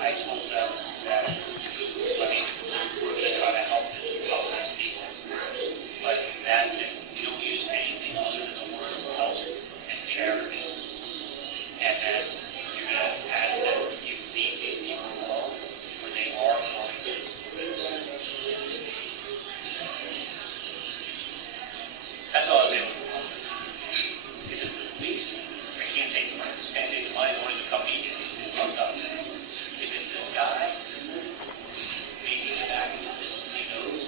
I told them that, I mean, we're going to try to help this help these people. But that's it. You don't use anything other than the word help and charity. And then you're going to ask them, you leave these people alone when they are going to. That's all I was able to do. If it's the police, I can't take the money. I can't take the money. The money to come eat it. It's fucked up. If it's this guy, maybe the back of the system, he knows.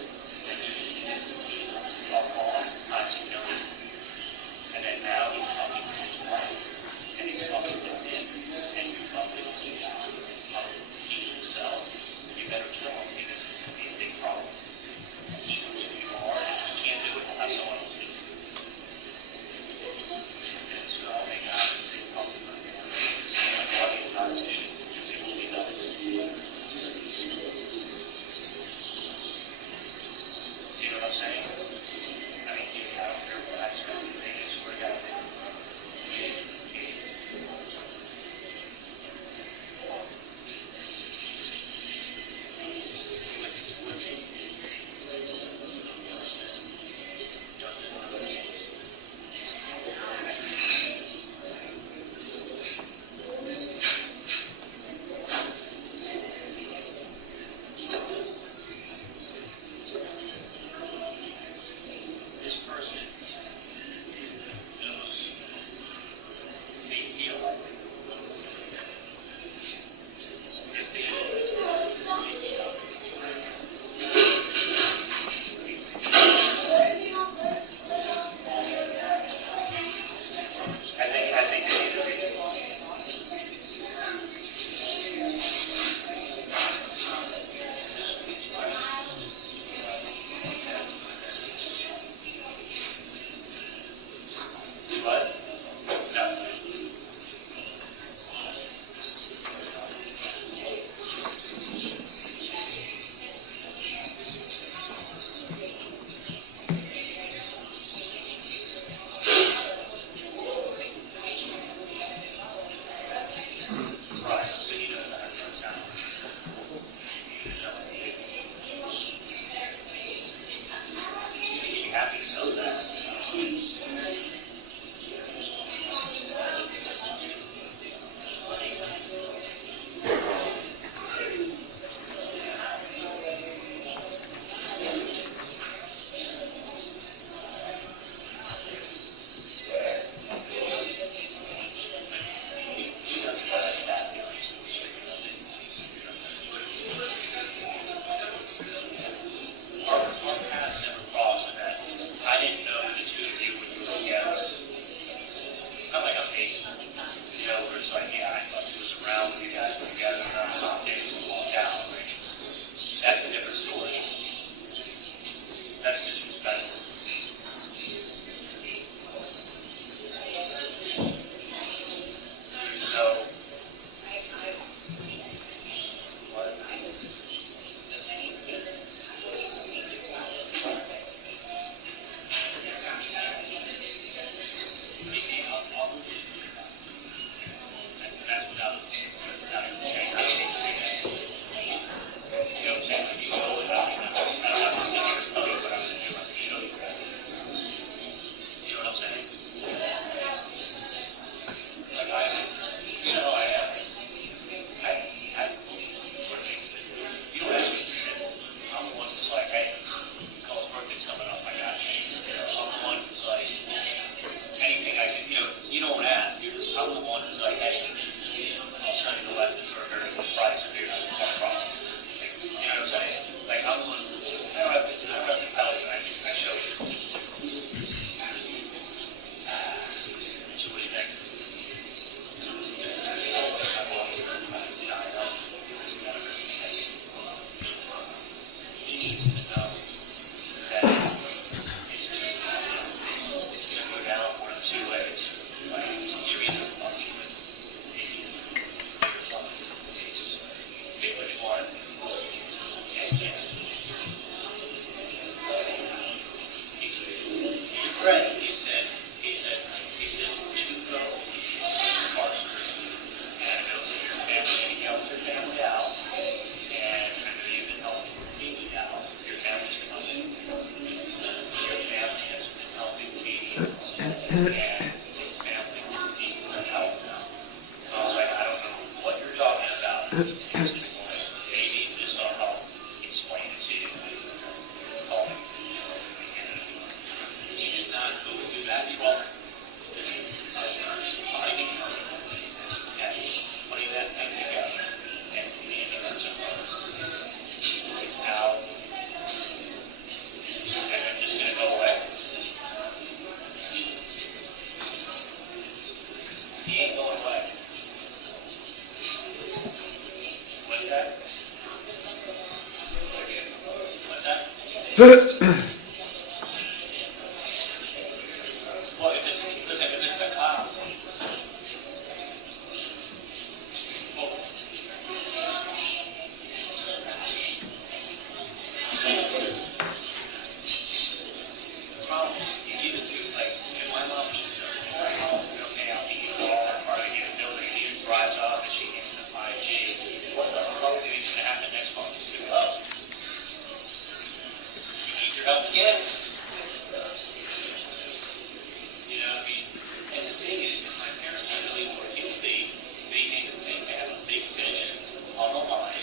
Maybe just I'll explain it to you. Call me. He did not go through that trouble. Finding her and putting that thing together and leaving her to her. Now, I'm just going to go away. He ain't going away. What's that? What's that? Well, if it's the cloud. Problem is, you give it to, like, if my mom eats her, like, oh, okay, I'll eat it all, or I get a building, and he drives up, she gets the 5G. What the hell is going to happen next month? You go up. You need your help again. You know, I mean, and the thing is my parents really were guilty. They have a big fish on the line.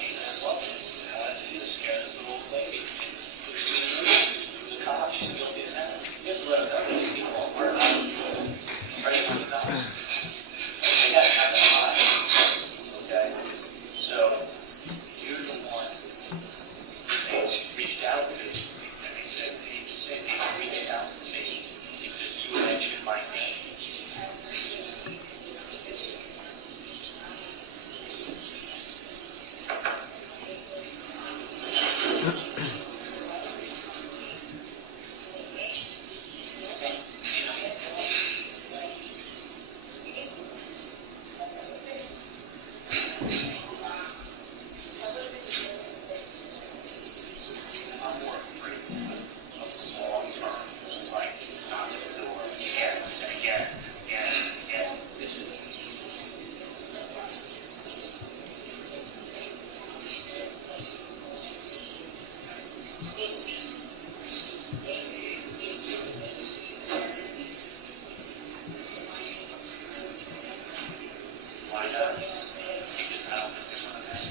And I love this. I want to scare this little old lady. The cop, she's guilty as hell. You have to let her know. People won't worry about it. Are you going to die? They got to have that line. Okay? So, you're the one they reached out to. And they said, they reached out to me because you mentioned my name. Why not? Because I don't think they want to have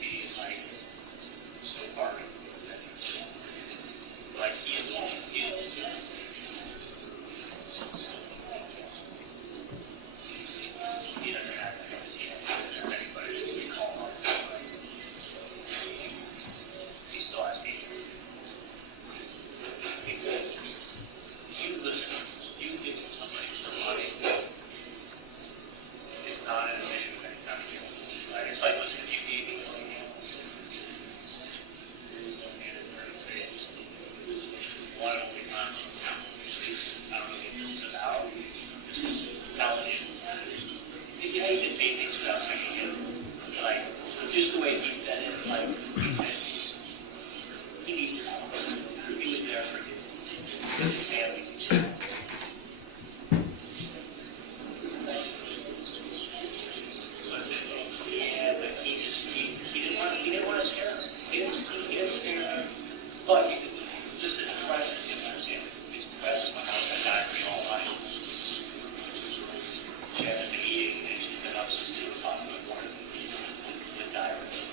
be like so far like he is he doesn't have anybody to call on. He still has people. Because you listen, you give somebody some money, it's not an admission of any kind of guilt. Right? It's like, listen, you gave me money. Why don't we find some count? I don't know what it's about. Telling you. If you hate to say things without making it, like, just the way he said it, like, he said, he needs to help. He was there for his family. Yeah, but he didn't want to scare us. He didn't scare us. But he could just his question, you understand, his question about how that guy for all life. She hasn't been eating and she's been up since 2 o'clock in the morning with diarrhea.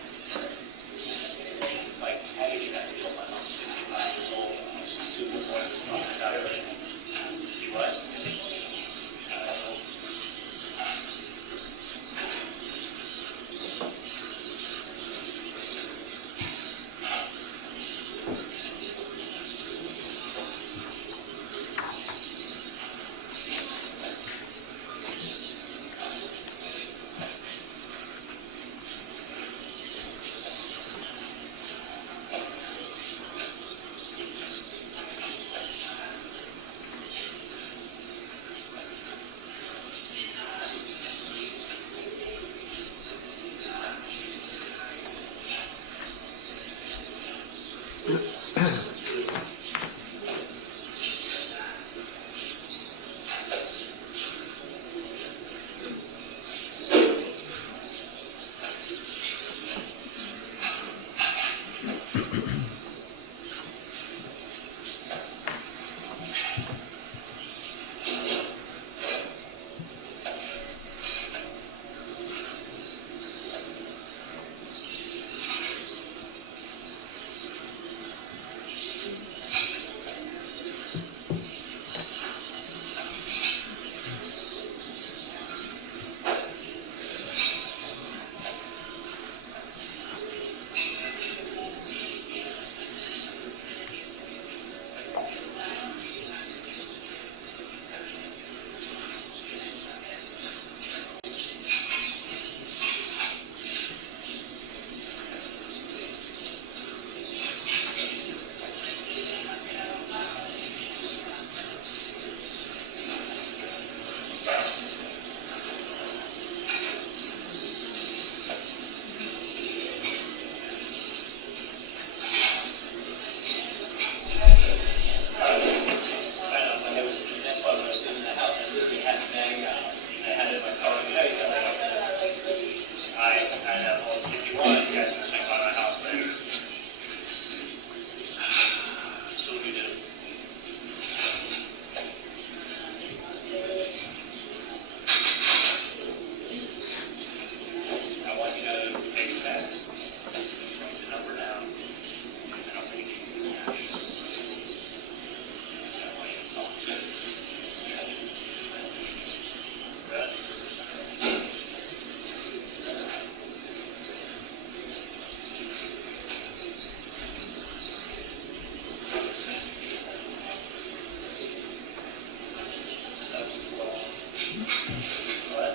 What?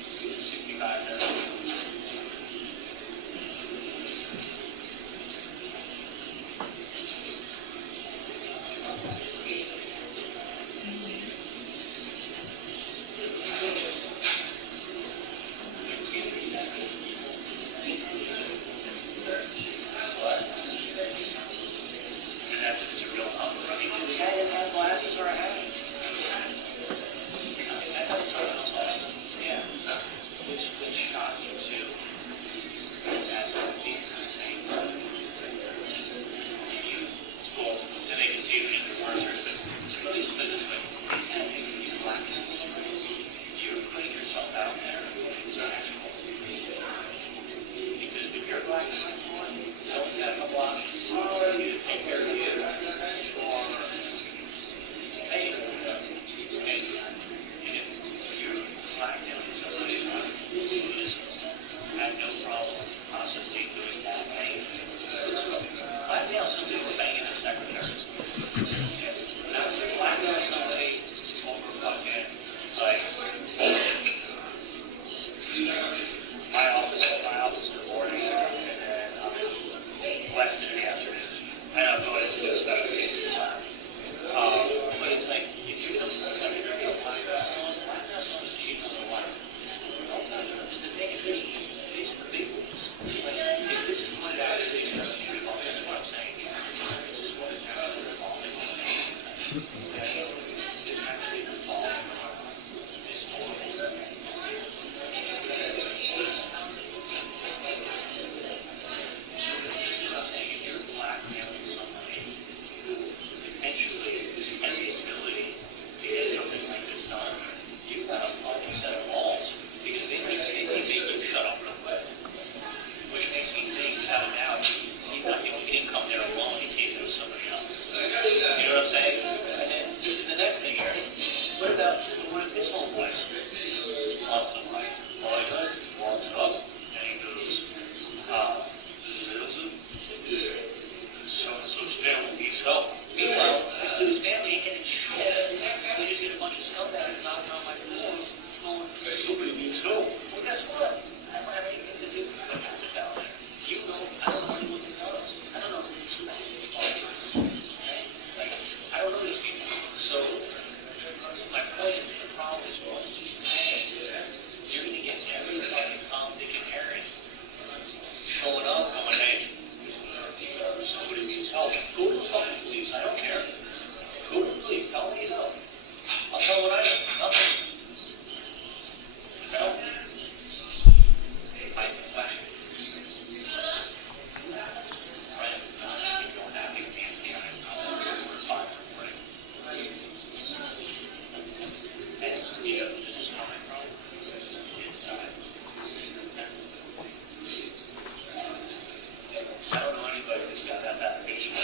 65 minutes. What? And that's just a real number. I mean, the guy didn't have glasses or a hat. Yeah. Which shocked you too. That's what these saying. You, well, and they can see it in the workers, but it's really split this way. You're putting yourself out there as an actual. Because if you're black and white, don't have a block, you to take care of you, or hey, and if you're black and somebody who's had no problem possibly doing that thing, black males don't do a banging their secretaries. Now, if you're black and somebody over fucking, like, my office in the morning, and then West in the afternoon. I don't go into the special cases class. But it's like, if you're going to black guys on the cheap on the white. The thing is, these are the big ones. Like, if this is pointed out, that's what I'm saying. This is what it's actually revolving on. Okay? It's actually revolving on this total. What about one of his whole life? Awesome, like, boyhood, walks up, and he goes, Adelson, so-and-so's family needs help. Meanwhile, this dude's family ain't getting shit. They just get a bunch of stuff out and knocking on my door. Somebody needs help. Well, guess what? I don't have anything to do with what happens down there. You know, I don't know what he does. I don't know who these people are. Like, I don't know these people. So, my point is, the problem is, well, you're going to get every fucking Tom, Dick, and Harry showing up going, hey, somebody needs help. Go to the fucking police. I don't care. Go to the police. Tell me you know. I'll tell what I know. Nothing. No. I flash it. Right? You don't have to. You can't. We're fine. Right? And, you know, this is coming from inside. I don't know anybody who's got that patient.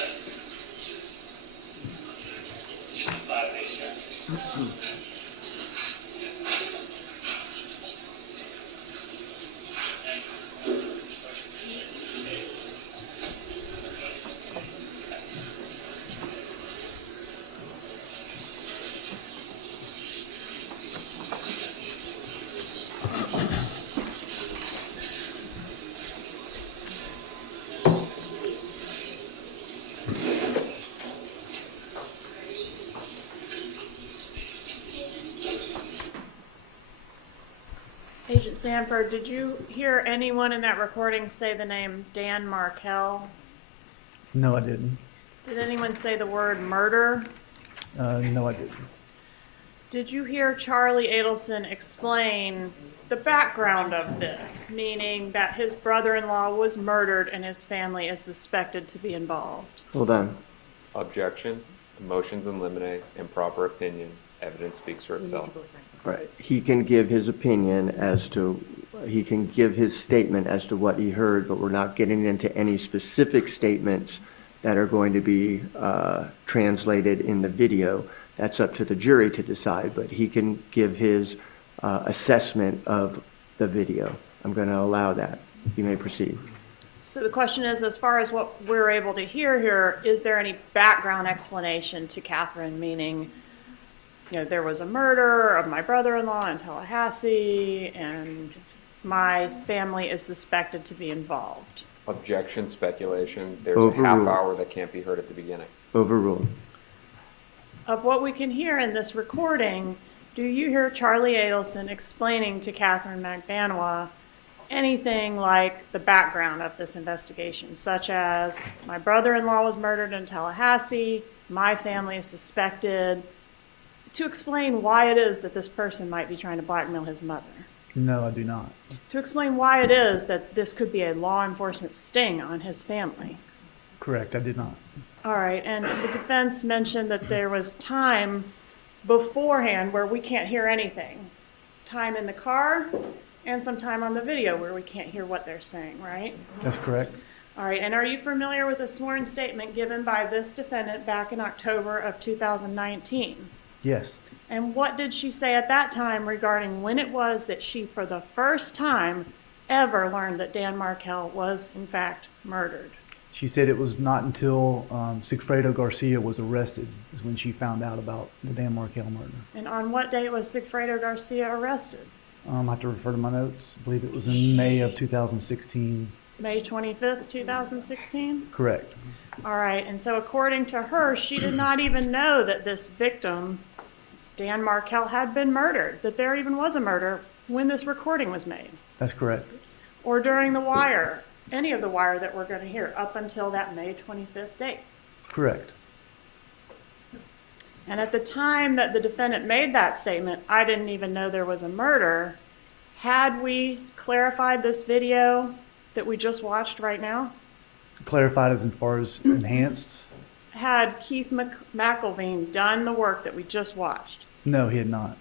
Just a 5 days here. Agent Sanford, did you hear anyone in that recording say the name Dan Markel? No, I didn't. Did anyone say the word murder? No, I didn't. Did you hear Charlie Adelson explain the background of this, meaning that his brother-in-law was murdered and his family is suspected to be involved? Hold on. Objection, motions in limine, improper opinion, evidence speaks for itself. Right. He can give his opinion he can give his statement as to what he heard, but we're not getting into any specific statements that are going to be translated in the video. That's up to the jury to decide, but he can give his assessment of the video. I'm going to allow that. You may proceed. So the question is, as far as what we're able to hear here, is there any background explanation to Catherine, meaning there was a murder of my brother-in-law in Tallahassee, and my family is suspected to be involved. Objection, speculation. There's a Overruled. half hour that can't be heard at the beginning. Overruled. Of what we can hear in this recording, do you hear Charlie Adelson explaining to Catherine McBanois anything like the background of this investigation, such as my brother-in-law was murdered in Tallahassee, my family is suspected, to explain why it is that this person might be trying to blackmail his mother? No, I do not. To explain why it is that this could be a law enforcement sting on his family? Correct, I did not. All right, and the defense mentioned that there was time beforehand where we can't hear anything. Time in the car and some time on the video where we can't hear what they're saying, right? That's correct. All right, and are you familiar with a sworn statement given by this defendant back in October of 2019? Yes. And what did she say at that time regarding when it was that she, for the first time, ever learned that Dan Markel was, in fact, murdered? She said it was not until Sigfredo Garcia was arrested is when she found out about the Dan Markel murder. And on what date was Sigfredo Garcia arrested? I have to refer to my notes. I believe it was in May of 2016. May 25th, 2016? Correct. All right, and so according to her, she did not even know that this victim, Dan Markel, had been murdered, that there even was a murder when this recording was made, That's correct. or during the wire, any of the wire that we're going to hear up until that May 25th date. Correct. And at the time that the defendant made that statement, I didn't even know there was a murder. Had we clarified this video that we just watched right now? Clarified as far as enhanced? Had Keith McElveen done the work that we just watched? No, he had not.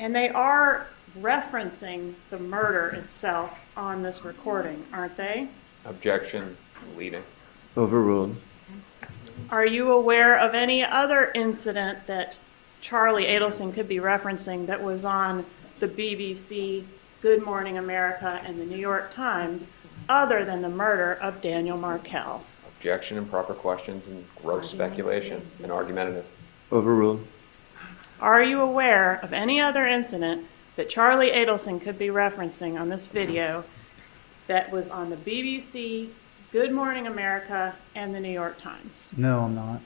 And they are referencing the murder itself on this recording, aren't they? Objection, leading. Overruled. Are you aware of any other incident that Charlie Adelson could be referencing that was on the BBC, Good Morning America, and the New York Times, other than the murder of Daniel Markel? Objection, improper questions, and gross speculation, and argumentative. Overruled. Are you aware of any other incident that Charlie Adelson could be referencing on this video that was on the BBC, Good Morning America, and the New York Times? No, I'm not.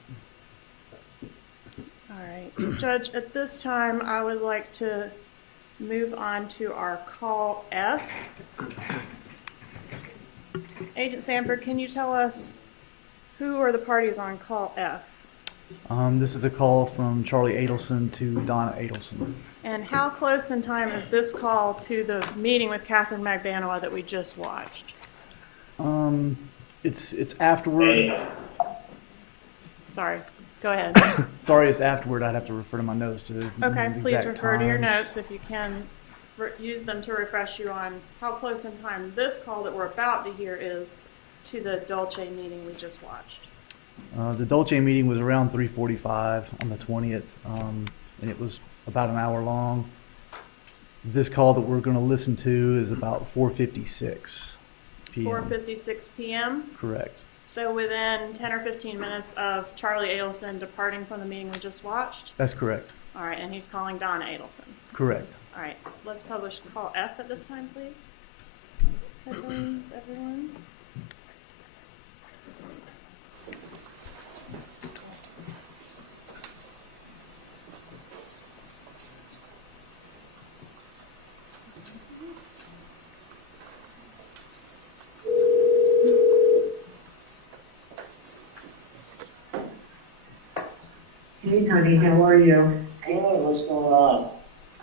All right. Judge, at this time, I would like to move on to our call F. Agent Sanford, can you tell us who are the parties on call F? This is a call from Charlie Adelson to Donna Adelson. And how close in time is this call to the meeting with Catherine McBanois that we just watched? It's afterward. Sorry, go ahead. Sorry, it's afterward. I'd have to refer to my notes to Okay, the please exact refer to your times. notes if you can. Use them to refresh you on how close in time this call that we're about to hear is to the Dolce meeting we just watched. The Dolce meeting was around 3:45 on the 20th, and it was about an hour long. This call that we're going to listen to is about 4:56 p.m. 4:56 p.m. Correct. So within 10 or 15 minutes of Charlie Adelson departing from the meeting we just watched? That's correct. All right, and he's calling Donna Adelson. Correct. All right, let's publish call F at this time, please. Headphones, everyone. Hey, honey, how are you? Good, what's going on?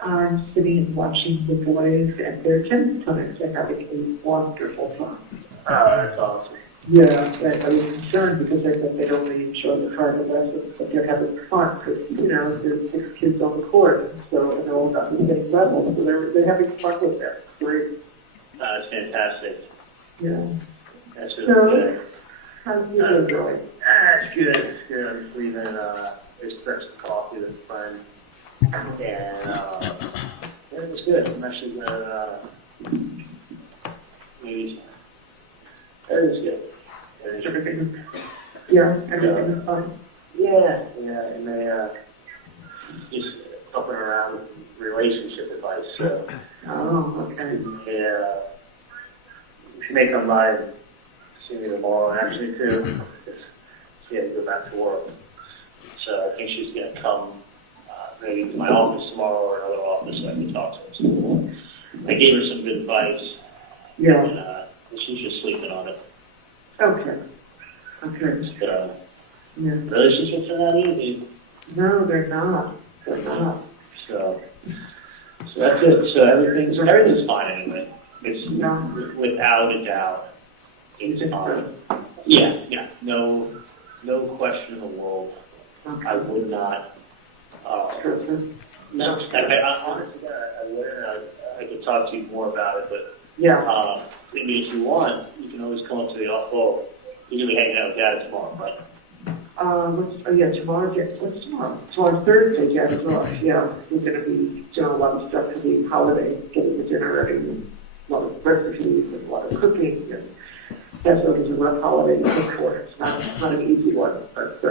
I'm sitting and watching the boys at their tennis times. They're having a wonderful time. Oh, that's awesome. Yeah, I was concerned because I thought they'd only enjoy the private lessons, but they're having fun because, there's 6 kids on the court, so they're all about the same level, so they're having fun with that. Great. That's fantastic. Yeah. That's really So, good. how's you doing? It's good, it's good. I'm just leaving, just fresh coffee with a friend. And, it was good. I'm actually gonna, maybe, it was good. Is everything Yeah, everything is fine. Yeah, and they, just helping around with relationship advice, so. Oh, okay. Yeah, she may come by and see me tomorrow, actually, too. 'Cause she had to go back to work. So I think she's gonna come, maybe to my office tomorrow or another office so I can talk to her. So I gave her some good advice, Yeah, and she's just sleeping on it. okay. Okay, So, yeah. relationships are not easy, No, they're not. They're not. so that's it. So everything's fine anyway. It's Yeah. without a doubt, it's fine. Yeah, no question in the world. Okay. I would not, Sure, sure. no, I honestly, I wouldn't, I could talk to you more about it, but, Yeah, I mean, if you want, you can always come up to the office, well, you're gonna be hanging out with Dad tomorrow, right? tomorrow, what's tomorrow? Tomorrow's Thursday, yeah, tomorrow, yeah. We're gonna be doing a lot of stuff for the holiday, getting the dinner ready, and a lot of recipes and a lot of cooking, and that's what it's a rough holiday to cook for. It's not an easy one, but,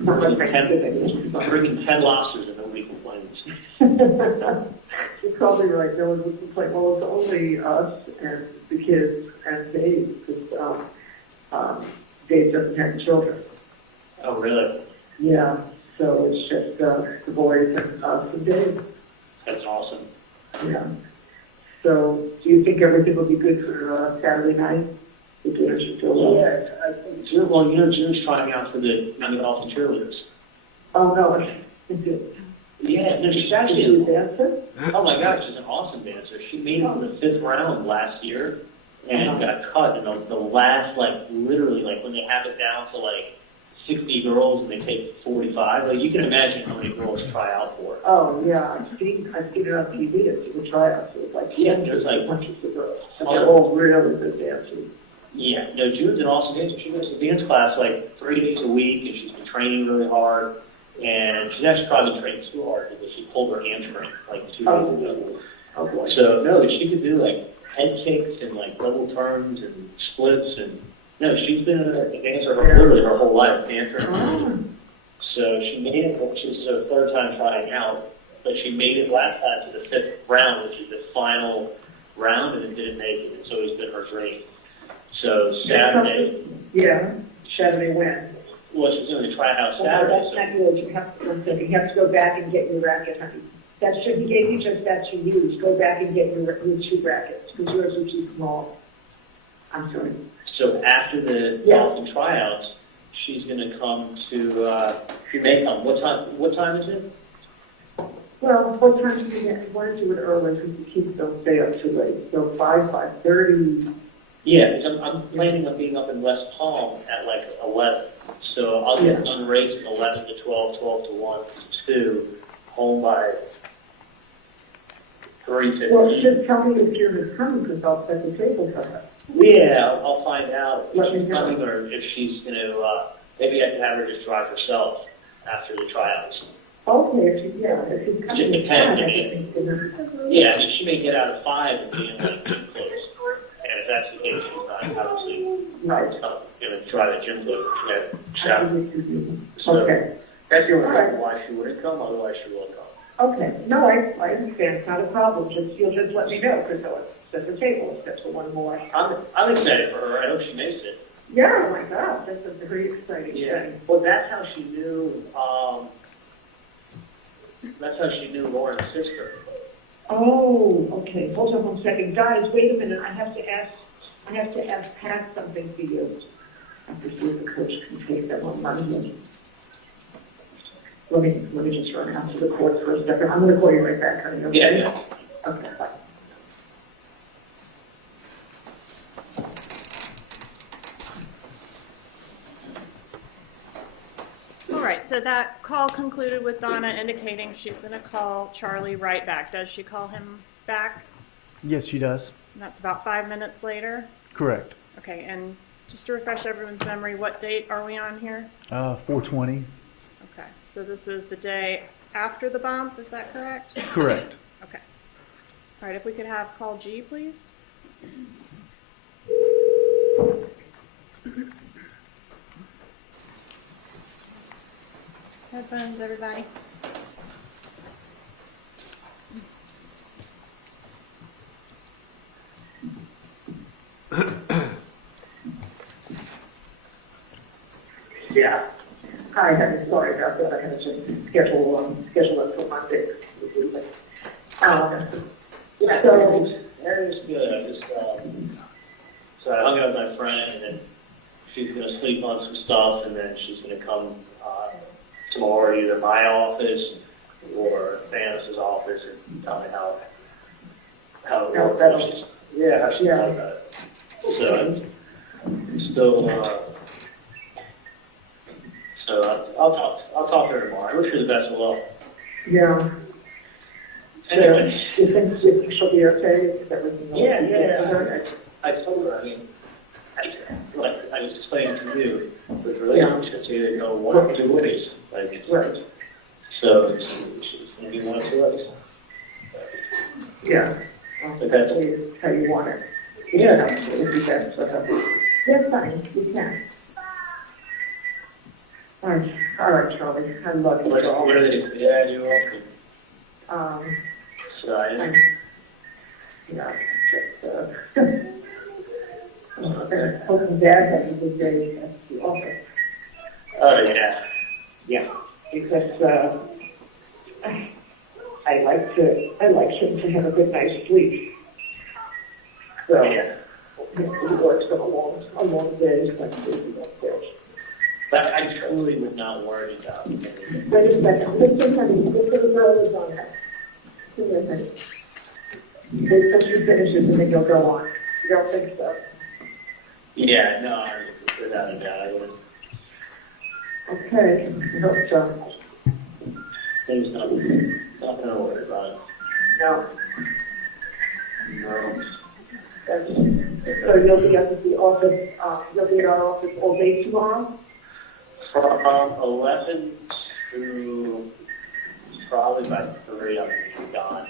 not much Thanksgiving. I'm bringing 10 lobsters and nobody complains. You're probably right, no one would complain. Well, it's only us and the kids and Dave, because, Dave doesn't have children. Oh, really? Yeah, so it's just, the boys and us and Dave. That's awesome. Yeah. So, do you think everything will be good for, Saturday night? The dinner should go well? Yeah, I think, well, Jim's trying out for the young adults and cheerleaders. Oh, no. Yeah, no, she's Is actually, she a dancer? oh my gosh, she's an awesome dancer. She made it to the 5th round last year and got cut in the last, like, literally, like, when they have it down to, like, 60 girls and they take 45. Like, you can imagine how many girls try out for it. Oh, yeah, I've seen it on TV, I've seen the tryouts, it was like, Yeah, there's like- bunches of girls. And they're all really good dancers. Yeah, no, June's an awesome dancer. She goes to dance class, like, 3 days a week, and she's been training really hard. And she's actually probably training too hard because she pulled her hamstring, like, 2 days ago. Oh, boy. So, no, she could do, like, head kicks and, like, double turns and splits. And, no, she's been a dancer literally her whole life, dancer. Oh. So she made it, well, this is her 3rd time trying out, but she made it last time to the 5th round, which is the final round, and it didn't make it. It's always been her dream. So Saturday, Yeah, Saturday when? well, she's going to try it out Oh, Saturday. that's not yours. You have to, 1 second, you have to go back and get your racket, honey. That shouldn't gave you just that you use. Go back and get your 2 rackets, because yours are too small. I'm sorry. So after the Yeah. Adelson tryouts, she's going to come to, she may come. What time is it? Well, what time do you get? You want to do it early because the kids don't stay up too late. So 5:30. Yeah, because I'm planning on being up in West Palm at like 11. So I'll get done racing 11 to 12, 12 to 1 to 2, home by 3:15. Well, just tell me if you're coming because I'll set the table for her. Yeah, I'll find out if Let me she's know. coming or if she's going to, maybe I can have her just drive herself after the tryouts. Okay, if she's coming. Just depends, I I mean. think dinner. Yeah, I mean, she may get out at 5 and be in like gym clothes. And if that's the case, she's not obviously Right. going to try the gym clothes. She got I shower. think it should be. So Okay. that's the only All right. reason why she wouldn't come, otherwise she will come. Okay. No, I understand. It's not a problem. You'll just let me know because I'll set the table. That's for one more. I'm excited for her. I hope she makes it. Yeah. Oh my God, that's a very exciting thing. Well, that's how she knew. That's how she knew Lauren's sister. Oh, okay. Hold on 1 second. Guys, wait a minute. I have to ask Pat something for you. I have to see if the coach can take them on Monday. Let me just run out to the court for a second. I'm going to call you right back, honey. Okay? Yeah. Okay, bye. All right, so that call concluded with Donna indicating she's going to call Charlie right back. Does she call him back? Yes, she does. And that's about 5 minutes later? Correct. Okay, and just to refresh everyone's memory, what date are we on here? 420. Okay, so this is the day after the bump, is that correct? Correct. Okay. All right, if we could have call G, please? Headphones, everybody. Yeah. Hi, I'm sorry about that. I had to schedule it for Monday. Yeah, so, Everything's good. I just, so I hung out with my friend, and then she's gonna sleep on some stuff, and then she's gonna come, tomorrow, either my office or Thanos' office, and tell me how it How works. that- Yeah, how she Yeah. does that. So, I'm still, so I'll talk to her tomorrow. I wish her the best of luck. yeah. Anyway. You think she'll be okay? Is everything okay? Yeah. I told her, I mean, like I was explaining to you, with relationships, you either go one or two ways. Like, it's, Right, so it's going to be one or two ways. yeah. But that's, How you want it. yeah. If you can, that's fine, you can. All right, Charlie, I love you. What are they? Yeah, you're welcome. Um, So I, I'm, yeah, just, hoping Dad has a good day at the office, oh yeah. Yeah. because, I like him to have a good night's sleep. So, Yeah. he works on a long day, so I'm busy upstairs. But I totally would not worry about anything. Wait a second, listen, honey, just for the girl is on that. Give me a minute. Wait till she finishes and then you'll go on. You don't think so? Yeah, no, without a doubt, I wouldn't. Okay, I hope so. There's nothing to worry about. No. No. So you'll be at the office, you'll be at our office all day tomorrow? From 11 to probably by 3, I'm going to be gone.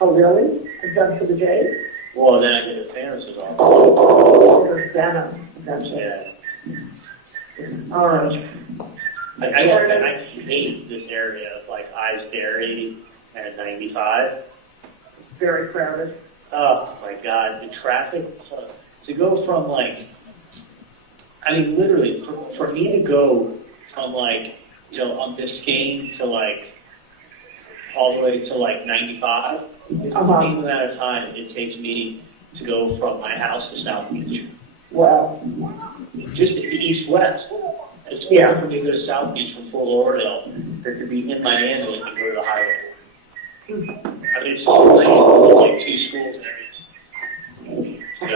Oh, really? I'm done for the day? Well, then I get to Thanos' office. Or Donna, gotcha. Yeah. All right. I hate this area of like Ives Dairy and 95. Very crowded. Oh my God, the traffic, to go from like, I mean, literally, for me to go from like, you know, on Biscayne to like, all the way to like 95, it's the same amount of time it takes me to go from my house to South Beach. Wow. Just east-west. It's Yeah. for me to go to South Beach from Fort Lauderdale than to be in my ambulance and go to the highway. I mean, it's so late, there's like 2 schools and everything. So,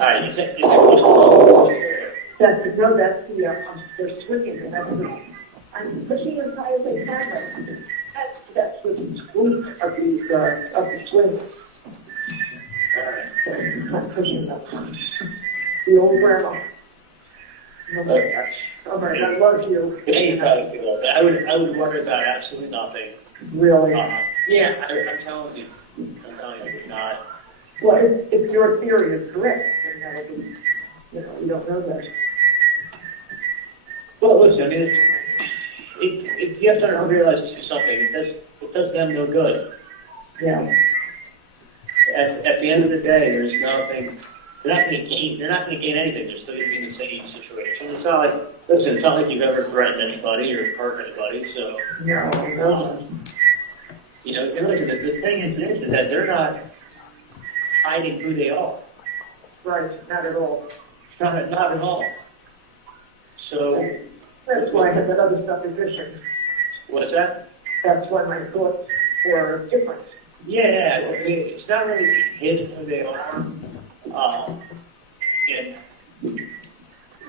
all right, is that That's they're swinging, and I'm pushing as high as they can, but that's the squeak of the swing. all right. I'm pushing that. The old grandma. All right, I love you. I would worry about absolutely nothing. Really? Yeah, I'm telling you. It's not. Well, if your theory is correct, then that'll be, you don't know that. Well, listen, I mean, you have to realize something. It does them no good. Yeah. At the end of the day, there's nothing. They're not going to gain. They're not going to gain anything. They're still going to be in the same situation. It's not like, listen, it's not like you've ever threatened anybody or hurt anybody. So, No, I know that. you know, and listen, the thing is this: is that they're not hiding who they are. Right, not at all. Not at all. So, That's why I had that other supposition. what's that? That's why my thoughts were different. Yeah, I mean, it's not really hidden who they are. And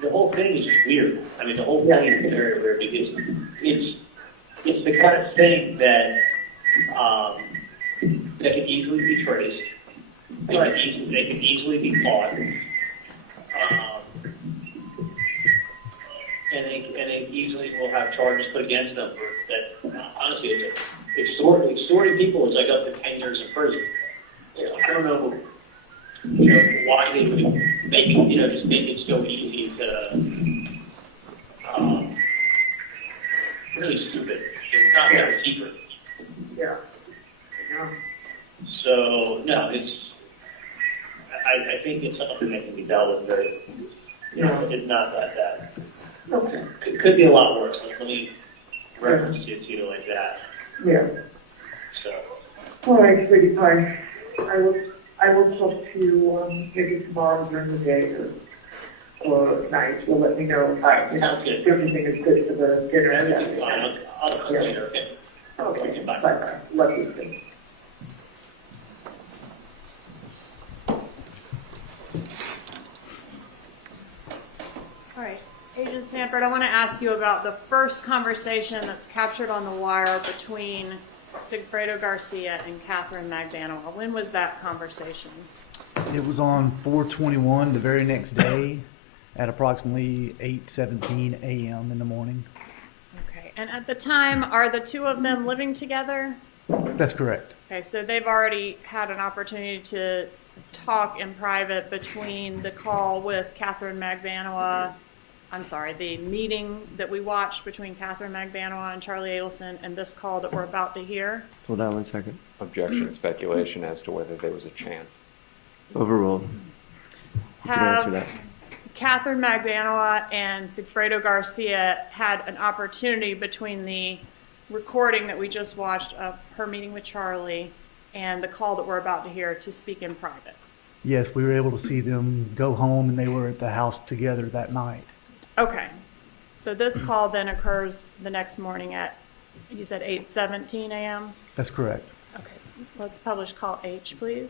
the whole thing is just weird. I mean, the whole thing is very weird because it's the kind of thing that that can easily be traced. They can easily be caught. And they easily will have charges put against them for that. Honestly, extorting people is like up to 10 years in prison. You know, I don't know, why they would make it, just make it so easy to no, I think it's something that can be dealt with very, it's not that bad. Okay, Could be a lot worse, let me reference it to you like that, yeah. so. All right, sweetie pie. I will talk to you, maybe tomorrow during the day or night. You'll let me know. All right, You know, sounds good. if everything is good for the dinner. Everything's fine, I'll come Yeah. later, okay? Okay, Bye. bye-bye. Love you, too. All right, Agent Sanford, I want to ask you about the first conversation that's captured on the wire between Sigfredo Garcia and Catherine Magdanoa. When was that conversation? It was on 4/21, the very next day, at approximately 8:17 a.m. in the morning. Okay, and at the time, are the two of them living together? That's correct. Okay, so they've already had an opportunity to talk in private between the call with Catherine Magdanoa, the meeting that we watched between Catherine Magdanoa and Charlie Adelson and this call that we're about to hear. Hold on one second. Objection, speculation as to whether there was a chance. Overruled. You can answer Have that. Catherine Magdanoa and Sigfredo Garcia had an opportunity between the recording that we just watched of her meeting with Charlie and the call that we're about to hear to speak in private? Yes, we were able to see them go home, and they were at the house together that night. Okay, so this call then occurs the next morning at, you said 8:17 a.m.? That's correct. Okay, let's publish call H, please.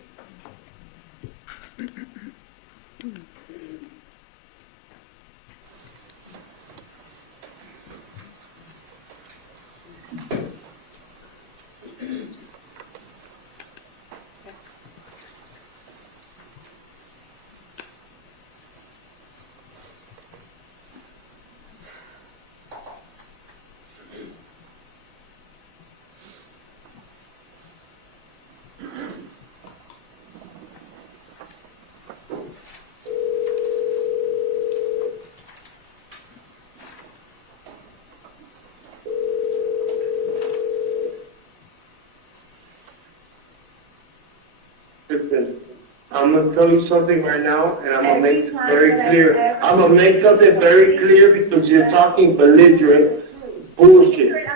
Listen, I'm gonna tell you something right now, and I'm gonna make it very clear. I'm gonna make something very clear because you're talking belligerent bullshit.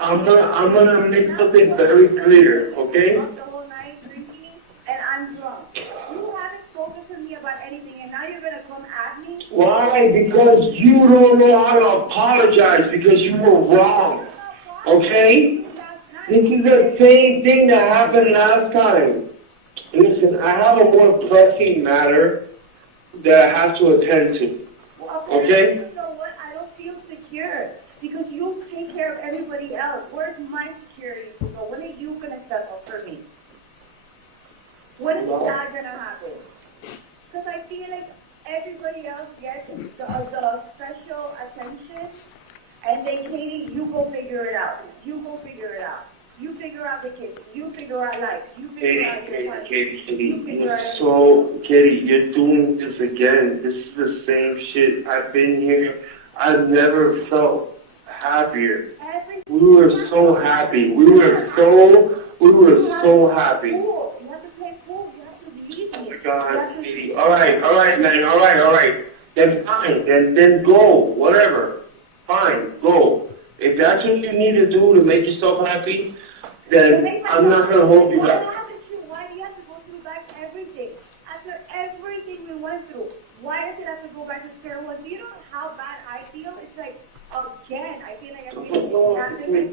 I'm gonna make something very clear, okay? The whole night drinking, and I'm drunk. You haven't spoken to me about anything, and now you're gonna come at me? Why? Because you don't know how to apologize because you were wrong, okay? This is the same thing that happened last time. Listen, I have a more pressing matter that I have to attend to. Okay? You know what? I don't feel secure because you take care of everybody else. Where's my security? So when are you gonna step up for me? When is that gonna happen? Because I feel like everybody else gets the special attention, and then Katie, you go figure it out. You go figure it out. You figure out the kids. You figure out life. You figure out your life. Katie, you're doing this again. This is the same shit. I've been here. I've never felt happier. We were so happy. We were so happy. Pool. You have to play pool. You have to leave me. Oh my God, Katie. All right, man. All right. Then fine. Then go. Whatever. Fine. Go. If that's what you need to do to make yourself happy, then I'm not going to hold you back. Why do you have to go through back everything? After everything we went through, why does it have to go back to square one? Do you know how bad I feel? It's like, again, I feel like I'm being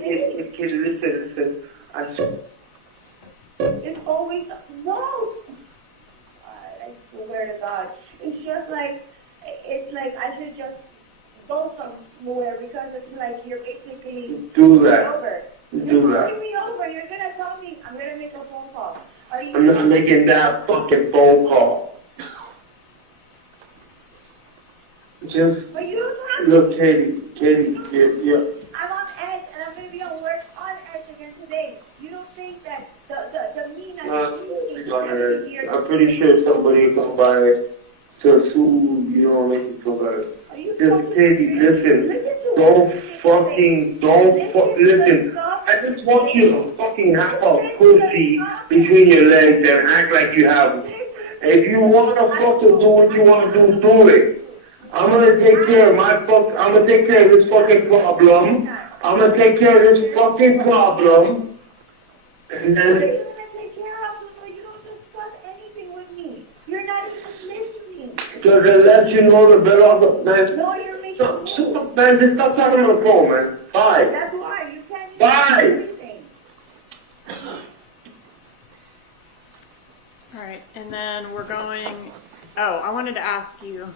Katie, listen. It's always, no! I swear to God. It's just like, I should just go somewhere because it's like you're basically Do that. over. Do You're that. putting me over. You're gonna tell me I'm gonna make a phone call. Are you? I'm not making that fucking phone call. Just But you don't have to. look, Katie, you're I'm on edge, and I'm gonna be on work on edge again today. You don't think that the mean I'm pretty sure somebody will come by to sue you don't make me feel better. Just Katie, listen. Listen. I just want you to fucking have a pussy between your legs and act like you have one. If you wanna fucking do what you wanna do it. I'm gonna take care of I'm gonna take care of this fucking problem. I'm gonna take care of this fucking problem. And What are you then, gonna take care of them, but you don't discuss anything with me? You're not even listening. because it lets you know the better of the, man. No, you're making Stop, man, just stop talking on the phone, man. Bye. That's why you can't even Bye. do anything. All right, and then we're going, oh, I wanted to ask you,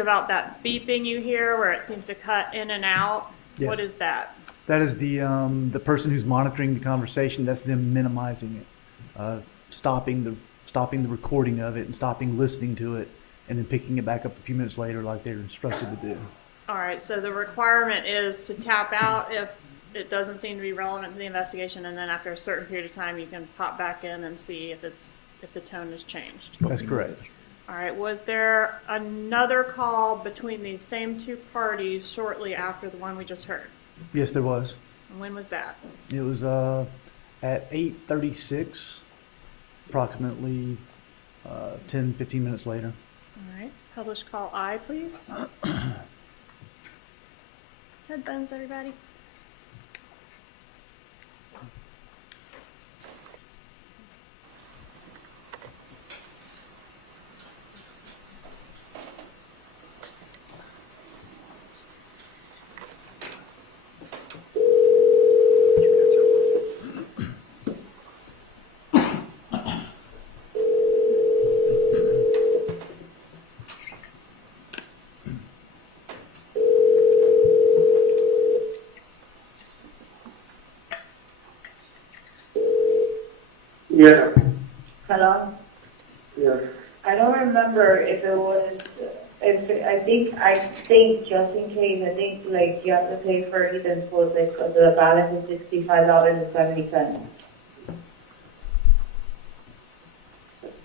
about that beeping you hear where it seems to cut in and out. Yes. What is that? That is the person who's monitoring the conversation. That's them minimizing it, stopping the recording of it and stopping listening to it, and then picking it back up a few minutes later like they're instructed to do. All right, so the requirement is to tap out if it doesn't seem to be relevant to the investigation, and then after a certain period of time, you can pop back in and see if the tone has changed. That's correct. All right, was there another call between these same two parties shortly after the one we just heard? Yes, there was. And when was that? It was at 8:36, approximately 10, 15 minutes later. All right, published call I, please. Headphones, everybody. Yeah. Hello? Yeah. I don't remember if it was, I think just in case, I think like you have to pay for Ethan's post, like, the balance is $65.70.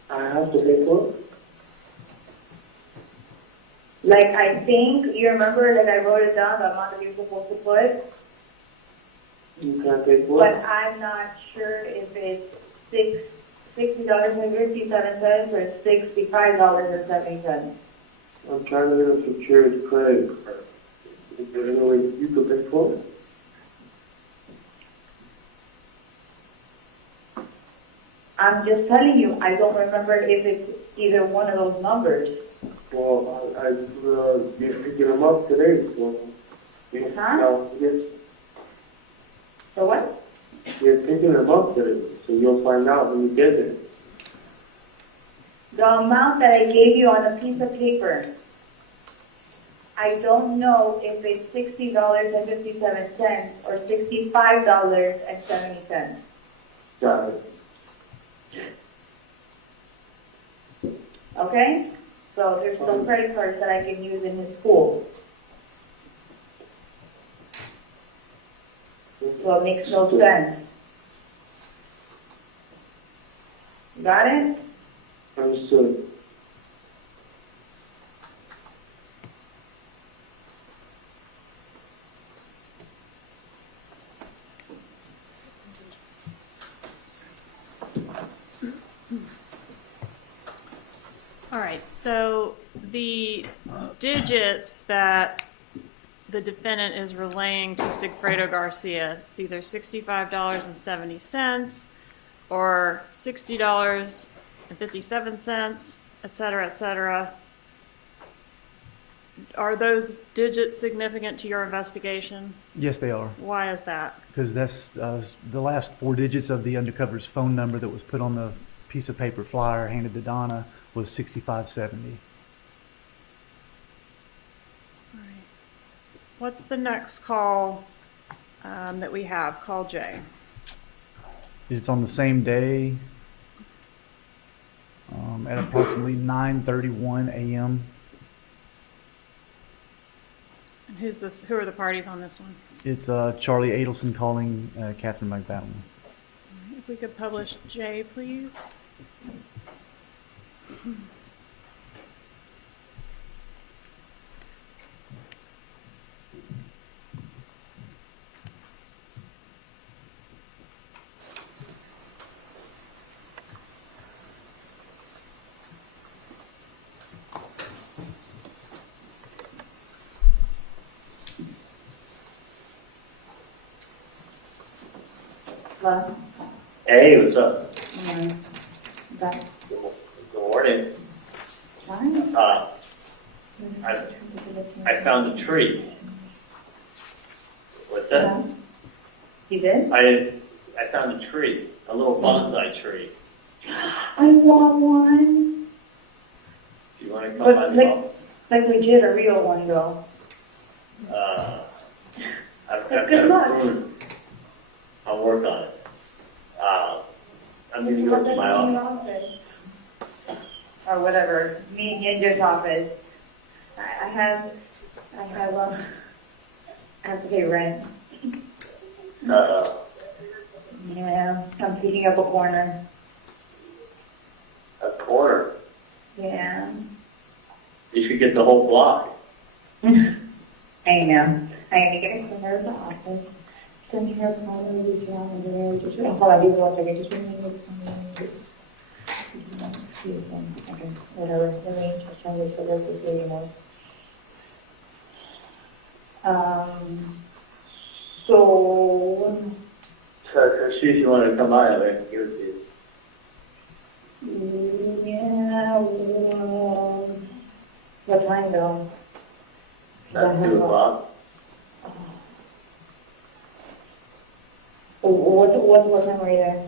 I have to pay for it? Like, I think, you remember, like, I wrote it down, the amount that you're supposed to put, You can't pay for but it? I'm not sure if it's $60.57 or $65.70. I'm trying to get a secured credit card. Is there any way you could pay for it? I'm just telling you, I don't remember if it's either one of those numbers. Well, you're picking them up today, so. Huh? Yes, So what? you're picking them up today, so you'll find out when you get there. The amount that I gave you on a piece of paper, I don't know if it's $60.57 or $65.70. Got it. Okay? So there's some credit cards that I can use in his school. So it makes no sense. Got it? Understood. All right, so the digits that the defendant is relaying to Sigfredo Garcia, it's either $65.70 or $60.57, et cetera, Are those digits significant to your investigation? Yes, they are, Why is that? because that's the last four digits of the undercover's phone number that was put on the piece of paper flyer handed to Donna was 6570. All right. What's the next call that we have? Call J. It's on the same day at approximately 9:31 a.m. And who's this? Who are the parties on this one? It's Charlie Adelson calling Catherine McBowen. If we could publish J, please. Huh? Hey, what's up? That, Good morning. fine. I found a tree. What's that? You did? I found a tree, a little bonsai tree. I want one. Do you want to come But by the office? like legit a real one though. I've Good got luck. a prune. I'll work on it. I'm going to go to my office. Or whatever, me and Ginger's office. I have to pay rent. Yeah, I'm picking up a corner. A corner. Yeah. You should get the whole block. I know. I am to get a corner of the office. Send her a call and reach out and then just hold on, give me 1 second. Just excuse me. Okay, whatever. Let me just try this so that we see, you know. So, See if you want to come by, I can give it to you. yeah, what time though? At 2 o'clock. What time are you there?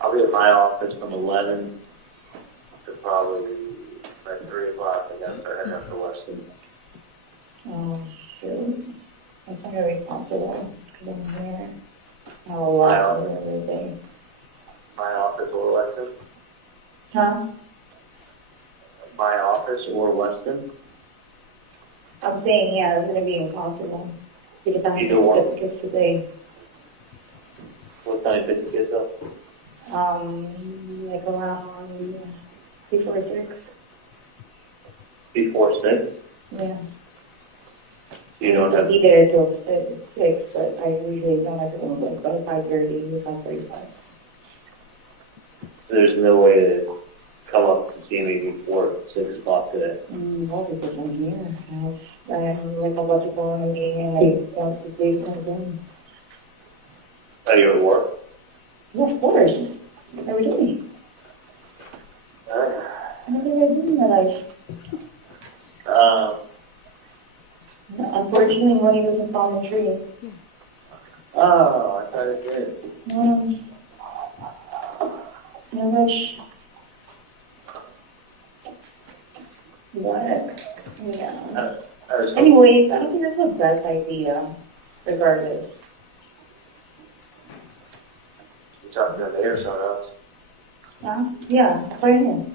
I'll be at my office from 11 to probably like 3 o'clock, and then I head up to Weston. Oh, shoot. That's not very possible, because I'm here. I have a lot of every day. My office or Weston? Huh? My office or Weston? I'm saying, yeah, it's gonna be impossible. Because I have Either one. certificates today. What time did you get up? Like around before 6. Before 6? Yeah. You don't I'll have, be there till 6, but I usually don't have to go like by 5:30, 5:45. there's no way to come up and see me before 6 o'clock today. Well, because I'm here. I have like a bunch of people in a meeting and I want to see something. Are you at work? Yeah, of course. Every day. Everything I do in my life. Unfortunately, money doesn't fall in the tree. Oh, I thought it did. How much? What? Yeah. Anyways, I don't think that's the best idea, regardless. You're talking to me or someone else? Huh? Yeah, fine.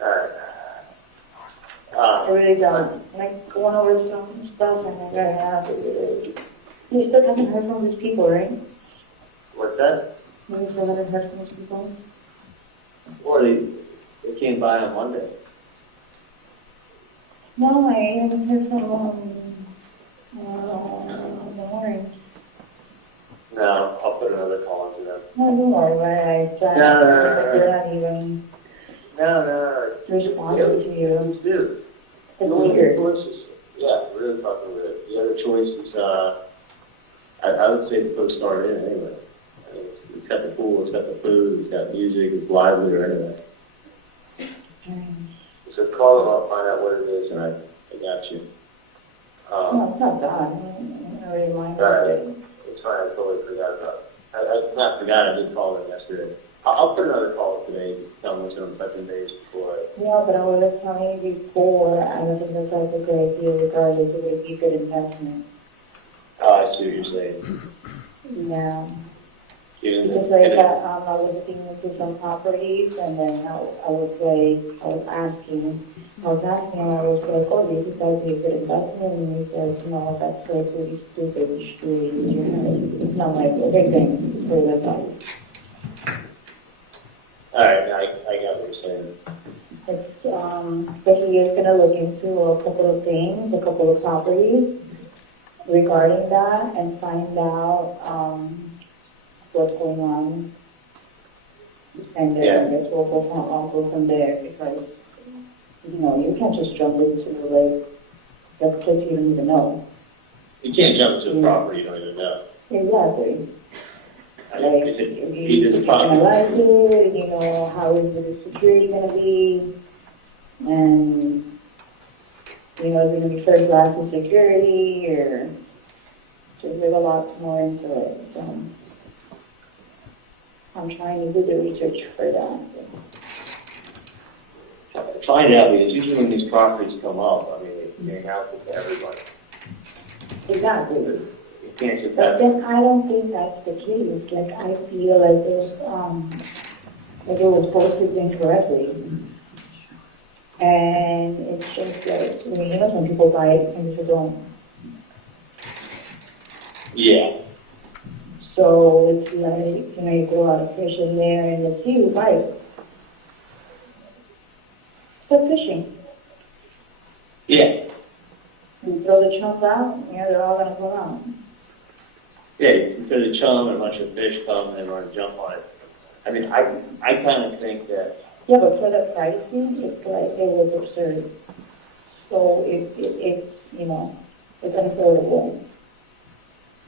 Alright. I really don't. Like, going over some stuff and I gotta have it. You still haven't heard from these people, right? What's that? You still haven't heard from these people? Well, they came by on Monday. No, I haven't heard from the morning. No, I'll put another call into them. No, don't worry about it. They're not even No. responding to you. Dude. It's weird. Yeah, really fucking weird. The other choice is, I would say put a start in anyway. I mean, it's got the pool, it's got the food, it's got music, it's livelier anyway. So call them up, find out what it is, and I got you. No, it's not bad. I don't really mind Alright. it. It's fine, I totally forgot about it. I not forgot, I did call them yesterday. I'll put another call today, tell them what's going to touching days before. No, but I was telling you before, I don't think that's a good idea regardless. It would be a good investment. Oh, I see what you're saying. Yeah. Even Because like that, I was looking into some properties and then I was asking, I was like, oh, do you think that would be a good investment? And he says, no, that's like really stupid, it's not like a big thing for the size. Alright, I got what you're saying. It's, but he is gonna look into a couple of things, a couple of properties regarding that and find out, what's going on. And then I guess we'll go from there because, you know, you can't just jump into like, the place you don't even know. You can't jump into a property you don't even know. Exactly. I Like, mean, is it either the you analyze property? it, you know, how is the security gonna be, and, you know, is it gonna be first class of security, or, just there's a lot more into it, so. I'm trying to do the research for that. Find out, because usually when these properties come up, I mean, they announce it to everybody. Exactly. You can't just But have, then I don't think that's the case, like, I feel like it was posted incorrectly. And it's just like, I mean, you know, some people buy it and some don't. yeah. So it's like, you know, you throw out a fish in there and let's see who bites. So fishing. Yeah, You throw the chunk out, you know, they're all gonna come out. yeah, you put a chum and a bunch of fish come and they want to jump on it. I mean, I kind of think that, Yeah, but for the pricing, it's like, it was absurd. So it's, you know, it's unaffordable.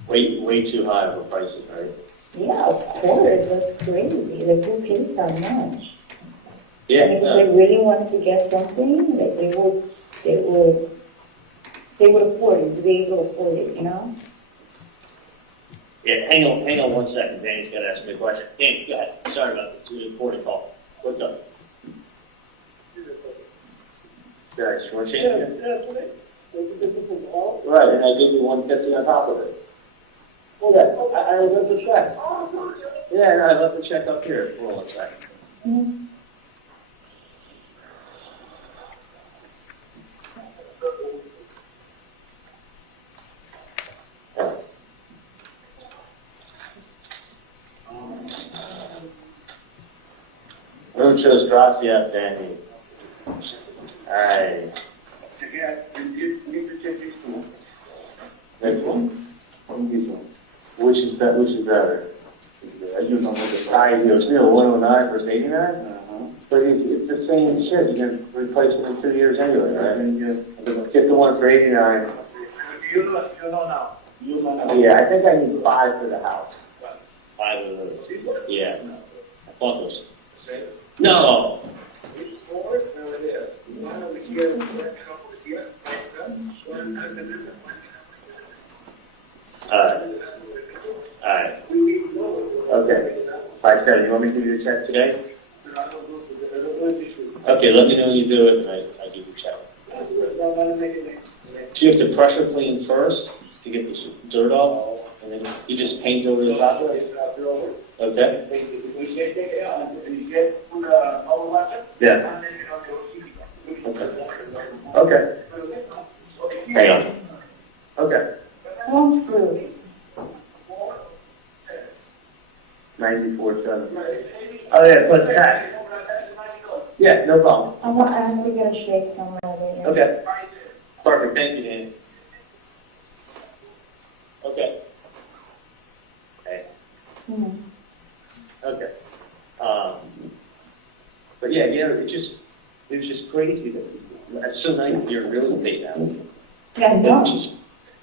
way too high of a prices, right? Yeah, of course, that's crazy. Like, who pays that much? Yeah, I mean, if they really wanted to get something, like, they would afford it, to be able to afford it, you know? yeah, hang on 1 second, Danny's got to ask me a question. Danny, go ahead, sorry about this, it's an important call. What's up? Did I shortchange you? Right, and I gave you 150 on top of it. Well, I left the check. Yeah, no, I left the check up here. Hold on 1 second. Mhm. Muchas gracias, Danny. Alright. Next one? Which is better? You're still 109 versus 89? But it's the same shit, you can replace it in 2 years anyway, right? Get the one for 89. You know now. You know now. Yeah, I think I need 5 for the house. 5 of those. Yeah. I bought those. No. Alright. Okay. 5-7. You want me to do the check today? Okay, let me know when you do it, and I do the check. Do you have to pressure clean first to get the dirt off, and then you just paint over the top? Okay. Yeah. Okay. Hang on. Okay. Sounds good. 94.7. Oh yeah, plus tax. Yeah, no problem. I have to get a shake somewhere later. Okay. Perfect. Thank you, Danny. Okay. Okay. Mhm. Okay. But yeah, it was just crazy that it's so nice that you're in real estate now. Yeah, no.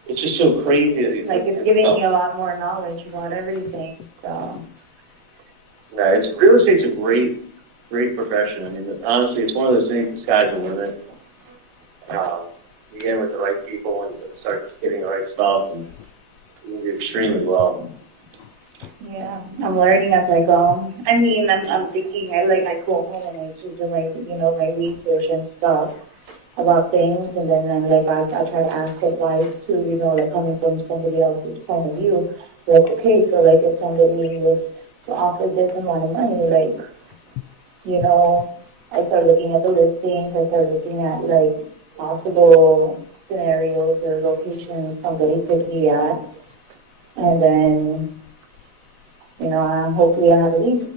It's just so crazy. Like, it's giving me a lot more knowledge about everything, so. No, real estate's a great profession. I mean, honestly, it's one of those things, the sky's the limit. You get in with the right people and start getting the right stuff, and you can do extremely well. Yeah, I'm learning as I go. I mean, I'm thinking, I go home and I do like, you know, my research and stuff about things, and then I try to ask advice too, you know, like coming from somebody else's point of view. Like, okay, so like if somebody was to offer this amount of money, like, you know, I start looking at the listings, I start looking at like possible scenarios or locations somebody could be at, and then, you know, hopefully I have a lead.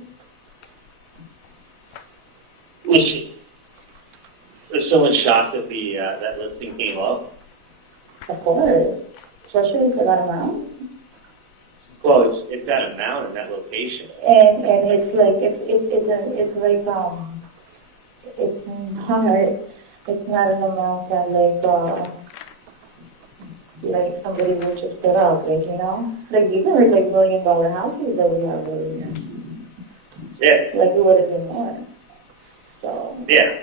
Was someone shocked that that listing came up? Of course, especially for that amount. Well, it's that amount and that location. And it's like it's not it's not an amount that like like somebody would just put up, like, you know? Like these are like $1 million houses that we have over here. Yeah, Like it would have been more. So yeah.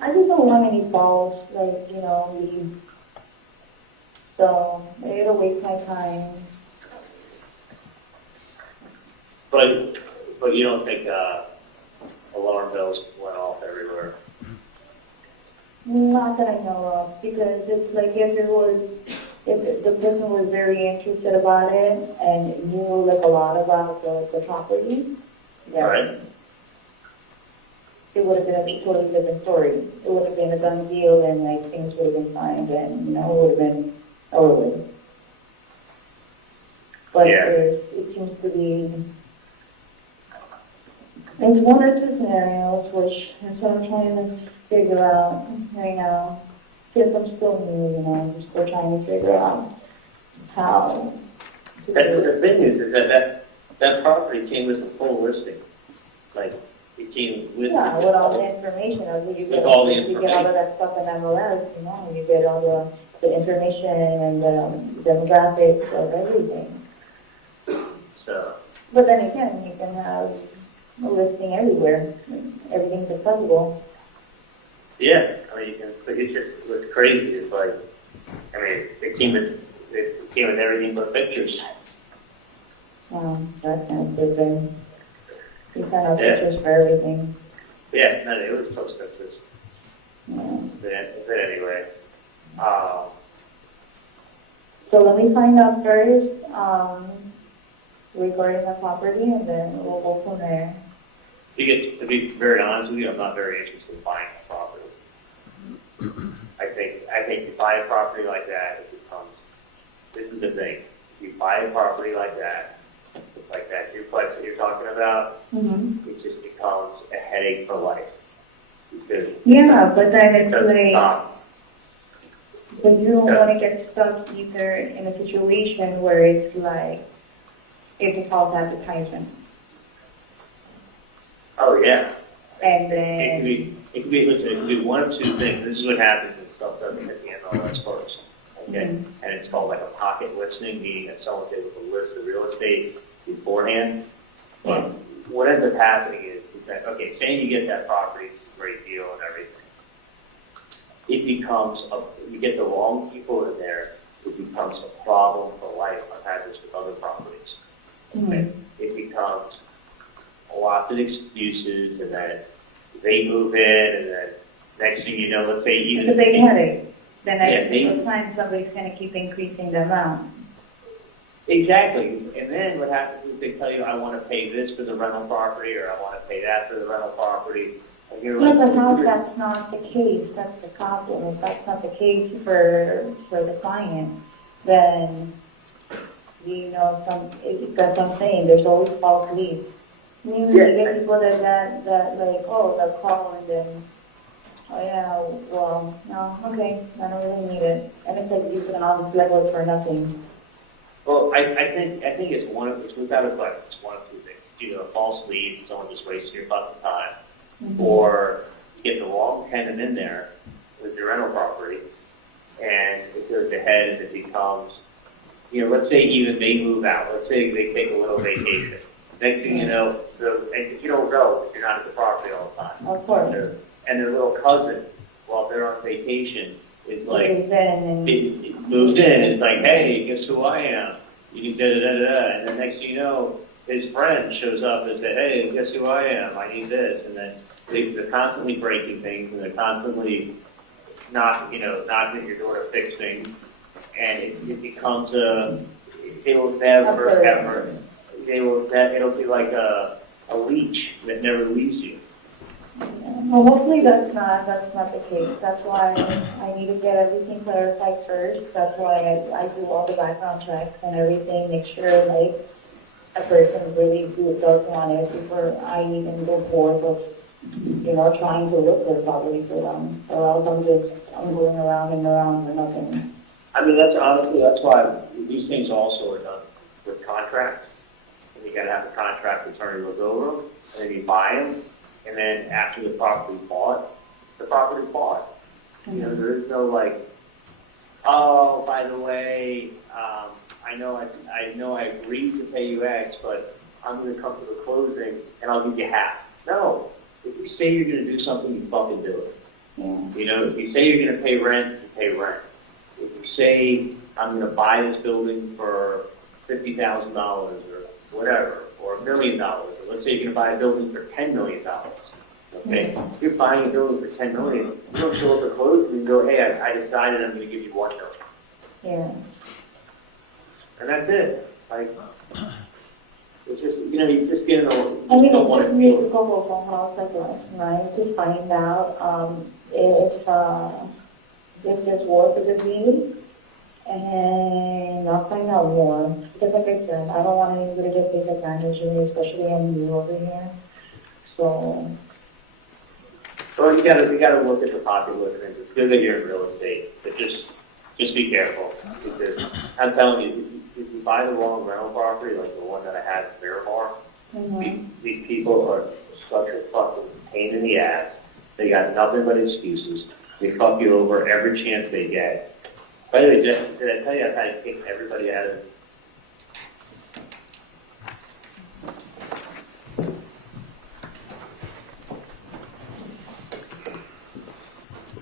I just don't want any balls, like, you know, leave. So it'll waste my time. But you don't think, alarm bells went off everywhere? Not that I know of, because it's like if the person was very interested about it and knew like a lot about the property, then Right. it would have been a totally different story. It would have been a done deal and like things would have been fine and, you know, it would have been over with. But Yeah. it seems to be, there's one or two scenarios, which is what I'm trying to figure out right now. Since I'm still new, you know, I'm still trying to figure out how to That's do the it. thing is that property came with a full listing. Like, it came with. Yeah, with all the information, you With get, all the you get all of that stuff in MLS, you know, you get all the information and the demographics of everything. So, But then again, you can have a listing everywhere, everything's accessible. yeah, I mean, you can, but it's just, what's crazy is like, I mean, it came with everything but pictures. That's kind of stupid. You kind of Yeah. pictures for everything. Yeah, no, it was post pictures. Yeah. But anyway, So let me find out first, regarding the property, and then we'll go from there. to be very honest with you, I'm not very interested in buying a property. I think you buy a property like that, it becomes, this is the thing, if you buy a property like that duplex that you're talking about, Mm-hmm. it just becomes a headache for life. Because Yeah, but then it it's doesn't like, stop. but you don't want to get stuck either in a situation where it's like, it's a false advertisement. Oh, yeah. And It could be, listen, it could be one of two things. This is what happens when stuff doesn't hit the MLS first. Okay? Mhm. And it's called like a pocket listing, meaning that someone's able to list the real estate beforehand. But what ends up happening is that, okay, saying you get that property, it's a great deal and everything. It becomes, you get the wrong people in there, it becomes a problem for life. I've had this with other properties. Okay? It becomes lots of excuses, and then they move in, and then next thing you know, let's say even it's a big headache. Then Yeah, every they- single time somebody's going to keep increasing the amount. exactly, and then what happens is they tell you, I want to pay this for the rental property, or I want to pay that for the rental property, and you're Yeah, like, but how that's not the case, that's the problem. If that's not the case for the client, then, you know, that's what I'm saying, there's always false leads. You get people that like, oh, they'll call and then, oh yeah, well, no, okay, I don't really need it. And it's like you put all this legwork for nothing. well, I think it's without a question, it's one of two things. It's either a false lead, someone just wasting your fucking time, or you get the wrong tenant in there with your rental property, and it goes ahead and it becomes, you know, let's say even they move out, let's say they take a little vacation. Next thing you know, and you don't know if you're not at the property all the time. Of course. And their little cousin, while they're on vacation, is like, Moves in and- it moves in, and it's like, hey, guess who I am? You can da-da-da-da-da, and then next thing you know, his friend shows up and says, hey, guess who I am? I need this. And then they're constantly breaking things, and they're constantly knocking at your door to fix things. And it becomes they will never, ever, it'll be like a leech that never leaves you. Well, hopefully that's not the case. That's why I need to get everything clarified first. That's why I do all the background checks and everything, make sure like a person really does want it before I even go forth of, you know, trying to look for a property for them. Or else I'm going around and around for nothing. I mean, that's why these things also are done with contracts. And you gotta have a contract attorney look over them, and then you buy them, and then after the property's bought. You know, there is no like, oh, by the way, I know I agreed to pay you X, but I'm gonna come to the closing and I'll give you half. No, if you say you're gonna do something, you fucking do it. Yeah. You know, if you say you're gonna pay rent, you pay rent. If you say, I'm gonna buy this building for $50,000 or whatever, or $1 million, or let's say you're gonna buy a building for $10 million. Okay, if you're buying a building for $10 million, you don't show up at closing and go, hey, I decided I'm gonna give you $1 million. Yeah. And that's it. Like, it's just, you know, you just get in a, I mean, you don't it want took to me a feel. couple of phone calls like last night to find out if there's work for the deal, and I'll find out more. Because like I said, I don't want anybody to take advantage of me, especially I'm new over here. So, Well, you gotta look at the popular things. It's good that you're in real estate, but just be careful. Because I'm telling you, if you buy the wrong rental property, like the one that I had in Miramar, these people are such a fucking pain in the ass. They got nothing but excuses. They fuck you over every chance they get. By the way, Jeff, did I tell you I had to kick everybody out of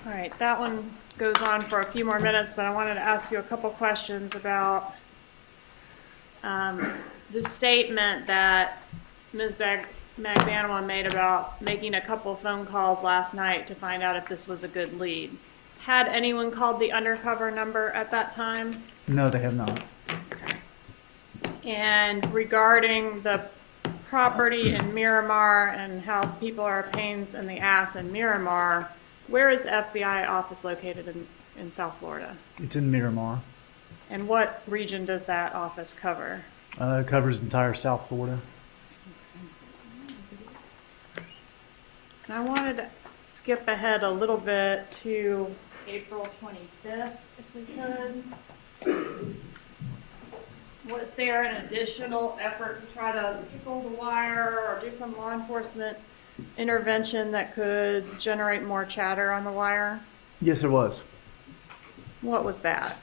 All right, that one goes on for a few more minutes, but I wanted to ask you a couple questions about the statement that Ms. Magbanua made about making a couple phone calls last night to find out if this was a good lead. Had anyone called the undercover number at that time? No, they have not. And regarding the property in Miramar and how people are pains in the ass in Miramar, where is the FBI office located in South Florida? It's in Miramar. And what region does that office cover? It covers entire South Florida. And I wanted to skip ahead a little bit to April 25th, if we could. Was there an additional effort to try to tickle the wire or do some law enforcement intervention that could generate more chatter on the wire? Yes, there was. What was that?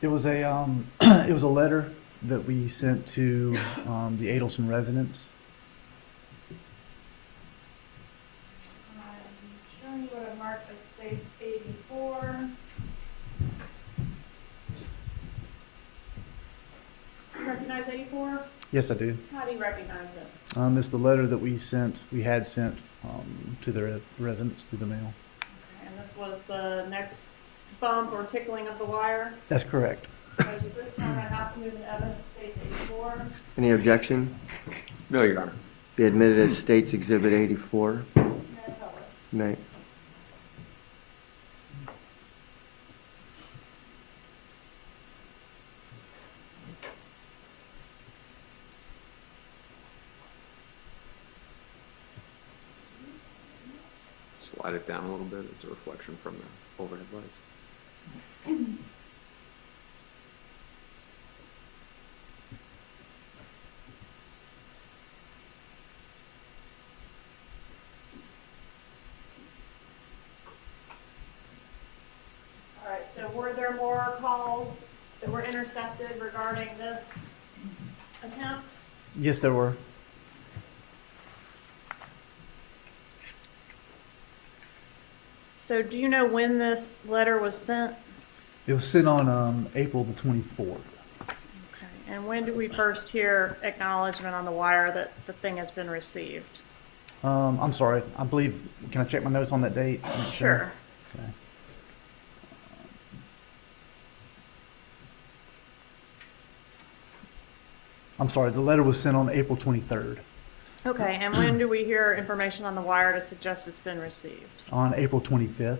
It was a it was a letter that we sent to the Adelson residents. I'm showing you what I marked as state 84. You recognize 84? Yes, I do. How do you recognize it? It's the letter that we had sent to the residents through the mail. Okay, and this was the next bump or tickling of the wire? That's correct. So this time I have to move an evidence state 84. Any objection? No, Your Honor. Be admitted as State's Exhibit 84. Nay. Slide it down a little bit as a reflection from the overhead lights. All right, so were there more calls that were intercepted regarding this attempt? Yes, there were. So do you know when this letter was sent? It was sent on April the 24th. Okay. And when did we first hear acknowledgement on the wire that the thing has been received? I'm sorry. I believe. Can I check my notes on that date? Make Sure. Okay. I'm sorry. The letter was sent on April 23rd. Okay, and when do we hear information on the wire to suggest it's been received? On April 25th.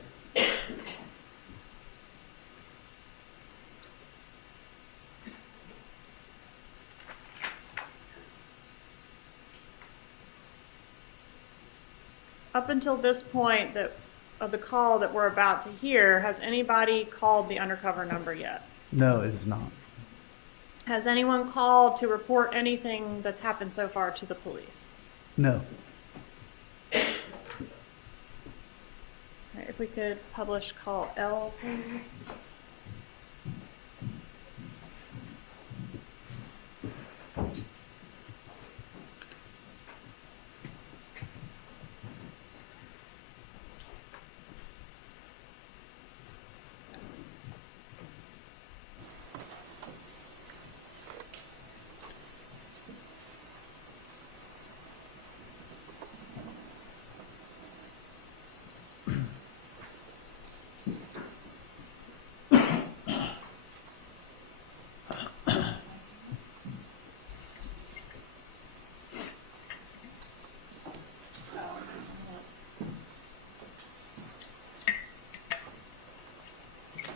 Up until this point of the call that we're about to hear, has anybody called the undercover number yet? No, it is not. Has anyone called to report anything that's happened so far to the police? No. All right, if we could publish call L, please.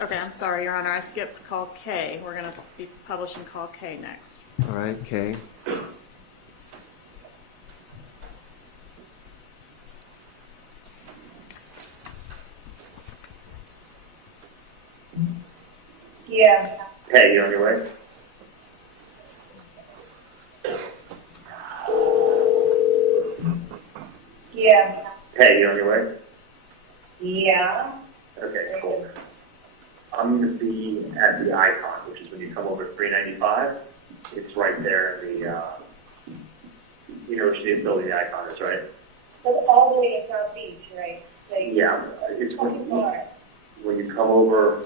Okay, I'm sorry, Your Honor, I skipped call K. We're going to be publishing call K next. All right, okay. Yeah. Hey, you on your way? Yeah. Hey, you on your way? Yeah. Okay, cool. I'm going to be at the Icon, which is when you come over 395. It's right there in the, you know, which the building the Icon is, right? That's all the way in South Beach, right? Like, Yeah, it's fucking far. when you come over,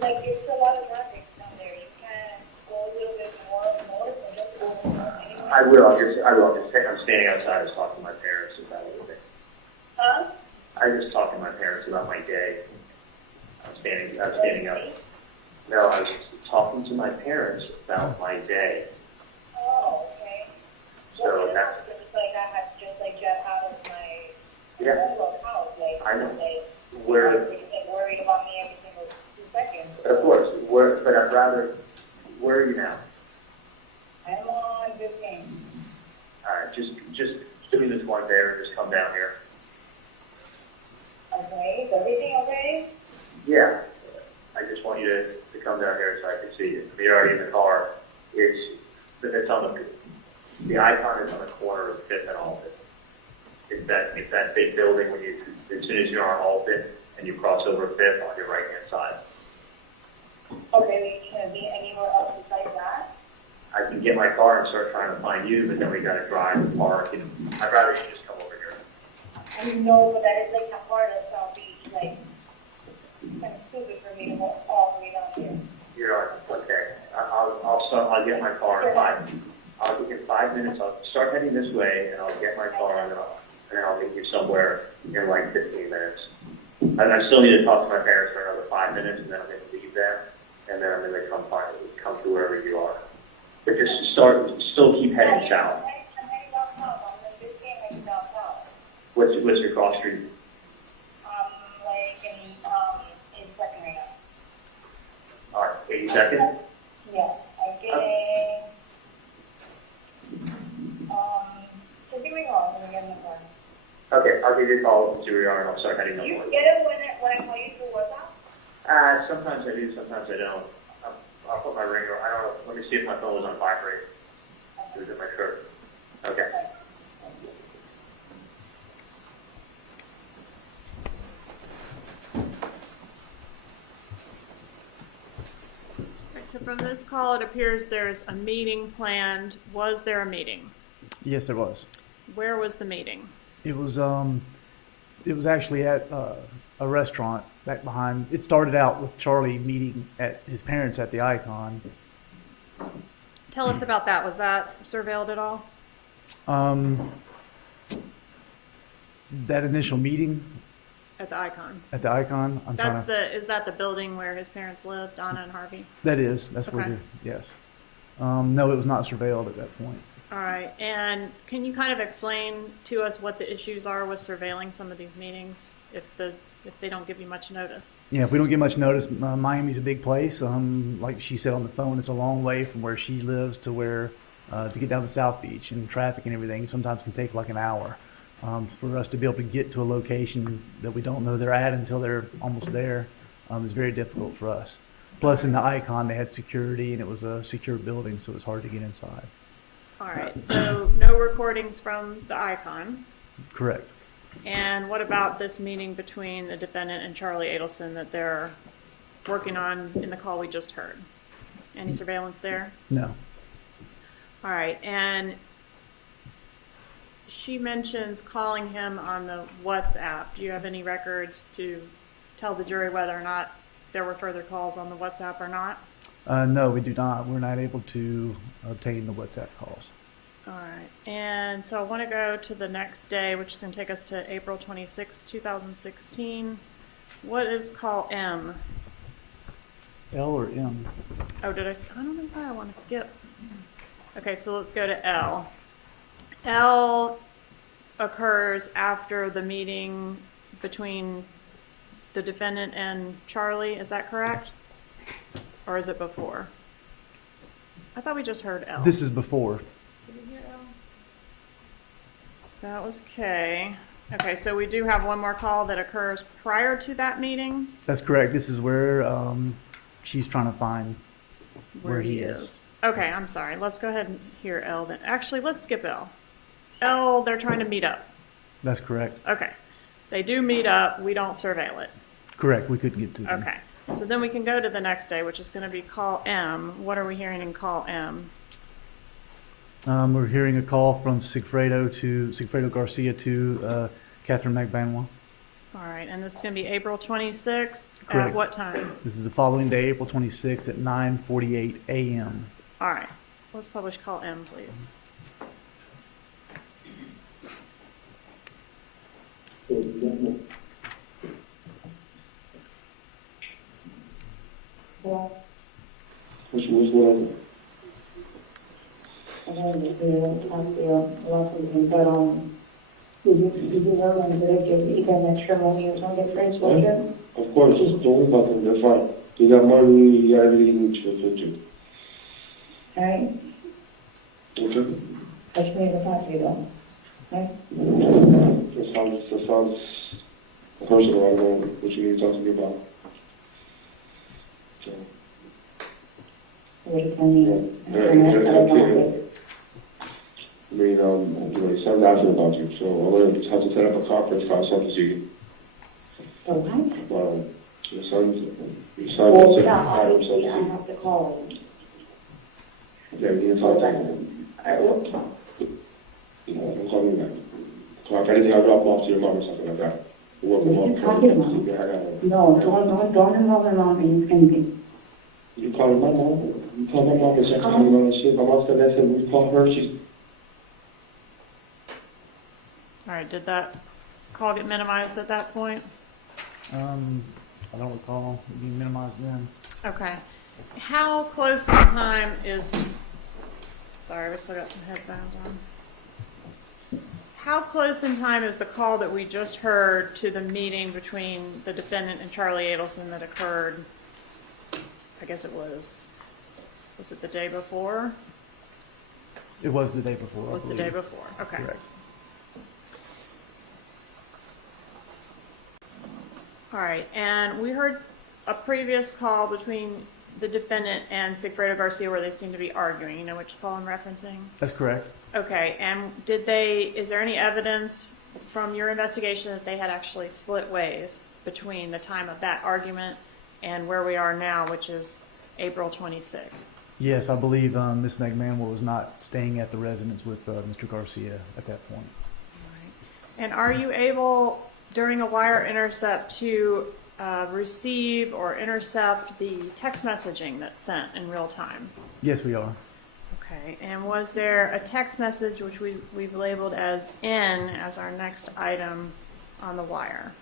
Like, there's a lot of traffic down there. You can go a little bit more north or just go north anyway. I will. I'm standing outside. I was talking to my parents about it. Huh? I was just talking to my parents about my day. I'm standing up. No, I was talking to my parents about my day. Oh, okay. So Well, that's, just like I had to just like get out of my yeah, own house, like, I know. like, Where, like worried about me every single 2 seconds. of course, but I'd rather, where are you now? I'm on 15. All right, just give me this one there and just come down here. Okay, is everything okay? Yeah, I just want you to come down here so I can see you. You're already in the car. It's on the Icon is on the corner of 5th and Alton. It's that big building when you, as soon as you're on Alton and you cross over 5th on your right-hand side. Okay, we can't be anywhere else besides that? I can get my car and start trying to find you, but then we gotta drive and park. I'd rather you just come over here. I know, but that is like a part of South Beach, like, kind of stupid for me to walk all the way down here. You're on, okay. I'll get my car in 5. I'll give you 5 minutes. I'll start heading this way and I'll get my car and then I'll meet you somewhere in like 15 minutes. And I still need to talk to my parents for another 5 minutes and then I'm gonna leave there and then I'm gonna come to wherever you are. But just still keep heading south. I'm heading downtown, I'm like 15 heading downtown. What's your cross street? Like in second right now. All right, 82nd? Yeah, I'm getting, so give me a call when I get in the car. Okay, I'll give you a call and see where you are and I'll start heading Do you north. get it when I call you through WhatsApp? Sometimes I do, sometimes I don't. I'll put my ringer. I don't know. Let me see if my phone was on vibrate. It was in my shirt. Okay. Right, so from this call, it appears there's a meeting planned. Was there a meeting? Yes, there was. Where was the meeting? It was actually at a restaurant back behind. It started out with Charlie meeting at his parents at the Icon. Tell us about that. Was that surveilled at all? That initial meeting At the Icon. at the Icon. Is that the building where his parents lived, Donna and Harvey? That's where Okay. yes. No, it was not surveilled at that point. All right, and can you kind of explain to us what the issues are with surveilling some of these meetings if they don't give you much notice? Yeah, if we don't get much notice, Miami's a big place. Like she said on the phone, it's a long way from where she lives to where to get down to South Beach, and traffic and everything sometimes can take like an hour. For us to be able to get to a location that we don't know they're at until they're almost there is very difficult for us. Plus, in the Icon, they had security, and it was a secure building, so it was hard to get inside. All right, so no recordings from the Icon. Correct. And what about this meeting between the defendant and Charlie Adelson that they're working on in the call we just heard? Any surveillance there? No. All right, and she mentions calling him on the WhatsApp. Do you have any records to tell the jury whether or not there were further calls on the WhatsApp or not? No, we do not. We're not able to obtain the WhatsApp calls. All right, and so I want to go to the next day, which is going to take us to April 26, 2016. What is call M? L or M? Oh, I don't know why I want to skip. Okay, so let's go to L. L occurs after the meeting between the defendant and Charlie, is that correct? Or is it before? I thought we just heard L. This is before. Did we hear L? That was K. Okay, so we do have one more call that occurs prior to that meeting That's correct. This is where she's trying to find where he is. Okay, I'm sorry. Let's go ahead and hear L then. Actually, let's skip L. L, they're trying to meet up. That's correct. Okay. They do meet up. We don't surveil it. Correct. We couldn't get to them. Okay. So then we can go to the next day, which is going to be call M. What are we hearing in call M? We're hearing a call from Sigfredo Garcia to Catherine McBanois. All right, and this is going to be April 26th. At Correct. what time? This is the following day, April 26th at 9:48 a.m. All right, let's publish call M, please. Well, What's going on? I don't know if you talk to you about something, but did you know when they give even extra money or something for his children? Of course, just don't worry about them. They're fine. You got money, you got everything you need to do. Right? Okay? That's me in the past, you don't. Right? That sounds personal. I don't know what you need to talk to me about. So, What do you mean? yeah, I mean, your son's asking about you, so I'm going to have to set up a conference call, something to you. So what? Well, your son Well, wants to yeah, hide obviously, I himself. have to call him. Yeah, you can talk to him. I will. Don't call me back. If anything, I'll drop off to your mom or something like that. What are you talking about? No, don't involve my mom in anything. You call my mom? You call my mom and say something about shit. My mom said that, said we call her, she's... All right, did that call get minimized at that point? I don't recall it being minimized then. Okay. How close in time is, sorry, we still got some headphones on. How close in time is the call that we just heard to the meeting between the defendant and Charlie Adelson that occurred, I guess it was it the day before? It was the day before. It was the day before, okay. Correct. All right, and we heard a previous call between the defendant and Sigfredo Garcia where they seemed to be arguing. You know which call I'm referencing? That's correct. Okay, and is there any evidence from your investigation that they had actually split ways between the time of that argument and where we are now, which is April 26th? Yes, I believe Ms. McMahon was not staying at the residence with Mr. Garcia at that point. All right. And are you able, during a wire intercept, to receive or intercept the text messaging that's sent in real time? Yes, we are. Okay, and was there a text message which we've labeled as N as our next item on the wire?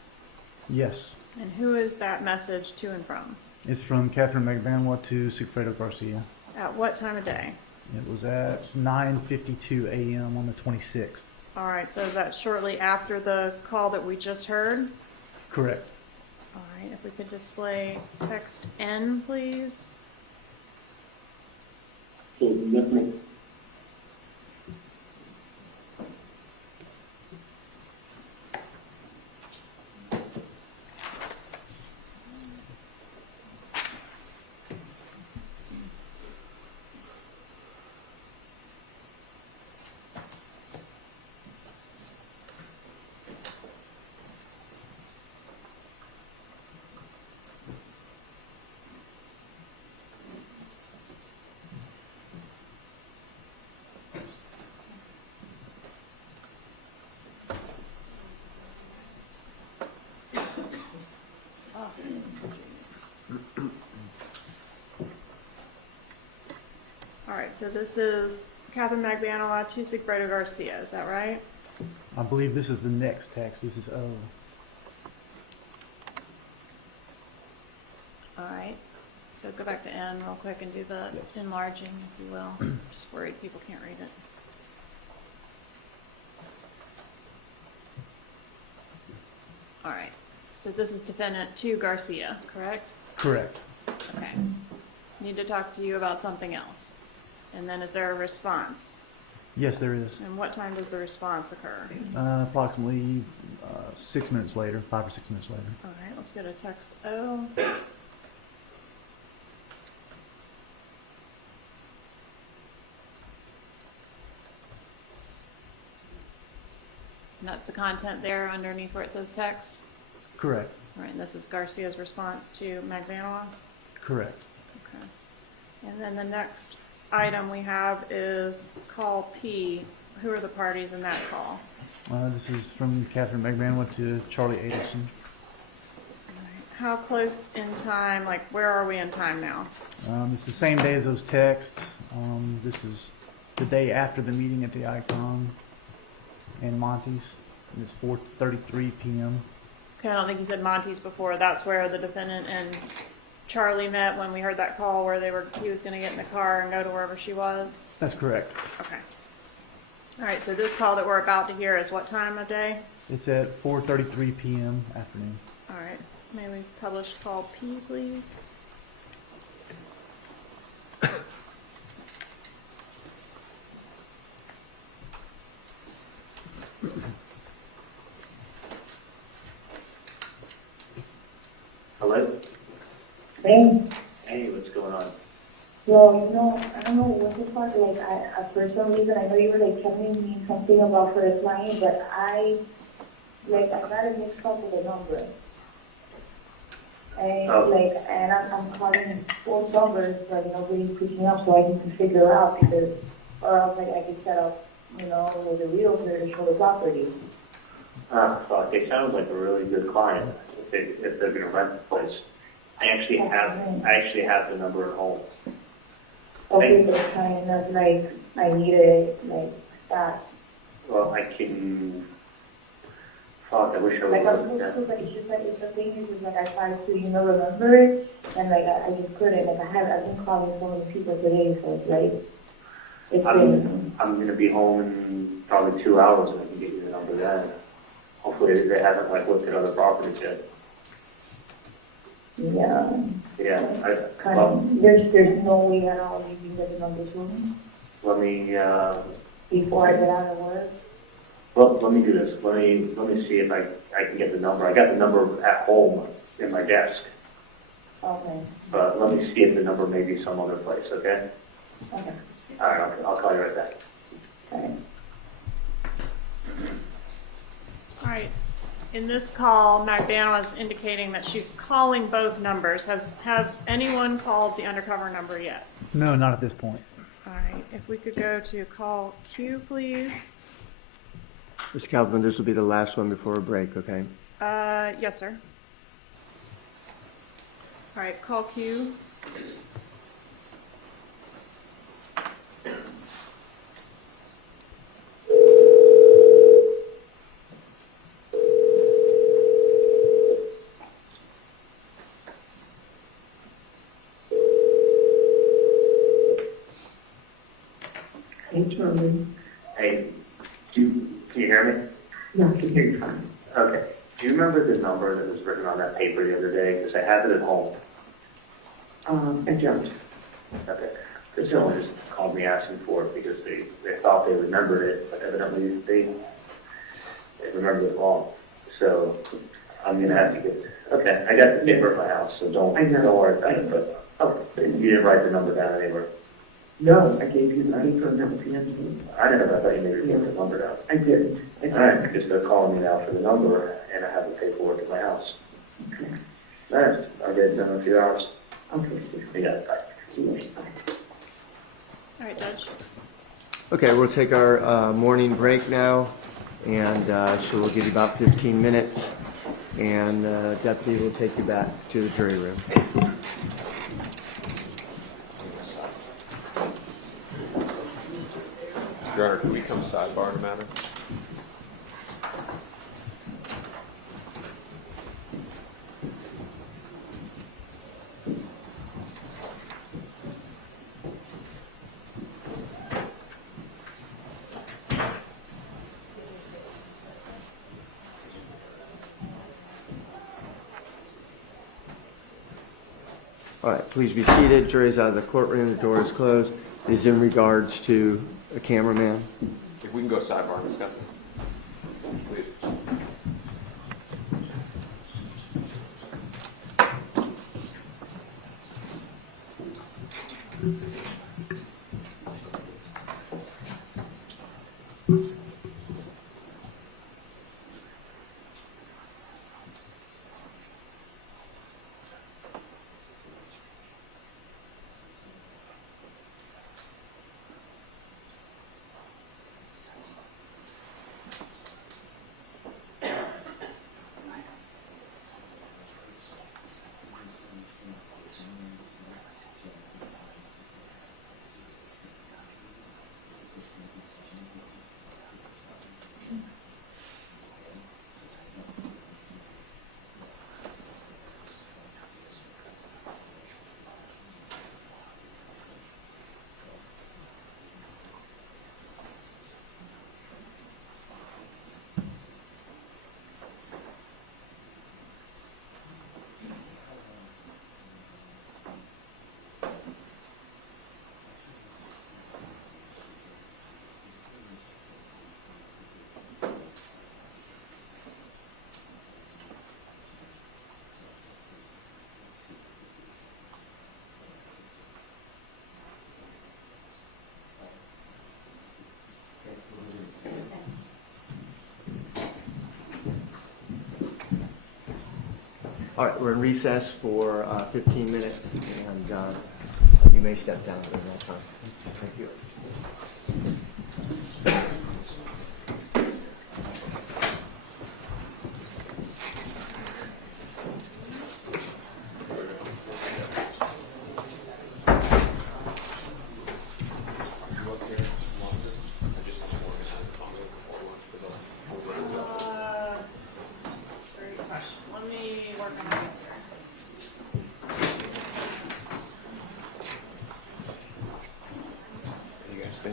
Yes. And who is that message to and from? It's from Catherine McBanois to Sigfredo Garcia. At what time of day? It was at 9:52 a.m. on the 26th. All right, so is that shortly after the call that we just heard? Correct. All right, if we could display text N, please. All right, so this is Catherine McBanois to Sigfredo Garcia, is that right? I believe this is the next text. This is O. All right, so go back to N real quick and do the Yes. enlarging, if you will. Just worried people can't read it. All right, So this is defendant 2 Garcia, correct? Correct. Okay. Need to talk to you about something else. And then is there a response? Yes, there is. And what time does the response occur? Approximately 6 minutes later, 5 or 6 minutes later. All right, let's go to text O. And that's the content there underneath where it says text? Correct. All right, and this is Garcia's response to Magbanua? Correct. Okay. And then the next item we have is call P. Who are the parties in that call? This is from Catherine McManua to Charlie Adelson. How close in time, like where are we in time now? It's the same day as those texts. This is the day after the meeting at the Icon and Monty's. It's 4:33 p.m. Okay, I don't think you said Monty's before. That's where the defendant and Charlie met when we heard that call where he was going to get in the car and go to wherever she was? That's correct. Okay. All right, so this call that we're about to hear is what time of day? It's at 4:33 p.m. afternoon. All right. May we publish call P, please? Hello? Hey, Hey, what's going on? well, I don't know what the fuck, like, for some reason, I know you were, like, telling me something about her applying, but I got a mixed call to the number. And, Oh. and I'm calling both numbers, but nobody's picking up, so I need to figure out because, or else, I could set up, with a realtor to show the property. Fuck, they sound like a really good client if they're gonna rent the place. I actually have the number at home. Okay, but it's kind of like, I need it, fast. Well, I can, fuck, I wish I Like, was, I'm supposed to, it's just like, it's the thing is, I tried to, remember it, and I just couldn't, I've been calling so many people today, so it's like, it's been, I'm gonna be home in probably 2 hours and I can get you the number then. Hopefully they haven't looked at other properties yet. yeah, Yeah, kind of, there's no way at all you can get the number to me let me, before I get out of work. well, let me do this. Let me see if I can get the number. I got the number at home in my desk, Okay, but let me see if the number may be some other place, okay? okay, All right, I'll call you right back. all right. All right. In this call, Magbanua is indicating that she's calling both numbers. Has anyone called the undercover number yet? No, not at this point. All right. If we could go to call Q, please. Mr. Calvin, this will be the last one before a break, okay? Yes, sir. All right. Call Q. Hey, Charlie. Hey, can you hear me? Yeah, I can hear you fine. Okay. Do you remember the number that was written on that paper the other day? Because I have it at home. I don't. Okay. Because someone just called me asking for it because they thought they remembered it, but evidently they remembered it wrong. So I'm going to have to get, okay, I got the paper at my house, so don't worry about it. But, you didn't write the number down anywhere. No, I gave you the paper and that was the end of it. I never thought you maybe wrote the number down. I didn't. All right, because they're calling me now for the number, and I have the paperwork at my house. Okay. All right, I'll get it done in a few hours. Okay. Yeah, bye. Bye. All right, Judge. Okay, we'll take our morning break now, and so we'll give you about 15 minutes, and Deputy will take you back to the jury room. Your Honor, can we come sidebar the matter? All right, please be seated. Jury's out of the courtroom. The door is closed. Is in regards to a cameraman. If we can go sidebar and discuss it, please. All right, we're in recess for 15 minutes, and you may step down during that time. Thank you. Great question. Let me work on an answer. You guys stay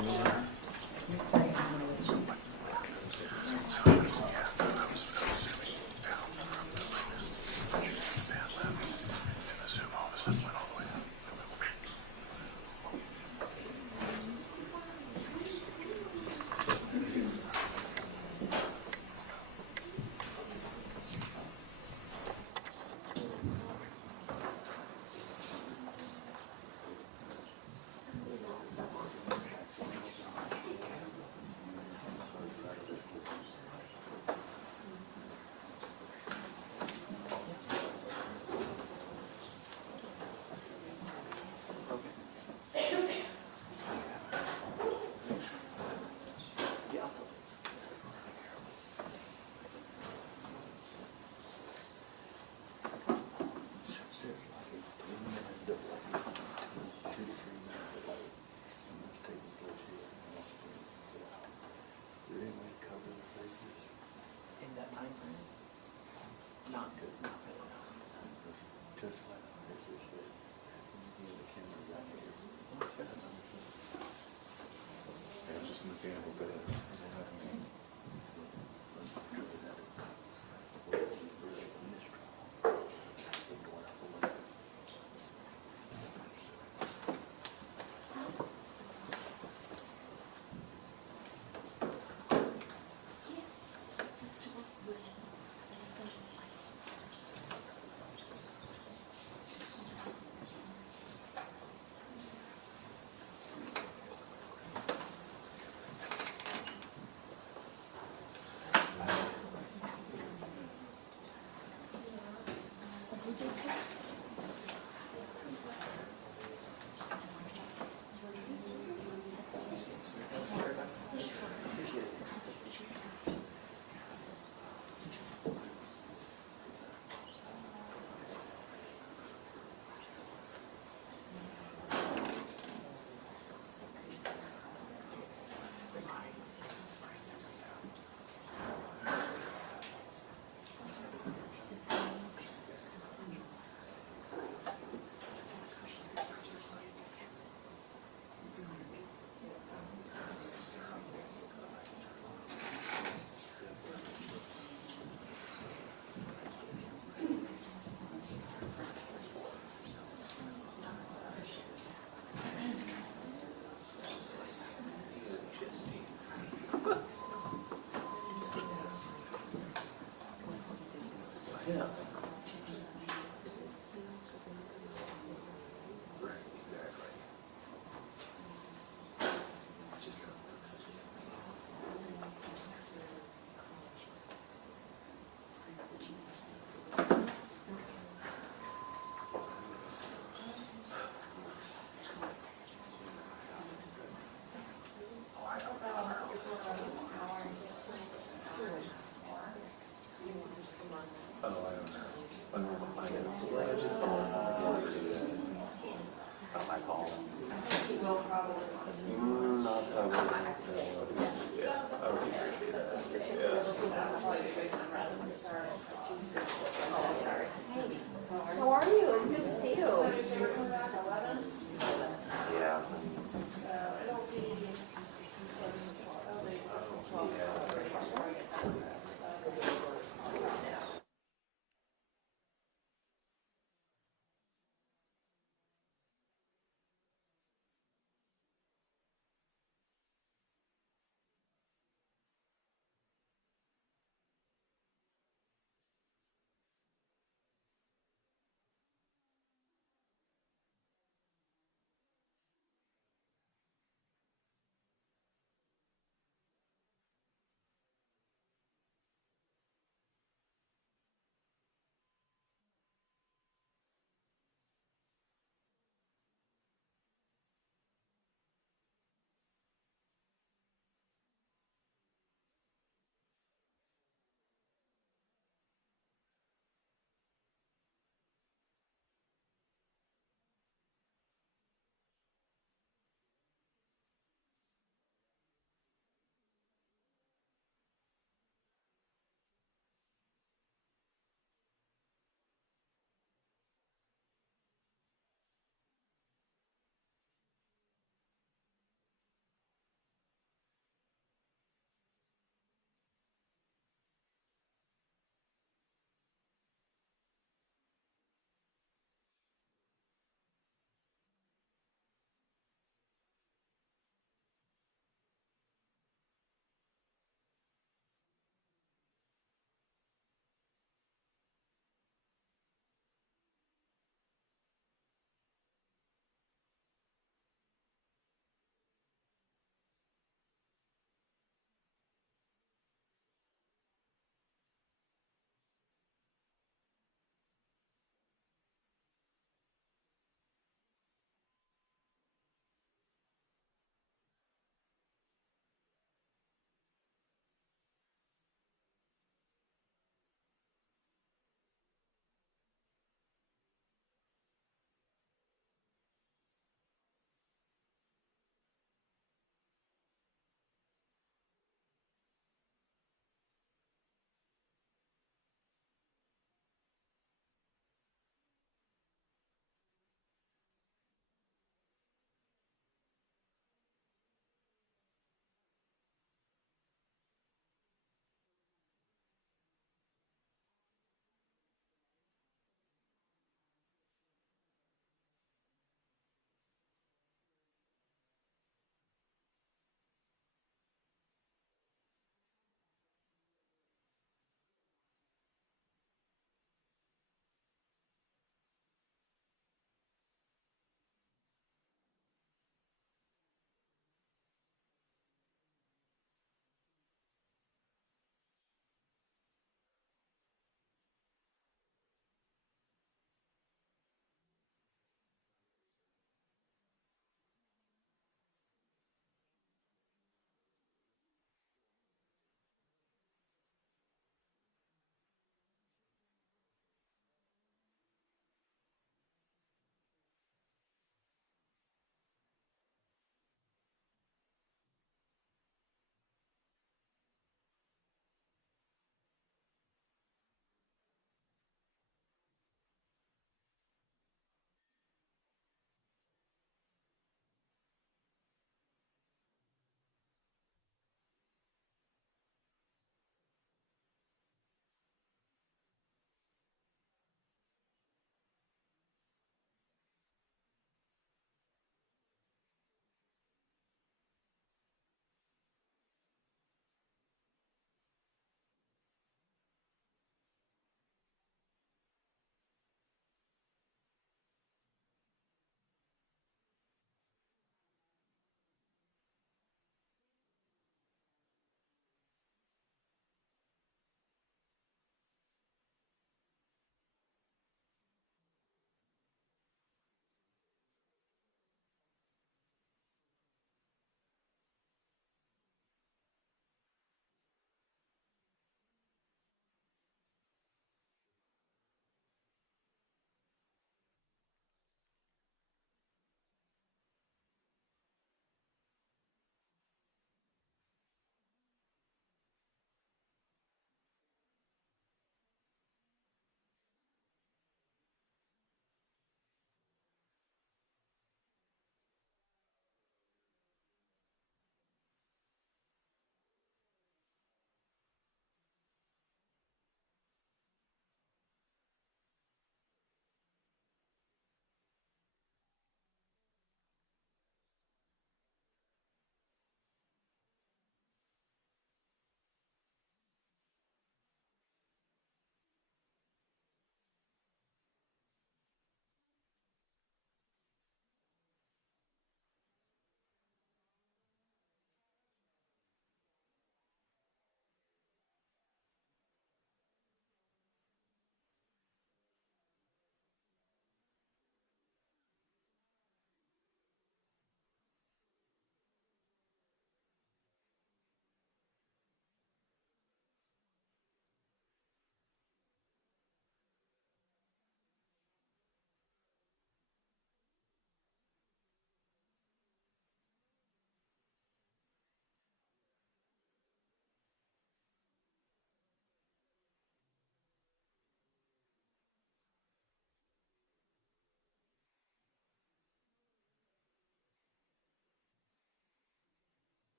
Yeah. Oh, I don't know.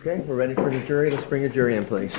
Okay, we're ready for the jury. Let's bring a jury in, please.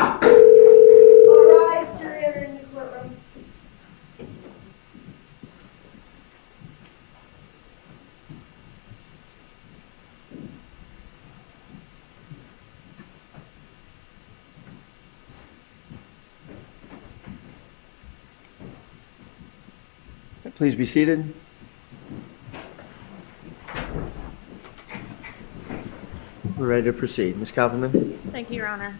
All rise, jury, enter in the courtroom. Please be seated. We're ready to proceed. Ms. Kaufman? Thank you, Your Honor.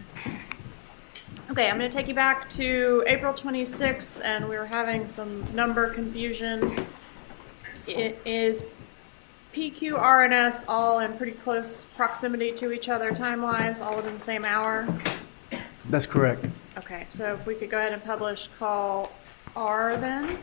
Okay, I'm going to take you back to April 26th, and we were having some number confusion. It is PQ, R, and S all in pretty close proximity to each other time-wise, all within the same hour? That's correct. Okay, so if we could go ahead and publish call R then?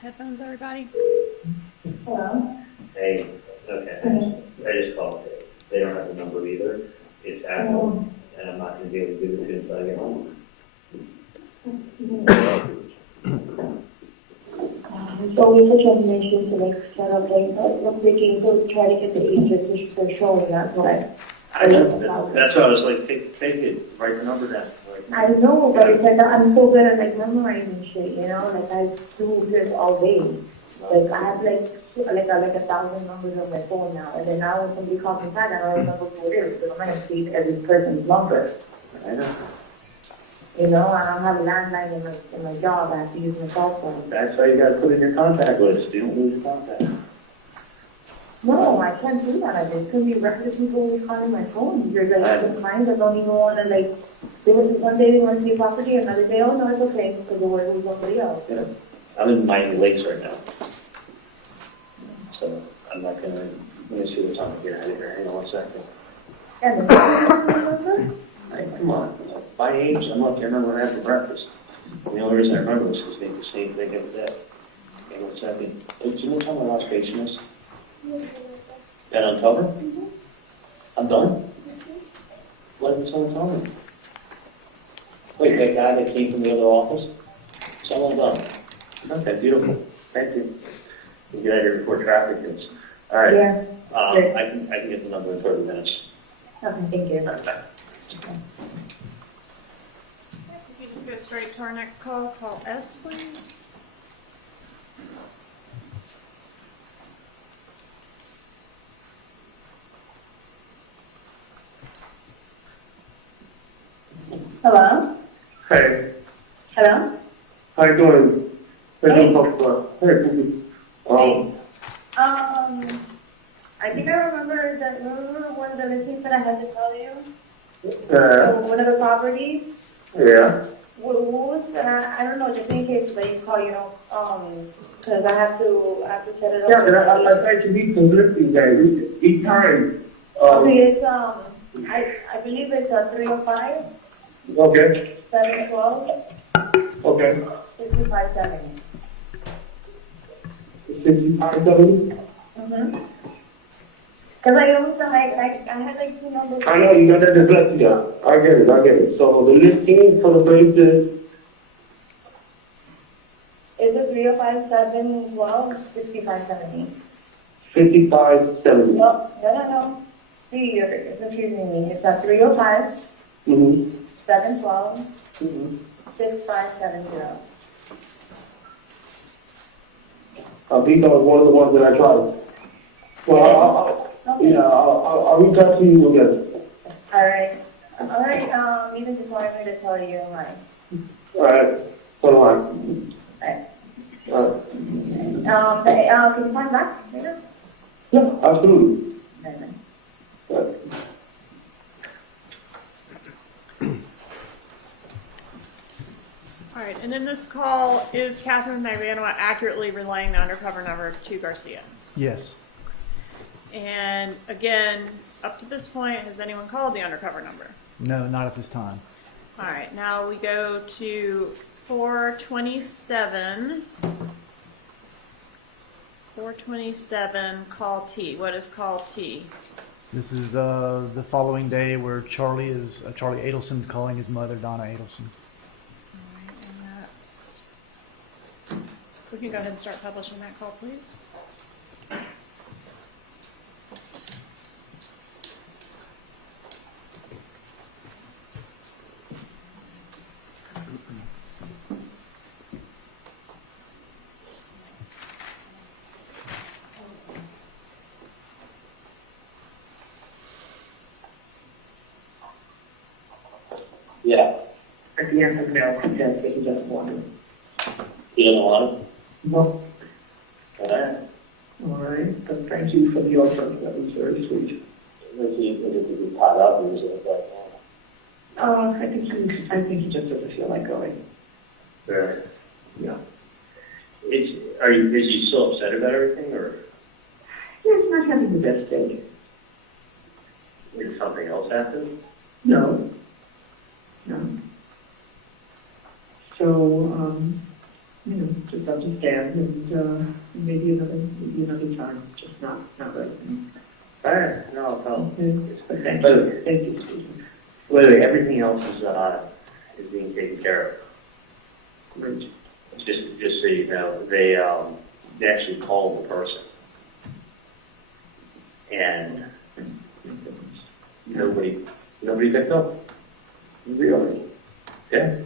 Headphones, everybody? Hello? Hey, okay, I just called. They don't have the number either. It's Apple, and I'm not gonna be able to do it until I get home. So we put information to like set up like updating to try to get the agents which they're showing us like. I know, that's why I was like, take it, write the number down. Like, I know, but it's like I'm so good at like memorizing shit, you know, like I do this all day. Like I have like 1,000 numbers on my phone now, and then now when somebody calls me back, I don't remember who it is, because I'm not gonna save every person's number. I know. You know, I don't have a landline in my job, I have to use my cell phone. That's why you gotta put in your contact list. You don't lose your contact. No, I can't do that. There's gonna be records of people always calling my phone. There's like clients that don't even wanna like, they were one day they want to see property, another day, oh no, it's okay, because they're working with somebody else. Yeah. I'm in Miami Lakes right now. So I'm not gonna, let me see what time to get out of here. Hang on 1 second. And then, Hey, come on. By age, I'm lucky I remember when I had for breakfast. The only reason I remember this is because the same thing every day. Hang on 1 second. Hey, do you know what time my last patient is? That Undercover? I'm done? What did someone tell me? Wait, that guy that came from the other office? Someone done. Okay, beautiful. Thank you. You get out of here before traffic hits. All right. yeah, I can get the number in 30 minutes. okay, thank you. All right, bye. If you just go straight to our next call, call S, please. Hello? Hey, Hello? how you doing? Hey. Hey, I think I remember one of the listings that I had to tell you? One of the properties? yeah. What was, I don't know, just in case that you call, you know, because I have to set it up. Yeah, and I tried to read some listings there each time. Okay, it's, I believe it's 305, Okay, 712, okay. 6570. 6570? Mm-hmm. Because I also, I had like two numbers. I know, you got that dyslexia. I get it. So the listing for the place is, Is it 305, 712, 6570? 5570. No. See, you're confusing me. It's 305, Mm-hmm. 712, Mm-hmm. 6570. These are one of the ones that I tried. Well, Okay. Yeah, I'll reach out to you again. Alright. Needless just wanted me to tell you mine. All right, hold on. Alright. All right. Can you call me back later? Yeah, absolutely. Okay. All right. All right, and in this call, is Catherine Magbanua accurately relaying the undercover number to Garcia? Yes. And again, up to this point, has anyone called the undercover number? No, not at this time. All right, now we go to 427. 427, call T. What is call T? This is the following day where Charlie Adelson is calling his mother, Donna Adelson. All right, and that's... We can go ahead and start publishing that call, please. Yeah, At the end of the mail, he says that he doesn't want it. he doesn't want it? No. All right. All right, but thank you for the offer, that was very sweet. Is he caught up or is it like, I think he just doesn't feel like going. very? Yeah. Is he still upset about everything or Yeah, he's not having the best day. did something else happen? No. No. So, just understand and, maybe another time, just not right now. All right, no, no. Okay. But thank But- you, Stephen. Wait, everything else is being taken care of. Great. Just so you know, they actually called the person. And nobody picked up. Really? Yeah.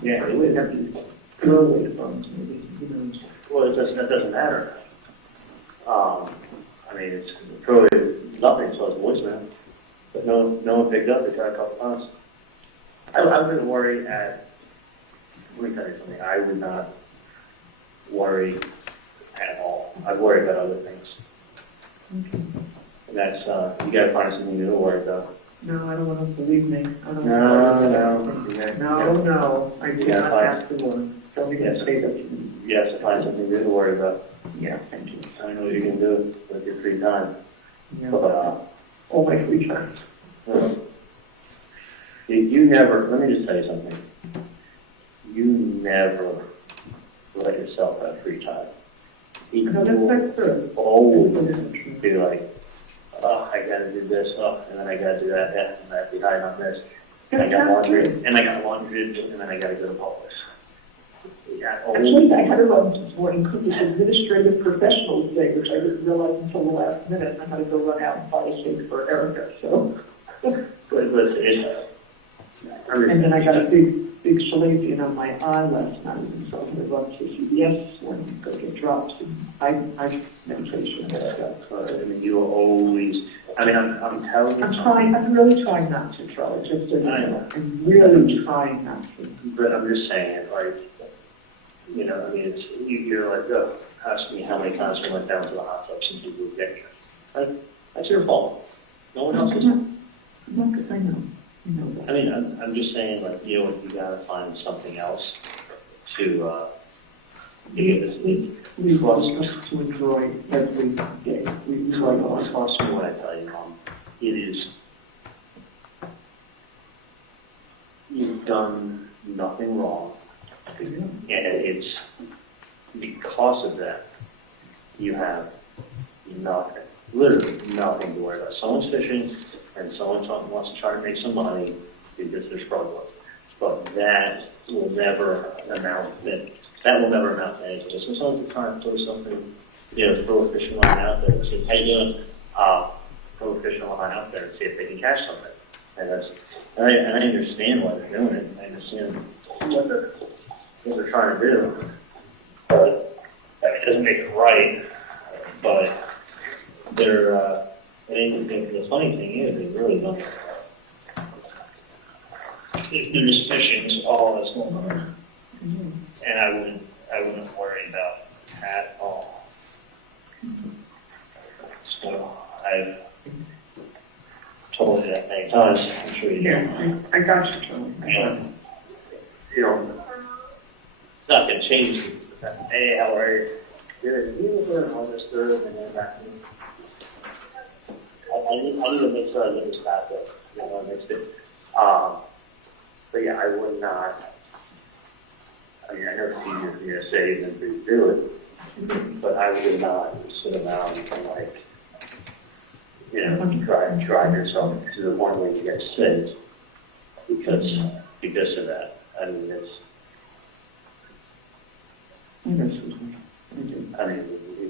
Yeah, they would have to throw away the phones, maybe, Well, that doesn't matter. I mean, it's probably nothing, so it's voicemail. But no one picked up. They tried a couple times. I wouldn't worry let me tell you something. I would not worry at all. I'd worry about other things. And that's, you gotta find something new to worry about. No, I don't want to believe me. I don't No. No, I do Yeah, not fine. have to one. Tell me to say that to me. You have to find something new to worry about. Yeah, thank you. I don't know what you can do with your free time. Yeah. But, All my free time. you never, let me just tell you something. You never let yourself have free time. No, that's true. Always be like, oh, I gotta do this, and then I gotta do that, and I'm behind on this. And I got laundry, and I got laundry to do, and then I gotta go to Publix. Yeah, Actually, I had to run this morning because this administrative professionals day, which I didn't realize until the last minute. I had to go run out and buy a cake for Erica, so. but it's, And then I got a big chalazion on my eye last night, and so I'm going to run to CVS and go get drops and eye medication and stuff. I mean, you always, I'm telling you. I'm really trying not to, Charlie, just so you know. I'm really trying not to. But I'm just saying, like, I mean, you're like, oh, ask me how many times I went down to the hot tub since you moved there. That's your fault. No one else's. I know. I mean, I'm just saying, like, you gotta find something else to get this. We want us to enjoy every day. Trust me when I tell you, Mom. It is. You've done nothing wrong, and it's because of that you have nothing, literally nothing to worry about. Someone's fishing, and someone wants to try to make some money because they're struggling, but that will never amount to anything. Just when someone's trying to throw something, throw a fishing line out there and say, "How you doing?" Throw a fishing line out there and see if they can catch something. And I understand why they're doing it. I understand what they're trying to do. But it doesn't make it right. But they're, the funny thing is, they really don't. If there's suspicions, all that's going on. And I wouldn't worry about at all. So I've told you that many times, I'm sure you Yeah, know. I got you, Tony. And, you know, it's not gonna change. Hey, how are you? Good. You were on this third and then back. I need to make sure I get this back up. You know, next it. But yeah, I would not. I mean, I know Steve is going to say and to do it, but I would not sit around and like, you know, drive yourself to the one where you get sick because of that. I mean, it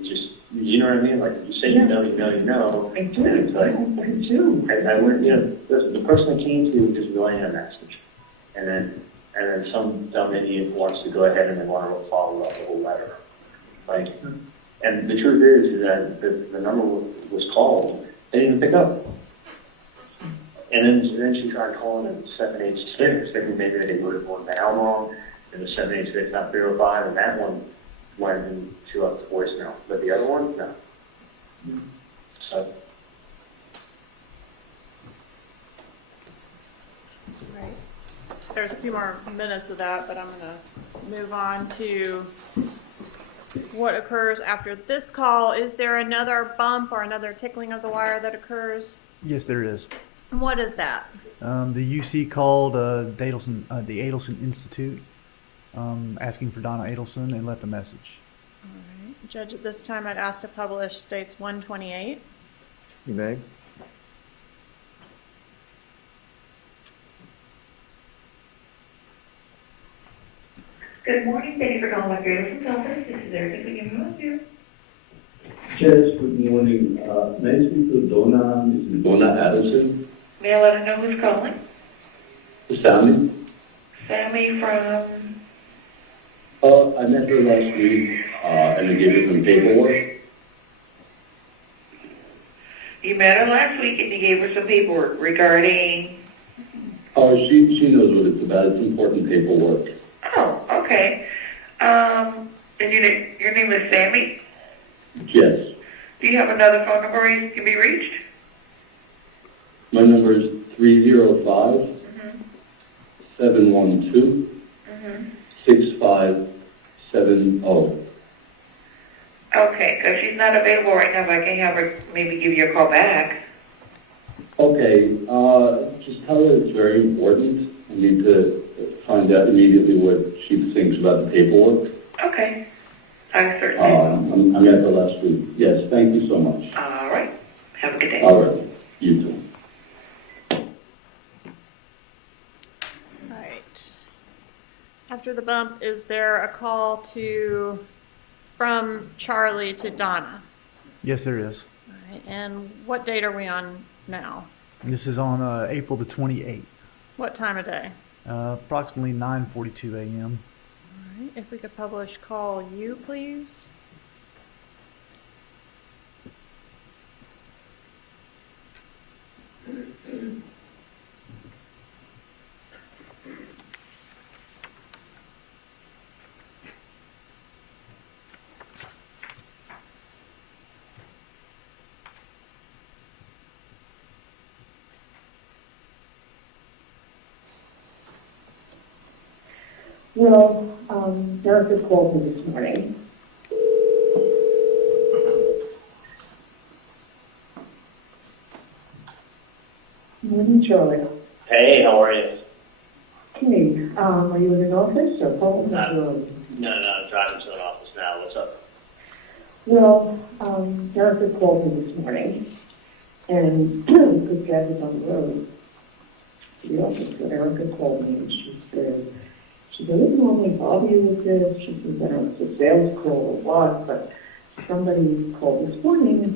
just, you know what I mean? Like, you say you know. I do. And it's like, I do. I wouldn't, you know, the person I came to just relaying a message. And then some dumb idiot wants to go ahead and they want to follow up with a letter. Like, and the truth is that the number was called, they didn't pick up. And then she tried calling in 786, thinking maybe they would have gone down wrong, and the 786 not 305, and that one went into up to voicemail. But the other one, no. So. Right. There's a few more minutes of that, but I'm going to move on to what occurs after this call. Is there another bump or another tickling of the wire that occurs? Yes, there is. And what is that? The UC called the Adelson Institute, asking for Donna Adelson, and left a message. All right. Judge, at this time, I'd ask to publish states 128. You may. Good morning. Thank you for calling Adelson's office. This is Erica. Can you help you? Yes, good morning. May I speak to Donna, Mrs. Donna Adelson? May I let her know who's calling? Sammy? Sammy from... I met her last week, and I gave her some paperwork. You met her last week and you gave her some paperwork regarding... She knows what it's about. It's important paperwork. Oh, okay. And your name is Sammy? Yes. Do you have another phone number you can be reached? My number is 305 712 6570. Okay, because she's not available right now, but I can have her maybe give you a call back. Okay, just tell her it's very important. I need to find out immediately what she thinks about the paperwork. Okay. I certainly will. I met her last week. Yes, thank you so much. All right. Have a good day. All right. You too. All right. After the bump, is there a call from Charlie to Donna? Yes, there is. All right. And what date are we on now? And this is on April the 28th, What time of day? approximately 9:42 a.m. All right. If we could publish call you, please. Well, Erica called me this morning. Morning, Charlie. Hey, how are you? Hey, are you in an office or home? No, I'm driving to an office now. What's up? Well, Erica called me this morning, and because Dad was on the road to the office, but Erica called me and she said, I didn't normally bother you with this. She said, I don't know if it's a sales call or what, but somebody called this morning and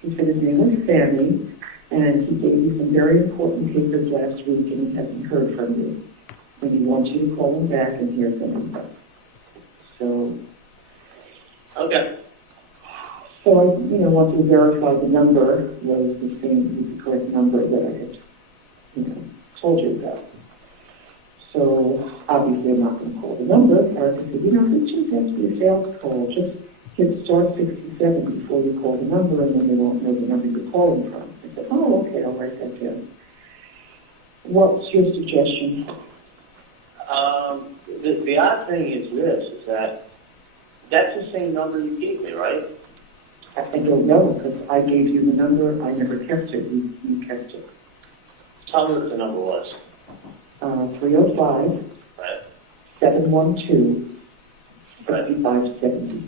he said his name was Sammy, and he gave you some very important papers last week and he hasn't heard from you. And he wants you to call him back and hear from him. So. Okay. So I, once we verified the number was the same, the correct number that I had, told you about. So obviously I'm not going to call the number. Erica said, it just has to be a sales call. Just hit star 67 before you call the number, and then they won't know the number you're calling from. I said, oh, okay, I'll write that down. What's your suggestion? The odd thing is this, is that that's the same number you gave me, right? I don't know, because I gave you the number. I never kept it. You kept it. Tell me what the number was. 305 Right. 712 Right. 6570.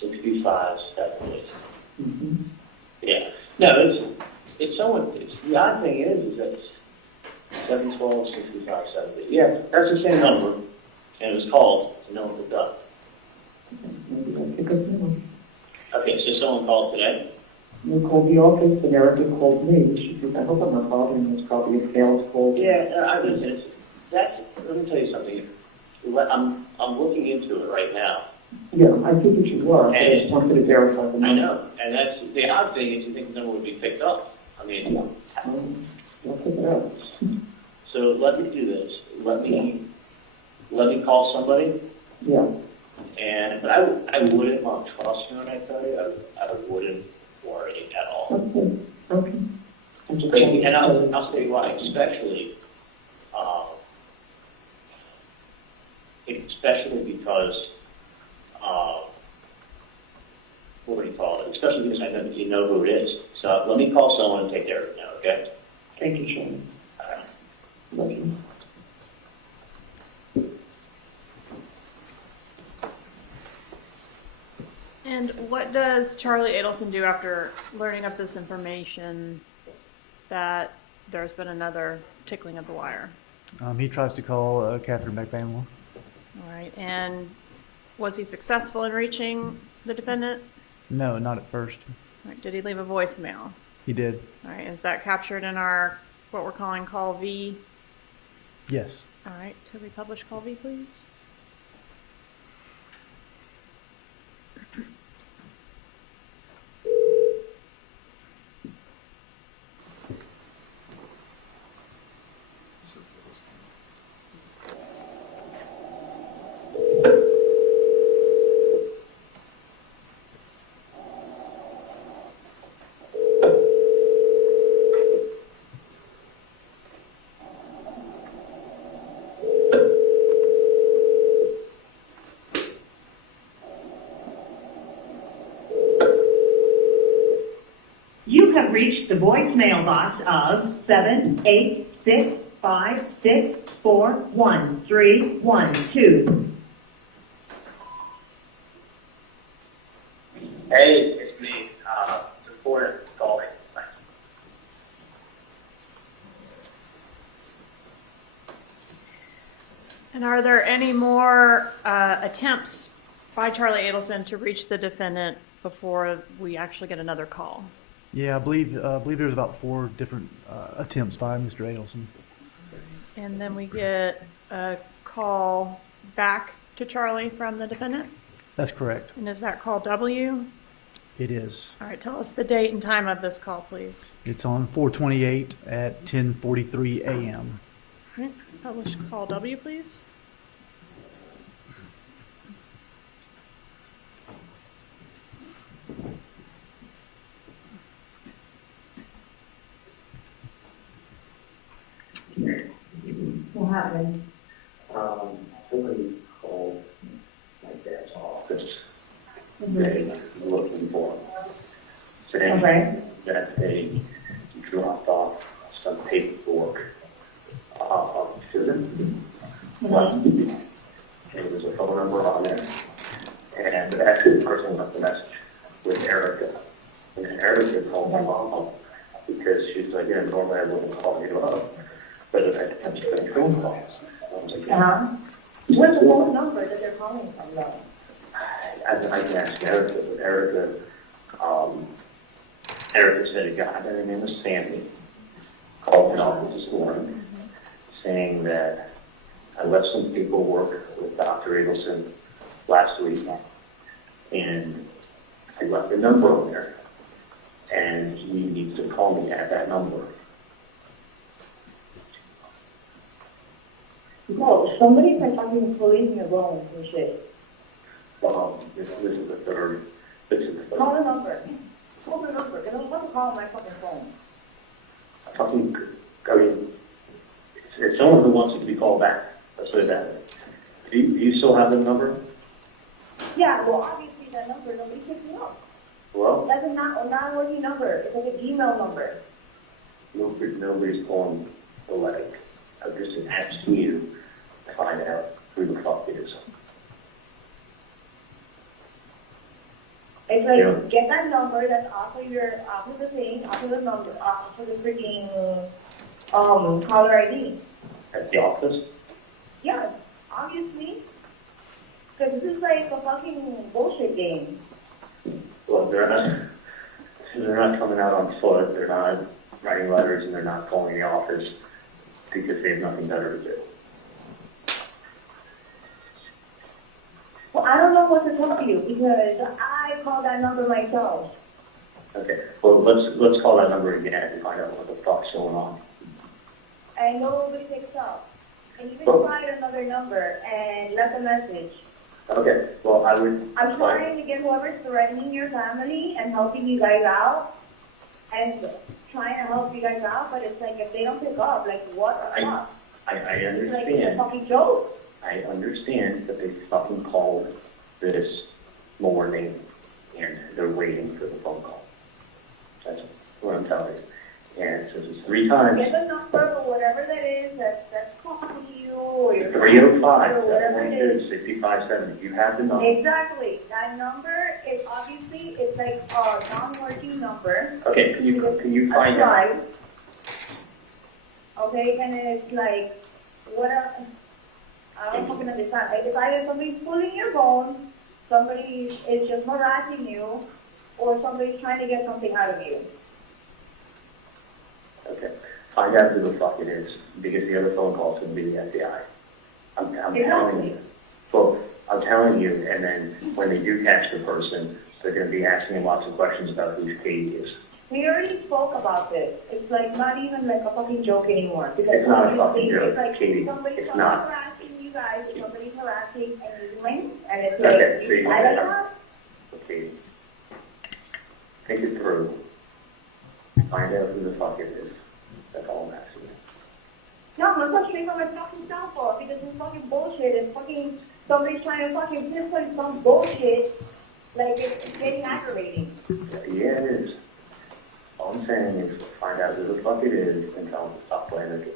6570. Mm-hmm. Yeah. No, the odd thing is that it's 712, 6570. Yeah, that's the same number, and it was called, and no one picked up. Maybe I'll pick up now. Okay, so someone called today? You called the office, and Erica called me. She said, I hope I'm not bothering. It's probably a sales call. Yeah, listen, let me tell you something. I'm looking into it right now. Yeah, I think that you were. I just wanted to verify the number. I know, and that's the odd thing is you think the number would be picked up. I mean, I'll pick it up. so let me do this. Let me call somebody. Yeah. But I wouldn't want trust me when I tell you. I wouldn't worry at all. Okay. And I'll tell you why, especially because, what do you call it? Especially because I know that you know who it is. So let me call someone and take care of it now, okay? Thank you, Sean. Love you. And what does Charlie Adelson do after learning of this information that there's been another tickling of the wire? He tries to call Catherine McBamel. All right, and was he successful in reaching the defendant? No, not at first. All right, did he leave a voicemail? He did. All right, is that captured in our, what we're calling call V? Yes. All right, could we publish call V, please? Reached the voicemail box of 78656413112. Hey, it's me. It's important. Call me. Thanks. And are there any more attempts by Charlie Adelson to reach the defendant before we actually get another call? Yeah, I believe there's about 4 different attempts by Mr. Adelson. And then we get a call back to Charlie from the defendant? That's correct. And is that call W? It is. All right, tell us the date and time of this call, please. It's on 4/28 at 10:43 a.m. All right, publish call W, please. What happened? Somebody called my dad's office. They were looking for him. Saying that they dropped off some paperwork to them. Well, there was a phone number on there. And actually the person left the message with Erica. And Erica called my mom because she's like, yeah, normally I wouldn't call you up. But I just got a phone call. What's the phone number that they're calling from, though? I can ask Erica, but Erica said a guy by the name of Sandy called my office this morning saying that I left some paperwork with Dr. Adelson last week, and I left a number on there, and he needs to call me at that number. No, somebody's like fucking pulling your bones and shit. This is the third. This is the third. Call the number. Call the number. They don't want to call my fucking phone. It's someone who wants it to be called back. Let's put it that way. Do you still have the number? Yeah, well, obviously that number, nobody picks me up. Well, That's a non-working number. It's like an email number. nobody's calling the leg. I'm just asking you to find out who the fuck it is. It's like, Yeah. get that number that's off of the thing, off of the number, off of the freaking, caller ID. At the office? Yeah, obviously. Because this is like a fucking bullshit game. Well, they're not coming out on foot. They're not writing letters, and they're not calling the office because they have nothing better to do. Well, I don't know what to tell you because I called that number myself. Okay. Well, let's call that number again and find out what the fuck's going on. And nobody picks up. And you Oh. can try another number and left a message. Okay. Well, I'm trying to get whoever's threatening your family and helping you guys out and trying to help you guys out, but it's like if they don't pick up, like what the fuck? I It's like it's a understand. fucking joke. I understand that they fucking called this morning and they're waiting for the phone call. That's what I'm telling you. And since it's 3 times, Get the number or whatever that is that's calling you or your 305 or whatever it is. 712 6570. You have the number. Exactly. That number is obviously it's like a non-working number. Okay, can you find out? Right. Okay, and then it's like what else? I don't fucking understand. Like it's either somebody's pulling your phone, somebody is just harassing you, or somebody's trying to get something out of you. Okay, find out who the fuck it is because the other phone call is going to be the FBI. I'm telling you. Well, I'm telling you, and then when they do catch the person, they're going to be asking him lots of questions about who Katie is. We already spoke about this. It's like not even like a fucking joke anymore. Because It's not a fucking obviously joke, it's like Katie. somebody's It's not. harassing you guys, or somebody's harassing anyone, and it's Okay, like, so you I want don't to know. Okay. Think it through. Find out who the fuck it is. That's all I'm asking you. No, I'm not straight from my fucking cell phone because it's fucking bullshit. It's fucking somebody's trying to fucking pinpoint some bullshit. Like it's getting aggravating. Yeah, it is. All I'm saying is find out who the fuck it is and tell them to stop playing their games.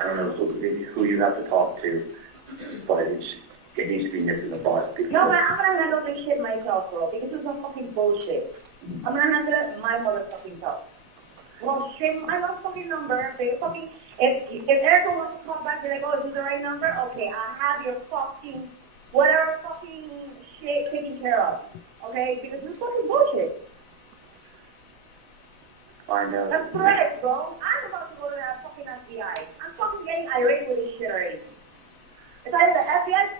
I don't know who you have to talk to, but it needs to be nipped in the butt. No, man, I'm gonna handle this shit myself, bro, because it's some fucking bullshit. I'm gonna handle it my motherfucking self. Well, straight my motherfucking number. They fucking if Erica wants to call back, they're like, oh, is this the right number? Okay, I have your fucking whatever fucking shit taken care of. Okay, because it's fucking bullshit. Find out. That's correct, bro. I'm about to go to that fucking FBI. I'm fucking getting irate with this shit already. It's either the FBI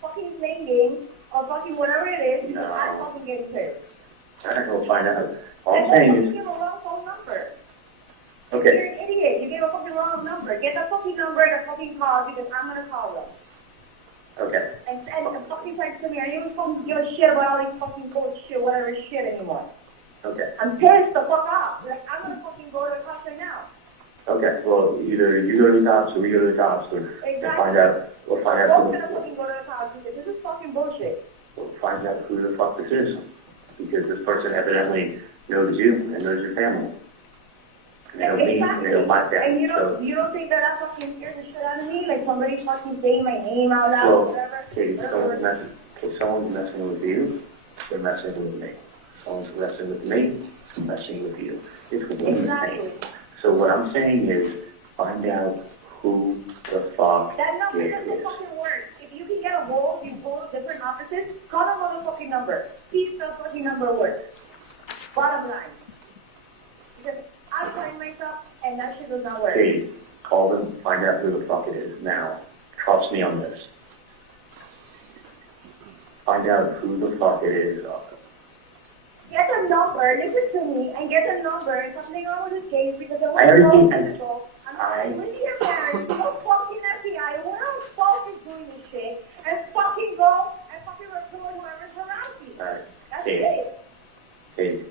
fucking playing games or fucking whatever it is, because No. I'm fucking getting pissed. All right, we'll find out. All And I'm then saying you is, give a wrong phone number. okay, You're an idiot. You gave a fucking wrong number. Get the fucking number and the fucking call because I'm gonna call them. okay, And the fucking text to me. I don't even fucking give a shit about all these fucking bullshit, whatever shit anymore. okay, I'm pissed the fuck off. Like, I'm gonna fucking go to the cops right now. okay. Well, either you go to the cops or we go to the cops, and Exactly. we'll find We're out both gonna fucking go to the cops because this is fucking bullshit. we'll find out who the fuck this is, because this person evidently knows you and knows your family. And they don't mean, and they don't like that. And So, you don't think that fucking scares the shit out of me? Like somebody fucking saying my name out loud or well, whatever? Katie, if someone's messing with you, they're messing with me. Someone's messing with me, messing with you. It's one and the Exactly. same. So what I'm saying is, find out who the fuck That number it doesn't is. fucking work. If you can get a hold, you hold different offices, call the motherfucking number. See if the fucking number works. Bottom line. Because I'm trying myself and that shit does not work. Katie, call them, find out who the fuck it is now. Trust me on this. find out who the fuck it is. Get a number, listen to me, and get a number. Something wrong with this case because there I already was no did. people. I'm with your parents, no fucking FBI. Who else fucking doing this shit? And fucking go and fucking report whoever's around you. Alright, That's Dave. it.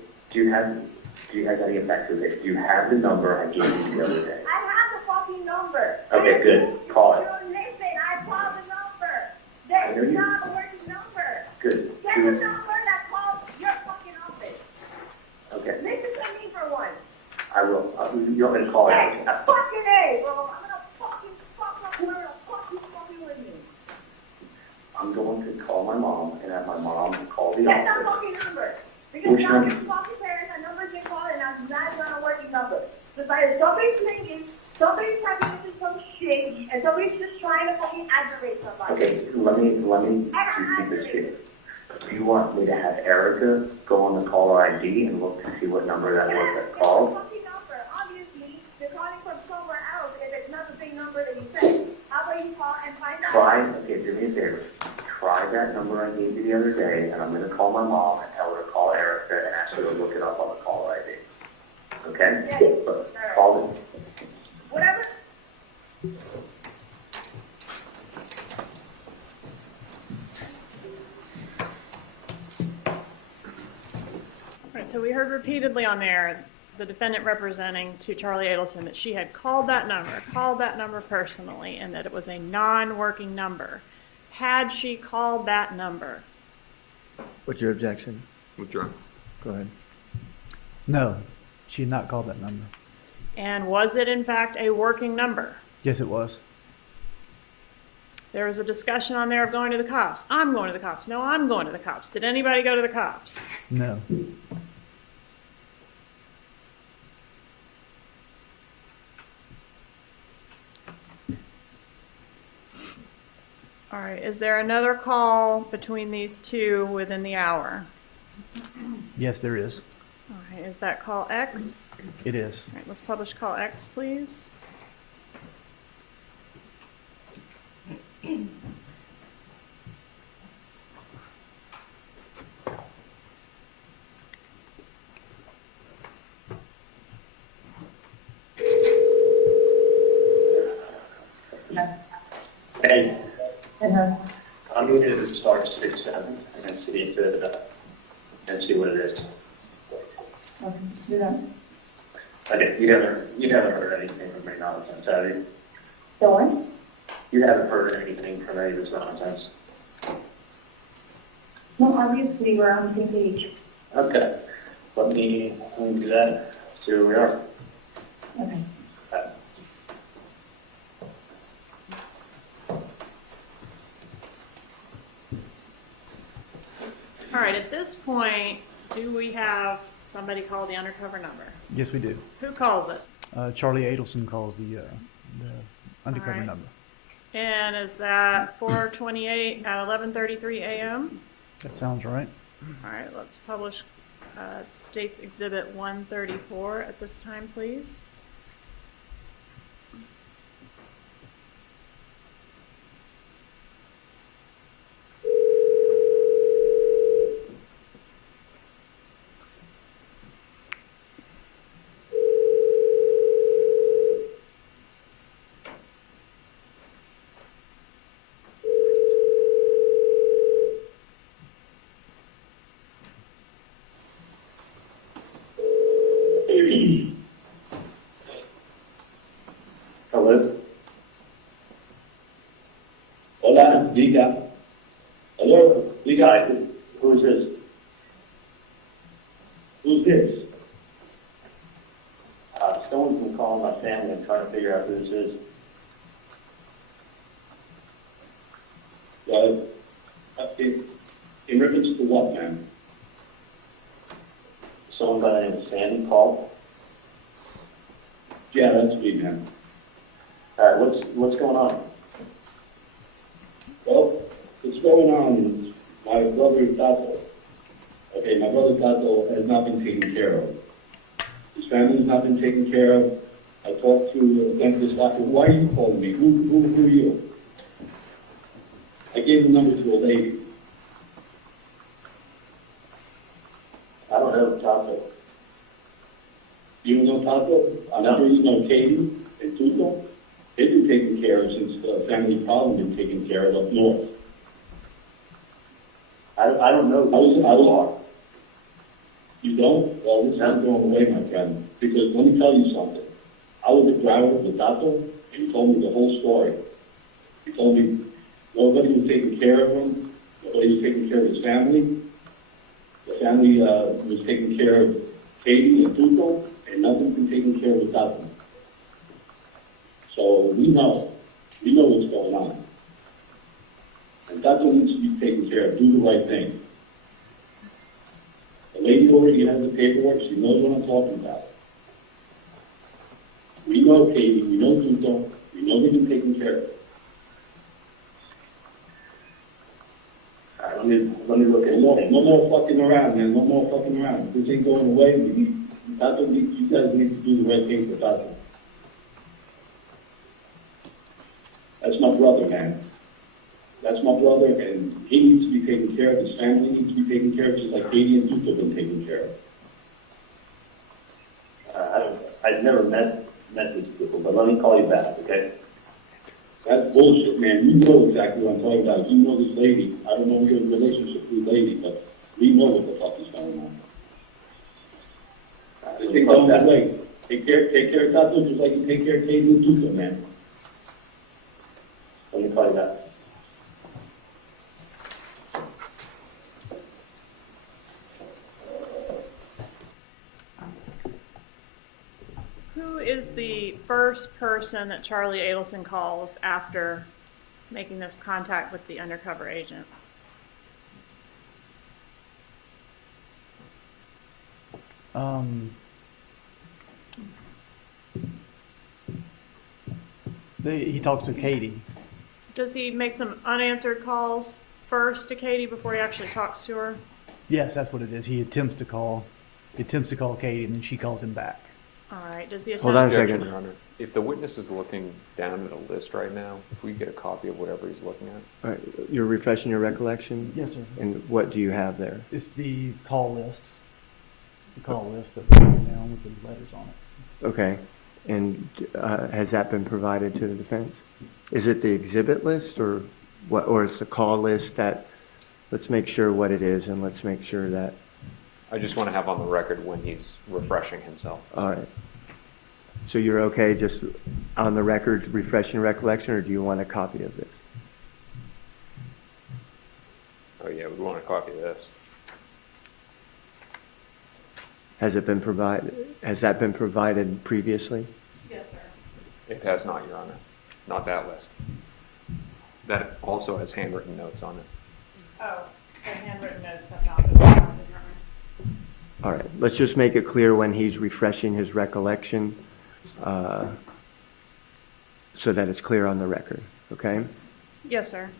Dave, I gotta get back to this. Do you have the number I gave you the other day? I have the fucking number. Okay, good. Call it. You don't listen, I called the number. I know That's you- not a working number. Good. Get the number that calls your fucking office. Okay, Listen to me for once. I will. You want me to call it? Hey, fucking A, bro. I'm gonna fucking fuck up whoever the fuck you fucking with me. I'm going to call my mom and have my mom call the Get that office. fucking number. Because Which now number? your fucking parents, that number get called and that's not a working number. It's either somebody's thinking, somebody's practicing some shit, and somebody's just trying to fucking aggravate somebody. Okay, let me keep this straight. Do you want me to have Erica go on the caller ID and look to see what number that was that called? Fucking number. Obviously, they're calling from somewhere else if it's not the same number that you said. How about you call and find out? Okay, do me a favor. Try that number I gave you the other day, and I'm gonna call my mom and tell her to call Erica and ask her to look it up on the caller ID. Okay? Yeah. But call them. Whatever. Right, so we heard repeatedly on there, the defendant representing to Charlie Adelson that she had called that number personally, and that it was a non-working number. Had she called that number? What's your objection? Withdraw. Go ahead. No, she had not called that number. And was it in fact a working number? Yes, it was. There was a discussion on there of going to the cops. I'm going to the cops. No, I'm going to the cops. Did anybody go to the cops? No. All right, is there another call between these two within the hour? Yes, there is. All right, is that call X? It is. All right, let's publish call X, please. Hey, Uh-huh. I'm going to start 6-7 and see if and see what it is. Okay, do that. Okay, you haven't heard anything from any nonsense, have you? The what? You haven't heard anything from any of this nonsense? No, obviously, we're on the same page. Okay, let me do that, see where we are. Okay. All right, at this point, do we have somebody call the undercover number? Yes, we do. Who calls it? Charlie Adelson calls the undercover All right. number. And is that 428 at 11:33 a.m.? That sounds right. All right, let's publish State's Exhibit 134 at this time, please. Hello? Hola, diga. Hello, diga. Hi, who's this? Who's this? Someone's been calling my family and trying to figure out who this is. Well, in reference to what, ma'am? Someone by the name of Sandy called. Yeah, that's me, ma'am. What's going on? Well, what's going on is my brother Tato. Okay, my brother Tato has not been taken care of. His family has not been taken care of. I talked to a dentist doctor. Why are you calling me? Who are you? I gave the number to a lady. Tato? I'm sure you know Katie and Tuco. They've been taken care of since the family problem been taken care of up north. I don't know. You don't? Well, this is going away, my friend. Because let me tell you something. I was a driver with Tato, and he told me the whole story. He told me nobody was taking care of him. Nobody was taking care of his family. The family was taking care of Katie and Tuco, and nothing's been taken care of Tato. So we know what's going on. And Tato needs to be taken care of. Do the right thing. The lady already has the paperwork. She knows what I'm talking about. We know Katie. We know Tuco. We know they've been taken care of. All right, let me look at it. No more fucking around, man. No more fucking around. This ain't going away. You guys need to do the right thing for Tato. That's my brother, man. That's my brother, and he needs to be taken care of. His family needs to be taken care of, just like Katie and Tuco have been taken care of. I've never met these people, but let me call you back, okay? That's bullshit, man. You know exactly what I'm talking about. You know this lady. I don't know your relationship with this lady, but we know what the fuck is going on. This ain't going away. Take care of Tato just like you take care of Katie and Tuco, man. Let me call you back. Who is the first person that Charlie Adelson calls after making this contact with the undercover agent? He talks to Katie. Does he make some unanswered calls first to Katie before he actually talks to her? Yes, that's what it is. He attempts to call Katie, and then she calls him back. All right. Does he attempt? Hold on a Objection, second. Your Honor. If the witness is looking down at a list right now, if we get a copy of whatever he's looking at. All right, you're refreshing your recollection? Yes, sir. And what do you have there? It's the call list. The call list that was written down with the letters on it. Okay. And has that been provided to the defense? Is it the exhibit list or what, or it's the call list that, let's make sure what it is and let's make sure that, I just want to have on the record when he's refreshing himself. all right. So you're okay just on the record refreshing recollection, or do you want a copy of this? Oh yeah, we want a copy of this. Has that been provided previously? Yes, sir. It has not, Your Honor. Not that list. That also has handwritten notes on it. Oh, the handwritten notes have not been provided, Your Honor. All right, let's just make it clear when he's refreshing his recollection, so that it's clear on the record, okay? Yes, sir.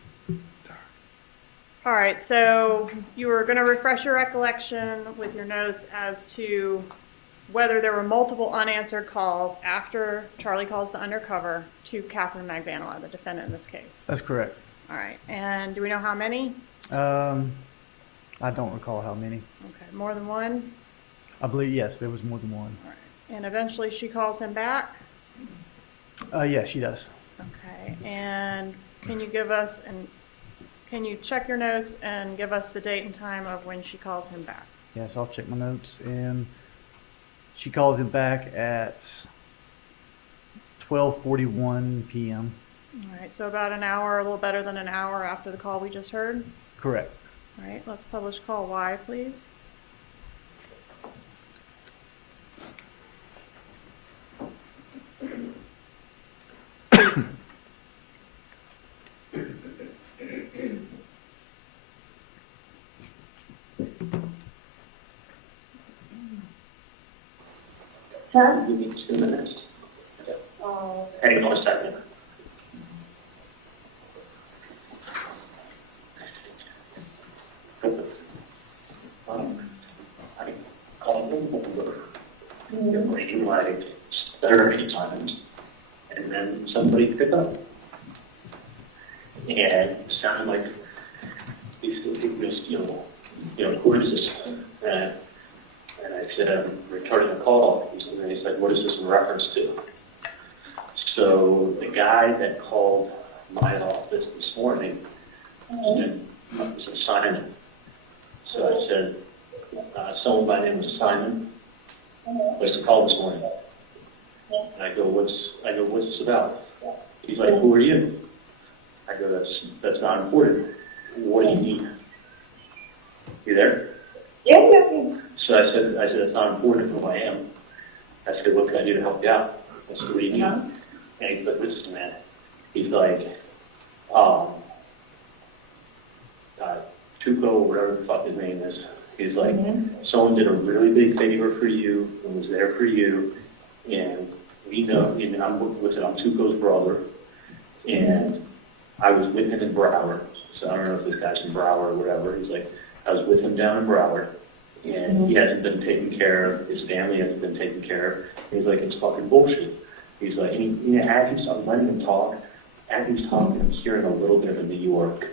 All right, so you were going to refresh your recollection with your notes as to whether there were multiple unanswered calls after Charlie calls the undercover to Catherine Magbanua, the defendant in this case. That's correct. All right, and do we know how many? I don't recall how many. Okay, more than one? I believe, yes, there was more than one. All right, and eventually she calls him back? Yes, she does. Okay, and can you check your notes and give us the date and time of when she calls him back? Yes, I'll check my notes, and she calls him back at 12:41 p.m. All right, so about an hour, a little better than an hour after the call we just heard? Correct. All right, let's publish call Y, please. Huh? Give me 2 minutes. Hang on a second. I called the number, the green light 30 times, and then somebody picked up. And it sounded like these two people just, who is this? And I said, I'm returning a call. And he said, what is this that called my office this morning, and it was Simon. So I said, someone by the name of Simon was to call this morning. And I go, what's this about? He's like, who are you? I go, that's not important. What do you need? You there? Yes. So I said, that's not important who I am. I said, what can I do to help you out? I said, what do you need? And he's like, listen, man. He's like, Tuco, or whatever the fuck his name is. He's like, someone did a really big favor for you and was there for you. And we know, and I'm Tuco's brother. And I was with him in Broward. So I don't know if this guy's from Broward or whatever. He's like, I was with him down in Broward. And he hasn't been taken care of. His family hasn't been taken care of. He's like, it's fucking bullshit. He's like, and as he's letting him talk, as he's talking, I'm hearing a little bit of a New York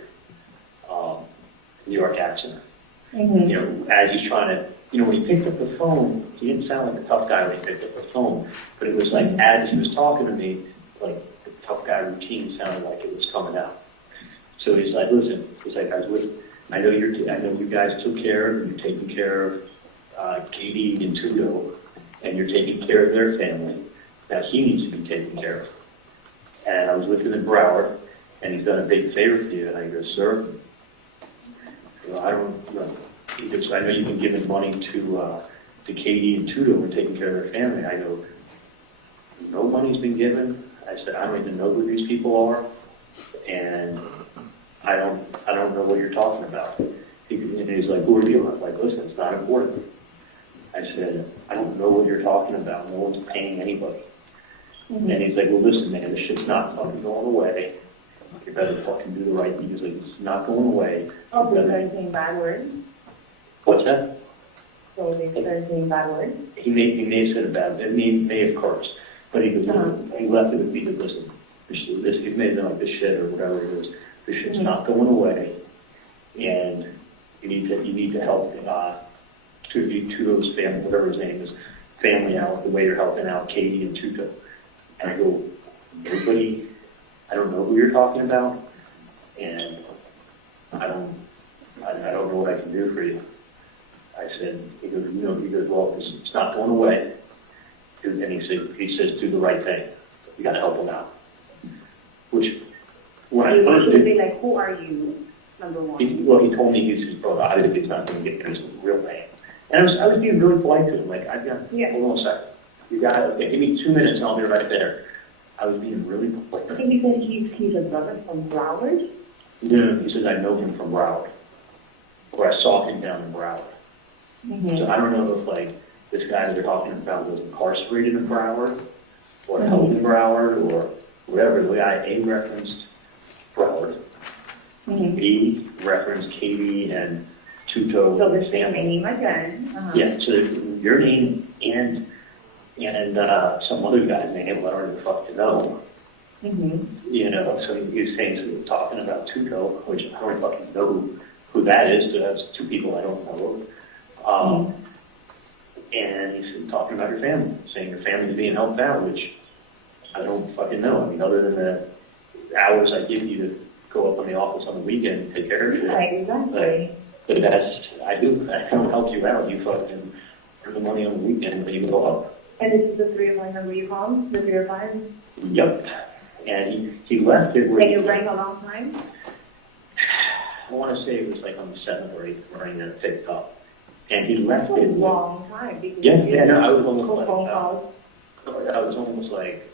accent. You know, as he's trying to, when he picked up the phone, he didn't sound like a tough guy when he picked up the phone, but it was like, as he was talking to me, like the tough guy routine sounded like it was coming out. So he's like, listen, he's like, I know you guys took care of, you're taking care of Katie and Tudo, and you're taking care of their family. Now he needs to be taken care of. And I was with him in Broward, and he's done a big favor for you. And I go, sir, I don't know. He goes, I know you've been giving money to Katie and Tudo and taking care of their family. I go, no money's been given. I said, I don't even know who these people are, and I don't know what you're talking about. And he's like, who are you? I was like, listen, it's not important. I said, I don't know what you're talking about. No one's paying anybody. And he's like, well, listen, man, this shit's not fucking going away. You better fucking do the right thing. He's like, it's not going away. Oh, so they're saying bad words? What's that? So they started saying bad words? He may have said it bad. It may have cursed. But he goes, he left it with me to listen. It may have been like this shit or whatever it is. This shit's not going away. And you need to help to those family, whatever his name is, family out, the way you're helping out Katie and Tuco. And I go, everybody, I don't know who you're talking about, and I don't know what I can do for you. I said, he goes, well, it's not going away. And he says, do the right thing. You got to help him out. Which, when I first did, like, who are you? Number one. he told me he's his brother. I didn't think he's not going to get his real name. And I was being really polite to him. Like, hold on a second. You got it. Okay, give me 2 minutes and I'll be right there. I was being really polite. I think you said he's a brother from Broward? No, he says, I know him from Broward. Or I saw him down in Broward. So I don't know if, like, this guy that they're talking about was incarcerated in Broward, or held in Broward, or whatever. The guy A referenced Broward. B referenced Katie and Tuto. So the same name again. Yeah, so your name and some other guy's name, I don't even fuck to know. So he was saying, so talking about Tuco, which I don't fucking know who that is, so that's two people I don't know. And he's talking about your family, saying your family's being helped out, which I don't fucking know. I mean, other than the hours I give you to go up on the office on the weekend and take care of you. Right, exactly. But I don't help you out. You fucking earn the money on the weekend when you go up. And this is the 301 number you called? The 305? Yep. And he left it where... And you rang a long time? I want to say it was like on the 7th or 8th morning that it picked up. And he left That's it... a long time. No, I was almost like... phone calls. I was almost like...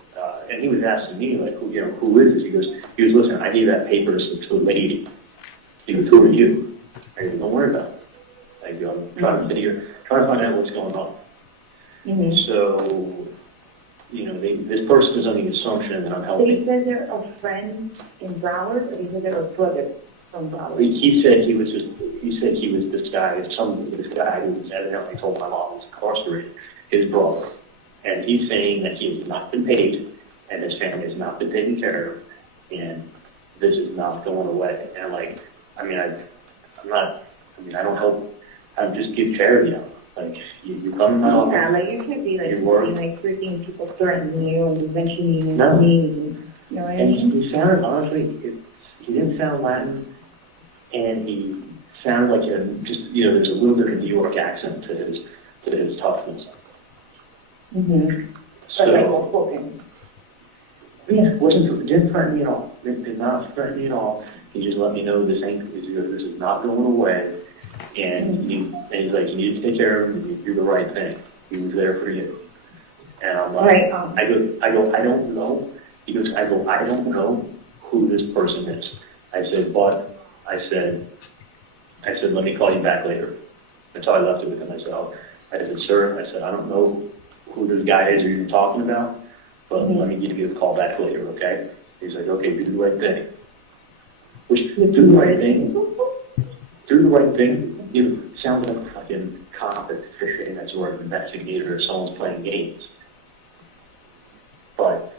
and he was asking me, like, who is this? He goes, listen, I gave that paper to a lady. He goes, who are you? I go, don't worry about it. I go, I'm trying to sit here, trying to find out what's going on. So, this person is under the assumption that I'm So helping. you said they're a friend in Broward, or you said they're a brother from Broward? He said he was this guy who was evidently told my mom was incarcerated, his brother. And he's saying that he has not been paid and his family has not been taken care of, and this is not going away. And I don't help, I just give charity out. Like, you come to my office. Yeah, like you can't be like, You work. freaking people threatening you and mentioning No. me. You know what I And mean? he sounded, honestly, he didn't sound Latin, and he sounded like there's a little bit of New York accent to his toughness. Mm-hmm. But like, So, well spoken. yeah, didn't threaten me at all. Did not threaten me at all. He just let me know this is not going away, and he's like, you need to take care of him, and you do the right thing. He was there for you. And I'm like, Right. I don't know. He goes, I don't know who this person is. I said, let me call you back later. That's how I left it with him. I said, sir, I don't know who this guy is you're talking about, but let me give you a call back later, okay? He's like, okay, do the right thing. Which, do the right thing, you sound like a fucking cop at fishing that's or an investigator or someone's playing games. But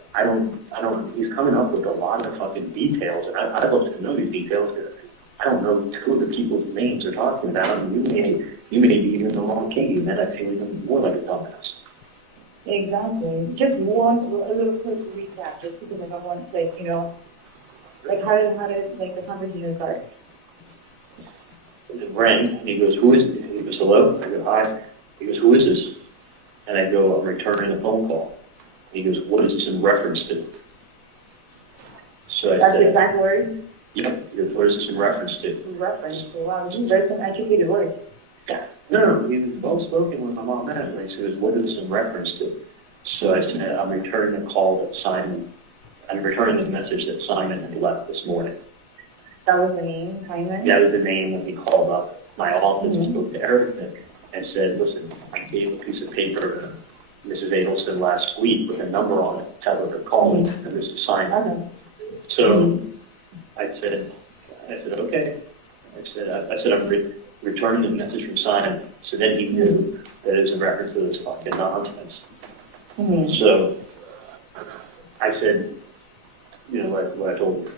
he's coming up with a lot of fucking details, and I'd love to know these details, because I don't know two of the people's names they're talking about, and you may be even the wrong case, and then I feel even more like a dumbass. Exactly. Just a little quick recap, just because I don't want, like, you know, like how did like the conversation start? It rang, and he goes, who is it? He goes, hello? I go, hi. He goes, who is this? And I go, I'm returning a phone call. He goes, what is this in reference to? So I That's said, the exact word? yep. He goes, what is this in reference to? Reference. Wow, this is very some educated words. Yeah. No, he was well spoken with my mom anyway. So he goes, what is this in reference to? So I said, I'm returning a call that Simon, I'm returning a message that Simon had left this morning. That was the name, Simon? That was the name when he called up my office and spoke to Eric and said, listen, I gave a piece of paper to Mrs. Adelson last week with a number on it, tell her to call me, and this is Simon. Okay. So I said, okay. I said, I'm returning the message from Simon. So then he knew that it was in reference to this fucking nonsense. Mm-hmm. So I said, you know, what I told him.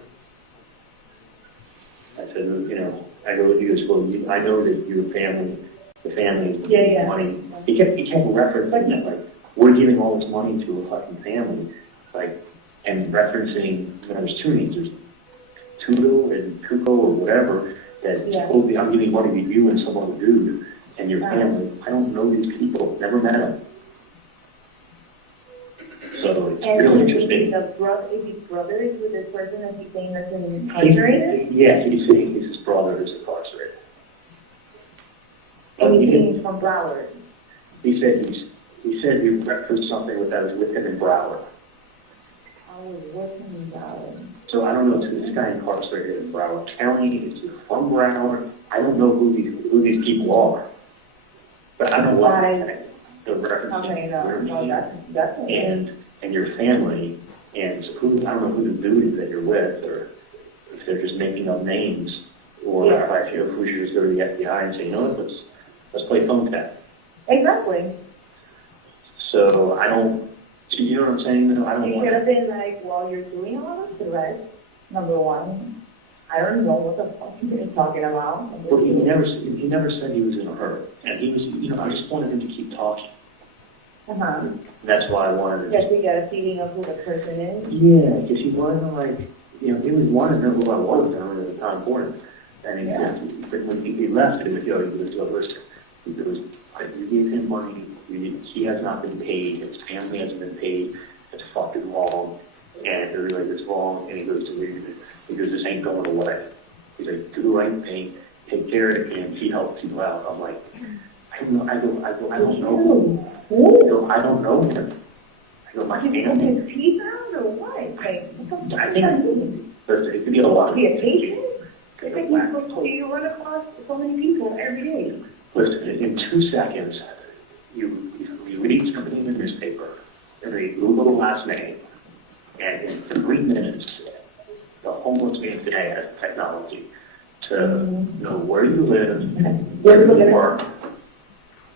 I said, you know, I go, he goes, well, I know that your family, the family, money. He kept referencing it, like, we're giving all this money to a fucking family, like, and referencing, there's two names, there's Tudo and Kuko or whatever, that supposedly I'm giving money to you and some other dude and your family. I don't know these people, never met them. So it's really interesting. Is he brothers with this person that he's saying that's incarcerated? Yeah, he's saying he's his brother who's incarcerated. And he's saying he's from Broward. He said he referenced something that was with him in Broward. I was with him in Broward. So I don't know, is this guy incarcerated in Broward County? Is he from Broward? I don't know who these people are. But I don't like the reference and your family, and who, I don't know who the dude is that you're with, or if they're just making up names, or if I feel who should just go to the FBI and say, you know what, let's play phone tag. Exactly. So I don't, you know what I'm saying? I don't You want should have been like, while you're doing all of this, number one, I don't know what the fuck you're talking about. Well, he never said he was in a hurry, and he was, you know, I just wanted him to keep talking. Uh-huh. That's why I wanted to. Just to get a feeling of who the person is. Yeah, because he wanted to, you know, he was wanting to know who I was, and it was Tom important. And but when he left, he was listen, he goes, you gave him money, he has not been paid, his family hasn't been paid, it's fucking wrong, and they're like, it's wrong, and he goes, this ain't going away. He's like, do the right thing, take care of it, and he helps you out. I'm like, I don't know. I don't know. I don't know him. I go, my family. His teeth out or what? Like, I think it could be a lot. Be a patient? It's like you run across so many people every day. Listen, in 2 seconds, you read something in the newspaper, and you Google the last name, and in 3 minutes, the homeless man today has technology to know where you live, where you work.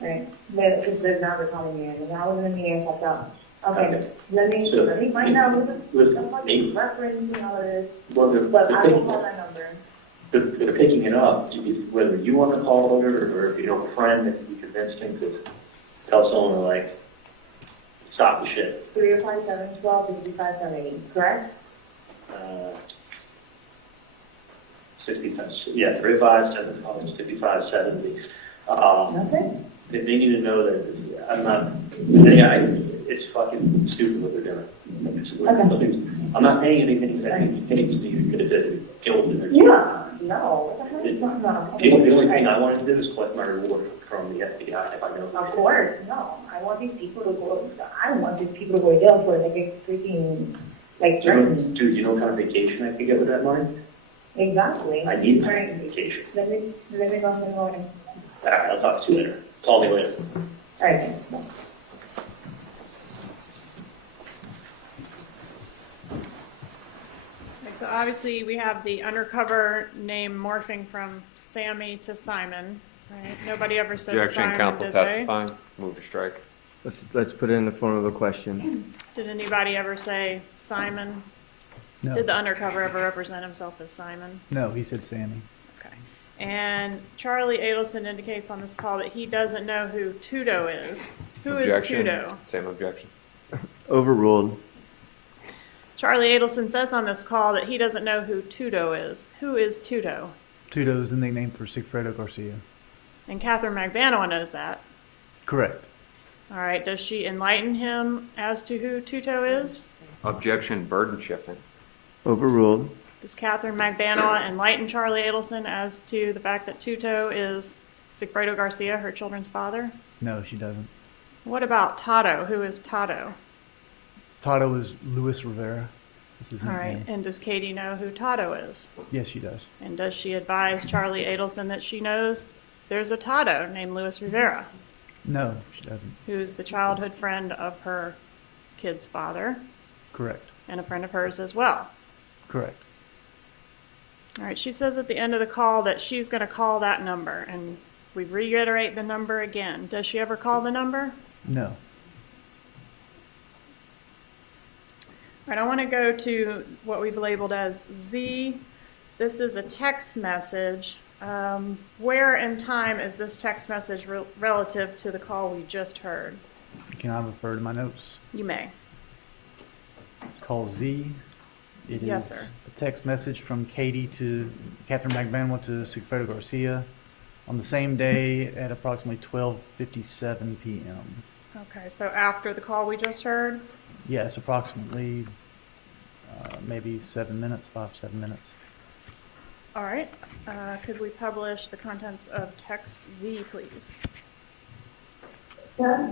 Right. Because there's not a common man. And I was in the air, popped out. Okay. Let me find out who the fuck is referencing all of this. Well, but I will call that number. They're picking it up. Whether you want to call it or if you know a friend that you convinced him to tell someone to, like, stop the shit. 357-12-5578, correct? Yeah, 35, 7, 55, 70. Okay. They need to know that I'm not, it's fucking stupid what they're doing. I'm not paying anything to you could have killed it. Yeah, no, what the heck? It's not. The only thing I wanted to do is collect my reward from the FBI if I know. Of course, no. I want these people to go, I don't want these people to go to jail for like a freaking, like, threatening. Dude, you know what kind of vacation I could get with that money? Exactly. I need Alright. a vacation. Let me go in the morning. All right, I'll talk to you later. Call me later. Alright, thanks. Bye. Okay, so obviously we have the undercover name morphing from Sammy to Simon, right? Nobody ever said Objection, Simon, counsel did they? testifying. Move to strike. Let's put it in the form of a question. Did anybody ever say Simon? No. Did the undercover ever represent himself as Simon? No, he said Sammy. Okay. And Charlie Adelson indicates on this call that he doesn't know who Tudo is. Who is Objection. Tudo? Same objection. Overruled. Charlie Adelson says on this call that he doesn't know who Tudo is. Who is Tudo? Tudo is the nickname for Sigfredo Garcia. And Catherine Magbanua knows that. Correct. All right, does she enlighten him as to who Tudo is? Objection, burden shifting. Overruled. Does Catherine Magbanua enlighten Charlie Adelson as to the fact that Tudo is Sigfredo Garcia, her children's father? No, she doesn't. What about Tato? Who is Tato? Tato is Luis Rivera. This is his All right, nickname. and does Katie know who Tato is? Yes, she does. And does she advise Charlie Adelson that she knows there's a Tato named Luis Rivera, No, she doesn't. who's the childhood friend of her kid's father Correct. and a friend of hers as well? Correct. All right, she says at the end of the call that she's going to call that number, and we reiterate the number again. Does she ever call the number? No. All right, I want to go to what we've labeled as Z. This is a text message. Where in time is this text message relative to the call we just heard? Can I refer to my notes? You may. Call Z. It Yes, is sir. a text message from Katie to Catherine Magbanua to Sigfredo Garcia on the same day at approximately 12:57 p.m. Okay, so after the call we just heard? Yes, approximately maybe 7 minutes, 5-7 minutes. All right. Could we publish the contents of text Z, please? Yeah.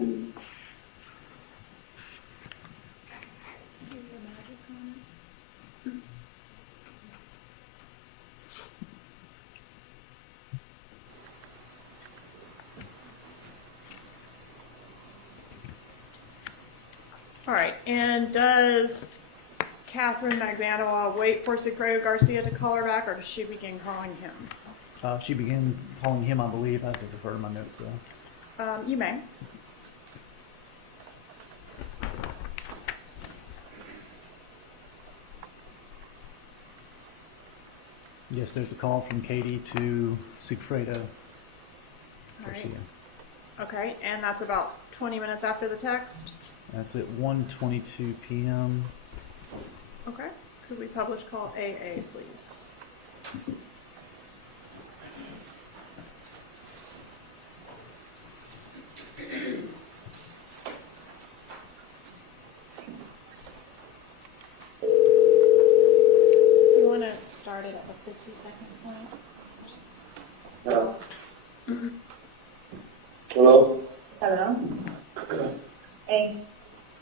All right, and does Catherine Magbanua wait for Sigfredo Garcia to call her back, or does she begin calling him? She began calling him, I believe. I have to refer to my notes, though. You may. Yes, there's a call from Katie to Sigfredo All right. Garcia. Okay, and that's about 20 minutes after the text? That's at 1:22 p.m. Okay. Could we publish call AA, please? You want to start it at a 50-second point? No. Hello? Hello? Hey,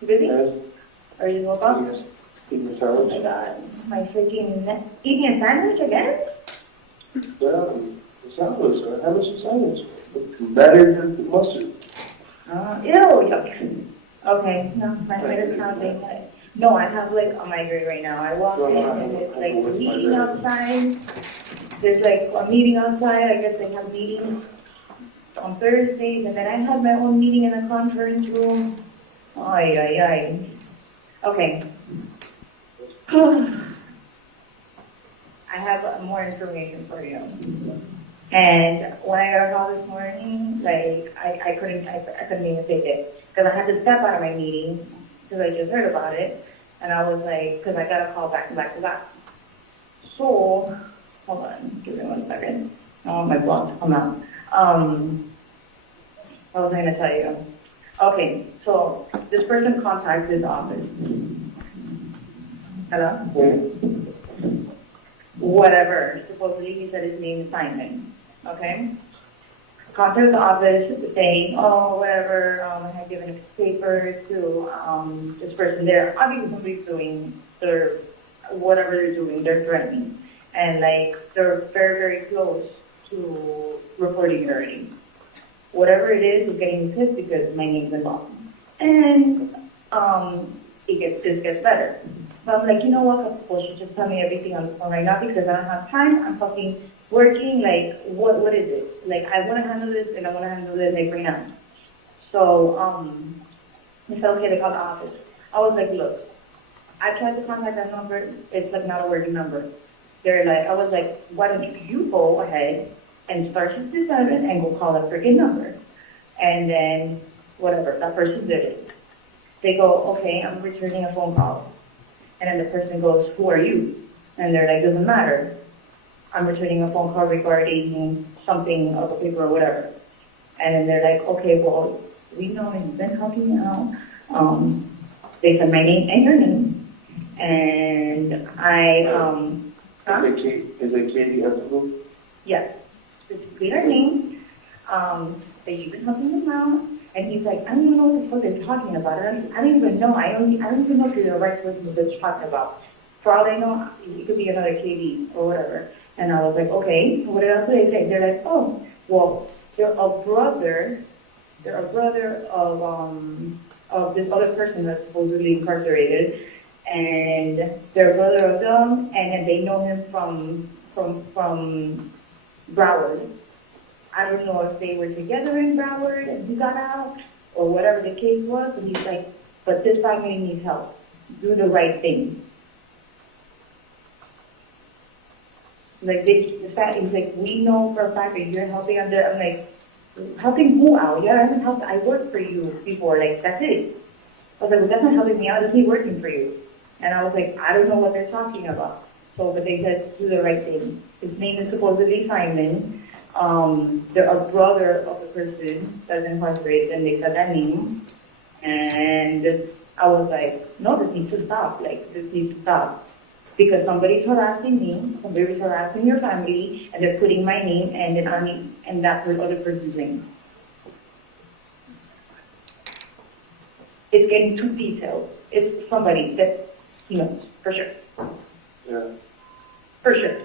you busy? Yes. Are you woke up? Yes. Eating the Oh my sandwich? god, my freaking, eating a sandwich again? Well, the sandwich, how much is sandwich? Better than the mustard. Ew, yuck. Okay, no, my head is pounding. No, I have like a migraine right now. I walked in and it's like a meeting outside. There's like a meeting outside. I guess they have meetings on Thursdays, and then I had my own meeting in the conference room. Ay, ay, ay. Okay. I have more information for you. And when I got a call this morning, like, I couldn't even take it. Because I had to step out of my meeting, because I just heard about it. And I was like, because I got a call back to back to back. So, hold on, give me 1 second. Oh, my blog come out. What was I going to tell you? Okay, so this person contacted his office. Hello? Whatever. Supposedly he said his name is Simon. Okay? Contacted the office saying, oh, whatever, I had given a paper to this person there. Obviously somebody's doing their, whatever they're doing, they're threatening. And like, they're very, very close to reporting it already. Whatever it is getting me pissed because my name's involved. And this gets better. So I'm like, you know what, people should just tell me everything on the phone right now because I don't have time. I'm fucking working, like, what is it? Like, I want to handle this and I want to handle this like right now. So, they said, okay, they called the office. I was like, look, I tried to contact that number. It's like not a working number. They're like, I was like, why don't you go ahead and start 67 and go call that freaking number. And then, whatever, that person did it. They go, okay, I'm returning a phone call. And then the person goes, who are you? And they're like, doesn't matter. I'm returning a phone call regarding something of a paper or whatever. And then they're like, okay, well, we know you've been helping out. They said my name and your name. And Is it Katie Esposito? yes, specifically her name. That you've been helping them out. And he's like, I don't even know what the fuck they're talking about. I don't even know. I don't even know if you're the right person that they're talking about. For all they know, it could be another KD or whatever. And I was like, okay, what else do they say? They're like, oh, well, they're a brother of this other person that's supposedly incarcerated, and they're a brother of them, and they know him from Broward. I don't know if they were together in Broward and he got out, or whatever the case was, but he's like, but this family needs help. Do the right thing. Like, he's like, we know for a fact that you're helping out there. I'm like, helping who out? Yeah, I haven't helped. I worked for you before. Like, that's it. I was like, well, that's not helping me out. That's me working for you. And I was like, I don't know what they're talking about. So, but they said, do the right thing. His name is supposedly Simon. They're a brother of the person that's incarcerated, and they said that name. And I was like, no, this needs to stop. Like, this needs to stop. Because somebody's harassing me, somebody's harassing your family, and they're putting my name and that other person's name. It's getting too detailed. It's somebody that he knows, for sure. Yeah. For sure.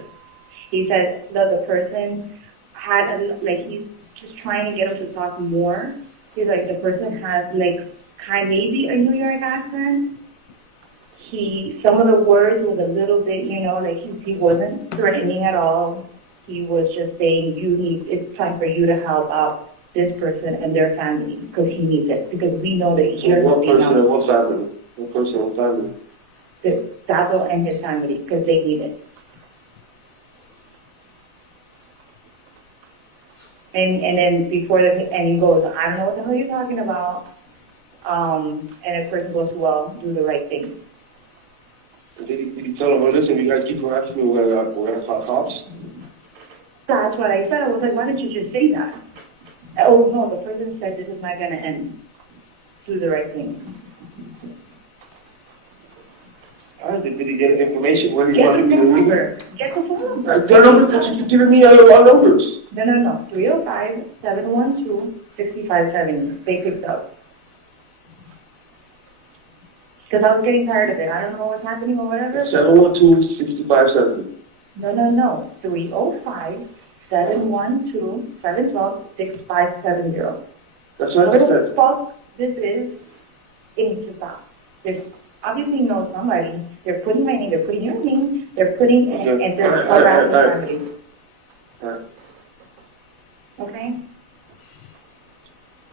He said that the person had, he's just trying to get us to talk more. He's like, the person has, maybe a New York accent. Some of the words was a little bit, he wasn't threatening at all. He was just saying, it's time for you to help out this person and their family, because he needs it, because we know that you're helping out. What family? What person, what family? The Dazzle and his family, because they need it. And then before and he goes, I don't know what the hell you're talking about. And the person goes, well, do the right thing. Did he tell him, well, listen, you guys keep harassing me, we're going to call cops? That's what I said. I was like, why didn't you just say that? Oh, no, the person said this is not going to end. Do the right thing. Did he get information? Where he Get wanted the to phone do number. Get the phone number. The number that you've given me are numbers. No. 305-712-6570. They picked up. Because I was getting tired of it. I don't know what's happening or whatever. 712-6570. No. 305-712-6570. That's what I Whatever said. the fuck this is, it needs to stop. There's obviously no somebody. They're putting my name, they're putting your name, they're putting, and they're harassing family. Okay?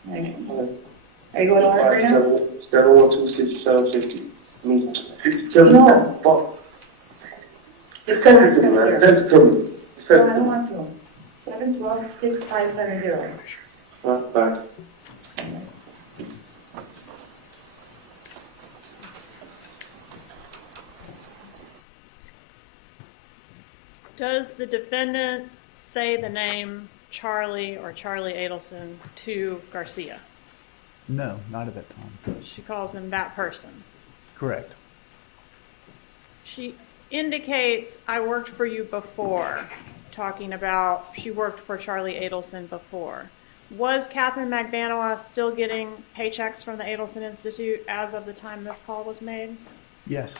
Alright. Are you going to work right now? 712-6750. I mean, 67. No. Fuck. Just send it to me, man. Send it to me. No, I don't want to. 712-6570. Bye. Does the defendant say the name Charlie or Charlie Adelson to Garcia? No, not at that time. She calls him that person. Correct. She indicates, I worked for you before, talking about she worked for Charlie Adelson before. Was Catherine McVanois still getting paychecks from the Adelson Institute as of the time this call was made? Yes.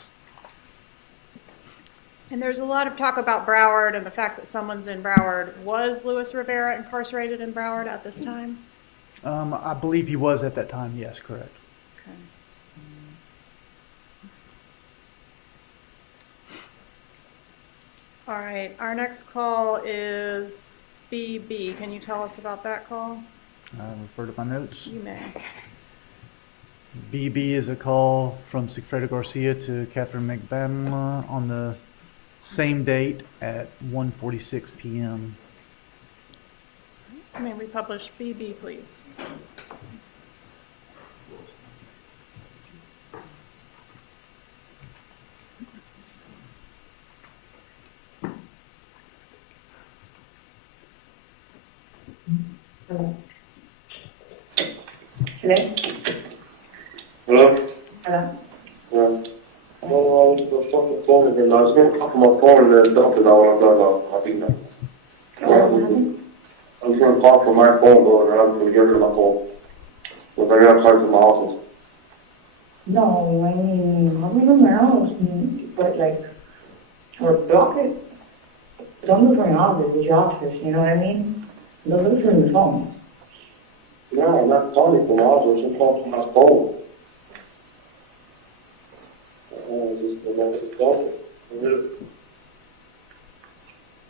And there's a lot of talk about Broward and the fact that someone's in Broward. Was Luis Rivera incarcerated in Broward at this time? I believe he was at that time. Yes, correct. Okay. All right, our next call is BB. Can you tell us about that call? I refer to my notes. You may. BB is a call from Sigfredo Garcia to Catherine McVanois on the same date at 1:46 p.m. May we publish BB, please? Hello? Hello? Hello? Hello? I was the fucking phone again. I was going to talk on my phone and then dump it out. I'll be done. I was going to talk from my phone, but I was going to get rid of my phone. But I got to talk to my office. No, I mean, I'll leave them around, but like, or block it. Don't look for an office, it's your office, you know what I mean? Don't look for the phone. No, I'm not calling from my office. I'm calling from my phone.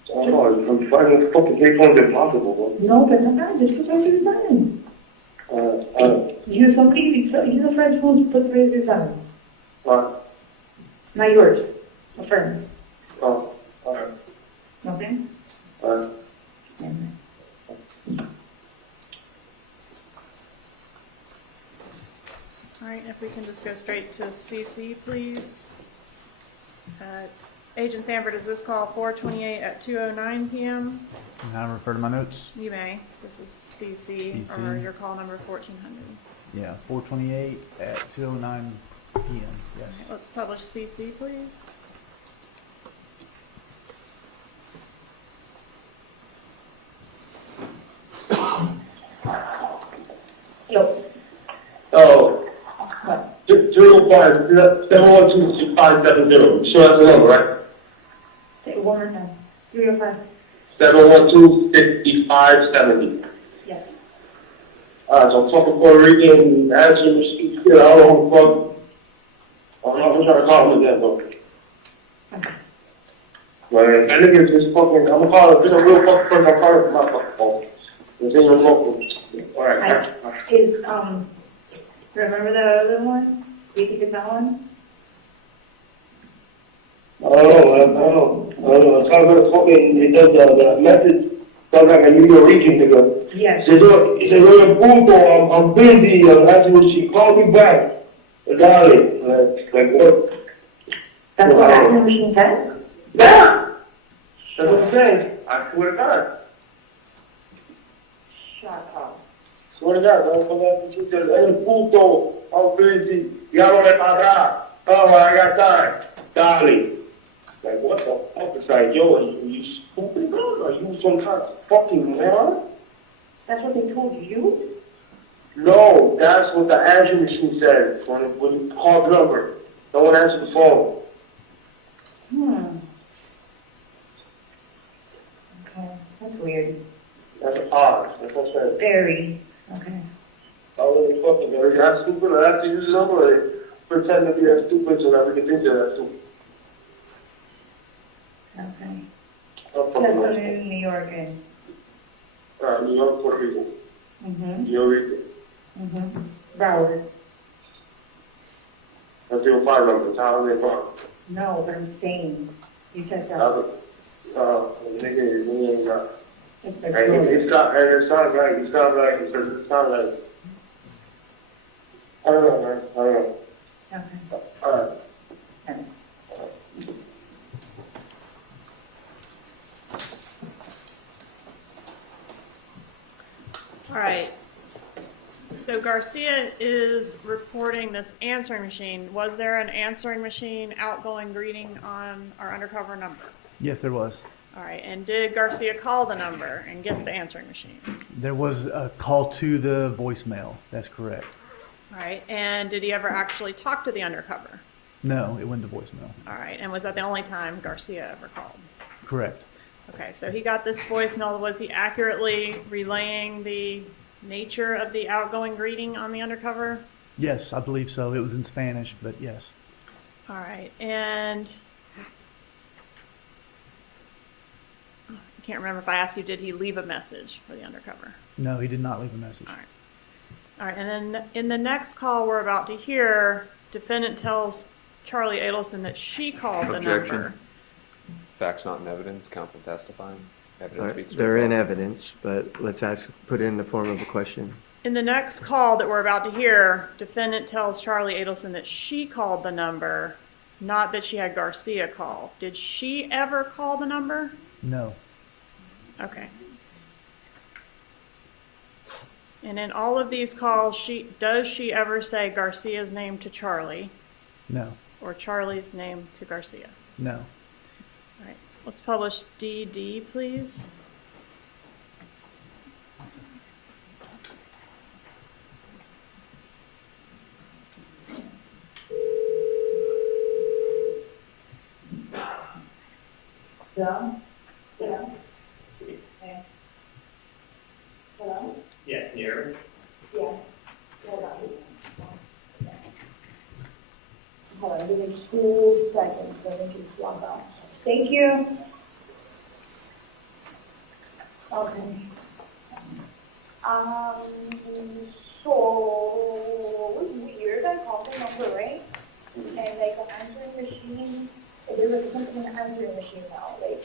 I don't know, I'm finding this fucking take phones impossible, bro. No, but not just put right through the button. Use somebody, use a friend's phone to put right through the button. Not yours, a friend. Oh, alright. Okay? Alright. All right, if we can just go straight to CC, please. Agent Sanford, is this call 428 at 2:09 p.m.? And I refer to my notes. You may. This is CC, CC. or your call number 1400. Yeah, 4:28 at 2:09 p.m. Yes. Okay, let's publish CC, please. Yo. Oh. What? 712-570. Sure that's the number, right? Say it one more time. 305. 712-5570. Yes. So I'm talking Puerto Rican, answering, I don't know who the fuck. I'm trying to call him again, though. But that nigga's just fucking, I'm gonna call him, this is a real fucking person, I'm calling from my fucking phone. This ain't your local. Alright. Is, remember that other one? Do you think it's that one? I don't know. It's kind of fucking, it does the message, sounds like a New York region nigga. Yes. He said, oye, puto, I'm busy, actually, when she called me back. Darling, like what? That's what that machine said? Yeah! That's what I'm saying. I swear to God. Shut up. Swear to God, she said, hey, puto, I'm busy, ya no le paga. Oh, I got time. Darling. Like, what the fuck? It's like, yo, are you stupid, bro? Are you some kind of fucking moron? That's what they told you? No, that's what the answer machine said when you called the number. No one answered the phone. Okay, that's weird. That's odd. That's what I'm saying. Very. Okay. How are they fucking there? You're not stupid, or have to use the number, or they pretend to be that stupid so that we can think they're that stupid. Okay. Don't That's fucking what know. in New York is. New York, Puerto Rico. Mm-hmm. New York. Mm-hmm. Broward. That's your phone number. It's how they phone. No, but I'm saying. You said that. Nigga, ain't got. It's And it sounds like, it sounds like. I don't know, man. I don't know. Okay. Alright. All right. So Garcia is reporting this answering machine. Was there an answering machine outgoing greeting on our undercover number? Yes, there was. All right. And did Garcia call the number and get the answering machine? There was a call to the voicemail. That's correct. All right. And did he ever actually talk to the undercover? No, it went to voicemail. All right. And was that the only time Garcia ever called? Correct. Okay. So he got this voicemail. Was he accurately relaying the nature of the outgoing greeting on the undercover? Yes, I believe so. It was in Spanish, but yes. All right. And I can't remember if I asked you, did he leave a message for the undercover? No, he did not leave a message. All right. All right. And then in the next call we're about to hear, defendant tells Charlie Adelson that she called the Objection. number. Facts not in evidence, counsel testifying. Evidence All speaks right, for they're in itself. evidence, but let's put it in the form of a question. In the next call that we're about to hear, defendant tells Charlie Adelson that she called the number, not that she had Garcia call. Did she ever call the number? No. Okay. And in all of these calls, does she ever say Garcia's name to Charlie No. or Charlie's name to Garcia? No. All right. Let's publish DD, please. Yeah? Yeah. Hello? Yeah, can you hear me? Yeah. Hold on. Hold on, give me 2 seconds, let me just log out. Thank you. Okay. So, it was weird, I called the number, right? And like the answering machine, there was something an answering machine now, like,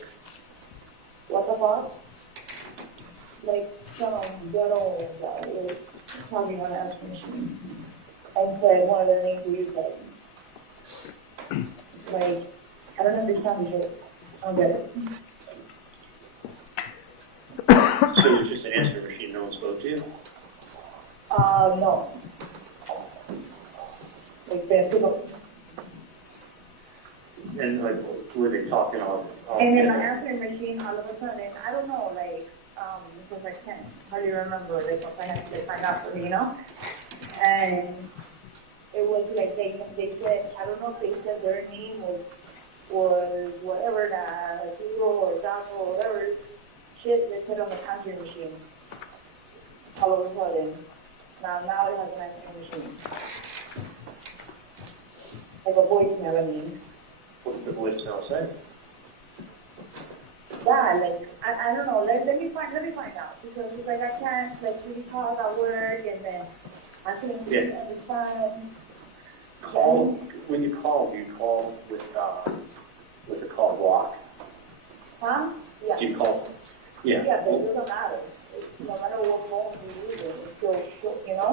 what the fuck? Like, some girl that was talking on the answering machine and said one of the names you said. Like, I don't understand it. I don't get it. So it was just an answer machine, no one spoke to you? No. Like, they're people. And like, were they talking all? And then my answering machine, all of a sudden, I don't know, like, because I can't hardly remember, like, what I had to find out for me, you know? And it was like, they said, I don't know if they said their name was whatever, Duro or Daco or whatever shit they said on the answering machine. All of a sudden. Now it has an answering machine. Like a voicemail, I mean. What did the voicemail say? Yeah, like, I don't know, let me find out, because it's like, I can't, like, really talk at work, and then I can't really understand. When you call with the call block? Huh? Yeah. Do you call? Yeah. Yeah, but it doesn't matter. No matter what phone you use, it's still, you know?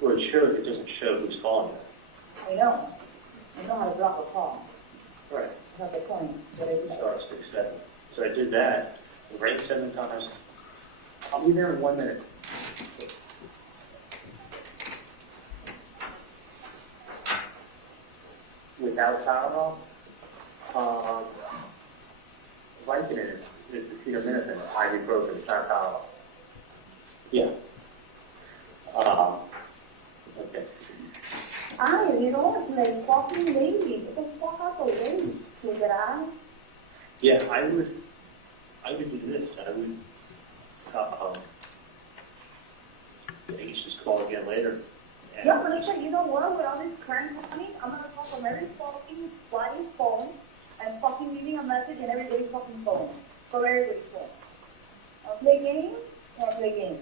Well, it doesn't show who's calling you. I know how to block a call. Right. Not the point, but I do. Star 67. So I did that, rang 7 times. I'll be there in 1 minute. Without Tylenol, Vicodin is acetaminophen, ibuprofen, it's not Tylenol. Yeah. Okay. You know, it's like fucking lazy. Get the fuck out of the way, stupid ass. Yeah, I would do this. I would, you should just call again later. Yeah, but I said, you know what, with all this crime happening, I'm gonna call from every fucking bloody phone and fucking leaving a message in everybody's fucking phone. From everybody's phone. I'll play games, I'll play games.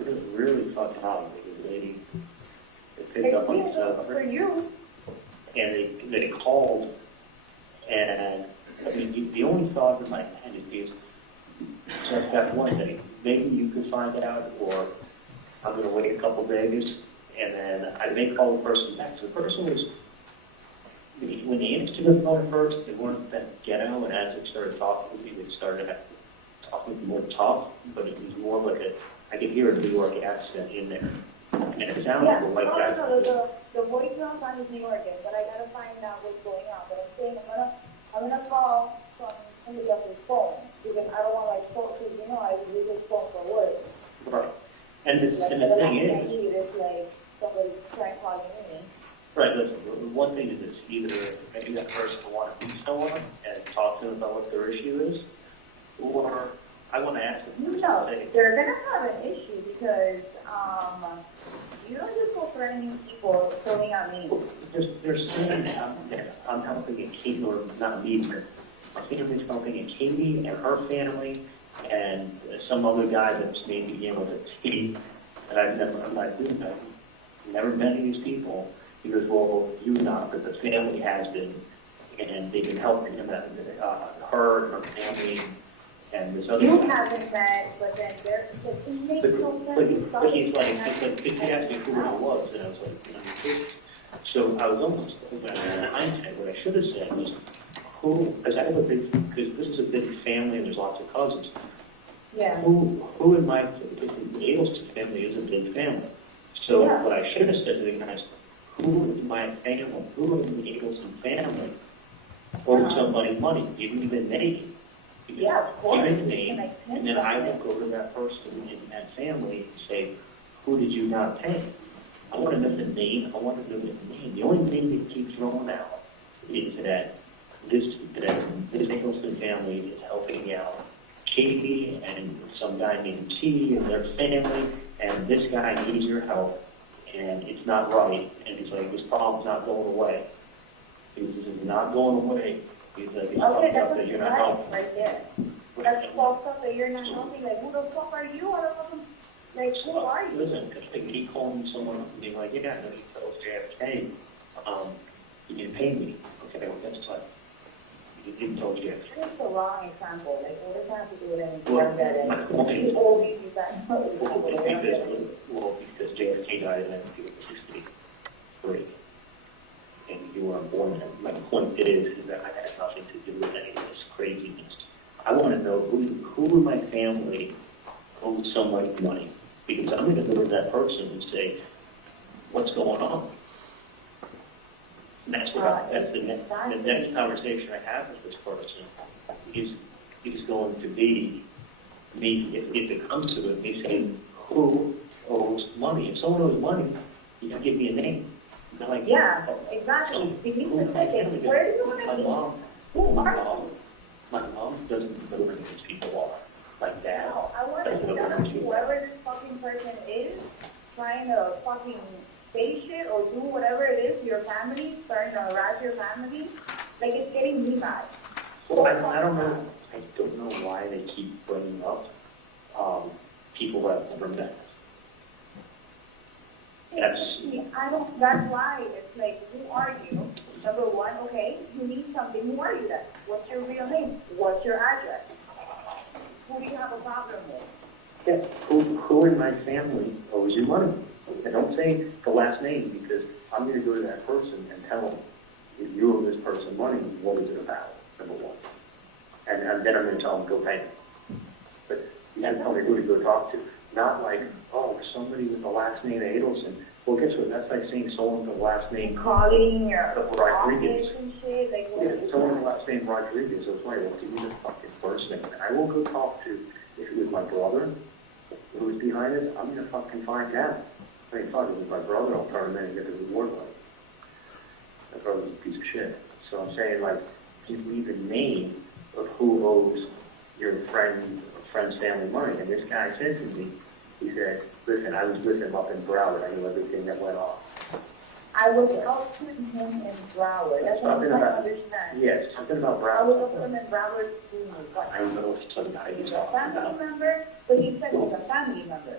It was really fucking hot because the lady picked up on the cell For you. and they called, and I mean, the only thought in my head is just that one thing. Maybe you could find out, or I'm going to wait a couple days, and then I may call the person back. So the person was, when they answered the phone first, they weren't that ghetto, and as they started talking with me, they started talking was more tough, but it was more like I could hear a New York accent in there. And it sounded Yeah, like that. no, the voicemail sound is New Yorker, but I gotta find out what's going on. But I'm saying I'm gonna call from somebody else's phone because I don't want like phone, because you know I use this phone for work. Right. And the Like, thing the last thing I is, need is like somebody trying calling me. right, listen, the one thing is it's either maybe that person will want to meet someone and talk to them about what their issue is, or I want to ask them. No, they're gonna have an issue because you don't just go threatening people, throwing out names. They're saying that I'm helping a Katie, or not me, but my family's helping a Katie and her family, and some other guy that's maybe begin with a T, and I'm like, dude, I've never met any of these people. He goes, well, you not, but the family has been, and they've been helping him, her and her family, and this other You guy. haven't met, but then it makes no sense. But he's like, he asked me who it was, and I was like, so I was almost, in hindsight, what I should have said was, who, because I have a big, because this is a big family and there's lots of cousins. Yeah. Who in my, because the Adelson family is a big family. So Yeah. what I should have said to the guys, who in my family, who in the Adelson family owed somebody money, give me the name. Yeah, of course. Give me the name, and then I will go to that person in that family and say, who did you not pay? I want to know the name. I want to know the name. The only thing that keeps throwing out is that this Nicholson family is helping out Katie and some guy named T and their family, and this guy needs your help, and it's not right. And he's like, this problem's not going away. This is not going away. He's like, it's Okay, fucked up that's that you're not right, helping. right there. That's fucked up that you're not helping. Like, who the fuck are you? I don't fucking, like, who are you? Listen, like me calling someone up and being like, yeah, I know you told JFK, you didn't pay me. Okay, well, that's fine. You didn't tell JFK. That's the wrong example. Like, what does that have to do with anything? Well, my point is, All these examples. because JFK died in 1963, and you weren't born then. My point is that I had nothing to do with any of this craziness. I want to know who in my family owes somebody money, because I'm going to go to that person and say, what's going on? And that's what that's the next conversation I have with this person is going to be me, if it comes to it, me saying, who owes money? If someone owes money, you can give me a name. They're like, Yeah, exactly. You need to say it. Where do you want to be? Who are you? My mom doesn't know who these people are like that. No, I want to know whoever this fucking person is trying to fucking say shit or do whatever it is to your family, starting to harass your family. Like, it's getting me mad. Well, I don't know. I don't know why they keep bringing up people who I've never met. That's why it's like, who are you? Number one, okay, you need something. Who are you then? What's your real name? What's your address? Who do you have a problem with? Yeah, who in my family owes you money? And don't say the last name, because I'm going to go to that person and tell them, if you owe this person money, what is it about, number one? And then I'm going to tell them, go pay them. But you got to tell me who to go talk to. Not like, oh, somebody with the last name Adelson. Well, guess what? That's like saying someone with the last name calling your Rodriguez. And shit. Like, what Yeah, someone with the last name Rodriguez. So it's like, well, give me the fucking first name. And I will go talk to, if it was my brother who was behind it, I'm going to fucking find out. I mean, fuck, if it was my brother, I'll turn him in and get the reward money. My brother's a piece of shit. So I'm saying, like, give me the name of who owes your friend's family money. And this guy said to me, he said, listen, I was with him up in Broward. I knew everything that went on. I was helping him in Broward. That's what I'm trying to understand. Yes, something about Broward. I was helping him in Broward too. I don't know if some guy He's he's a talking family about. member, but he said he's a family member.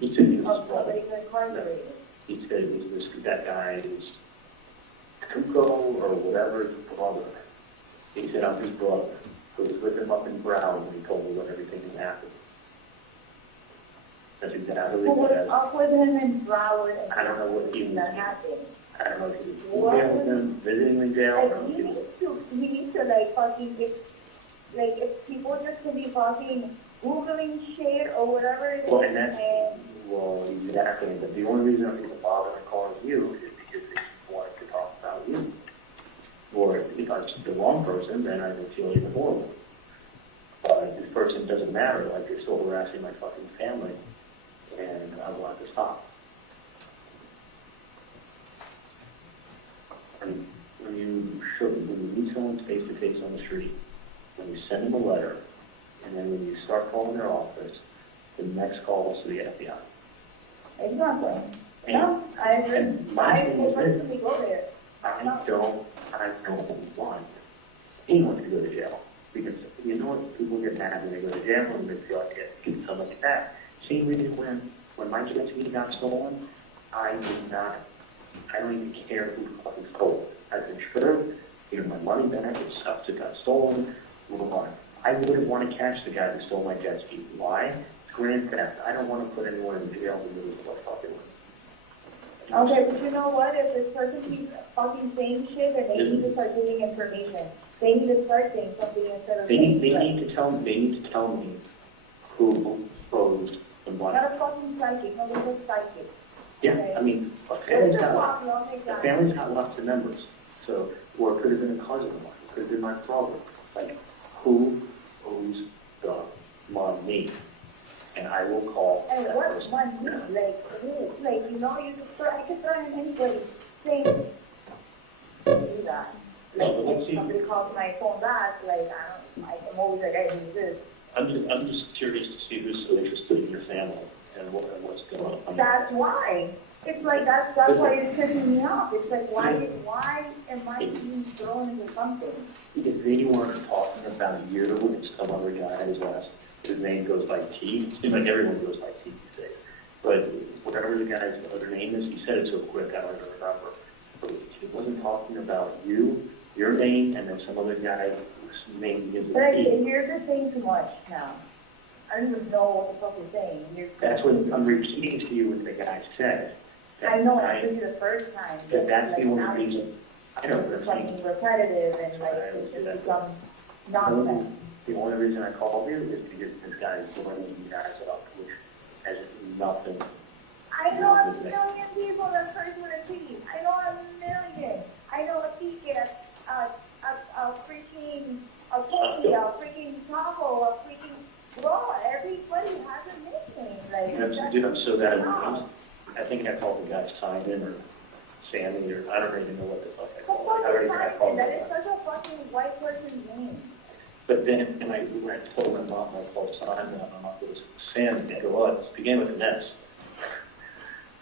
He said he was Of somebody who's incarcerated. He said it was that guy is Tuco or whatever, his brother. He said, I'm his brother. Who was with him up in Broward and he told me what everything had happened. That's exactly Who what was up with him in Broward and I don't know what he was. that happened. I don't know if he was there with them, visiting in jail. Like, he needs to like fucking get, like, if people just to be fucking Googling shit or whatever it is. Well, and that's, well, exactly, but the only reason I'm even bothering calling you is because they wanted to talk about you. Or if I was the wrong person, then I would feel even horrible. This person doesn't matter, like they're still harassing my fucking family, and I want to stop. When you meet someone face to face on the street, when you send them a letter, and then when you start calling their office, the next call is to the FBI. Exactly. And- No, I agree. and my I thing will is this. personally go there. I don't want anyone to go to jail. Because you know what, people get mad when they go to jail and they feel like they get so much back. Same reason when my jet ski got stolen, I don't even care who fucking stole it. I've been insured, gave my money back, it's stuff that got stolen, move on. I wouldn't want to catch the guy who stole my jet ski. Why? It's grand theft. I don't want to put anyone in jail who knows what fucking. Okay, but you know what? If this person keeps fucking saying shit, then they need to start giving information. They need to start saying something instead of They saying need to tell me who owes the money. Not a fucking psychic, nobody's a psychic. Yeah, I mean, a What is family's your got, problem? I'll take a that. family's got lots of members, so, or it could have been a cousin of mine, it could have been my brother. Like, who owes the money? And I will call And that what person. money, like, you know, I could throw in anybody saying, do that. No, Like, but let's if see. somebody calls my phone back, like, I'm always like, I need this. I'm just curious to see who's so interested in your family and what's going on. That's why. It's like, that's why it's pissing me off. It's like, why am I being thrown into something? If they weren't talking about you and some other guy his name goes by T, it seems like everyone goes by T these days. But whatever the guy's other name is, he said it so quick I don't even remember. But he wasn't talking about you, your name, and then some other guy whose name begins with But T. you're just saying too much now. I don't even know what the fuck you're saying. That's what I'm repeating to you what the guy said. I know it's going to be the first time. That that's like, the only now reason. I know, but it's I'm saying. becoming repetitive and like it's just become nonsense. The only reason I called you is because this guy is joining you guys up, which has nothing. I know a million people that first with a T. I know a million. I know a ticket, a freaking, a cookie, a freaking taco, a freaking bro. Everybody has a nickname. Like, Dude, I'm so bad at names. I think I called the guy Simon or Sammy or I don't even know what the fuck I called him. I don't even know what I called that him. is such a fucking white person's name. But then when I told my mom I called Simon, my mom goes, Sam, and I go, well, it began with an S.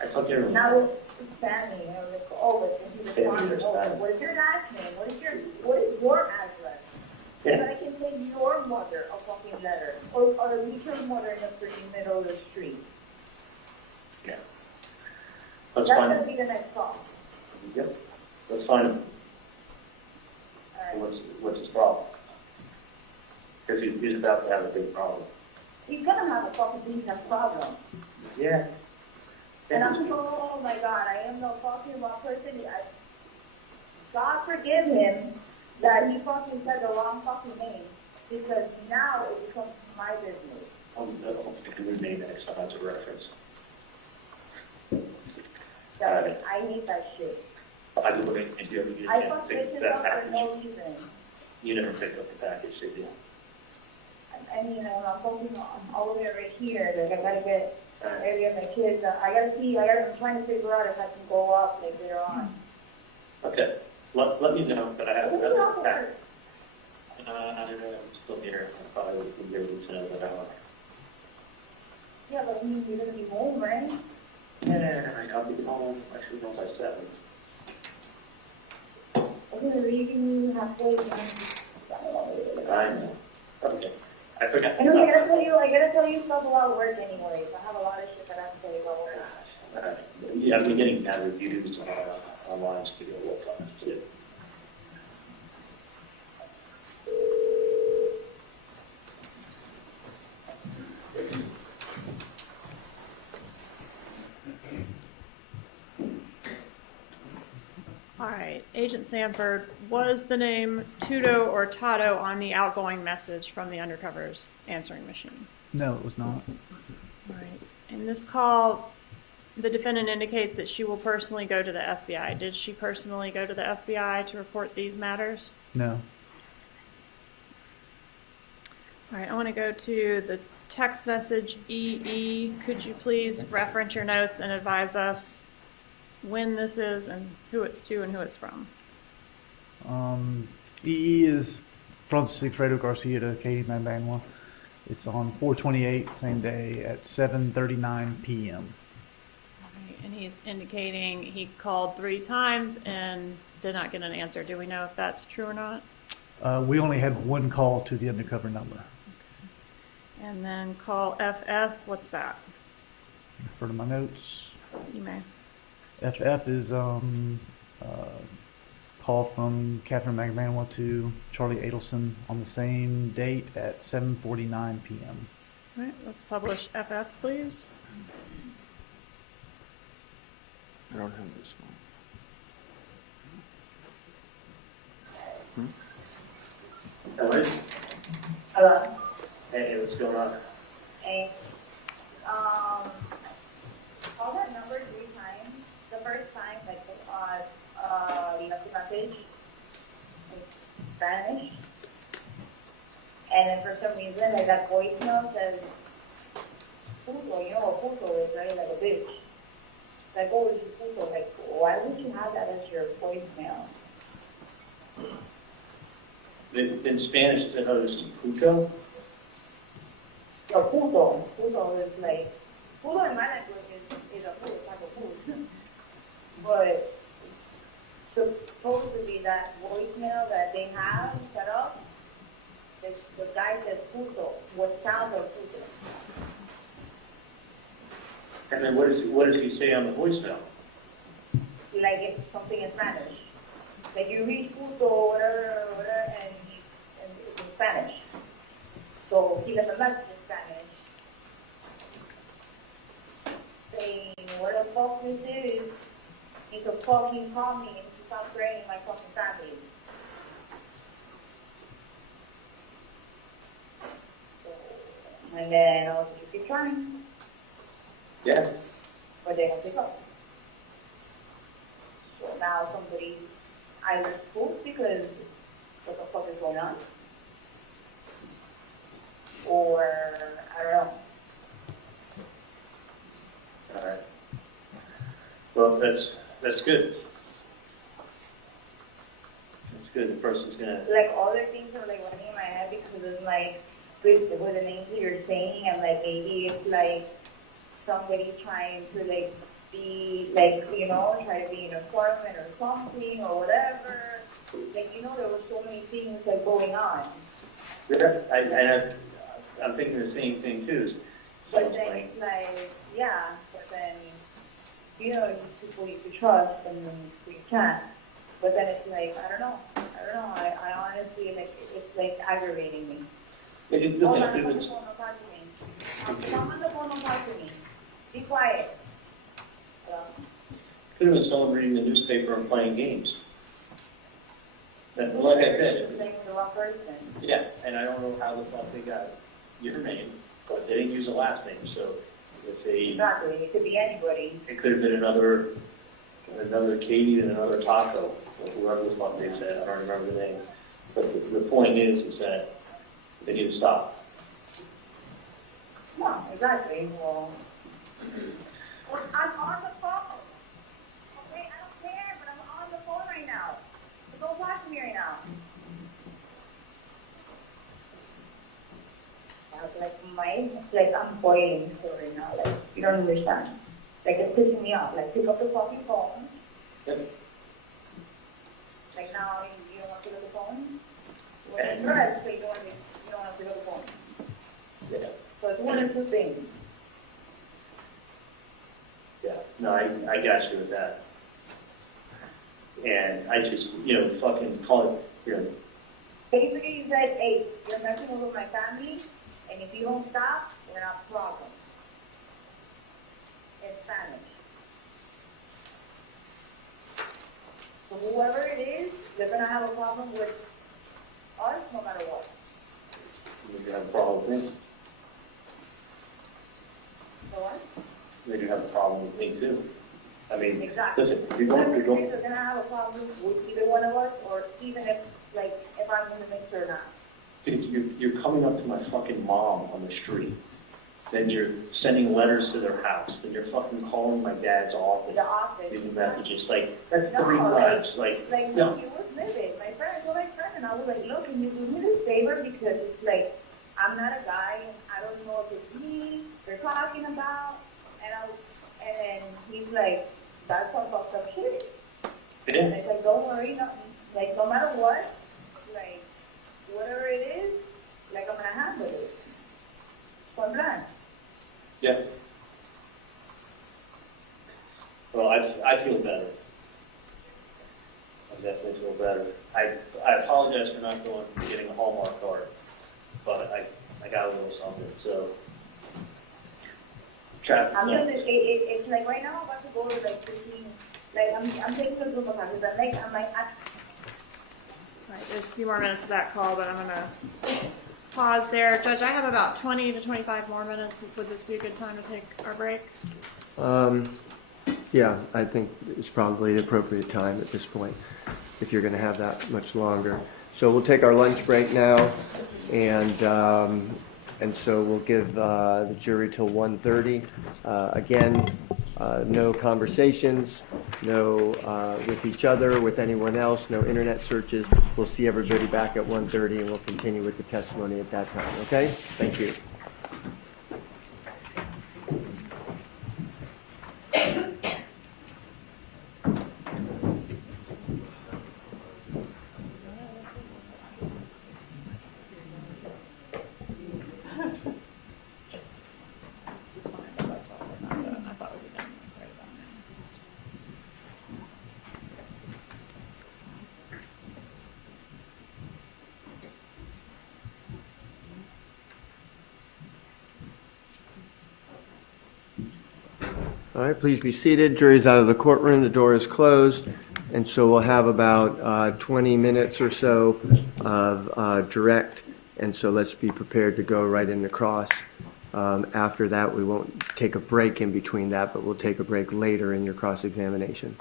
I thought they were. Now it's Sammy. I was like, oh, but he's responding. Oh, what is your last name? What is your address? Yeah. So I can send your mother a fucking letter, or leave your mother in the freaking middle of the street. Yeah. That's Let's find gonna him. be the next call. Yep. Let's find him. Alright. What's his problem? Because he's about to have a big problem. He's gonna have a fucking decent problem. Yeah. And I'm so, oh my God, I am no fucking wrong person. God forgive him that he fucking said the wrong fucking name, because now it becomes my business. I'll pick a new name next time as a reference. I hate that shit. I do look at you. I fuck Pick bitches that up for package. no reason. You never picked up the package, did you? I mean, I'm focusing on all the way right here. Like, I gotta get area of my kids. I'm trying to figure out if I can go up like later on. Okay. Let me know, but I have What do you another offer? package. I'm still here. I probably would be here in another hour. Yeah, but you're gonna be home, right? Yeah, I'll be home, actually home by 7. Okay, so you can halfway. I know. Okay. I forgot. I know, I gotta tell you stuff about work anyways. I have a lot of shit that I have to tell you about work. Yeah, I've been getting bad reviews online to go what time to do. All right. Agent Sanford, was the name Tudo or Tato on the outgoing message from the Undercover's answering machine? No, it was not. Right. In this call, the defendant indicates that she will personally go to the FBI. Did she personally go to the FBI to report these matters? No. All right, I want to go to the text message EE. Could you please reference your notes and advise us when this is and who it's to and who it's from? EE is from Sigfredo Garcia to Katie Mambanwa. It's on 4/28, same day at 7:39 p.m. All right, and he's indicating he called 3 times and did not get an answer. Do we know if that's true or not? We only had one call to the Undercover number. And then call FF, what's that? Refer to my notes. You may. FF is call from Catherine Magbanwa to Charlie Adelson on the same date at 7:49 p.m. All right, let's publish FF, please. I don't have this one. Hello? Hello? Hey, what's going on? Hey. Call that number 3 times. The first time, like, you left a message in Spanish. And then for some reason, like, that voicemail says, puto, you know what puto is, right? Like a bitch. Like, oh, it's just puto. Like, why would you have that as your voicemail? In Spanish, I know this is puto. No, puto. Puto is like, puto in my language is a food, it's like a food. But supposedly that voicemail that they have set up, the guy says puto, what sounds of puto. And then what does he say on the voicemail? Like it's something in Spanish. Like you read puto, whatever, and it's in Spanish. So he left a message in Spanish saying, what the fuck this is? You can fucking call me and you stop threatening my fucking family. And then I was like, you keep trying. Yeah. But they don't pick up. So now somebody either spooked because what the fuck is going on? Or, I don't know. All right. Well, that's good. That's good. The person's gonna. Like other things are like running in my head because it's like with the names that you're saying and like maybe it's like somebody trying to like be like, you know, try to be an informant or something or whatever. Like, you know, there were so many things like going on. Yeah, I'm thinking the same thing too. But then it's like, yeah, but then, you know, people you can trust and you can't. But then it's like, I don't know. I honestly, like, it's like aggravating me. Hold on, I'm on the phone, don't talk to me. I'm on the phone, don't talk to me. Be quiet. Could have been someone reading the newspaper and playing games. And like I said, Saying the wrong person. yeah, and I don't know how the fuck they got your name, but they didn't use a last name, so if they. Exactly, it could be anybody. It could have been another Katie and another Taco, or whoever the fuck they said, I don't remember the name. But the point is that they need to stop. No, exactly, well, I'm on the phone. Okay, I don't care, but I'm on the phone right now. So don't talk to me right now. Like I'm boiling so right now, like, you don't understand. Like, it's pissing me off. Like, pick up the fucking phone. Yep. Like, now you don't want to pick up the phone? When it's stressed, so you don't want to pick up the phone. Yeah. So it's one of two things. Yeah, no, I got you with that. And I just, fucking call it, Basically, he said, hey, you're messing with my family, and if you don't stop, we're not a problem. In Spanish. So whoever it problem with us no matter what. Then you have a problem with me. So what? Then you have a problem with me too. I mean, Exactly. listen, if you're Whoever going, thinks they're gonna have a problem with either one of us, or even if, like, if I'm in the mix or not. dude, you're coming up to my fucking mom on the street. Then you're sending letters to their house. Then you're fucking calling my dad's office. The office. Leaving messages. Like, that's No, 3 letters. Like, no. he was living. My parents were like friends, and I was like, look, can you do me this favor? Because it's like, I'm not a guy, and I don't know if it's me they're talking about. And then he's like, that's some fucked up shit. Yeah. And it's like, don't worry, no matter what, like, whatever it is, like, I'm gonna handle it. Con plan. Yeah. Well, I feel better. I definitely feel better. I apologize for not getting a Hallmark card, but I got a little something, so. Traffic. I'm gonna, it's like right now I'm about to go to like 15, like I'm taking a group of classes, I'm like, All right, there's a few more minutes of that call, but I'm gonna pause there. Judge, I have about 20 to 25 more minutes. Would this be a good time to take our break? Yeah, I think it's probably the appropriate time at this point, if you're going to have that much longer. So we'll take our lunch break now, and so we'll give the jury till 1:30. Again, no conversations, no with each other, with anyone else, no internet searches. We'll see everybody back at 1:30, and we'll continue with the testimony at that time, okay? Thank you. All right, please be seated. Jury's out of the courtroom. The door is closed. And so we'll have about 20 minutes or so of direct. And so let's be prepared to go right into cross. After that, we won't take a break in between that, but we'll take a break later in your cross-examination.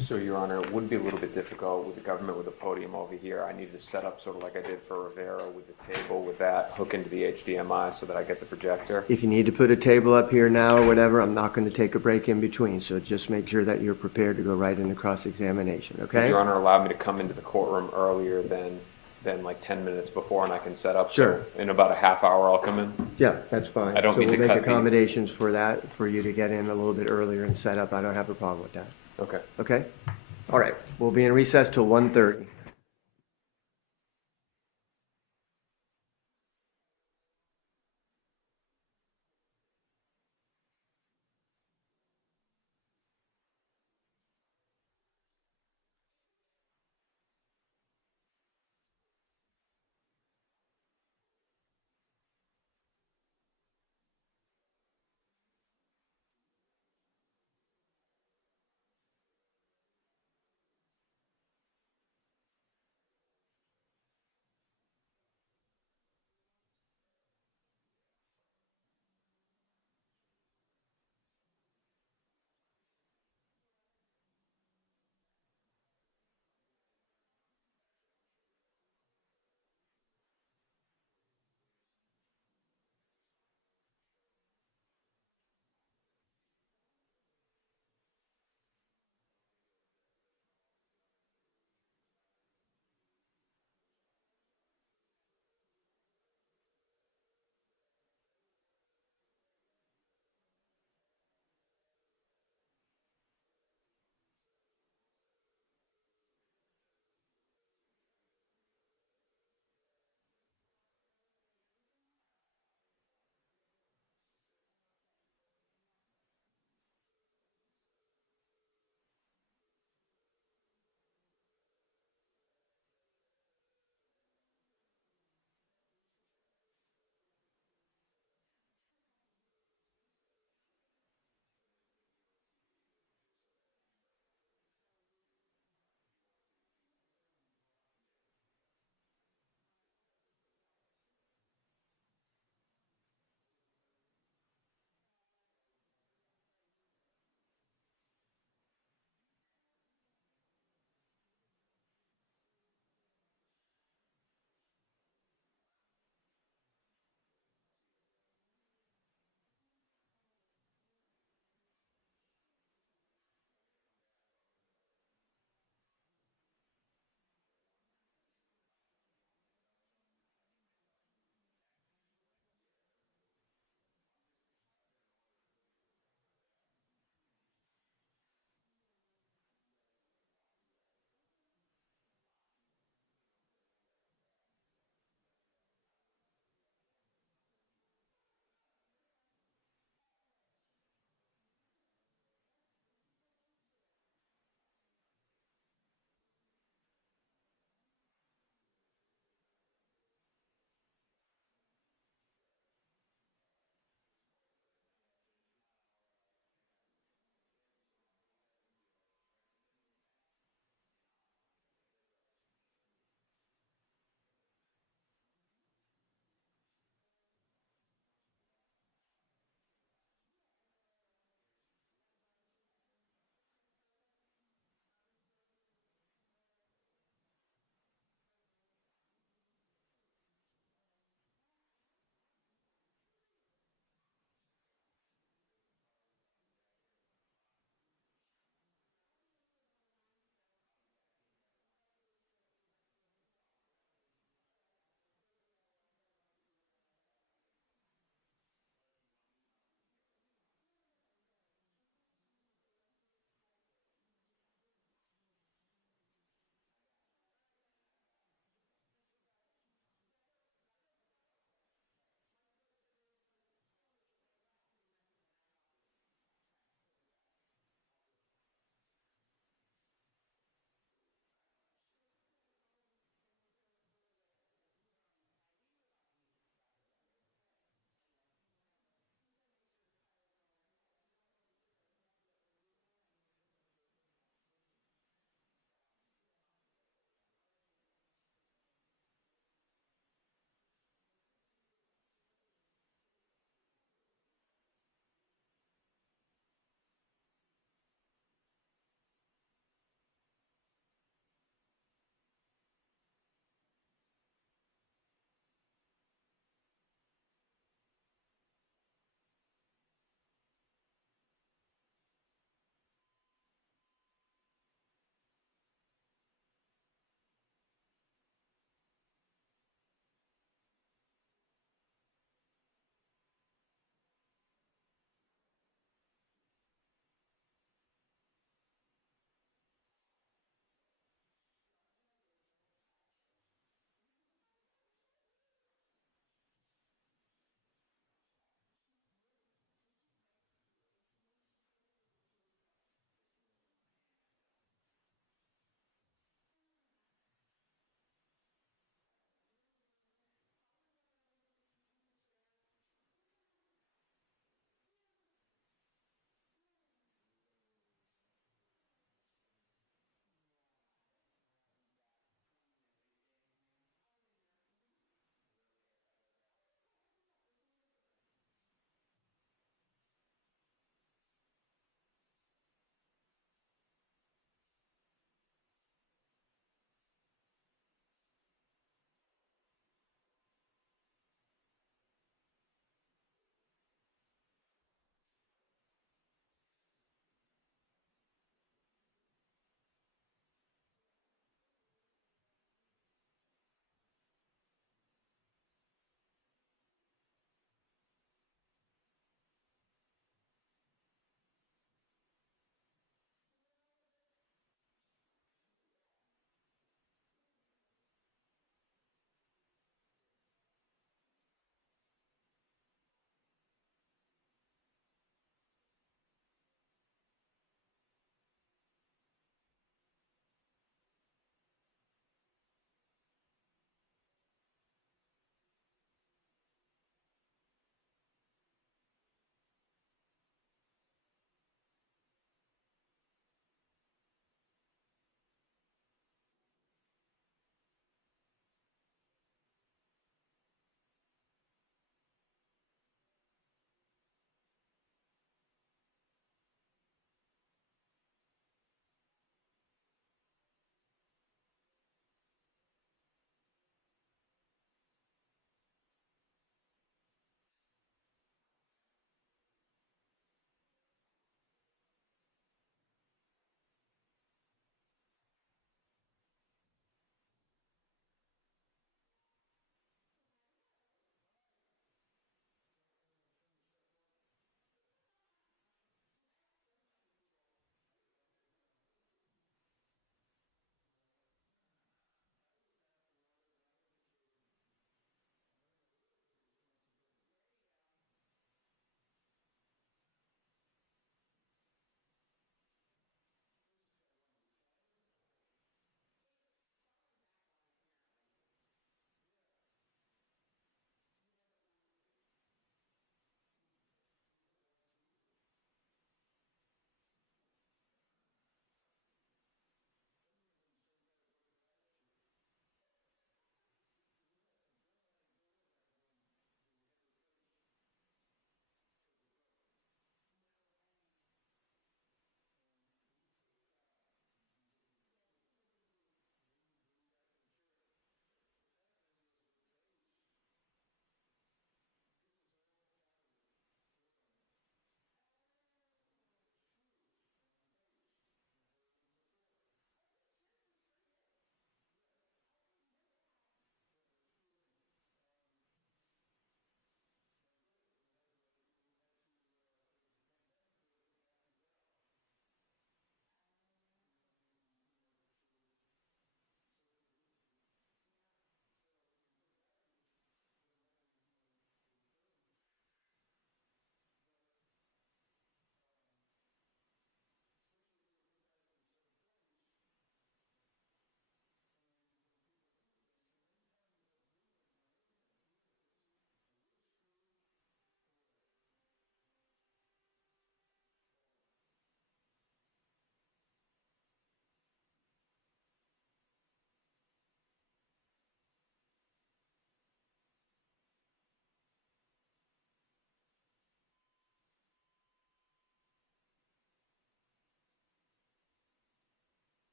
So, Your Honor, it would be a little bit difficult with the government with the podium over here. I need to set up sort of like I did for Rivera with the table with that hook into the HDMI so that I get the projector. If you need to put a table up here now or whatever, I'm not going to take a break in between. So just make sure that you're prepared to go right into cross-examination, okay? Would Your Honor allow me to come into the courtroom earlier than like 10 minutes before and I can set up? Sure. So in about a half hour I'll come in? Yeah, that's fine. I don't mean to So we'll cut make the- accommodations for that, for you to get in a little bit earlier and set up. I don't have a problem with that. Okay. Okay? All right. We'll be in recess till 1:30.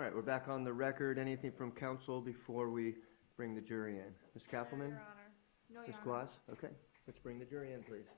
All right, we're back on the record. Anything from council before we bring the jury in? Ms. Kappelman? Your Honor. No, Ms. Your Honor. Quas? Okay, let's bring the jury in, please.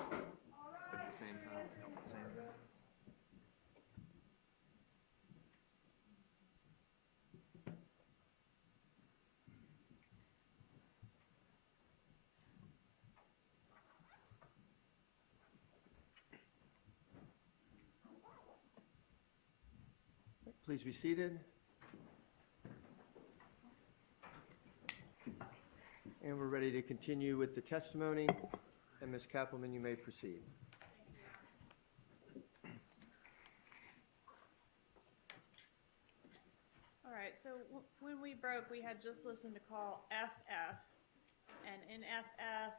At the same time, at the same time. Please be seated. And we're ready to continue with the testimony. And Ms. Kappelman, you may proceed. All right, so when we broke, we had just listened to call FF, and in FF,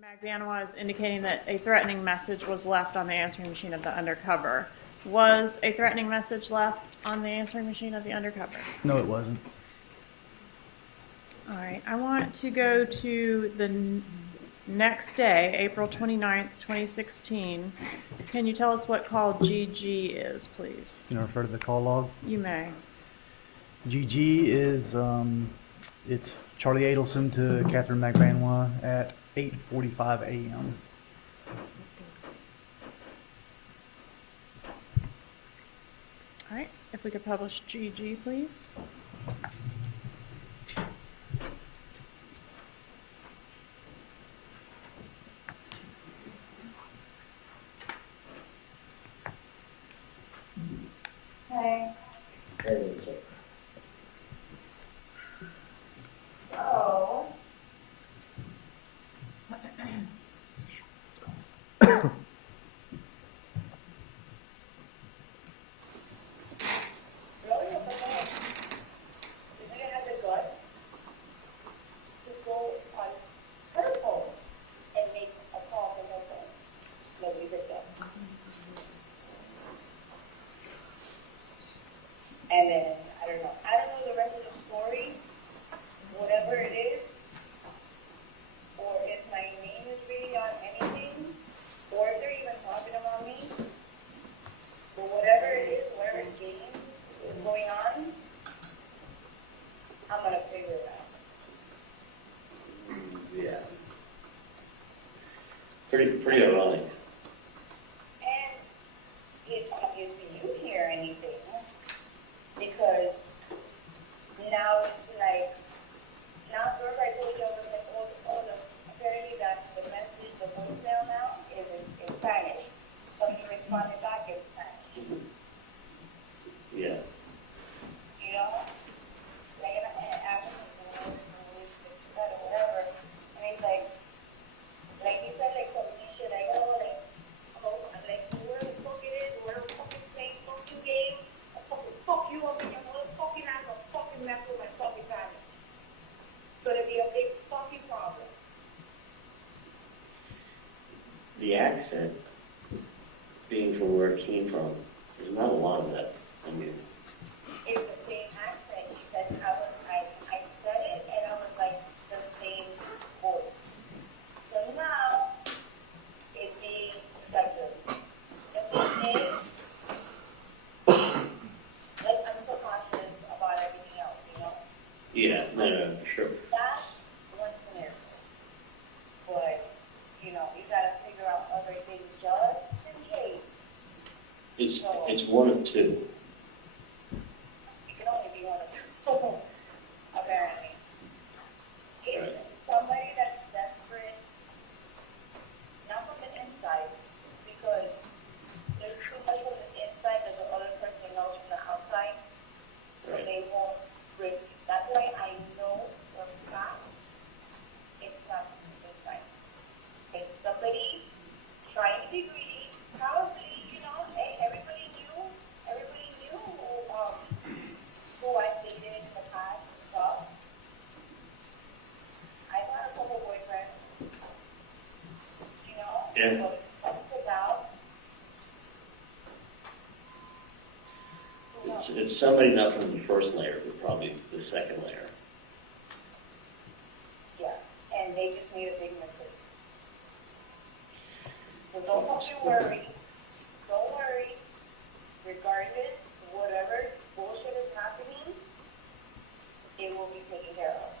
Magbanwa is indicating that a threatening message was left on the answering machine of the Undercover. Was a threatening message left on the answering machine of the Undercover? No, it wasn't. All right, I want to go to the next day, April 29th, 2016. Can you tell us what call GG is, please? Can I refer to the call log? You may. GG is, it's Charlie Adelson to Catherine Magbanwa at 8:45 a.m. All right, if we could publish GG, please. Hi. Oh. Really? What the heck? Isn't it have the guts to go on her phone and make a call from her phone? Nobody picked up. And then, I don't know the rest of the story, whatever it is, or if my name is really on anything, or if they're even talking about me, but whatever it is, whatever game is going on, I'm gonna figure it out. Yeah. Pretty ironic. And if obviously you hear anything, because now it's like, now first I told you I was like, apparently that's the message, the voicemail now is in Spanish. So he responded back in Spanish. Yeah. You know? Like, and after whatever, and he's like he said, like, some shit, like, oh, like, where the fuck it is, where the fuck it's playing, fuck you game, fuck you up in your There's not a lot of that. I mean, It's the same accent. She said, I said it and I was like the same voice. So now it's being like the thing is, like I'm so cautious about everything else, you know? yeah, no, for sure. That's one scenario. But, you know, you gotta figure out other things just in case. It's one of two. It can only be one of two, apparently. If somebody that's desperate, not from the inside, because there's too much from the inside that the other person knows from the outside, so they won't risk. That's why I know for a fact it's not from the inside. It's somebody trying to be greedy, probably, you know, everybody knew who I dated in the past and stuff. I've had a couple boyfriends, you know, Yeah. so it's something out. It's somebody not from the first layer, but probably the second layer. Yeah, and they just need a big mistake. So don't you worry. Don't worry. Regardless, whatever bullshit is happening, it will be taken care of.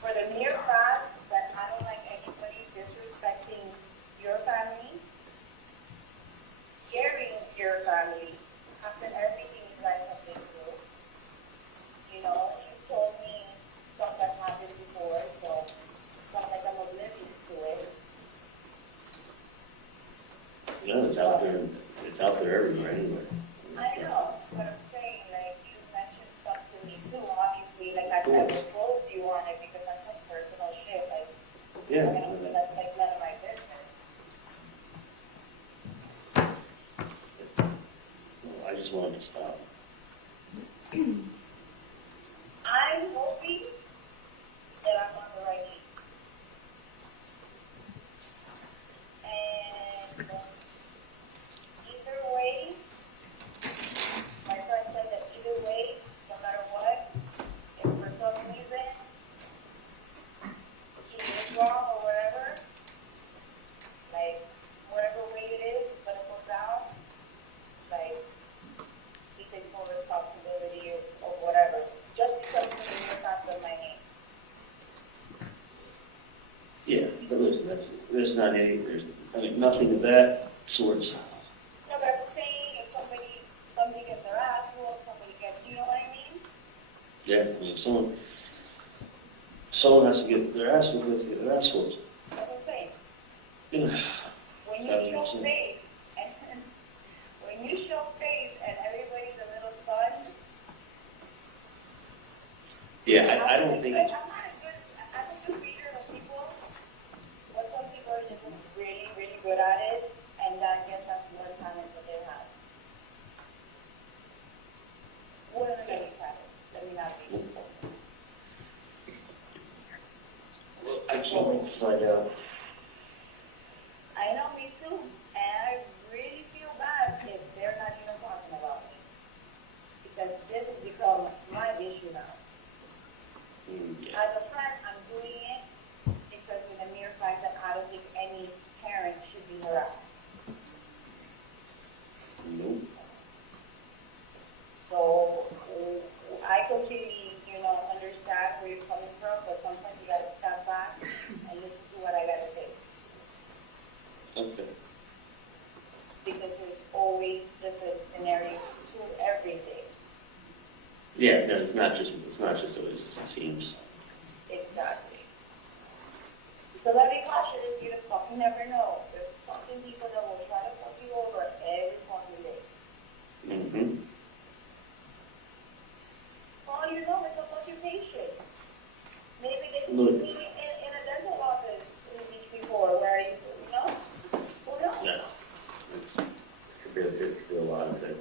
For the mere fact that I don't like anybody disrespecting your family, scaring your family, after everything you guys have been through, you know, you told me stuff that happened before, so it's not like I'm oblivious to it. No, it's out there. It's out there everywhere anyway. I know, but I'm saying, like, you mentioned stuff to me too, obviously, like, I was close to you on it because that's some personal shit, like, Yeah. you know, that's like none of my business. I just wanted to stop. I'm hoping that I'm on the right track. And either way, my friend said that either way, no matter what, if for some reason he is wrong or whatever, like whatever way it is, but it goes down, like he takes full responsibility of whatever. Just because it's not in my name. Yeah, but listen, there's not any, nothing of that sort. No, but I'm saying if somebody gets their ass whooped, somebody gets, you know what I mean? Yeah, I mean, someone has to get their ass whooped, let's get their ass whooped. That's what I'm saying. Yeah. When you show face, and when you show face and everybody's a little stunned. Yeah, I don't think it's... I'm a good reader of people, but some people are just really, really good at it, and I guess that's one talent that they have. One of the many talents, let me not be. Well, I can't wait to find out. I know, me too, and I really feel bad if they're not even talking about me. Because this has become my issue now. As a friend, I'm doing it because of the mere fact that I don't think any parent should be harassed. Nope. So I completely, you know, understand where you're coming from, but sometimes you gotta step back and listen to what I gotta say. Okay. Because there's always different scenarios to everything. Yeah, no, it's not just always, it seems. Exactly. So let me caution you, just fucking never know. There's fucking people that will try to fuck you over every fucking day. Mm-hmm. All you know is a fucking patient. Maybe they can Look. be in a dental office in the beach before, where you know? Who knows? No. It could be a lot of it.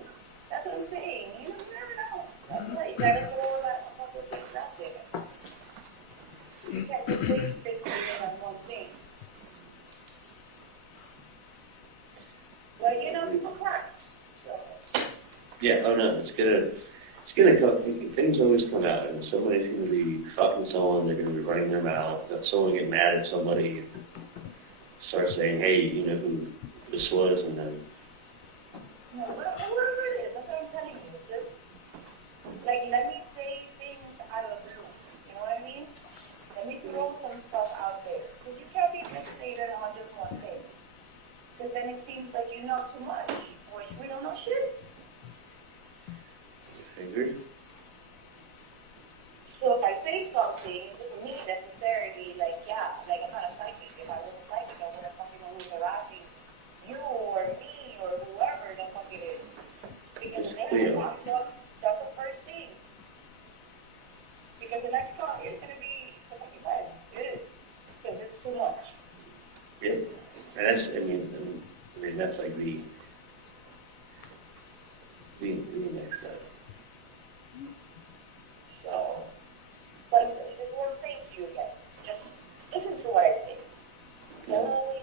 That's what I'm saying. You never know. That's right. You gotta go over that fucking thing out there. You can't just say on one thing. But you know, people cry. So, Yeah, oh no, it's gonna go, things always come out, and somebody's gonna be fucking someone, they're gonna be running their mouth, someone get mad at somebody, start saying, hey, you know who this was, and then, no, whatever it is, that's what I'm telling you. Just, like, let me say things out of the blue. You know what I mean? Let me throw some stuff out there. Because you can't be fixated on just one thing. Because then it seems like you know too much, which we don't know shit. fingers. So if I say something, it doesn't mean necessarily like, yeah, like I'm not a psychic. If I was a psychic, I would have something who was harassing you or me or whoever the fuck it is. Because then I talk up, that's the first thing. Because the next talk is going to be the fucking bad. It is. Because it's too much. Yeah, and that's, I mean, that's like the next step. So, but it won't thank you again. Just listen to what I say. Don't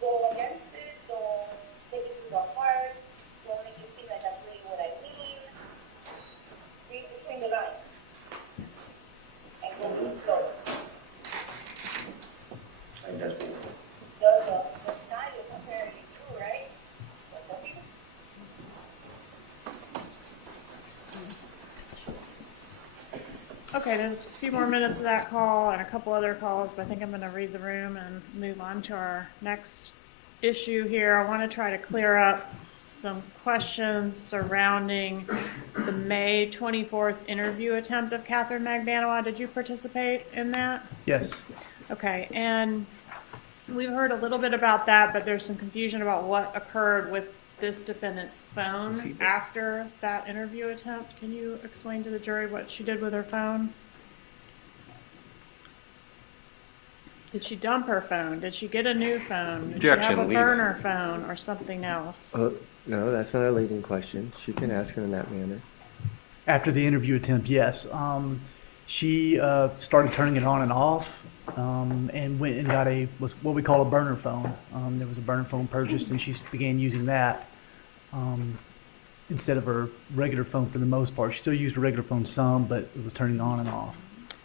go against it. Don't take it to the heart. Don't make it seem like I'm doing what I mean. Read between the lines. And go with the flow. I think that's what. The style is apparently true, right? But the people. Okay, there's a few more minutes of that call and a couple other calls, but I think I'm going to read the room and move on to our next issue here. I want to try to clear up some questions surrounding the May 24th interview attempt of Catherine Magbanua. Did you participate in that? Yes. Okay, and we've heard a little bit about that, but there's some confusion about what occurred with this defendant's phone after that interview attempt. Can you explain to the jury what she did with her phone? Did she dump her phone? Did she get a new phone? Did she have a burner phone or something else? No, that's not a leading question. She can ask it in that manner. After the interview attempt, yes. She started turning it on and off, and went and got what we call a burner phone. There was a burner phone purchased, and she began using that instead of her regular phone for the most part. She still used her regular phone some, but it was turning on and off.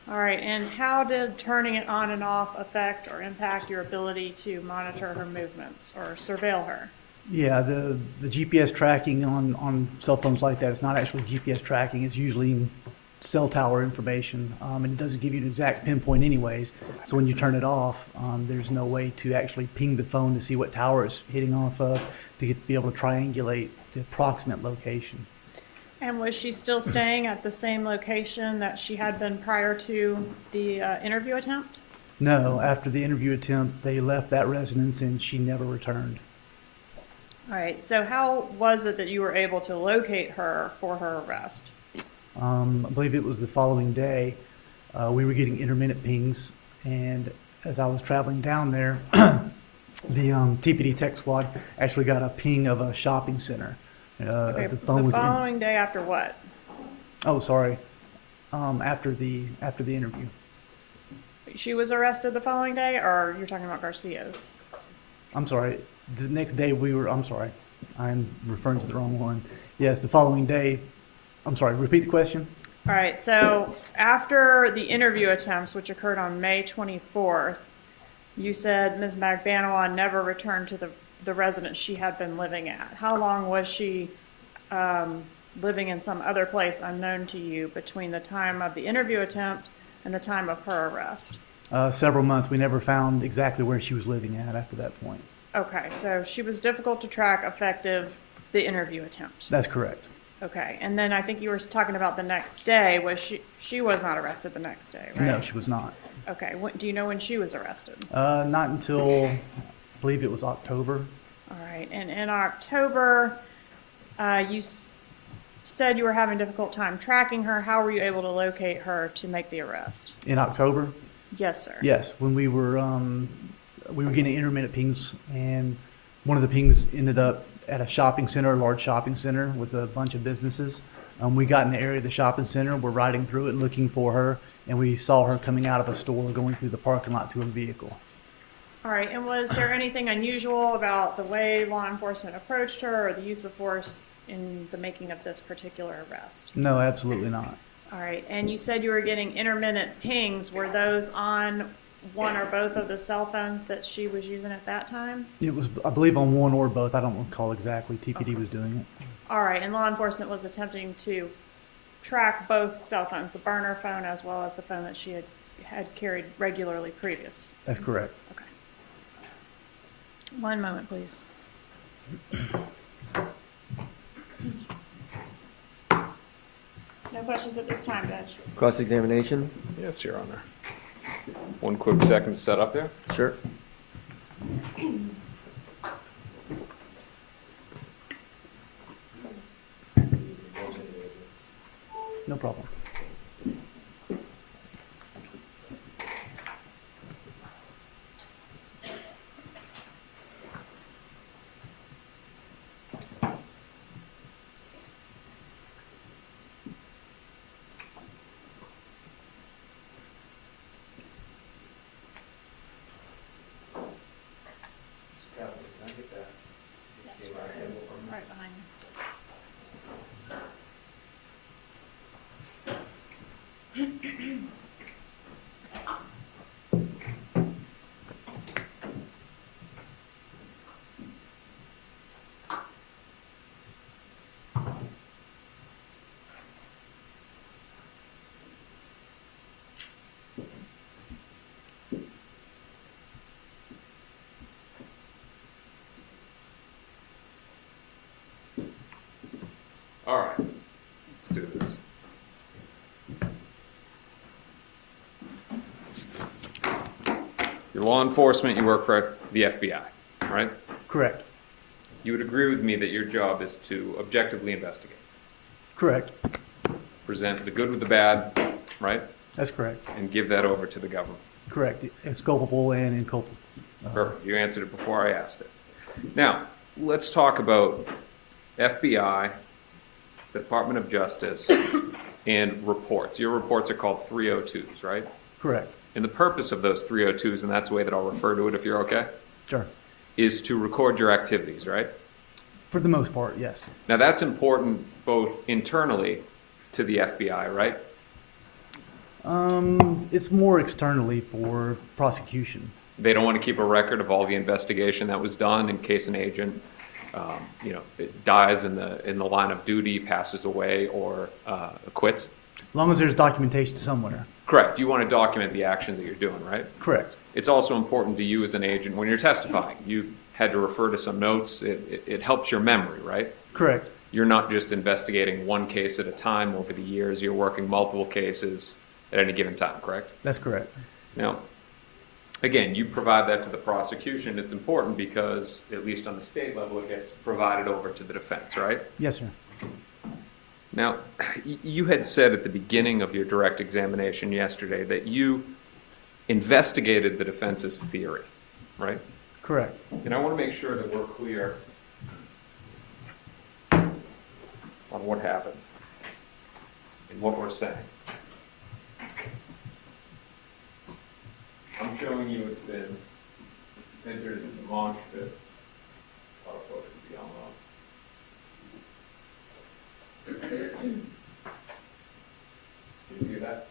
All right, and how did turning it on and off affect or impact your ability to monitor her movements or surveil her? Yeah, the GPS tracking on cell phones like that, it's not actually GPS tracking. It's usually cell tower information, and it doesn't give you an exact pinpoint anyways. So when you turn it off, there's no way to actually ping the phone to see what tower it's hitting off of to be able to triangulate the approximate location. And was she still staying at the same location that she had been prior to the interview attempt? No, after the interview attempt, they left that residence and she never returned. All right, so how was it that you were able to locate her for her arrest? I believe it was the following day. We were getting intermittent pings, and as I was traveling down there, the TPD tech squad actually got a ping of a shopping center. Okay, the phone was following day after what? Oh, sorry. After the interview. She was arrested the following day, or you're talking about Garcia's? I'm sorry. The next day I'm sorry. I'm referring to the wrong one. Yes, the following day. I'm sorry, repeat the question. All right, so after the interview attempts, which occurred on May 24th, you said Ms. Magbanua never returned to the residence she had been living at. How long was she living in some other place unknown to you between the time of the interview attempt and the time of her arrest? Several months. We never found exactly where she was living at after that point. Okay, so she was difficult to track effective the interview attempt. That's correct. Okay, and then I think you were talking about the next day. Was she was not arrested the next day, right? No, she was not. Okay, do you know when she was arrested? Not until, I believe it was October. All right, and in October, you said you were having a difficult time tracking her. How were you able to locate her to make the arrest? In October? Yes, sir. Yes, when we were getting intermittent pings, and one of the pings ended up at a shopping center, a large shopping center with a bunch of businesses. We got in the area of the shopping center. We're riding through it looking for her, and we saw her coming out of a store going through the parking lot to a vehicle. All right, and was there anything unusual about the way law enforcement approached her or the use of force in the making of this particular arrest? No, absolutely not. All right, and you said you were getting intermittent pings. Were those on one or both of the cell phones that she was using at that time? It was, I believe, on one or both. I don't recall exactly. TPD was doing it. All right, and law enforcement was attempting to track both cell phones, the burner phone as well as the phone that she had carried regularly previous. That's correct. Okay. One moment, please. No questions at this time, Judge. Cross-examination? Yes, Your Honor. One quick second to set up there. Sure. No problem. Right behind you. All right, let's do this. You're law enforcement, you work for the FBI, right? Correct. You would agree with me that your job is to objectively investigate, Correct. present the good with the bad, right? That's correct. And give that over to the government. Correct. It's culpable and inculpable. Perfect. You answered it before I asked it. Now, let's talk about FBI, Department of Justice, and reports. Your reports are called 302s, right? Correct. And the purpose of those 302s, and that's the way that I'll refer to it if you're okay, Sure. is to record your activities, right? For the most part, yes. Now, that's important both internally to the FBI, right? It's more externally for prosecution. They don't want to keep a record of all the investigation that was done in case an agent, it dies in the line of duty, passes away, or quits. As long as there's documentation somewhere. Correct. You want to document the actions that you're doing, right? Correct. It's also important to you as an agent when you're testifying. You had to refer to some notes. It helps your memory, right? Correct. You're not just investigating one case at a time over the years. You're working multiple cases at any given time, correct? That's correct. Now, again, you provide that to the prosecution. It's important because, at least on the state level, it gets provided over to the defense, right? Yes, sir. Now, you had said at the beginning of your direct examination yesterday that you investigated the defense's theory, right? Correct. And I want to make sure that we're clear on what happened and what we're saying. I'm showing you it's been entered into demonstrative. Auto focus beyond Can you see that?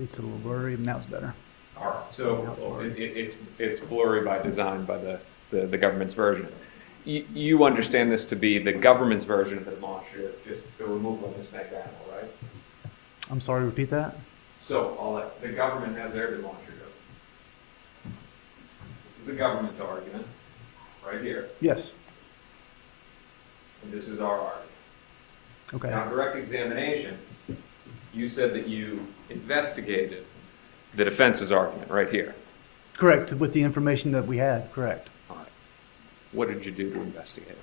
It's a little blurry, and now it's better. All right. So it's blurry by design by the government's version. You understand this to be the government's version of the demonstrative, just the removal of this magnetic panel, right? I'm sorry, repeat that? So the government has their demonstrative. This is the government's argument, right here. Yes. And this is our argument. Okay. Now, direct examination, you said that you investigated the defense's argument right here. Correct, with the information that we had, correct. All right. What did you do to investigate?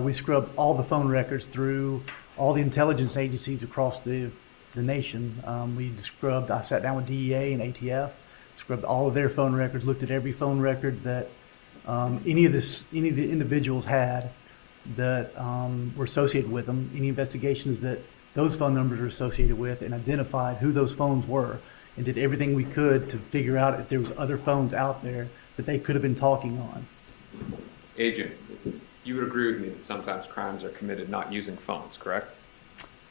We scrubbed all the phone records through all the intelligence agencies across the nation. I sat down with DEA and ATF, scrubbed all of their phone records, looked at every phone record that any of the individuals had that were associated with them, any investigations that those phone numbers were associated with, and identified who those phones were, and did everything we could to figure out if there was other phones out there that they could have been talking on. Agent, you would agree with me that sometimes crimes are committed not using phones, correct?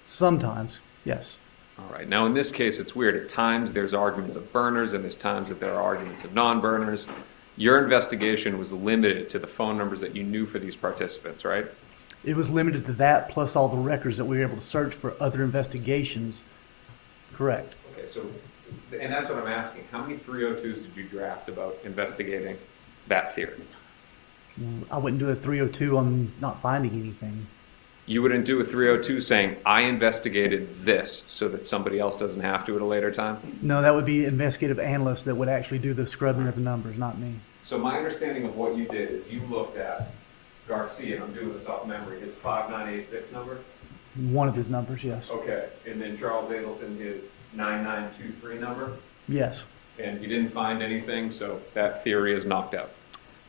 Sometimes, yes. All right. Now, in this case, it's weird. At times, there's arguments of burners, and there's times that there are arguments of non-burners. Your investigation was limited to the phone numbers that you knew for these participants, right? It was limited to that, plus all the records that we were able to search for other investigations. Correct. Okay, so, and that's what I'm asking. How many 302s did you draft about investigating that theory? I wouldn't do a 302 on not finding anything. You wouldn't do a 302 saying, I investigated this so that somebody else doesn't have to at a later time? No, that would be investigative analysts that would actually do the scrubbing of the numbers, not me. So my understanding of what you did is you looked at Garcia, and I'm doing this off memory, his 5986 number? One of his numbers, yes. Okay, and then Charles Adelson, his 9923 number? Yes. And you didn't find anything, so that theory is knocked out.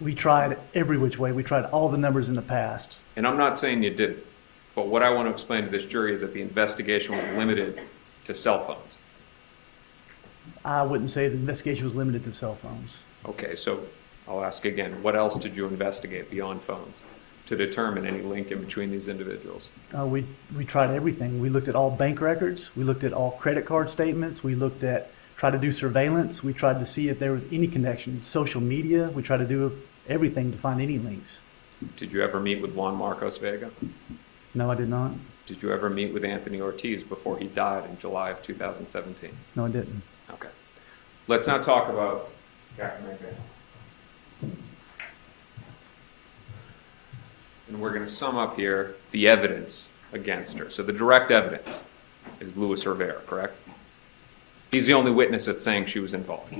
We tried every which way. We tried all the numbers in the past. And I'm not saying you didn't, but what I want to explain to this jury is that the investigation was limited to cell phones. I wouldn't say the investigation was limited to cell phones. Okay, so I'll ask again, what else did you investigate beyond phones to determine any link in between these individuals? We tried everything. We looked at all bank records. We looked at all credit card statements. We tried to do surveillance. We tried to see if there was any connection. Social media. We tried to do everything to find any links. Did you ever meet with Juan Marcos Vega? No, I did not. Did you ever meet with Anthony Ortiz before he died in July of 2017? No, I didn't. Okay. Let's not talk about Captain McVeigh. And we're going to sum up here the evidence against her. So the direct evidence is Luis Rivera, correct? He's the only witness that's saying she was involved.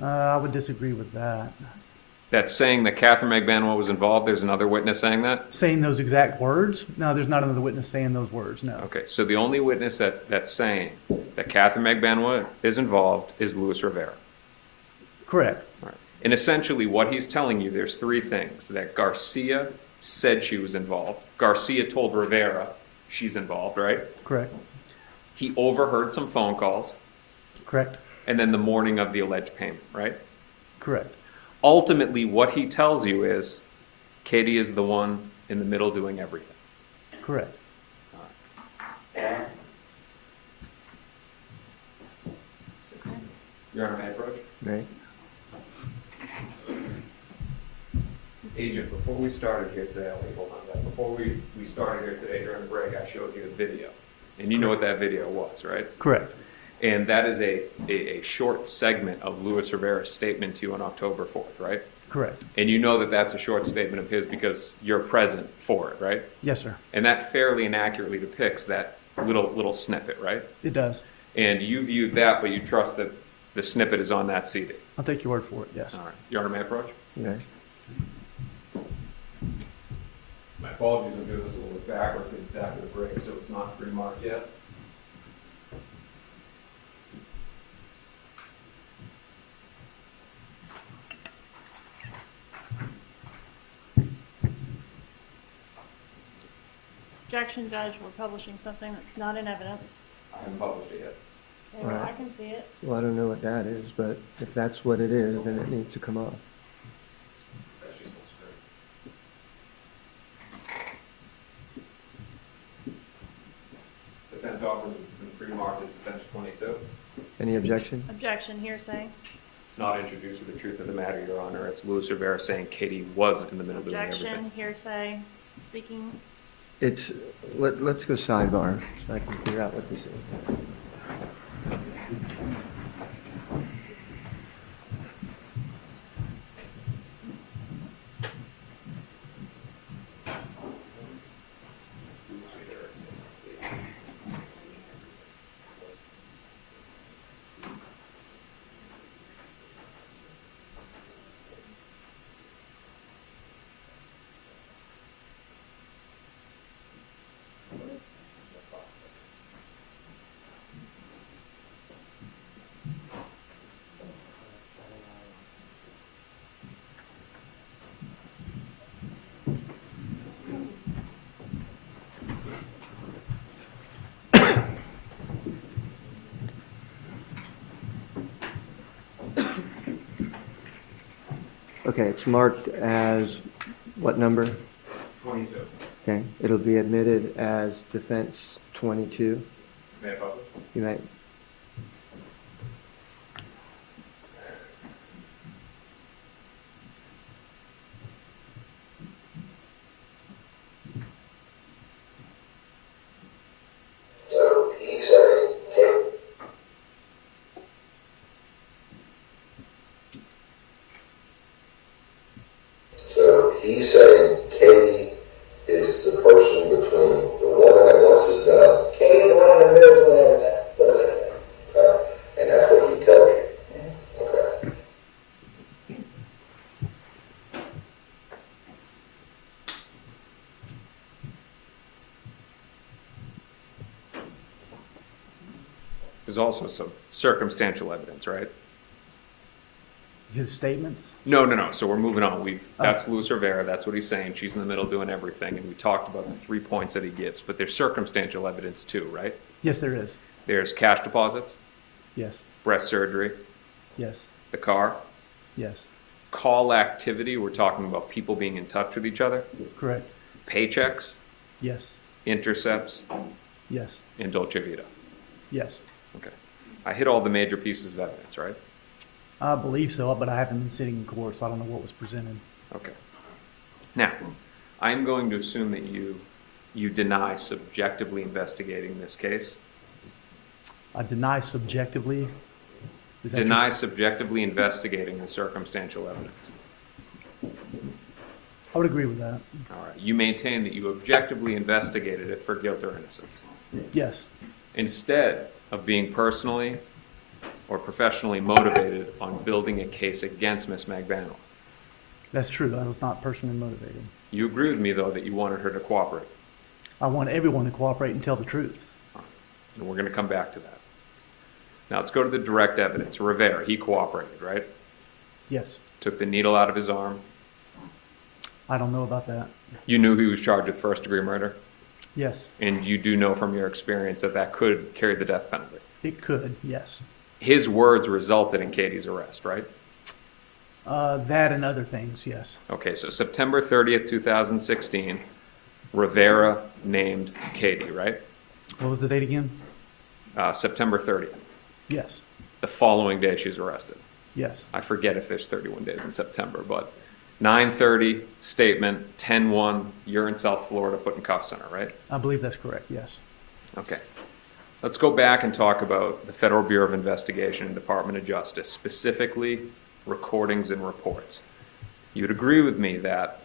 I would disagree with that. That's saying that Catherine McBanwell was involved. There's another witness saying that? Saying those exact words? No, there's not another witness saying those words, no. Okay, so the only witness that's saying that Catherine McBanwell is involved is Luis Rivera. Correct. All right. And essentially what he's telling you, there's three things. That Garcia said she was involved. Garcia told Rivera she's involved, right? Correct. He overheard some phone calls. Correct. And then the morning of the alleged payment, right? Correct. Ultimately, what he tells you is Katie is the one in the middle doing everything. Correct. Your Honor, may I approach? Right. Agent, before we started here today, hold on. Before we started here today during the break, I showed you a video. And you know what that video was, right? Correct. And that is a short segment of Luis Rivera's statement to you on October 4th, right? Correct. And you know that that's a short statement of his because you're present for it, right? Yes, sir. And that fairly and accurately depicts that little snippet, right? It does. And you viewed that, but you trust that the snippet is on that CD. I'll take your word for it, yes. All right. Your Honor, may I approach? Okay. My apologies, I'm doing this a little bit backwards because it's after the break, so it's not pre-marked yet. Objection, Judge, we're publishing something that's not in evidence. I haven't published it yet. Okay, well, Right. I can see it. Well, I don't know what that is, but if that's what it is, then it needs to come off. That's just what's straight. Defense offers has been pre-marked as defense 22. Any objection? Objection, hearsay. It's not introduced to the truth of the matter, Your Honor. It's Luis Rivera saying Katie was in the middle doing everything. Objection, hearsay. Speaking. Let's go sidebar so I can figure out what this is. Okay, it's marked as what number? 22. Okay, it'll be admitted as defense 22. May I publish? You may. So he's saying, Katie is the person between the woman that wants this done. Katie is the one in the middle doing everything. Put it like that. Okay. And that's what he tells you. Okay. There's also some circumstantial evidence, right? His statements? No. So we're moving on. That's Luis Rivera. That's what he's saying. She's in the middle doing everything. And we talked about the 3 points that he gives. But there's circumstantial evidence too, right? Yes, there is. There's cash deposits, Yes. breast surgery, Yes. the car, Yes. call activity. We're talking about people being in touch with each other, Correct. paychecks, Yes. intercepts, Yes. and Dolce Vita. Yes. Okay. I hit all the major pieces of evidence, right? I believe so, but I haven't been sitting in court, so I don't know what was presented. Okay. Now, I'm going to assume that you deny subjectively investigating this case. I deny subjectively. Is that Deny subjectively investigating the circumstantial evidence. true? I would agree with that. All right. You maintain that you objectively investigated it for guilt or innocence. Yes. Instead of being personally or professionally motivated on building a case against Miss McBannel. That's true. I was not personally motivated. You agree with me, though, that you wanted her to cooperate. I want everyone to cooperate and tell the truth. And we're going to come back to that. Now, let's go to the direct evidence. Rivera, he cooperated, right? Yes. Took the needle out of his arm. I don't know about that. You knew he was charged with first-degree murder? Yes. And you do know from your experience that that could carry the death penalty? It could, yes. His words resulted in Katie's arrest, right? That and other things, yes. Okay, so September 30th, 2016, Rivera named Katie, right? What was the date again? September 30th. Yes. The following day she's arrested. Yes. I forget if there's 31 days in September, but 9:30 statement, 10:01, you're in South Florida putting cuffs on her, right? I believe that's correct, yes. Okay. Let's go back and talk about the Federal Bureau of Investigation and Department of Justice, specifically recordings and reports. You'd agree with me that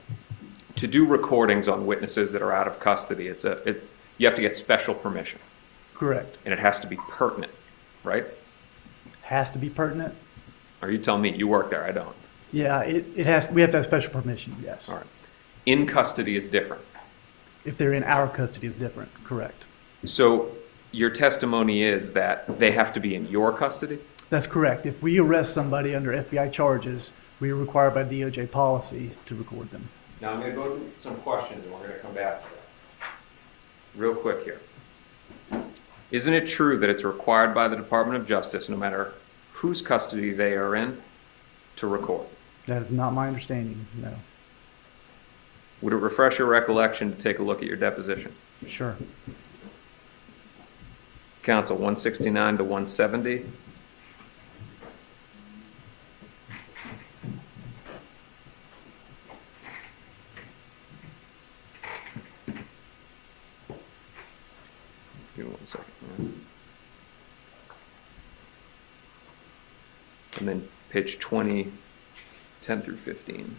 to do recordings on witnesses that are out of custody, you have to get special permission. Correct. And it has to be pertinent, right? Has to be pertinent? Or you tell me, you work there, I don't. Yeah, we have to have special permission, yes. All right. In custody is different. If they're in our custody, is different, correct. So your testimony is that they have to be in your custody? That's correct. If we arrest somebody under FBI charges, we are required by DOJ policy to record them. Now I'm going to go to some questions and we're going to come back to that. Real quick here. Isn't it true that it's required by the Department of Justice, no matter whose custody they are in, to record? That is not my understanding, no. Would it refresh your recollection to take a look at your deposition? Sure. Counsel, 169 to 170. Give me 1 second. And then page 20, 10 through 15.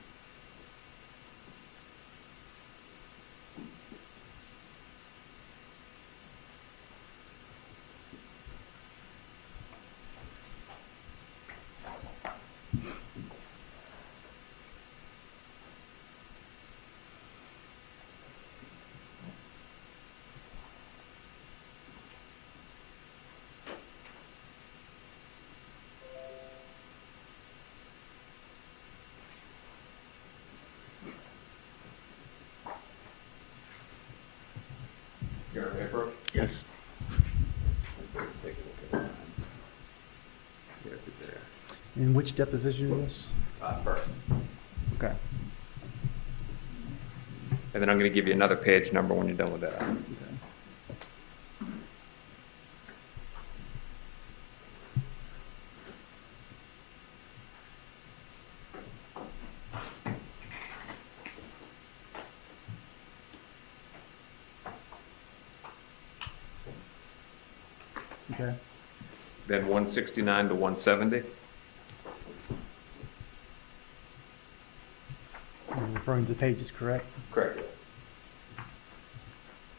You're on paper? Yes. Take a look at the lines. Yeah, good there. In which deposition is this? First. And then I'm going to give you another page number when you're done with that. Okay. Then 169 to 170. You're referring to the pages, correct? Correct.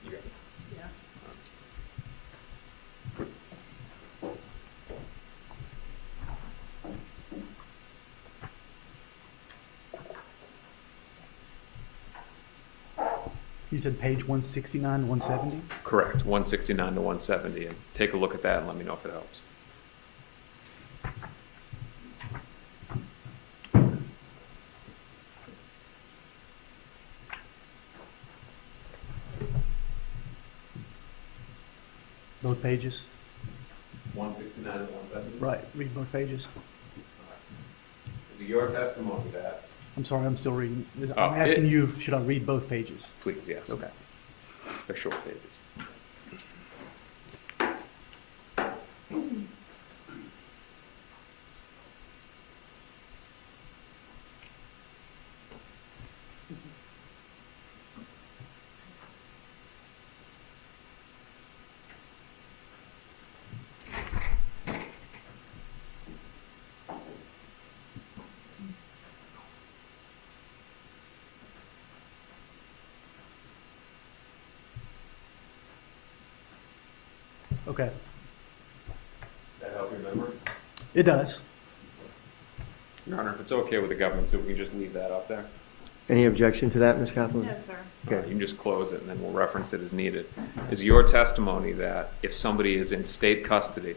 You got it. Yeah. You said page 169 to 170? Correct, 169 to 170, and take a look at that and let me know if it helps. Both pages? 169 to 170? Right, read both pages. Is it your testimony that? I'm sorry, I'm still reading. Oh, I'm asking you, should I read both pages? Please, yes. Okay. They're short pages. Okay. That help you remember? It does. Your Honor, if it's okay with the government, so we can just leave that up there? Any objection to that, Ms. Kaplan? No, sir. Okay. You can just close it and then we'll reference it as needed. Is your testimony that if somebody is in state custody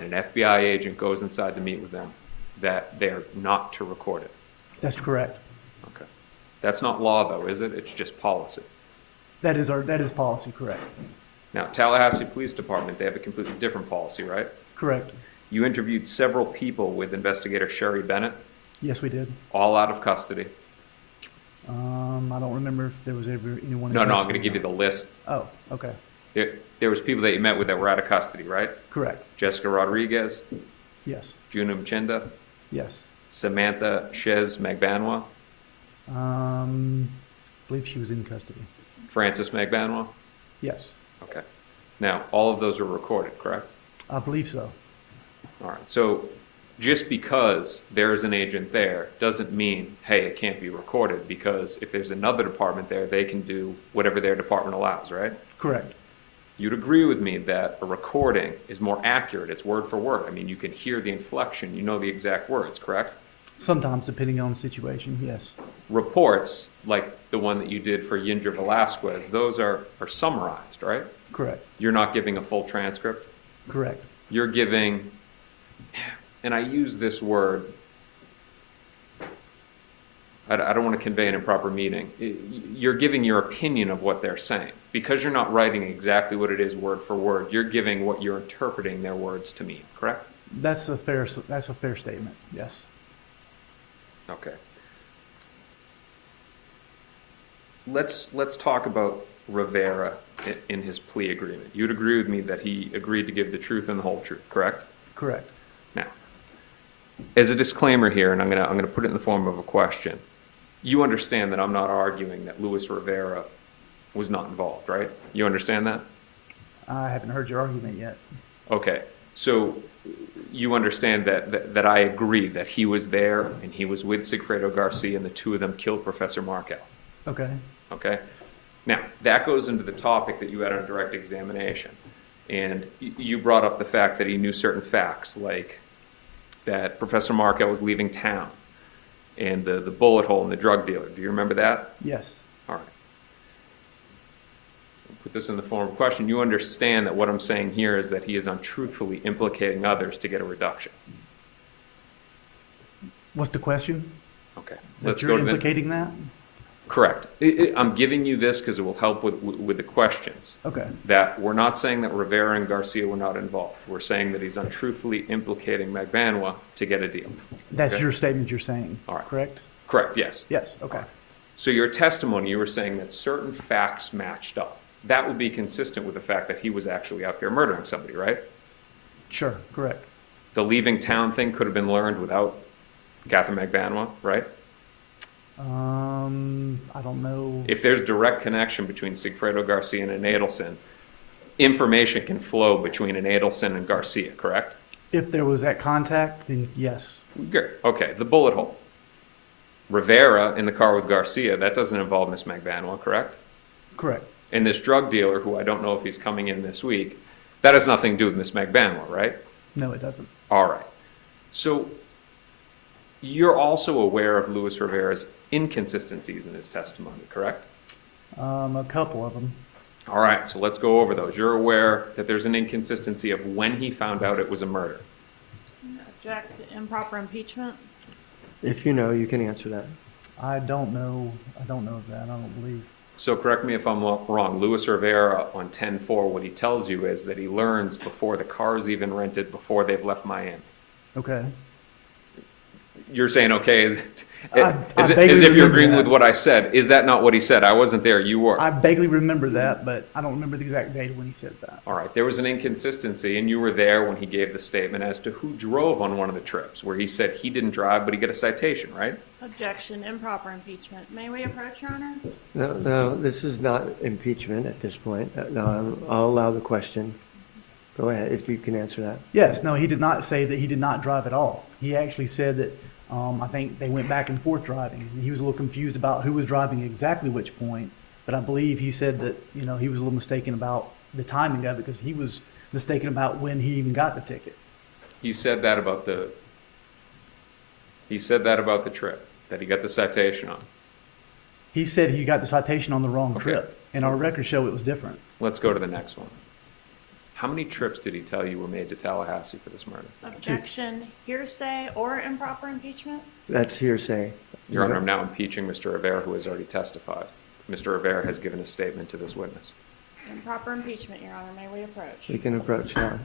and an FBI agent goes inside to meet with them, that they're not to record it? That's correct. Okay. That's not law though, is it? It's just policy. That is policy, correct. Now, Tallahassee Police Department, they have a completely different policy, right? Correct. You interviewed several people with investigator Sherry Bennett, Yes, we did. all out of custody. I don't remember if there was ever anyone. No, I'm going to give you the list. Oh, okay. There was people that you met with that were out of custody, right? Correct. Jessica Rodriguez, Yes. Juna Mchinda, Yes. Samantha Shez Magbanwa, I believe she was in custody. Francis Magbanwa. Yes. Okay. Now, all of those are recorded, correct? I believe so. All right. So just because there's an agent there doesn't mean, hey, it can't be recorded, because if there's another department there, they can do whatever their department allows, right? Correct. You'd agree with me that a recording is more accurate. It's word for word. I mean, you can hear the inflection. You know the exact words, correct? Sometimes, depending on the situation, yes. Reports, like the one that you did for Yindra Velasquez, those are summarized, right? Correct. You're not giving a full transcript? Correct. You're giving, and I use this word, I don't want to convey an improper meaning. You're giving your opinion of what they're saying. Because you're not writing exactly what it is word for word, you're giving what you're interpreting their words to mean, correct? That's a fair statement, yes. Okay. Let's talk about Rivera in his plea agreement. You'd agree with me that he agreed to give the truth and the whole truth, correct? Correct. Now, as a disclaimer here, and I'm gonna put it in the form of a question, you understand that I'm not arguing that Luis Rivera was not involved, right? You understand that? I haven't heard your argument yet. Okay, so you understand that I agree that he was there and he was with Sigfredo Garcia and the two of them killed Professor Markel. Okay. Okay? Now, that goes into the topic that you had on direct examination. And you brought up the fact that he knew certain facts, like that Professor Markel was leaving town and the bullet hole in the drug dealer. Do you remember that? Yes. All right. I'll put this in the form of a question. You understand that what I'm saying here is that he is untruthfully implicating others to get a reduction. What's the question? Okay. That you're implicating that? Correct. I'm giving you this because it will help with the questions. Okay. That we're not saying that Rivera and Garcia were not involved. We're saying that he's untruthfully implicating Magbanwa to get a deal. That's Okay? your statement you're saying, All right. correct? Correct, yes. Yes, okay. So your testimony, you were saying that certain facts matched up. That would be consistent with the fact that he was actually out there murdering somebody, right? Sure, correct. The leaving town thing could have been learned without Catherine McBanwa, right? I don't know. If there's direct connection between Sigfredo Garcia and an Adelson, information can flow between an Adelson and Garcia, correct? If there was that contact, then yes. Good. Okay, the bullet hole. Rivera in the car with Garcia, that doesn't involve Miss McBanwa, correct? Correct. And this drug dealer, who I don't know if he's coming in this week, that has nothing to do with Miss McBanwa, right? No, it doesn't. All right. So you're also aware of Luis Rivera's inconsistencies in his testimony, correct? A couple of them. All right, so let's go over those. You're aware that there's an inconsistency of when he found out it was a murder. Object to improper impeachment. If you know, you can answer that. I don't know that. I don't believe. So correct me if I'm wrong. Luis Rivera on 10-4, what he tells you is that he learns before the car's even rented, before they've left Miami. Okay. You're saying okay as vaguely if you're remember agreeing that. with what I said. Is that not what he said? I wasn't there. You were. I vaguely remember that, but I don't remember the exact date when he said that. All right. There was an inconsistency, and you were there when he gave the statement as to who drove on one of the trips, where he said he didn't drive, but he got a citation, right? Objection, improper impeachment. May we approach, Your Honor? No, this is not impeachment at this point. No, I'll allow the question. Go ahead, if you can answer that. Yes, no, he did not say that he did not drive at all. He actually said that I think they went back and forth driving. He was a little confused about who was driving exactly which point, but I believe he said that, he was a little mistaken about the timing of it because he was mistaken about when he even got the ticket. He said that about the trip that he got the citation on. He said he got the citation on the wrong Okay. trip, and our records show it was different. Let's go to the next one. How many trips did he tell you were made to Tallahassee for this murder? Objection, hearsay or improper impeachment? That's hearsay. Your Honor, I'm now impeaching Mr. Rivera, who has already testified. Mr. Rivera has given a statement to this witness. Improper impeachment, Your Honor. May we approach? You can approach now.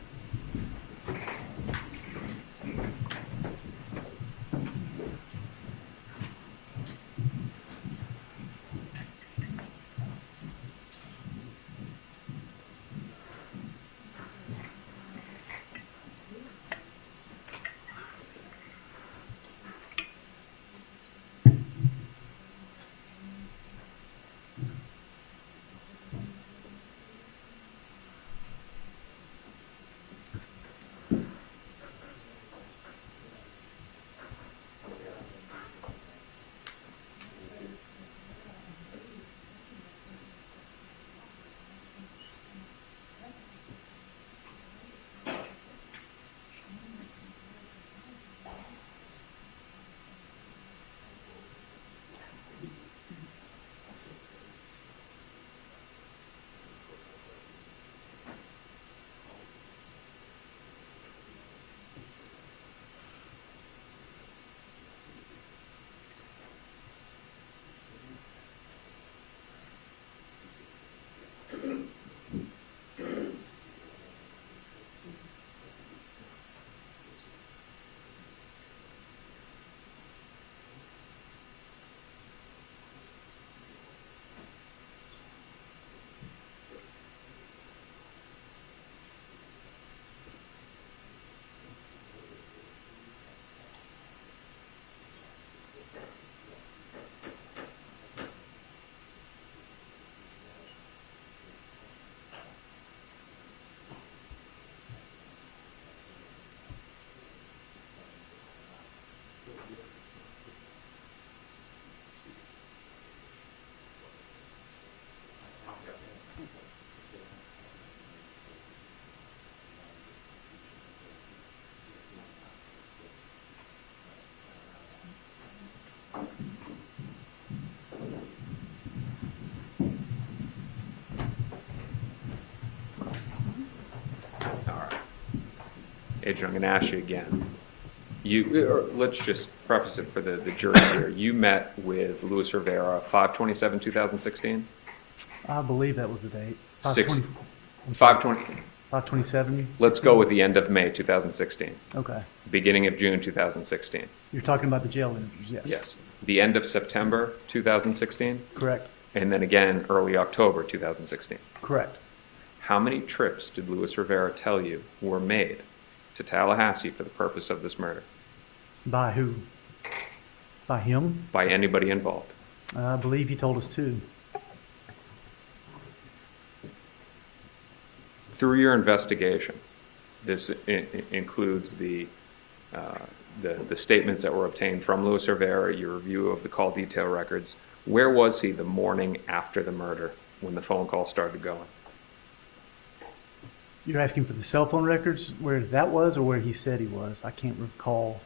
Agent, I'm going to ask you again. Let's just preface it for the jury here. You met with Luis Rivera 5/27/2016? I believe that was the date. 5/27. Let's go with the end of May 2016. Okay. Beginning of June 2016. You're talking about the jail interviews, yes. Yes. the end of September 2016, Correct. and then again early October 2016. Correct. How many trips did Luis Rivera tell you were made to Tallahassee for the purpose of this murder? By who? By him? By anybody involved? I believe he told us 2. Through your investigation, this includes the statements that were obtained from Luis Rivera, your review of the call detail records. Where was he the morning after the murder when the phone call started going? You're asking for the cell phone records, where that was or where he said he was? I can't recall.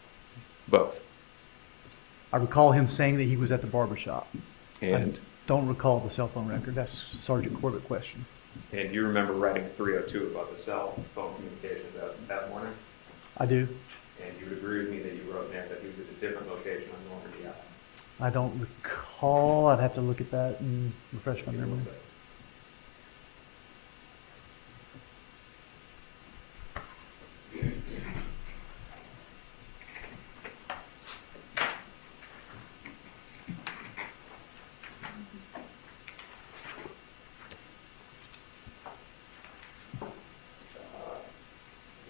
Both. I recall him saying that he was at the barbershop. And I don't recall the cell phone record. That's Sergeant Corbett question. And you remember writing 302 about the cell phone communications that morning? I do. And you would agree with me that you wrote in there that he was at a different location on Normandy Island? I don't recall. I'd have to look at that and refresh my memory.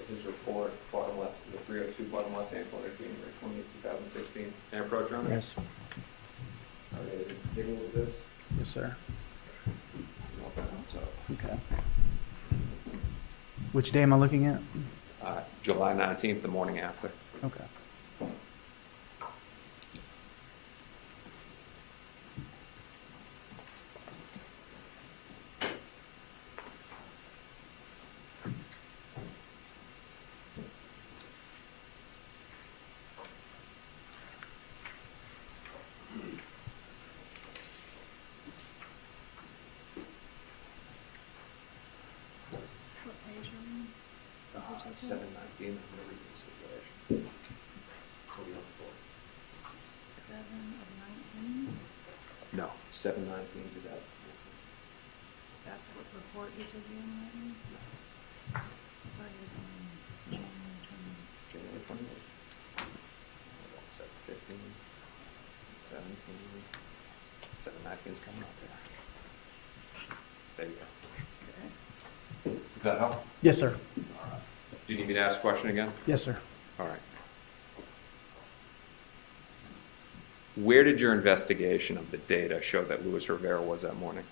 His report, bottom left, the 302 bottom left-hand corner, January 20th, 2016. Can I approach on it? Yes. All right, take a look at this. Yes, sir. I'll open it up. Okay. Which day am I looking at? July 19th, the morning after. Okay. What page are we on? 719, I'm going to read this situation. 7 of 19? No, 719 to that. That's what report he's reviewing right now? What is on January 20? January 28th. 715, 717, 719 is coming up there. There you go. Does that help? Yes, sir. Do you need me to ask a question again? Yes, sir. All right. Where did your investigation of the data show that Luis Rivera was that morning?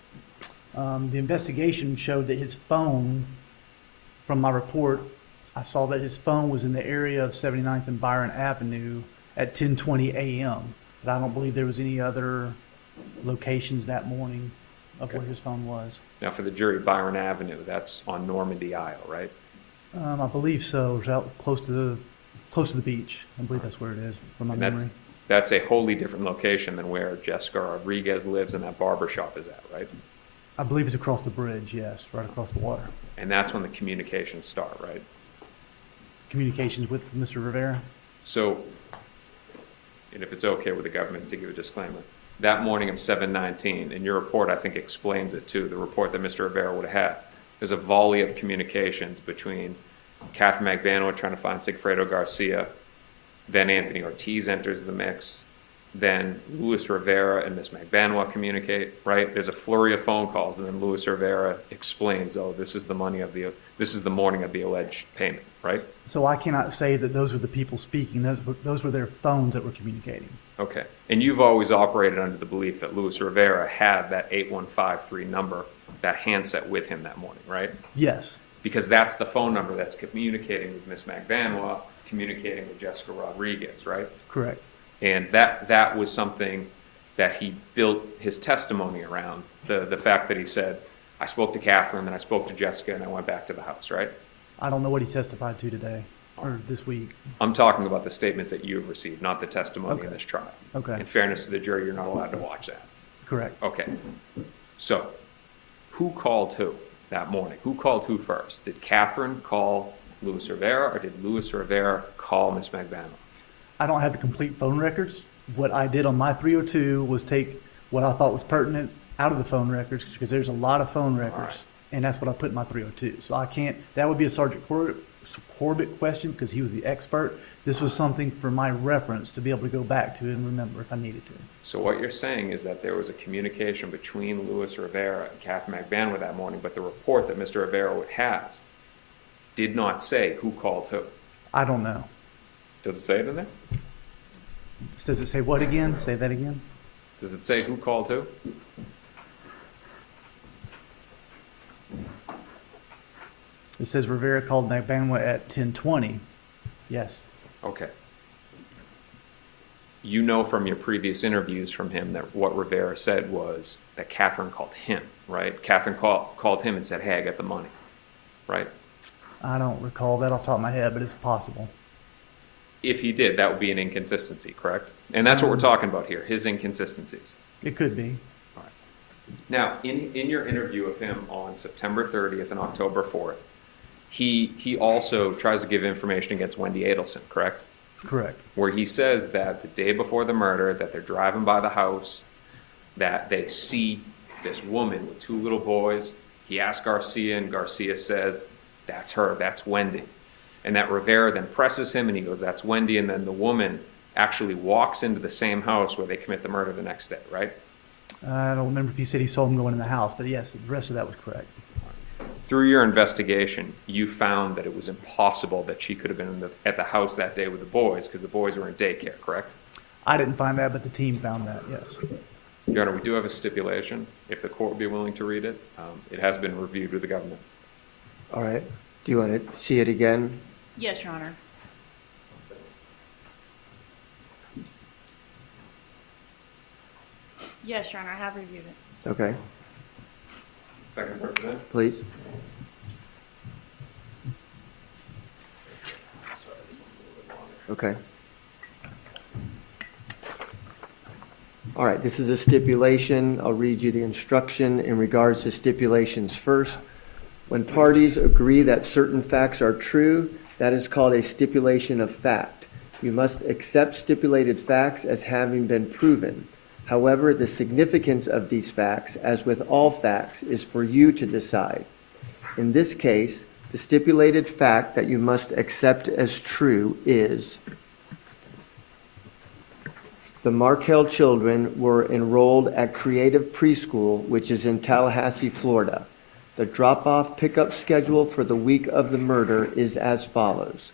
The investigation showed that his phone, from my report, I saw that his phone was in the area of 79th and Byron Avenue at 10:20 a.m. But I don't believe there was any other locations that morning of where his phone was. Now, for the jury, Byron Avenue, that's on Normandy Isle, right? I believe so. It was out close to the beach. I believe that's where it is, from my And memory. that's a wholly different location than where Jessica Rodriguez lives and that barber shop is at, right? I believe it's across the bridge, yes, right across the water. And that's when the communications start, right? Communications with Mr. Rivera? So, and if it's okay with the government to give a disclaimer, that morning of 7/19, and your report I think explains it too, the report that Mr. Rivera would have had, there's a volley of communications between Catherine McVanoa trying to find Sigfredo Garcia, then Anthony Ortiz enters the mix, then Luis Rivera and Miss McVanoa communicate, right? There's a flurry of phone calls, and then Luis Rivera explains, oh, this is the morning of the alleged payment, right? So I cannot say that those were the people speaking. Those were their phones that were communicating. Okay. And you've always operated under the belief that Luis Rivera had that 8153 number, that handset with him that morning, right? Yes. Because that's the phone number that's communicating with Miss McVanoa, communicating with Jessica Rodriguez, right? Correct. And that was something that he built his testimony around, the fact that he said, I spoke to Catherine, then I spoke to Jessica, and I went back to the house, right? I don't know what he testified to today or this week. I'm talking about the statements that you've received, not the testimony in this trial. Okay. In fairness to the jury, you're not allowed to watch that. Correct. Okay. So, who called who that morning? Who called who first? Did Catherine call Luis Rivera, or did Luis Rivera call Miss McVanoa? I don't have the complete phone records. What I did on my 302 was take what I thought was pertinent out of the phone records, because there's a lot of phone records, and that's what I put in my 302. So I can't, that would be a Sergeant Corbett question, because he was the expert, This was something for my reference to be able to go back to and remember if I needed to. So what you're saying is that there was a communication between Luis Rivera and Catherine McBanwa that morning, but the report that Mr. Rivera has did not say who called who. I don't know. Does it say it in there? Does it say what again? Say that again? Does it say who called who? It says Rivera called McBanwa at 10:20. Yes. Okay. You know from your previous interviews from him that what Rivera said was that Catherine called him, right? Catherine called him and said, hey, I got the money, right? I don't recall that off the top of my head, but it's possible. If he did, that would be an inconsistency, correct? And that's what we're talking about here, his inconsistencies. It could be. All right. Now, in your interview of him on September 30th and October 4th, he also tries to give information against Wendy Adelson, correct? Correct. Where he says that the day before the murder, that they're driving by the house, that they see this woman with two little boys. He asks Garcia, and Garcia says, that's her, that's Wendy. And that Rivera then presses him, and he goes, that's Wendy, and then the woman actually walks into the same house where they commit the murder the next day, right? I don't remember if he said he saw him going in the house, but yes, the rest of that was correct. Through your investigation, you found that it was impossible that she could have been at the house that day with the boys because the boys were in daycare, correct? I didn't find that, but the team found that, yes. Your Honor, we do have a stipulation. If the court would be willing to read it, it has been reviewed with the government. All right. Do you want to see it again? Yes, Your Honor. Yes, Your Honor, I have reviewed it. Okay. If I can represent. Please. Okay. All right, this is a stipulation. I'll read you the instruction in regards to stipulations first. When parties agree that certain facts are true, that is called a stipulation of fact. You must accept stipulated facts as having been proven. However, the significance of these facts, as with all facts, is for you to decide. In this case, the stipulated fact that you must accept as true is: the Markel children were enrolled at Creative Preschool, which is in Tallahassee, Florida. The drop-off pickup schedule for the week of the murder is as follows.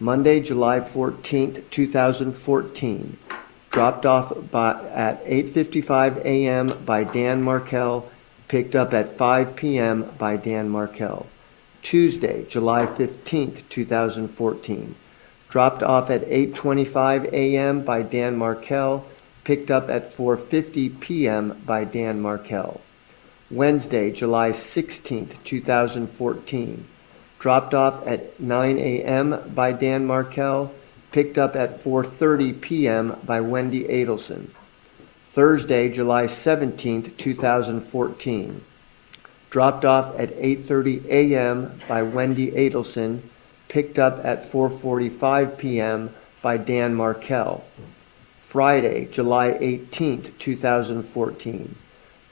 Monday, July 14th, 2014. Dropped off at 8:55 a.m. by Dan Markel, picked up at 5 p.m. by Dan Markel. Tuesday, July 15th, 2014. Dropped off at 8:25 a.m. by Dan Markel, picked up at 4:50 p.m. by Dan Markel. Wednesday, July 16th, 2014. Dropped off at 9 a.m. by Dan Markel, picked up at 4:30 p.m. by Wendy Adelson. Thursday, July 17th, 2014. Dropped off at 8:30 a.m. by Wendy Adelson, picked up at 4:45 p.m. by Dan Markel. Friday, July 18th, 2014.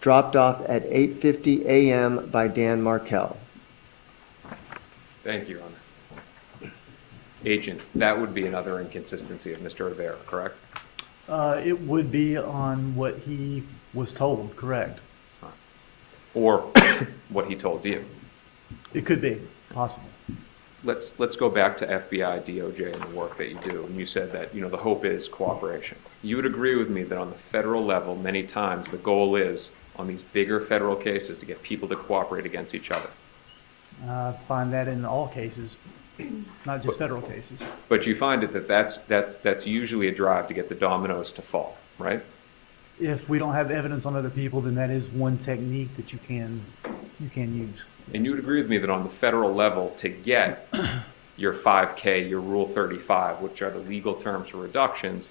Dropped off at 8:50 a.m. by Dan Markel. Thank you, Your Honor. Agent, that would be another inconsistency of Mr. Rivera, correct? It would be on what he was told, correct? Or what he told you. It could be, possible. Let's go back to FBI, DOJ, and the work that you do. And you said that, the hope is cooperation. You would agree with me that on the federal level, many times the goal is, on these bigger federal cases, to get people to cooperate against each other. I find that in all cases, not just federal cases. But you find it that's usually a drive to get the dominoes to fall, right? If we don't have evidence on other people, then that is one technique that you can use. And you would agree with me that on the federal level, to get your 5K, your Rule 35, which are the legal terms for reductions,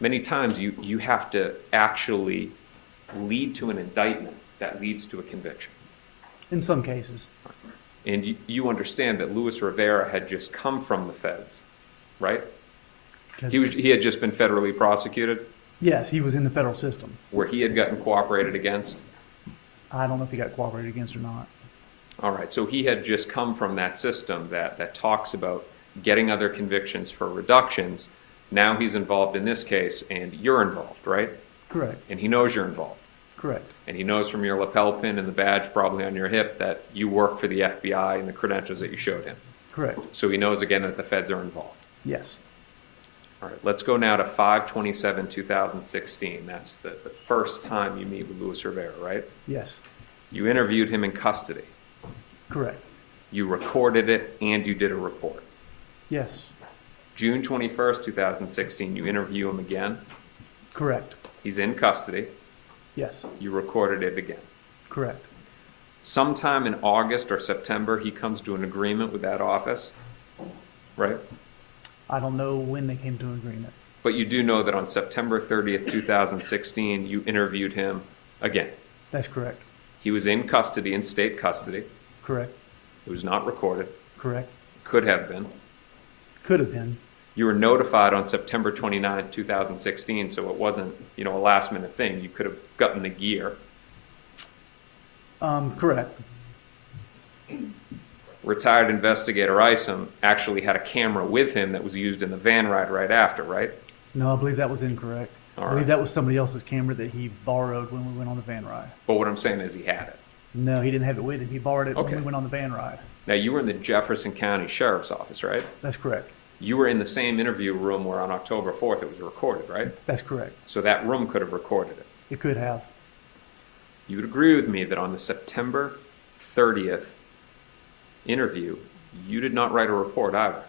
many times you have to actually lead to an indictment that leads to a conviction. In some cases. And you understand that Luis Rivera had just come from the feds, right? He had just been federally prosecuted? Yes, he was in the federal system. Where he had gotten cooperated against? I don't know if he got cooperated against or not. All right, so he had just come from that system that talks about getting other convictions for reductions. Now he's involved in this case, and you're involved, right? Correct. And he knows you're involved. Correct. And he knows from your lapel pin and the badge probably on your hip that you work for the FBI and the credentials that you showed him. Correct. So he knows again that the feds are involved. Yes. All right, let's go now to 5/27/2016. That's the first time you meet with Luis Rivera, right? Yes. You interviewed him in custody. Correct. You recorded it and you did a report. Yes. June 21st, 2016, you interview him again. Correct. He's in custody. Yes. You recorded it again. Correct. Sometime in August or September, he comes to an agreement with that office, right? I don't know when they came to an agreement. But you do know that on September 30th, 2016, you interviewed him again. That's correct. He was in custody, in state custody. Correct. It was not recorded. Correct. Could have been. Could have been. You were notified on September 29th, 2016, so it wasn't, a last-minute thing. You could have gotten the gear. Correct. Retired investigator Isom actually had a camera with him that was used in the van ride right after, right? No, I believe that was incorrect. All I believe right. that was somebody else's camera that he borrowed when we went on the van ride. But what I'm saying is he had it. No, he didn't have it with him. He borrowed it Okay. when we went on the van ride. Now, you were in the Jefferson County Sheriff's Office, right? That's correct. You were in the same interview room where on October 4th it was recorded, right? That's correct. So that room could have recorded it. It could have. You would agree with me that on the September 30th interview, you did not write a report either.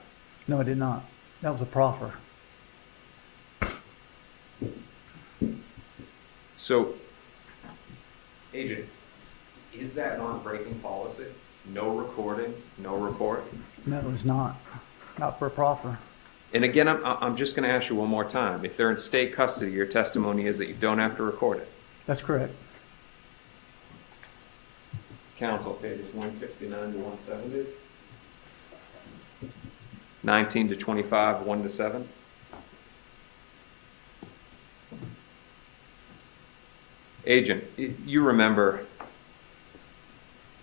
No, I did not. That was a proffer. So, Agent, is that not breaking policy? No recording, no report? No, it's not. Not for a proffer. And again, I'm just going to ask you one more time. If they're in state custody, your testimony is that you don't have to record it. That's correct. Counsel, pages 169 to 170. 19 to 25, 1 to 7. Agent, you remember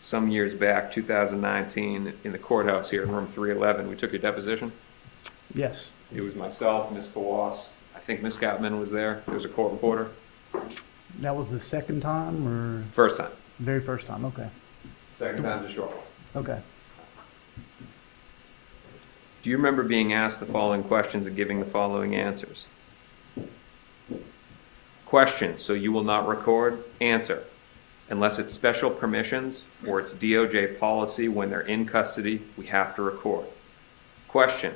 some years back, 2019, in the courthouse here in room 311, we took your deposition? Yes. It was myself, Ms. Kawas, I think Ms. Gottman was there. There was a court reporter. That was the second time or? First time. Very first time, okay. Second time's a short one. Okay. Do you remember being asked the following questions and giving the following answers? Question, so you will not record? Answer, unless it's special permissions or it's DOJ policy when they're in custody, we have to record. Question,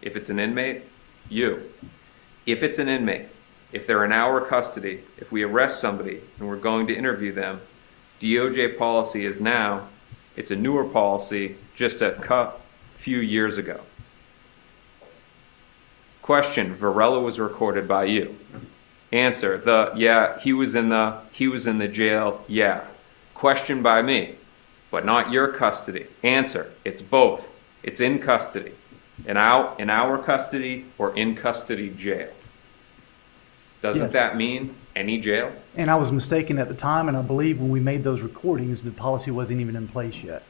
if it's an inmate? You. If it's an inmate, if they're in our custody, if we arrest somebody and we're going to interview them, DOJ policy is now, it's a newer policy, just a few years ago. Question, Varela was recorded by you. Answer, he was in the jail, yeah. Question by me, but not your custody. Answer, it's both. It's in custody. In our custody or in custody jail. Doesn't Yes. that mean any jail? And I was mistaken at the time, and I believe when we made those recordings, the policy wasn't even in place yet.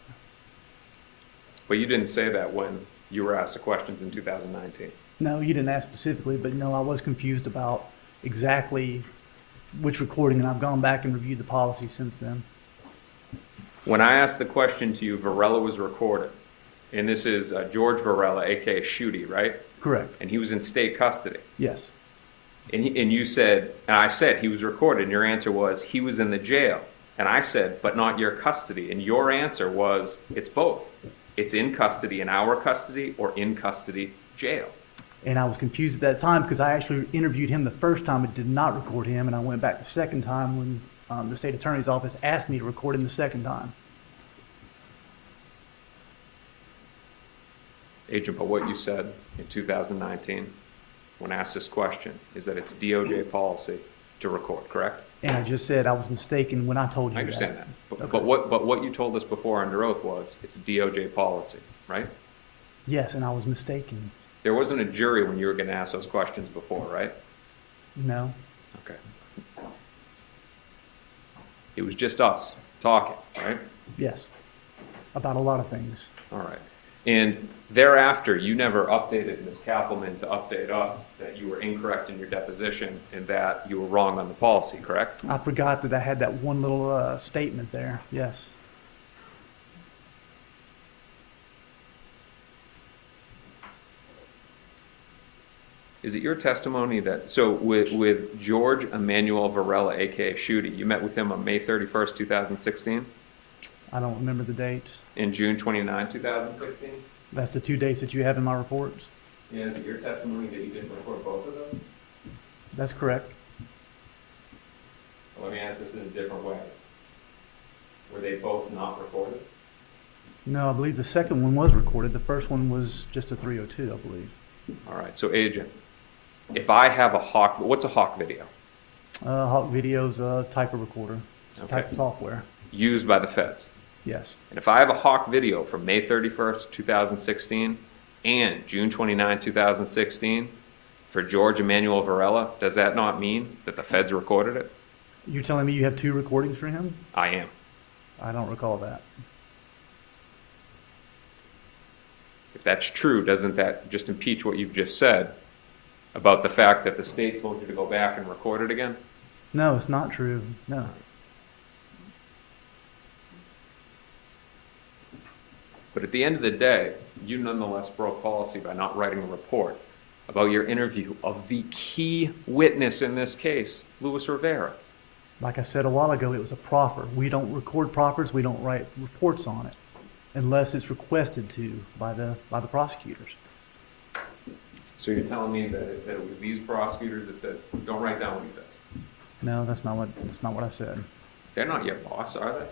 But you didn't say that when you were asked the questions in 2019. No, you didn't ask specifically, but no, I was confused about exactly which recording, and I've gone back and reviewed the policy since then. When I asked the question to you, Varela was recorded. And this is George Varela, a.k.a. Shooty, right? Correct. And he was in state custody. Yes. And you said, and I said he was recorded, and your answer was he was in the jail. And I said, but not your custody. And your answer was, it's both. It's in custody, in our custody, or in custody jail. And I was confused at that time because I actually interviewed him the first time and did not record him, and I went back the second time when the state attorney's office asked me to record him the second time. Agent, but what you said in 2019 when asked this question is that it's DOJ policy to record, correct? And I just said I was mistaken when I told you I understand that. Okay. But what you told us before under oath was it's DOJ policy, right? Yes, and I was mistaken. There wasn't a jury when you were going to ask those questions before, right? No. Okay. It was just us talking, right? Yes. About a lot of things. All right. And thereafter, you never updated Ms. Kappelman to update us that you were incorrect in your deposition and that you were wrong on the policy, correct? I forgot that I had that one little statement there, yes. Is it your testimony that, so with George Emmanuel Varela, aka Shooty, you met with him on May 31st, 2016? I don't remember the dates. And June 29, 2016? That's the 2 dates that you have in my reports? Yeah, is it your testimony that you didn't record both of those? That's correct. Well, let me ask this in a different way. Were they both not recorded? No, I believe the second one was recorded. The first one was just a 302, I believe. All right, so agent, if I have a Hawk, what's a Hawk video? Hawk Video's a type of recorder. It's a type of software. Used by the feds. Yes. And if I have a Hawk video from May 31st, 2016 and June 29, 2016 for George Emmanuel Varela, does that not mean that the feds recorded it? You're telling me you have 2 recordings for him? I am. I don't recall that. If that's true, doesn't that just impeach what you've just said about the fact that the state told you to go back and record it again? No, it's not true. No. But at the end of the day, you nonetheless broke policy by not writing a report about your interview of the key witness in this case, Luis Rivera. Like I said a while ago, it was a proffer. We don't record proffers. We don't write reports on it unless it's requested to by the prosecutors. So you're telling me that it was these prosecutors that said, don't write down what he says? No, that's not what I said. They're not your boss, are they?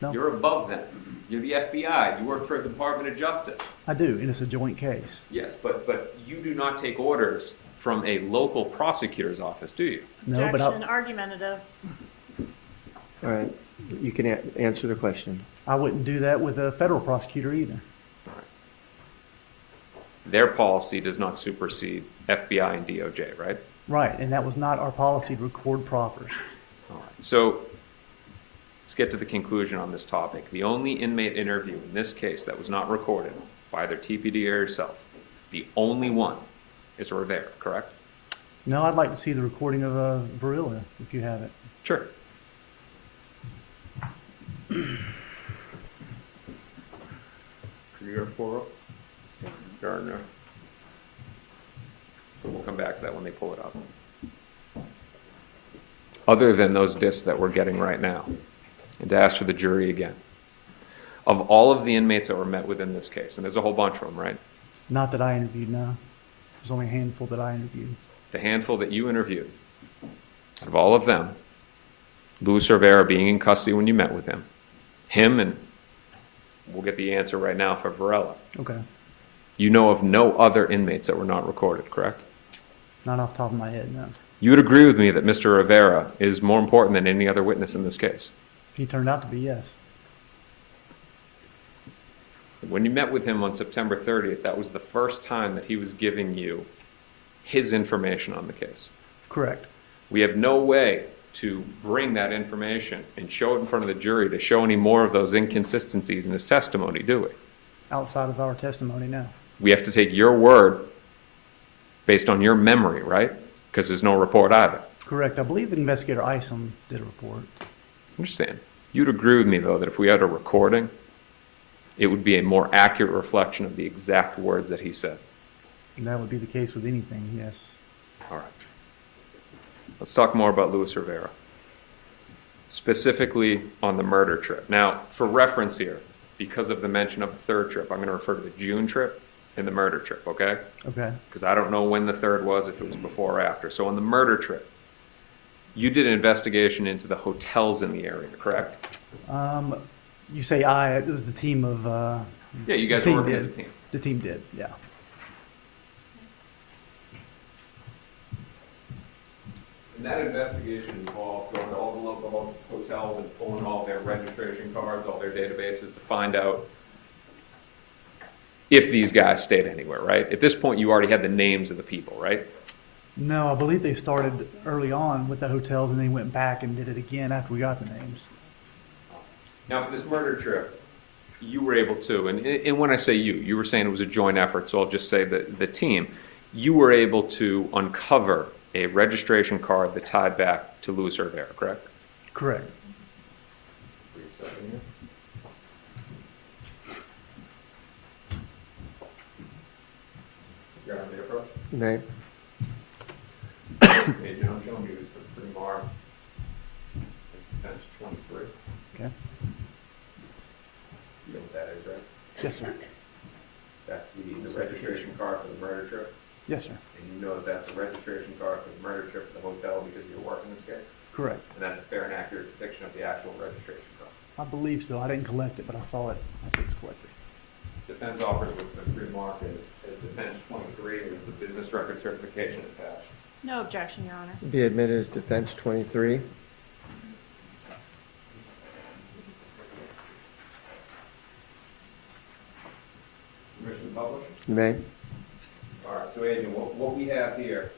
No. You're above them. You're the FBI. You work for the Department of Justice. I do, and it's a joint case. Yes, but you do not take orders from a local prosecutor's office, do you? No, but Objection, argumentative. All right, you can answer the question. I wouldn't do that with a federal prosecutor either. Their policy does not supersede FBI and DOJ, right? Right, and that was not our policy to record proffers. All right. So let's get to the conclusion on this topic. The only inmate interview in this case that was not recorded by either TPD or yourself, the only one is Rivera, correct? No, I'd like to see the recording of Varela, if you have it. Sure. Gardner. We'll come back to that when they pull it up. Other than those discs that we're getting right now, and to ask for the jury again, of all of the inmates that were met with in this case, and there's a whole bunch of them, right? Not that I interviewed, no. There's only a handful that I interviewed. The handful that you interviewed, out of all of them, Luis Rivera being in custody when you met with him, and we'll get the answer right now for Varela. Okay. You know of no other inmates that were not recorded, correct? Not off the top of my head, no. You would agree with me that Mr. Rivera is more important than any other witness in this case? He turned out to be, yes. When you met with him on September 30th, that was the first time that he was giving you his information on the case. Correct. We have no way to bring that information and show it in front of the jury to show any more of those inconsistencies in his testimony, do we? Outside of our testimony, no. We have to take your word based on your memory, right? Because there's no report either. Correct. I believe Investigator Isom did a report. Understand. You'd agree with me, though, that if we had a recording, it would be a more accurate reflection of the exact words that he said. And that would be the case with anything, yes. All right. Let's talk more about Luis Rivera, specifically on the murder trip. Now, for reference here, because of the mention of the third trip, I'm going to refer to the June trip and the murder trip, okay? Okay. Because I don't know when the third was, if it was before or after. So on the murder trip, you did an investigation into the hotels in the area, correct? You say it was the team of... Yeah, you guys were working as a team. The team did, yeah. And that investigation involved going to all the local hotels and pulling all their registration cards, all their databases to find out if these guys stayed anywhere, right? At this point, you already had the names of the people, right? No, I believe they started early on with the hotels and they went back and did it again after we got the names. Now, for this murder trip, you were able to, and when I say you were saying it was a joint effort, so I'll just say that the team, you were able to uncover a registration card that tied back to Luis Rivera, correct? Correct. You're on the approach? Right. Agent, I'm showing you the remark. Defense 23. Okay. You know what that is, right? Yes, sir. That's the registration card for the murder trip. Yes, sir. And you know that that's a registration card for the murder trip to the hotel because you're working this case? Correct. And that's a fair and accurate depiction of the actual registration card. I believe so. I didn't collect it, but I saw it. I think it's collected. Defense offers with the remark as defense 23 is the business record certification attached. No objection, Your Honor. Be admitted as defense 23. Permission to publish? You may. All right, so Agent, what we have here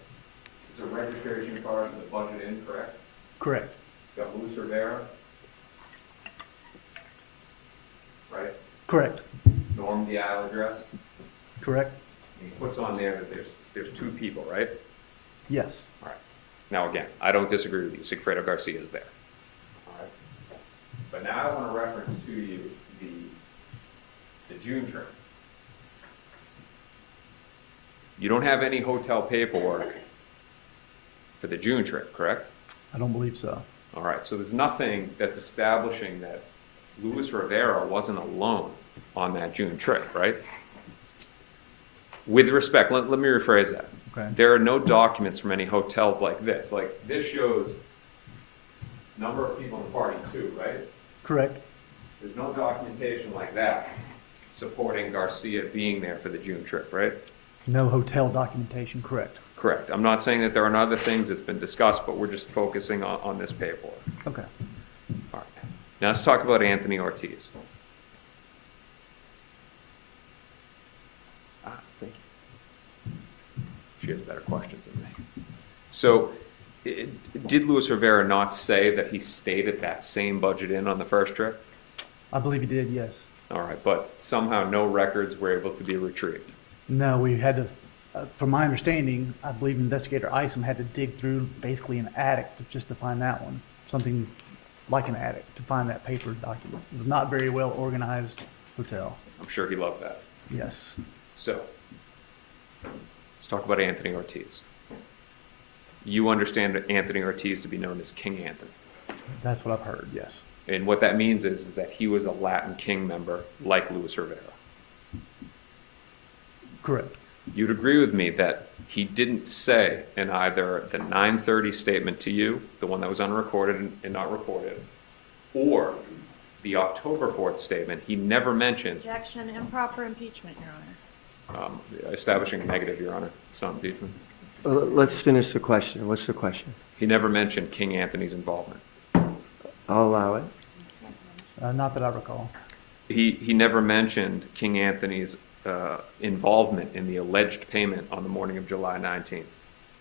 is a registration card with the budget in, correct? Correct. It's got Luis Rivera, right? Correct. Norm the Isle address. Correct. He puts on there that there's two people, right? Yes. All right. Now again, I don't disagree with you. Sigfredo Garcia is there. All right. But now I want to reference to you the June trip. You don't have any hotel paperwork for the June trip, correct? I don't believe so. All right. So there's nothing that's establishing that Luis Rivera wasn't alone on that June trip, right? With respect, let me rephrase that. Okay. There are no documents from any hotels like this. Like this shows number of people in the party too, right? Correct. There's no documentation like that supporting Garcia being there for the June trip, right? No hotel documentation. Correct. Correct. I'm not saying that there aren't other things that's been discussed, but we're just focusing on this paperwork. Okay. All right. Now let's talk about Anthony Ortiz. Thank you. She has better questions than me. So, did Luis Rivera not say that he stayed at that same budget inn on the first trip? I believe he did, yes. All right, but somehow no records were able to be retrieved. No, we had to, from my understanding, I believe Investigator Isom had to dig through basically an attic just to find that one. Something like an attic to find that paper document. It was not very well organized hotel. I'm sure he loved that. Yes. So, let's talk about Anthony Ortiz. You understand Anthony Ortiz to be known as King Anthony. That's what I've heard, yes. And what that means is that he was a Latin King member like Luis Rivera. Correct. You'd agree with me that he didn't say in either the 9:30 statement to you, the one that was unrecorded and not reported, or the October 4th statement, he never mentioned Objection, improper impeachment, Your Honor. establishing a negative, Your Honor. It's not impeachment. Let's finish the question. What's the question? He never mentioned King Anthony's involvement. I'll allow it. Not that I recall. He never mentioned King Anthony's involvement in the alleged payment on the morning of July 19th.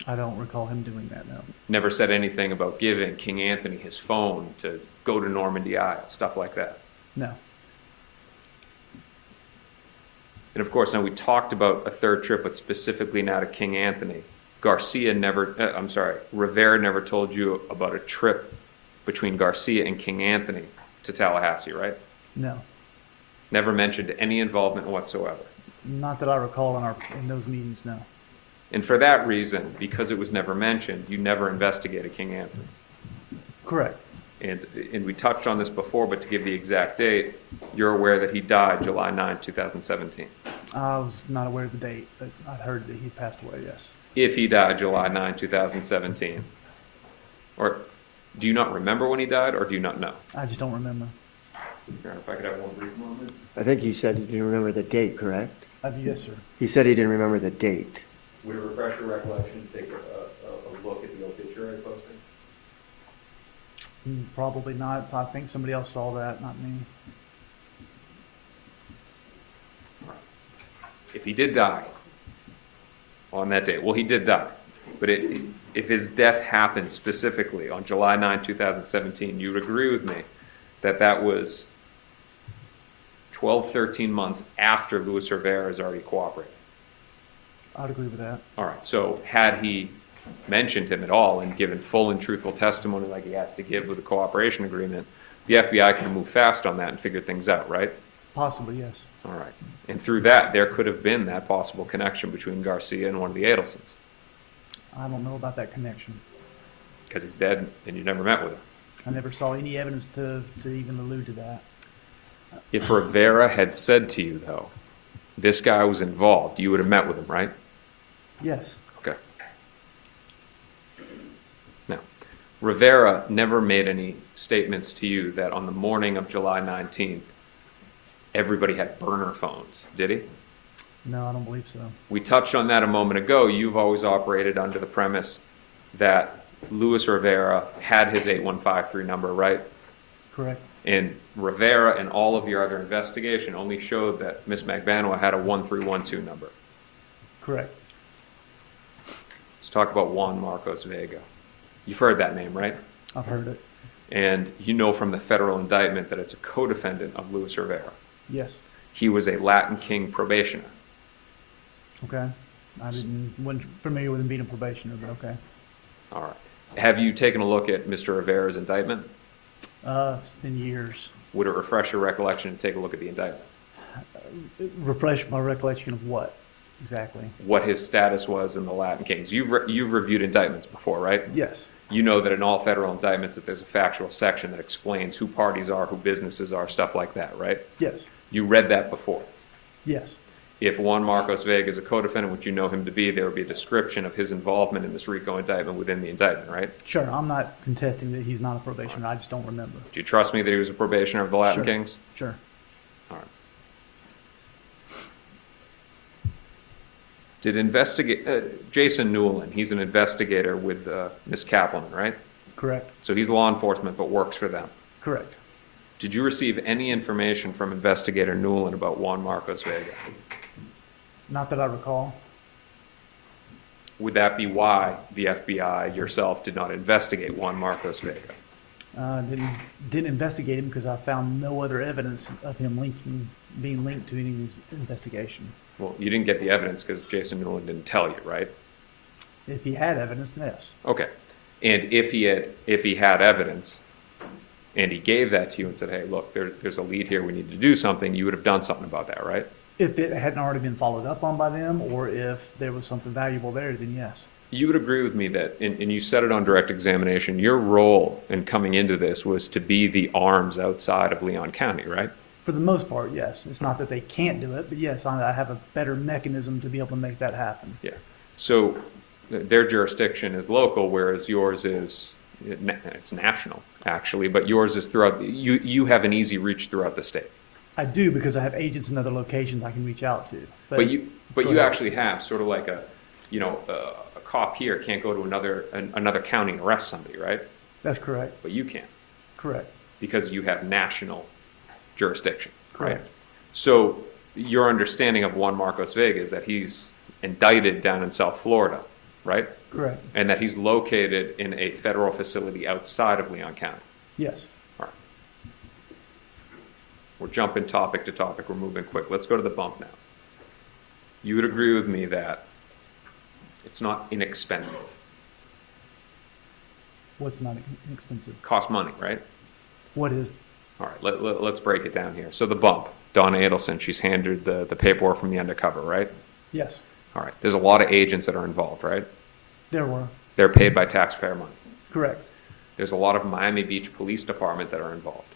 I don't recall him doing that, no. Never said anything about giving King Anthony his phone to go to Normandy Isle, stuff like that. No. And of course, now we talked about a third trip, but specifically now to King Anthony. Rivera never told you about a trip between Garcia and King Anthony to Tallahassee, right? No. Never mentioned any involvement whatsoever. Not that I recall in those meetings, no. And for that reason, because it was never mentioned, you never investigated King Anthony. Correct. And we touched on this before, but to give the exact date, you're aware that he died July 9, 2017. I was not aware of the date, but I'd heard that he passed away, yes. If he died July 9, 2017. Or do you not remember when he died, or do you not know? I just don't remember. Your Honor, if I could have one brief moment. I think you said you didn't remember the date, correct? Yes, sir. He said he didn't remember the date. Would it refresh your recollection to take a look at the obituary posting? Probably not. So I think somebody else saw that, not me. If he did die on that date, well, he did die, but if his death happened specifically on July 9, 2017, you would agree with me that that was 12, 13 months after Luis Rivera has already cooperated. I'd agree with that. All right, so had he mentioned him at all and given full and truthful testimony like he has to give with a cooperation agreement, the FBI could have moved fast on that and figured things out, right? Possibly, yes. All right. And through that, there could have been that possible connection between Garcia and one of the Adelsons. I don't know about that connection. Because he's dead and you never met with him. I never saw any evidence to even allude to that. If Rivera had said to you, though, this guy was involved, you would have met with him, right? Yes. Okay. Now, Rivera never made any statements to you that on the morning of July 19th, everybody had burner phones, did he? No, I don't believe so. We touched on that a moment ago. You've always operated under the premise that Luis Rivera had his 8153 number, right? Correct. And Rivera and all of your other investigation only showed that Miss Magbanua had a 1312 number. Correct. Let's talk about Juan Marcos Vega. You've heard that name, right? I've heard it. And you know from the federal indictment that it's a co-defendant of Luis Rivera. Yes. He was a Latin King probationer. Okay. Wasn't familiar with him being a probationer, but okay. All right. Have you taken a look at Mr. Rivera's indictment? It's been years. Would it refresh your recollection to take a look at the indictment? Refresh my recollection of what exactly? What his status was in the Latin Kings. You've reviewed indictments before, right? Yes. You know that in all federal indictments that there's a factual section that explains who parties are, who businesses are, stuff like that, right? Yes. You read that before. Yes. If Juan Marcos Vega is a co-defendant, which you know him to be, there would be a description of his involvement in this RICO indictment within the indictment, right? Sure. I'm not contesting that he's not a probationer. I just don't remember. Do you trust me that he was a probationer of the Latin Sure. Kings? Sure. All right. Did Jason Newland, he's an investigator with Ms. Kaplan, right? Correct. So he's law enforcement but works for them. Correct. Did you receive any information from Investigator Newland about Juan Marcos Vega? Not that I recall. Would that be why the FBI yourself did not investigate Juan Marcos Vega? Didn't investigate him because I found no other evidence of him being linked to any of these investigations. Well, you didn't get the evidence because Jason Newland didn't tell you, right? If he had evidence, yes. Okay. And if he had evidence and he gave that to you and said, hey, look, there's a lead here, we need to do something, you would have done something about that, right? If it hadn't already been followed up on by them, or if there was something valuable there, then yes. You would agree with me that, and you said it on direct examination, your role in coming into this was to be the arms outside of Leon County, right? For the most part, yes. It's not that they can't do it, but yes, I have a better mechanism to be able to make that happen. Yeah. So their jurisdiction is local, whereas yours is, it's national, actually, but yours is throughout, you have an easy reach throughout the state. I do because I have agents in other locations I can reach out to. But you actually have sort of like a cop here can't go to another county and arrest somebody, right? That's correct. But you can. Correct. Because you have national jurisdiction, Correct. right? So your understanding of Juan Marcos Vega is that he's indicted down in South Florida, right? Correct. And that he's located in a federal facility outside of Leon County. Yes. All right. We're jumping topic to topic. We're moving quick. Let's go to the bump now. You would agree with me that it's not inexpensive. What's not inexpensive? Costs money, right? What is? All right, let's break it down here. So the bump, Donna Adelson, she's handed the paperwork from the Undercover, right? Yes. All right, there's a lot of agents that are involved, right? There were. They're paid by taxpayer money. Correct. There's a lot of Miami Beach Police Department that are involved.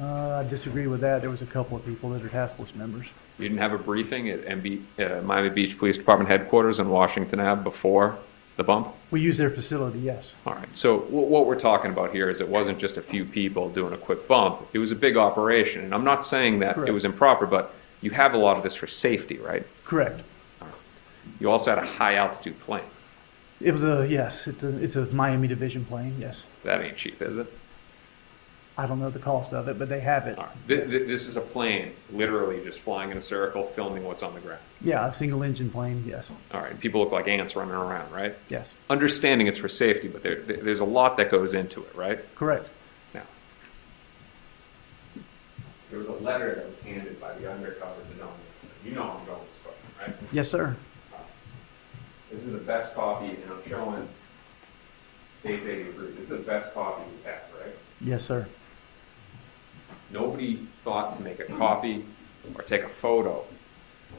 I disagree with that. There was a couple of people that are task force members. You didn't have a briefing at Miami Beach Police Department headquarters in Washington Ave before the bump? We use their facility, yes. All right, so what we're talking about here is it wasn't just a few people doing a quick bump. It was a big operation, and I'm not saying that Correct. it was improper, but you have a lot of this for safety, right? Correct. You also had a high altitude plane. It was it's a Miami division plane, yes. That ain't cheap, is it? I don't know the cost of it, but they have it. All right. This is a plane literally just flying in a circle, filming what's on the ground. Yeah, a single engine plane, yes. All right. People look like ants running around, right? Yes. Understanding it's for safety, but there's a lot that goes into it, right? Correct. Now, there was a letter that was handed by the Undercover to Donna. You know I'm going with this question, right? Yes, sir. This is the best copy, and I'm showing state aid approved. This is the best copy we have, right? Yes, sir. Nobody thought to make a copy or take a photo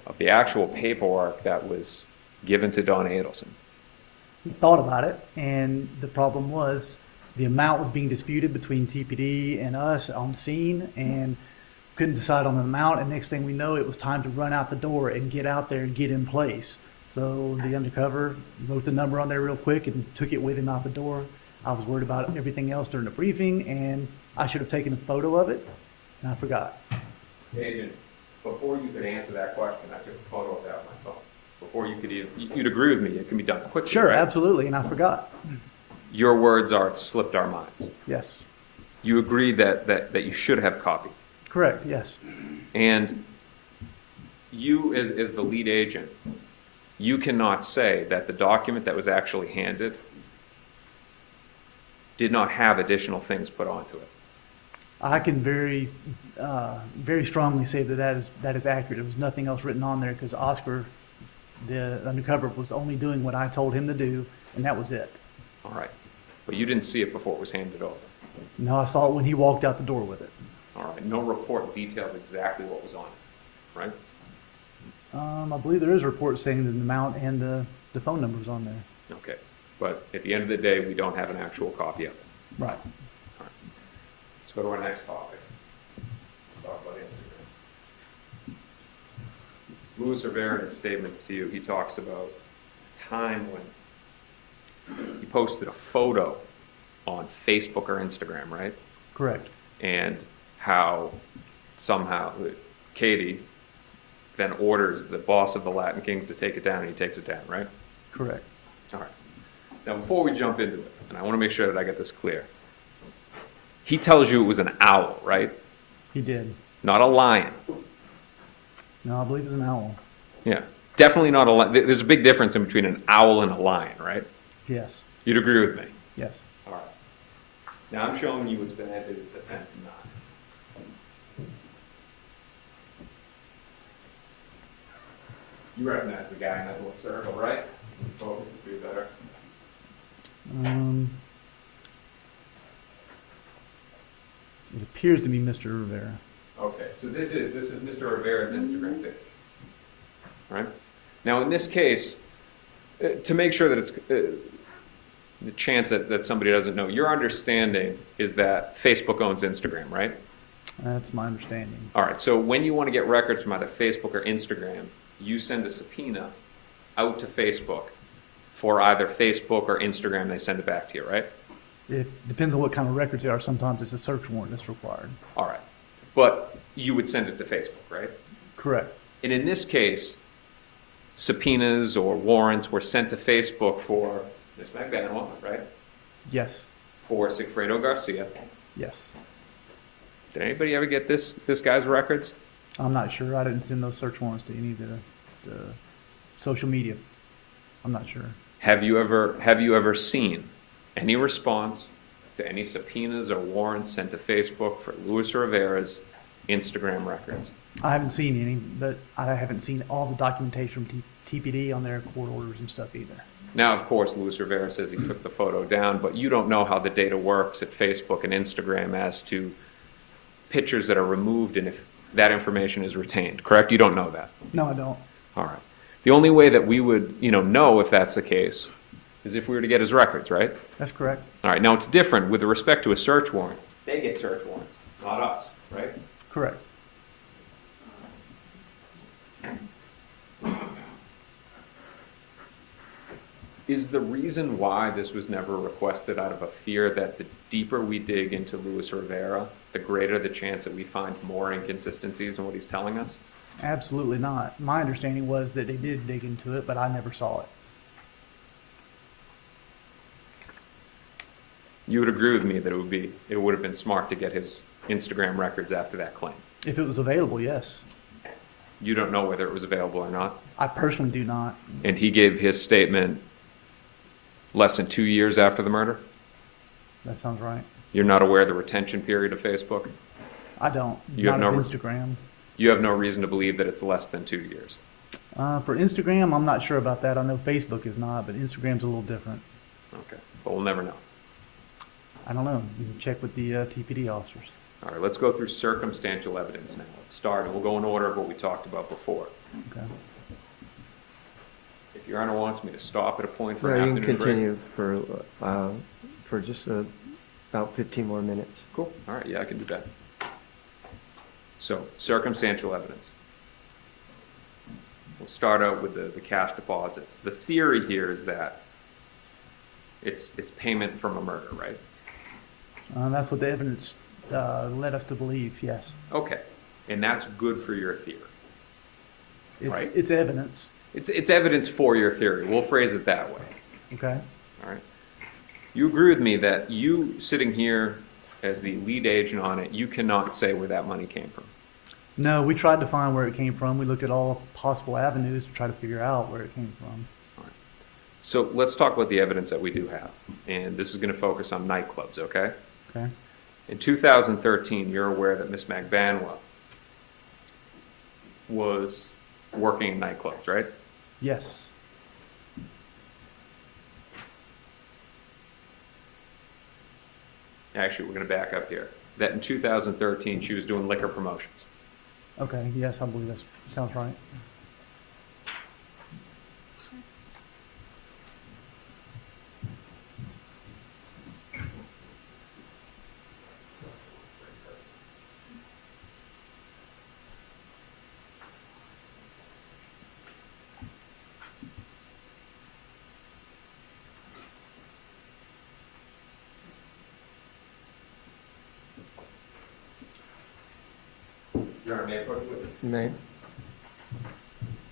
of the actual paperwork that was given to Donna Adelson. He thought about it, and the problem was the amount was being disputed between TPD and us on scene, and couldn't decide on the amount. And next thing we know, it was time to run out the door and get out there and get in place. So the Undercover wrote the number on there real quick and took it with him out the door. I was worried about everything else during the briefing, and I should have taken a photo of it, and I forgot. Agent, before you could answer that question, I took a photo of that on my phone. Before you could even, you'd agree with me, it can be done quickly, Sure, right? absolutely, and I forgot. Your words are, it slipped our minds. Yes. You agree that you should have copied. Correct, yes. And you, as the lead agent, you cannot say that the document that was actually handed did not have additional things put onto it. I can very strongly say that is accurate. There was nothing else written on there because Oscar, the Undercover, was only doing what I told him to do, and that was it. All right. But you didn't see it before it was handed over. No, I saw it when he walked out the door with it. All right. No report details exactly what was on it, right? I believe there is a report saying the amount and the phone numbers on there. Okay. But at the end of the day, we don't have an actual copy of it. Right. All right. Let's go to our next topic. Let's talk about Instagram. Louis Rivera, in his statements to you, he talks about a time when he posted a photo on Facebook or Instagram, right? Correct. And how somehow Katie then orders the boss of the Latin Kings to take it down, and he takes it down, right? Correct. All right. Now, before we jump into it, and I want to make sure that I get this clear, he tells you it was an owl, right? He did. Not a lion. No, I believe it was an owl. Yeah. Definitely not a lion. There's a big difference in between an owl and a lion, right? Yes. You'd agree with me? Yes. All right. Now, I'm showing you what's been entered as defense and not. You recognize the guy in that little circle, right? Focus would be better. It appears to be Mr. Rivera. Okay, so this is Mr. Rivera's Instagram page. All right? Now, in this case, to make sure that it's the chance that somebody doesn't know, your understanding is that Facebook owns Instagram, right? That's my understanding. All right, so when you want to get records from either Facebook or Instagram, you send a subpoena out to Facebook for either Facebook or Instagram, they send it back to you, right? It depends on what kind of records they are. Sometimes it's a search warrant that's required. All right. But you would send it to Facebook, right? Correct. And in this case, subpoenas or warrants were sent to Facebook for Ms. Magbanua, right? Yes. For Sigfredo Garcia. Yes. Did anybody ever get this guy's records? I'm not sure. I didn't send those search warrants to any of the social media. I'm not sure. Have you ever seen any response to any subpoenas or warrants sent to Facebook for Luis Rivera's Instagram records? I haven't seen any, but I haven't seen all the documentation from TPD on their court orders and stuff either. Now, of course, Luis Rivera says he took the photo down, but you don't know how the data works at Facebook and Instagram as to pictures that are removed and if that information is retained, correct? You don't know that? No, I don't. All right. The only way that we would, know if that's the case is if we were to get his records, right? That's correct. All right. Now, it's different with respect to a search warrant. They get search warrants, not us, right? Correct. Is the reason why this was never requested out of a fear that the deeper we dig into Luis Rivera, the greater the chance that we find more inconsistencies in what he's telling us? Absolutely not. My understanding was that they did dig into it, but I never saw it. You would agree with me that it would have been smart to get his Instagram records after that claim? If it was available, yes. You don't know whether it was available or not? I personally do not. And he gave his statement less than 2 years after the murder? That sounds right. You're not aware of the retention period of Facebook? I don't. You have Not no of Instagram. You have no reason to believe that it's less than 2 years. For Instagram, I'm not sure about that. I know Facebook is not, but Instagram's a little different. Okay, but we'll never know. I don't know. You can check with the TPD officers. All right, let's go through circumstantial evidence now. Let's start, and we'll go in order of what we talked about before. Okay. If Your Honor wants me to stop at a point for No, an you can afternoon break. continue for just about 15 more minutes. Cool, all right, yeah, I can do that. So, circumstantial evidence. We'll start out with the cash deposits. The theory here is that it's payment from a murder, right? That's what the evidence led us to believe, yes. Okay, and that's good for your theory, right? It's evidence. It's evidence for your theory. We'll phrase it that way. Okay. All right. You agree with me that you sitting here as the lead agent on it, you cannot say where that money came from. No, we tried to find where it came from. We looked at all possible avenues to try to figure out where it came from. All right. So let's talk about the evidence that we do have. And this is going to focus on nightclubs, okay? Okay. In 2013, you're aware that Miss McBanwa was working in nightclubs, right? Yes. Actually, we're going to back up here. That in 2013, she was doing liquor promotions. Okay, yes, I believe that sounds right. Your Honor, may I approach the witness? You may.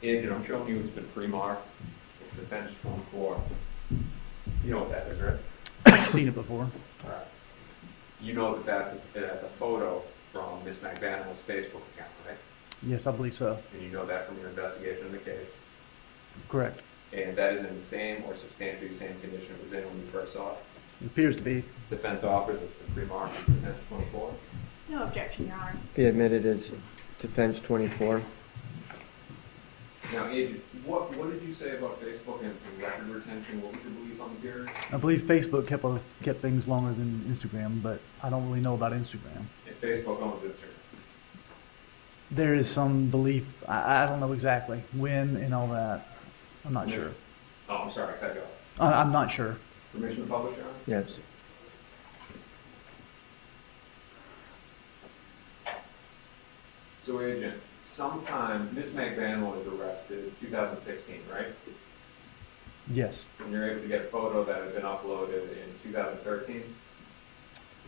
Agent, I'm showing you it's been pre-marked. It's defense 24. You know what that is, right? I've seen it before. All right. You know that that's a photo from Miss McBanwa's Facebook account, right? Yes, I believe so. And you know that from your investigation of the case. Correct. And that is in the same or substantially the same condition it was in when you first saw it. It appears to be. Defense offers it's been pre-marked as defense 24. No objection, Your Honor. Be admitted as defense 24. Now, Agent, what did you say about Facebook and record retention? What was your belief on the theory? I believe Facebook kept things longer than Instagram, but I don't really know about Instagram. If Facebook owns Instagram. There is some belief. I don't know exactly when and all that. I'm not sure. Oh, I'm sorry, I cut you off. I'm not sure. Permission to publish, Your Honor? Yes. So, Agent, sometime Miss McBanwa was arrested in 2016, right? Yes. And you're able to get a photo that had been uploaded in 2013?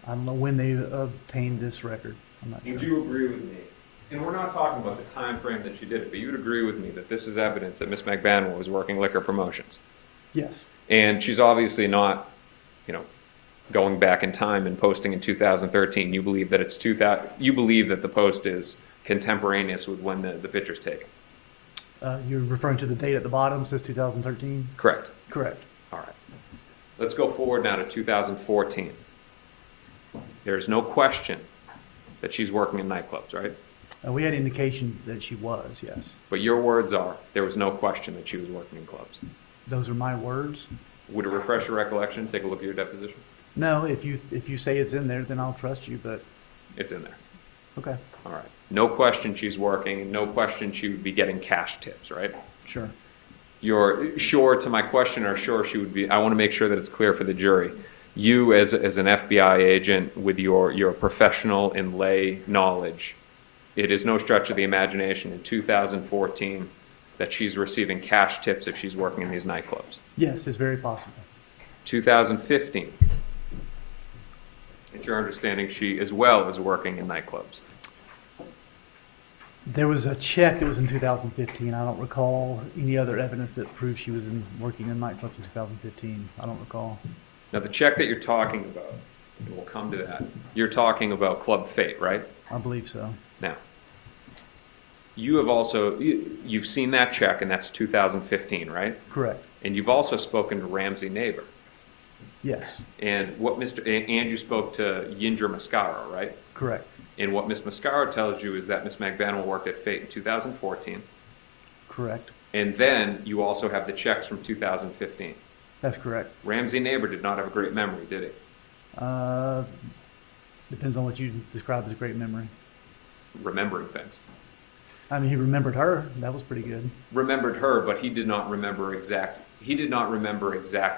I don't know when they obtained this record. I'm not Would sure. you agree with me? And we're not talking about the time frame that she did it, but you'd agree with me that this is evidence that Miss McBanwa was working liquor promotions. Yes. And she's obviously not, going back in time and posting in 2013. You believe that you believe that the post is contemporaneous with when the picture's taken. You're referring to the date at the bottom, says 2013? Correct. Correct. All right. Let's go forward now to 2014. There's no question that she's working in nightclubs, right? We had indication that she was, yes. But your words are, there was no question that she was working in clubs. Those are my words. Would it refresh your recollection? Take a look at your deposition. No, if you say it's in there, then I'll trust you, but It's in there. okay, All right. No question she's working, no question she would be getting cash tips, right? sure. You're sure to my question, or sure she would be, I want to make sure that it's clear for the jury. You as an FBI agent with your professional and lay knowledge, it is no stretch of the imagination in 2014 that she's receiving cash tips if she's working in these nightclubs. Yes, it's very possible. 2015, it's your understanding she as well is working in nightclubs. There was a check that was in 2015. I don't recall any other evidence that proves she was working in nightclubs in 2015. I don't recall. Now, the check that you're talking about, and we'll come to that, you're talking about Club Fate, right? I believe so. Now, you have also, you've seen that check, and that's 2015, right? Correct. And you've also spoken to Ramsey Neighbor. Yes. And you spoke to Yindra Mascara, right? Correct. And what Ms. Mascaro tells you is that Ms. McBaniel worked at Fate in 2014, Correct. and then you also have the checks from 2015. That's correct. Ramsey Neighbor did not have a great memory, did he? Depends on what you describe as a great memory. Remembering things. I mean, he remembered her. That was pretty good. Remembered her, but he did not remember exact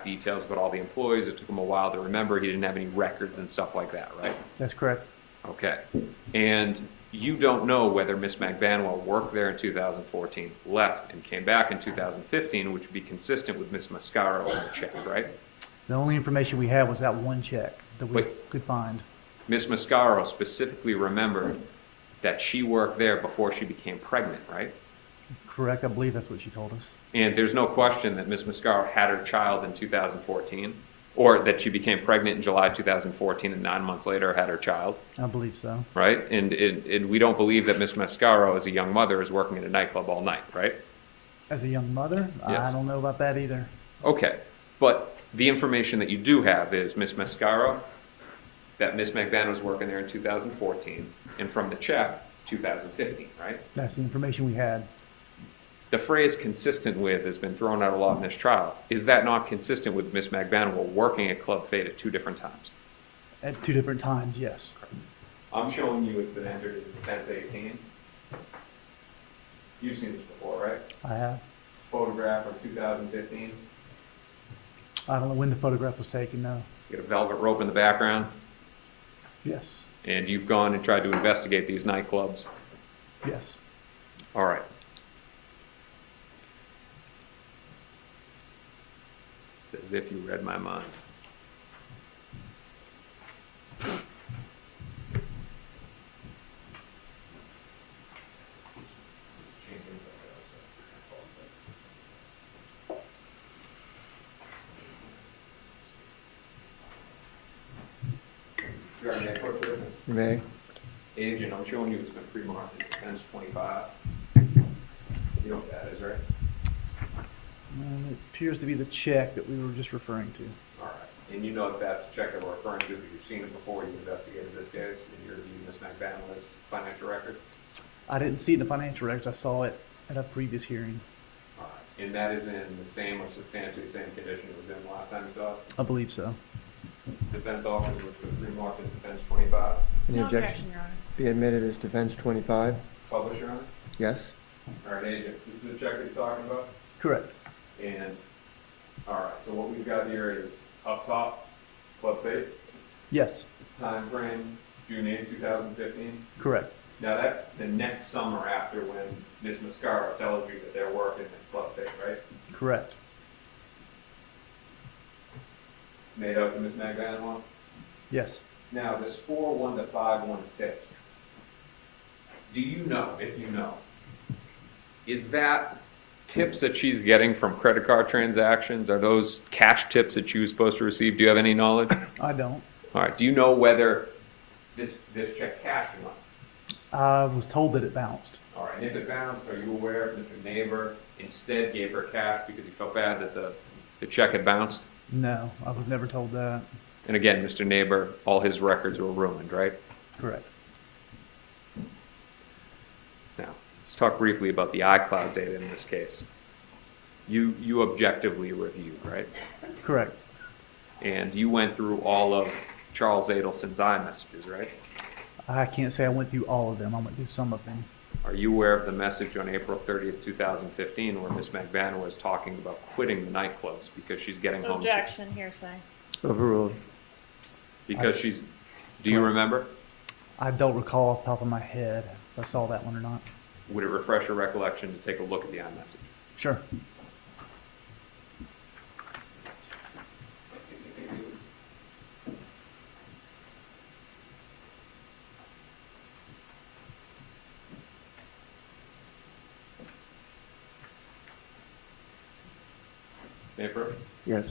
details about all the employees. It took him a while to remember. He didn't have any records and stuff like that, right? That's correct. Okay. And you don't know whether Miss McBaniel worked there in 2014, left, and came back in 2015, which would be consistent with Miss Mascaro on the check, right? The only information we had was that one check that we could find. Miss Mascaro specifically remembered that she worked there before she became pregnant, right? Correct. I believe that's what she told us. And there's no question that Miss Mascaro had her child in 2014, or that she became pregnant in July 2014 and 9 months later had her child. I believe so. Right? And we don't believe that Miss Mascaro, as a young mother, is working at a nightclub all night, right? As a young mother? Yes. I don't know about that either. Okay. But the information that you do have is Miss Mascaro, that Miss McBaniel was working there in 2014, and from the check, 2015, right? That's the information we had. The phrase consistent with has been thrown out a lot in this trial. Is that not consistent with Miss McBaniel working at Club Fate at 2 different times? At 2 different times, yes. I'm showing you it's been entered as Defense 18. You've seen this before, right? I have. Photograph of 2015. I don't know when the photograph was taken, no. You got a velvet rope in the background. Yes. And you've gone and tried to investigate these nightclubs. Yes. All right. It's as if you read my mind. You may. Agent, I'm showing you it's been pre-marked as Defense 25. You know what that is, right? It appears to be the check that we were just referring to. All right. And you know that that's a check that we're referring to because you've seen it before you investigated this case and you reviewed Ms. McBaniel's financial records? I didn't see it in the financial records. I saw it at a previous hearing. All right. And that is in the same or substantially the same condition it was in the last time you saw it? I believe so. Defense officer, which was pre-marked as Defense 25. Any No objection? objection, Your Honor. Be admitted as defense 25? Publisher on it? Yes? All right, agent, this is the check that you're talking about? Correct. And, all right, so what we've got here is up top, Club Fate, Yes. time frame, June 8th, 2015. Correct. Now, that's the next summer after when Ms. Mascaro tells you that they're working at Club Fate, right? Correct. Made out to Ms. McBaniel? Yes. Now, this 4-1 to 5-1 tips, do you know, if you know, is that tips that she's getting from credit card transactions? Are those cash tips that she was supposed to receive? Do you have any knowledge? I don't. All right. Do you know whether this check cashed or not? I was told that it bounced. All right. And if it bounced, are you aware if Mr. Neighbor instead gave her cash because he felt bad that the check had bounced? No, I was never told that. And again, Mr. Neighbor, all his records were ruined, right? Correct. Now, let's talk briefly about the iCloud data in this case. You objectively reviewed, right? Correct. And you went through all of Charles Adelson's iMessages, right? I can't say I went through all of them. I went through some of them. Are you aware of the message on April 30th, 2015, where Ms. McBaniel was talking about quitting the nightclubs because she's getting home? Objection, hearsay. Overruled. Because she's. Do you remember? I don't recall off the top of my head if I saw that one or not. Would it refresh your recollection to take a look at the iMessage? Sure. Neighbor? Yes.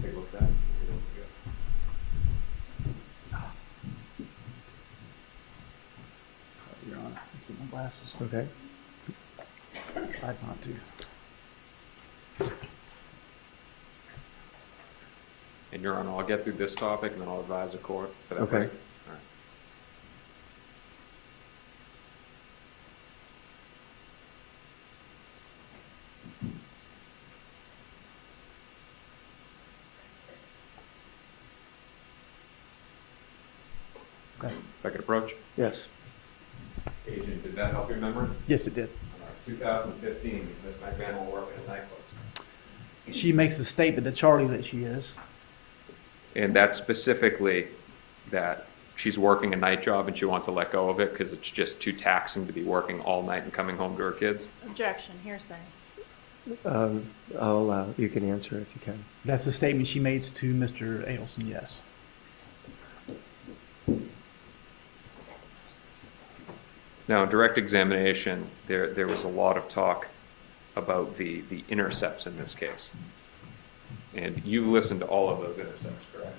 Take a look at that. You're on. Get my glasses. Okay. Tried not to. And Your Honor, I'll get through this topic and then I'll advise the court. For that Okay. break. All right. I could approach? Yes. Agent, did that help your memory? Yes, it did. All right, 2015, Ms. McVanwell working at nightclubs. She makes the statement to Charlie that she is. And that's specifically that she's working a night job and she wants to let go of it because it's just too taxing to be working all night and coming home to her kids? Objection, hearsay. I'll allow, you can answer if you can. That's the statement she makes to Mr. Adelson, yes. Now, in direct examination, there was a lot of talk about the intercepts in this case. And you listened to all of those intercepts, correct?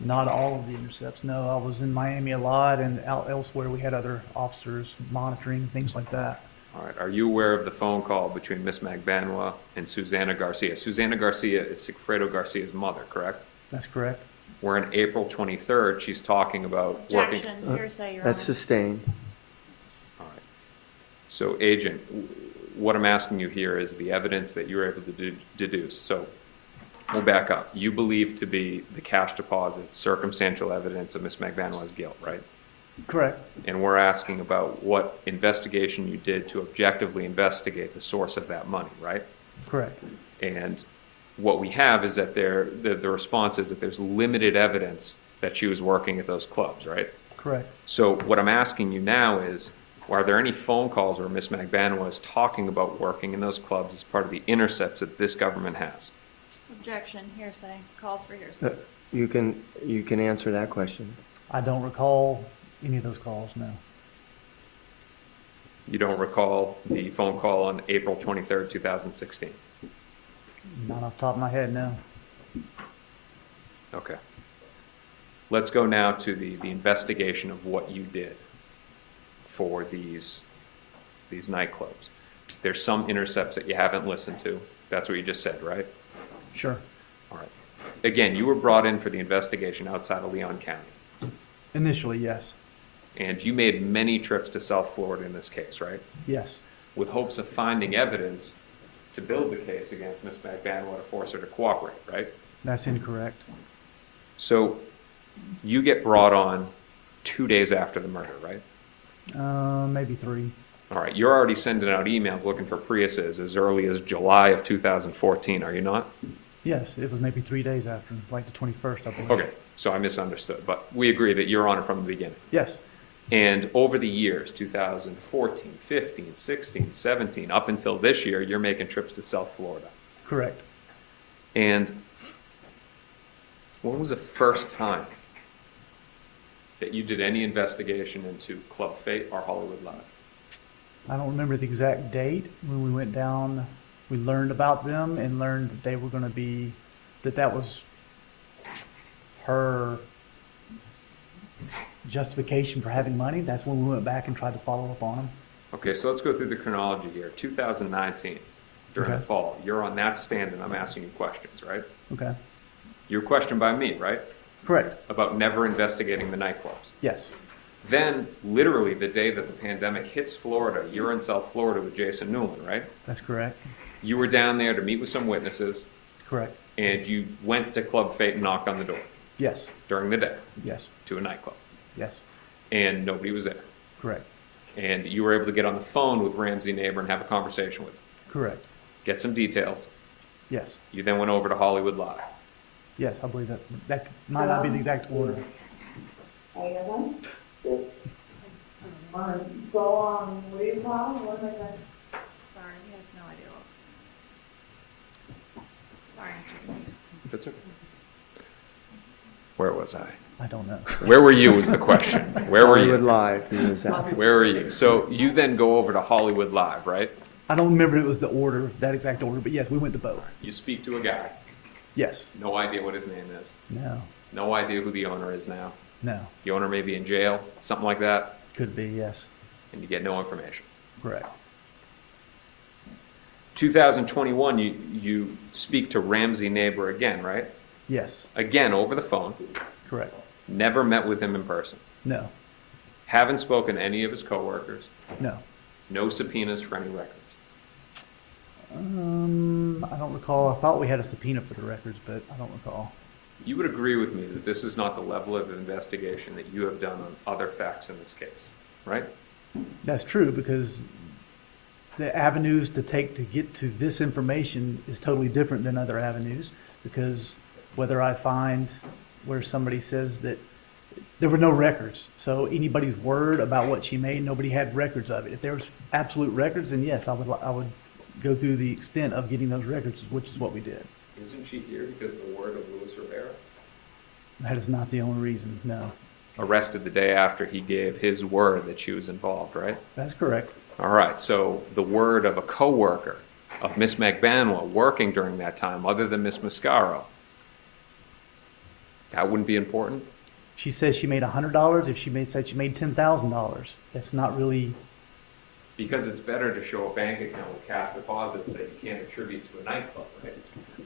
Not all of the intercepts, no. I was in Miami a lot, and out elsewhere we had other officers monitoring, things like that. All right. Are you aware of the phone call between Miss Magbanua and Susana Garcia? Susana Garcia is Sigfredo Garcia's mother, correct? That's correct. Where on April 23rd, she's talking about working. Objection, hearsay, Your That's Honor. sustained. All right. So, Agent, what I'm asking you here is the evidence that you're able to deduce. So, we'll back up. You believe to be the cash deposit circumstantial evidence of Miss Magbanua's guilt, right? Correct. And we're asking about what investigation you did to objectively investigate the source of that money, right? Correct. And what we have is that the response is that there's limited evidence that she was working at those clubs, right? Correct. So what I'm asking you now is, are there any phone calls where Miss Magbanua is talking about working in those clubs as part of the intercepts that this government has? Objection, hearsay. Calls for hearsay. You can answer that question. I don't recall any of those calls, no. You don't recall the phone call on April 23rd, 2016? Not off the top of my head, no. Okay. Let's go now to the investigation of what you did for these nightclubs. There's some intercepts that you haven't listened to. That's what you just said, right? Sure. All right. Again, you were brought in for the investigation outside of Leon County. Initially, yes. And you made many trips to South Florida in this case, right? Yes. With hopes of finding evidence to build the case against Ms. Magbanua to force her to cooperate, right? That's incorrect. So you get brought on 2 days after the murder, right? Maybe 3. All right. You're already sending out emails looking for Priuses as early as July of 2014, are you not? Yes, it was maybe 3 days after, like the 21st, I believe. Okay. So I misunderstood, but we agree that you're on it from the beginning. Yes. And over the years, 2014, 15, 16, 17, up until this year, you're making trips to South Florida. Correct. And when was the first time that you did any investigation into Club Fate or Hollywood Live? I don't remember the exact date when we went down. We learned about them and learned that they were going to be, that was her justification for having money. That's when we went back and tried to follow up on them. Okay, so let's go through the chronology here. 2019, during the fall, you're on that stand and I'm asking you questions, right? Okay. You were questioned by me, right? Correct. About never investigating the nightclubs. Yes. Then, literally, the day that the pandemic hits Florida, you're in South Florida with Jason Newland, right? That's correct. You were down there to meet with some witnesses, Correct. and you went to Club Fate and knocked on the door Yes. during the day Yes. to a nightclub, Yes. and nobody was there. Correct. And you were able to get on the phone with Ramsey Neighbor and have a conversation with him, Correct. get some details. Yes. You then went over to Hollywood Live. Yes, I believe that might not be the exact order. So, what do you call? What am I going? Sorry, he has no idea what. Sorry, Mr. Kennedy. That's okay. Where was I? I don't know. Where were you was the question. Where were Hollywood you? Live, he was at. Where were you? So you then go over to Hollywood Live, right? I don't remember it was the order, that exact order, but yes, we went to both. You speak to a guy. Yes. No idea what his name is. No. No idea who the owner is now. No. The owner may be in jail, something like that, Could be, yes. and you get no information. Correct. 2021, you speak to Ramsey Neighbor again, right? Yes. Again, over the phone. Correct. Never met with him in person. No. Haven't spoken to any of his coworkers. No. No subpoenas for any records. I don't recall. I thought we had a subpoena for the records, but I don't recall. You would agree with me that this is not the level of investigation that you have done on other facts in this case, right? That's true, because the avenues to take to get to this information is totally different than other avenues, because whether I find where somebody says that there were no records, so anybody's word about what she made, nobody had records of it. If there was absolute records, then yes, I would go through the extent of getting those records, which is what we did. Isn't she here because of the word of Luis Rivera? That is not the only reason, no. Arrested the day after he gave his word that she was involved, right? That's correct. All right, so the word of a coworker of Miss Magbanwa working during that time, other than Miss Mascaro, that wouldn't be important? She says she made $100 if said she made $10,000. That's not really... Because it's better to show a bank account with cash deposits that you can't attribute to a nightclub, right?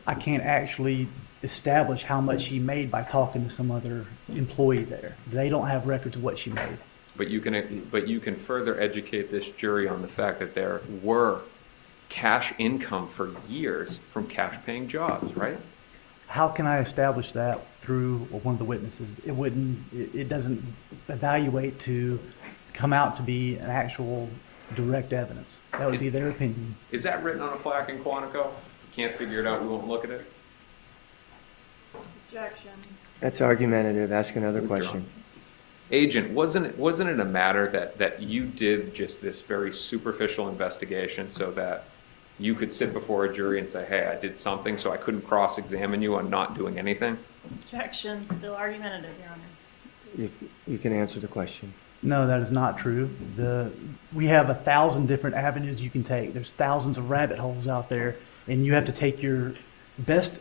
I can't actually establish how much she made by talking to some other employee there. They don't have records of what she made. But you can further educate this jury on the fact that there were cash income for years from cash-paying jobs, right? How can I establish that through one of the witnesses? It doesn't evaluate to come out to be an actual direct evidence. That would be their opinion. Is that written on a plaque in Quantico? You can't figure it out, we won't look at it? Objection. That's argumentative. Ask another question. Agent, wasn't it a matter that you did just this very superficial investigation so that you could sit before a jury and say, hey, I did something, so I couldn't cross-examine you on not doing anything? Objection. Still argumentative, Your Honor. You can answer the question. No, that is not true. We have 1,000 different avenues you can take. There's thousands of rabbit holes out there, and you have to take your best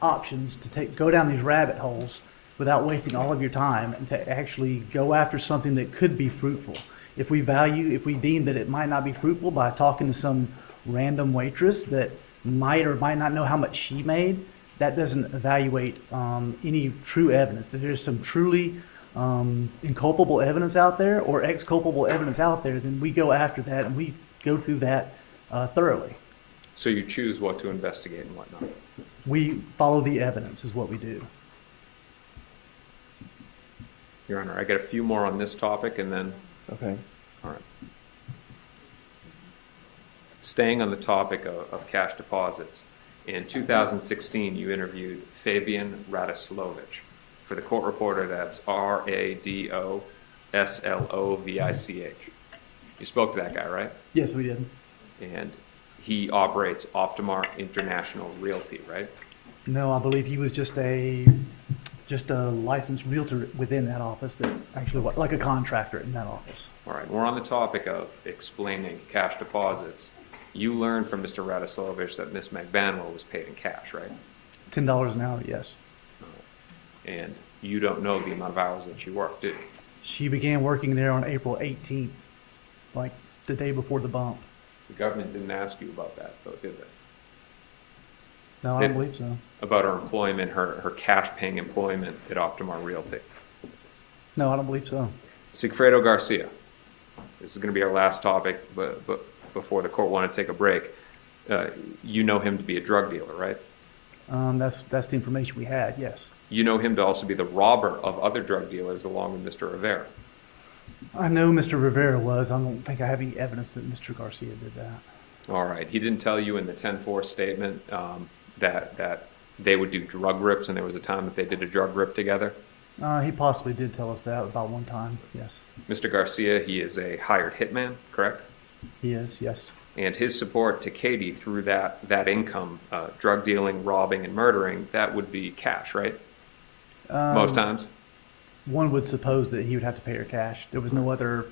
options to go down these rabbit holes without wasting all of your time and to actually go after something that could be fruitful. If we deem that it might not be fruitful by talking to some random waitress that might or might not know how much she made, that doesn't evaluate any true evidence. If there's some truly inculpable evidence out there or exculpable evidence out there, then we go after that and we go through that thoroughly. So you choose what to investigate and whatnot? We follow the evidence is what we do. Your Honor, I got a few more on this topic and then... Okay. All right. Staying on the topic of cash deposits, in 2016 you interviewed Fabian Radoslovich. For the court reporter, that's Radoslovich. You spoke to that guy, right? Yes, we did. And he operates Optimar International Realty, right? No, I believe he was just a licensed realtor within that office that actually like a contractor in that office. All right, we're on the topic of explaining cash deposits. You learned from Mr. Radoslovich that Miss Magbanwa was paid in cash, right? $10 an hour, yes. And you don't know the amount of hours that she worked, do you? She began working there on April 18th, like the day before the bump. The government didn't ask you about that, though, did they? No, I don't believe so. About her employment, her cash-paying employment at Optimar Realty. No, I don't believe so. Sigfredo Garcia. This is going to be our last topic, but before the court want to take a break. You know him to be a drug dealer, right? That's the information we had, yes. You know him to also be the robber of other drug dealers along with Mr. Rivera. I know Mr. Rivera was. I don't think I have any evidence that Mr. Garcia did that. All right. He didn't tell you in the 10-4 statement that they would do drug rips, and there was a time that they did a drug rip together? He possibly did tell us that about one time, yes. Mr. Garcia, he is a hired hitman, correct? He is, yes. And his support to Katie through that income, drug dealing, robbing, and murdering, that would be cash, right? Most times? One would suppose that he would have to pay her cash. There was no other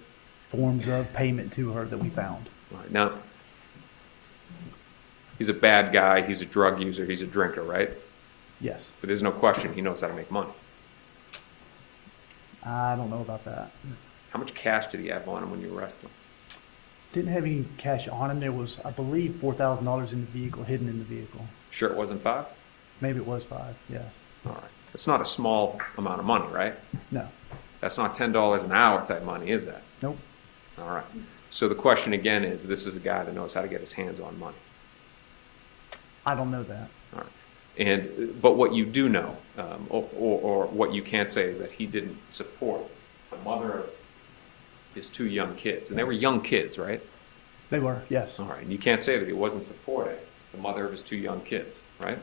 forms of payment to her that we found. Right. Now, he's a bad guy, he's a drug user, he's a drinker, right? Yes. But there's no question he knows how to make money. I don't know about that. How much cash did he have on him when you arrested him? Didn't have any cash on him. There was, I believe, $4,000 in the vehicle, hidden in the vehicle. Sure it wasn't $5? Maybe it was $5, yeah. All right. It's not a small amount of money, right? No. That's not $10 an hour type money, is that? Nope. All right. So the question again is, this is a guy that knows how to get his hands on money. I don't know that. All right. But what you do know, or what you can't say, is that he didn't support the mother of his 2 young kids. And they were young kids, right? They were, yes. All right. And you can't say that he wasn't supporting the mother of his 2 young kids, right?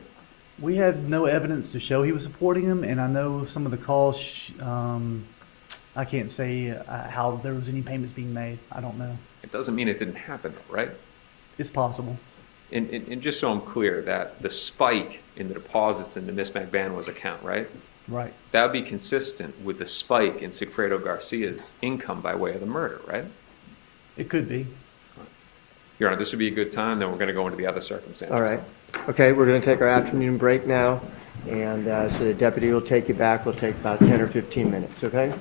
We had no evidence to show he was supporting him, and I know some of the calls, I can't say how there was any payments being made. I don't know. It doesn't mean it didn't happen, though, right? It's possible. And just so I'm clear, that the spike in the deposits into Miss McBano's account, right? Right. That would be consistent with the spike in Sigfredo Garcia's income by way of the murder, right? It could be. Your Honor, this would be a good time, then we're going to go into the other circumstances. All right. Okay, we're going to take our afternoon break now, and so the deputy will take you back. We'll take about 10 or 15 minutes, okay?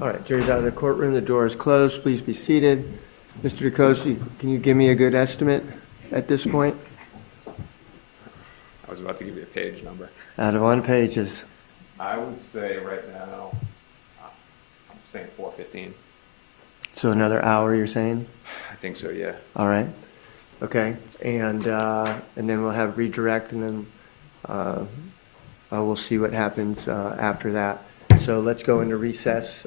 All right, jury's out of the courtroom. The door is closed. Please be seated. Mr. DeCoste, can you give me a good estimate at this point? I was about to give you a page number. Out of 1 pages. I would say right now, I'm saying 4:15. So another hour, you're saying? I think so, yeah. All right. Okay. And then we'll have redirect, and then we'll see what happens after that. So let's go into recess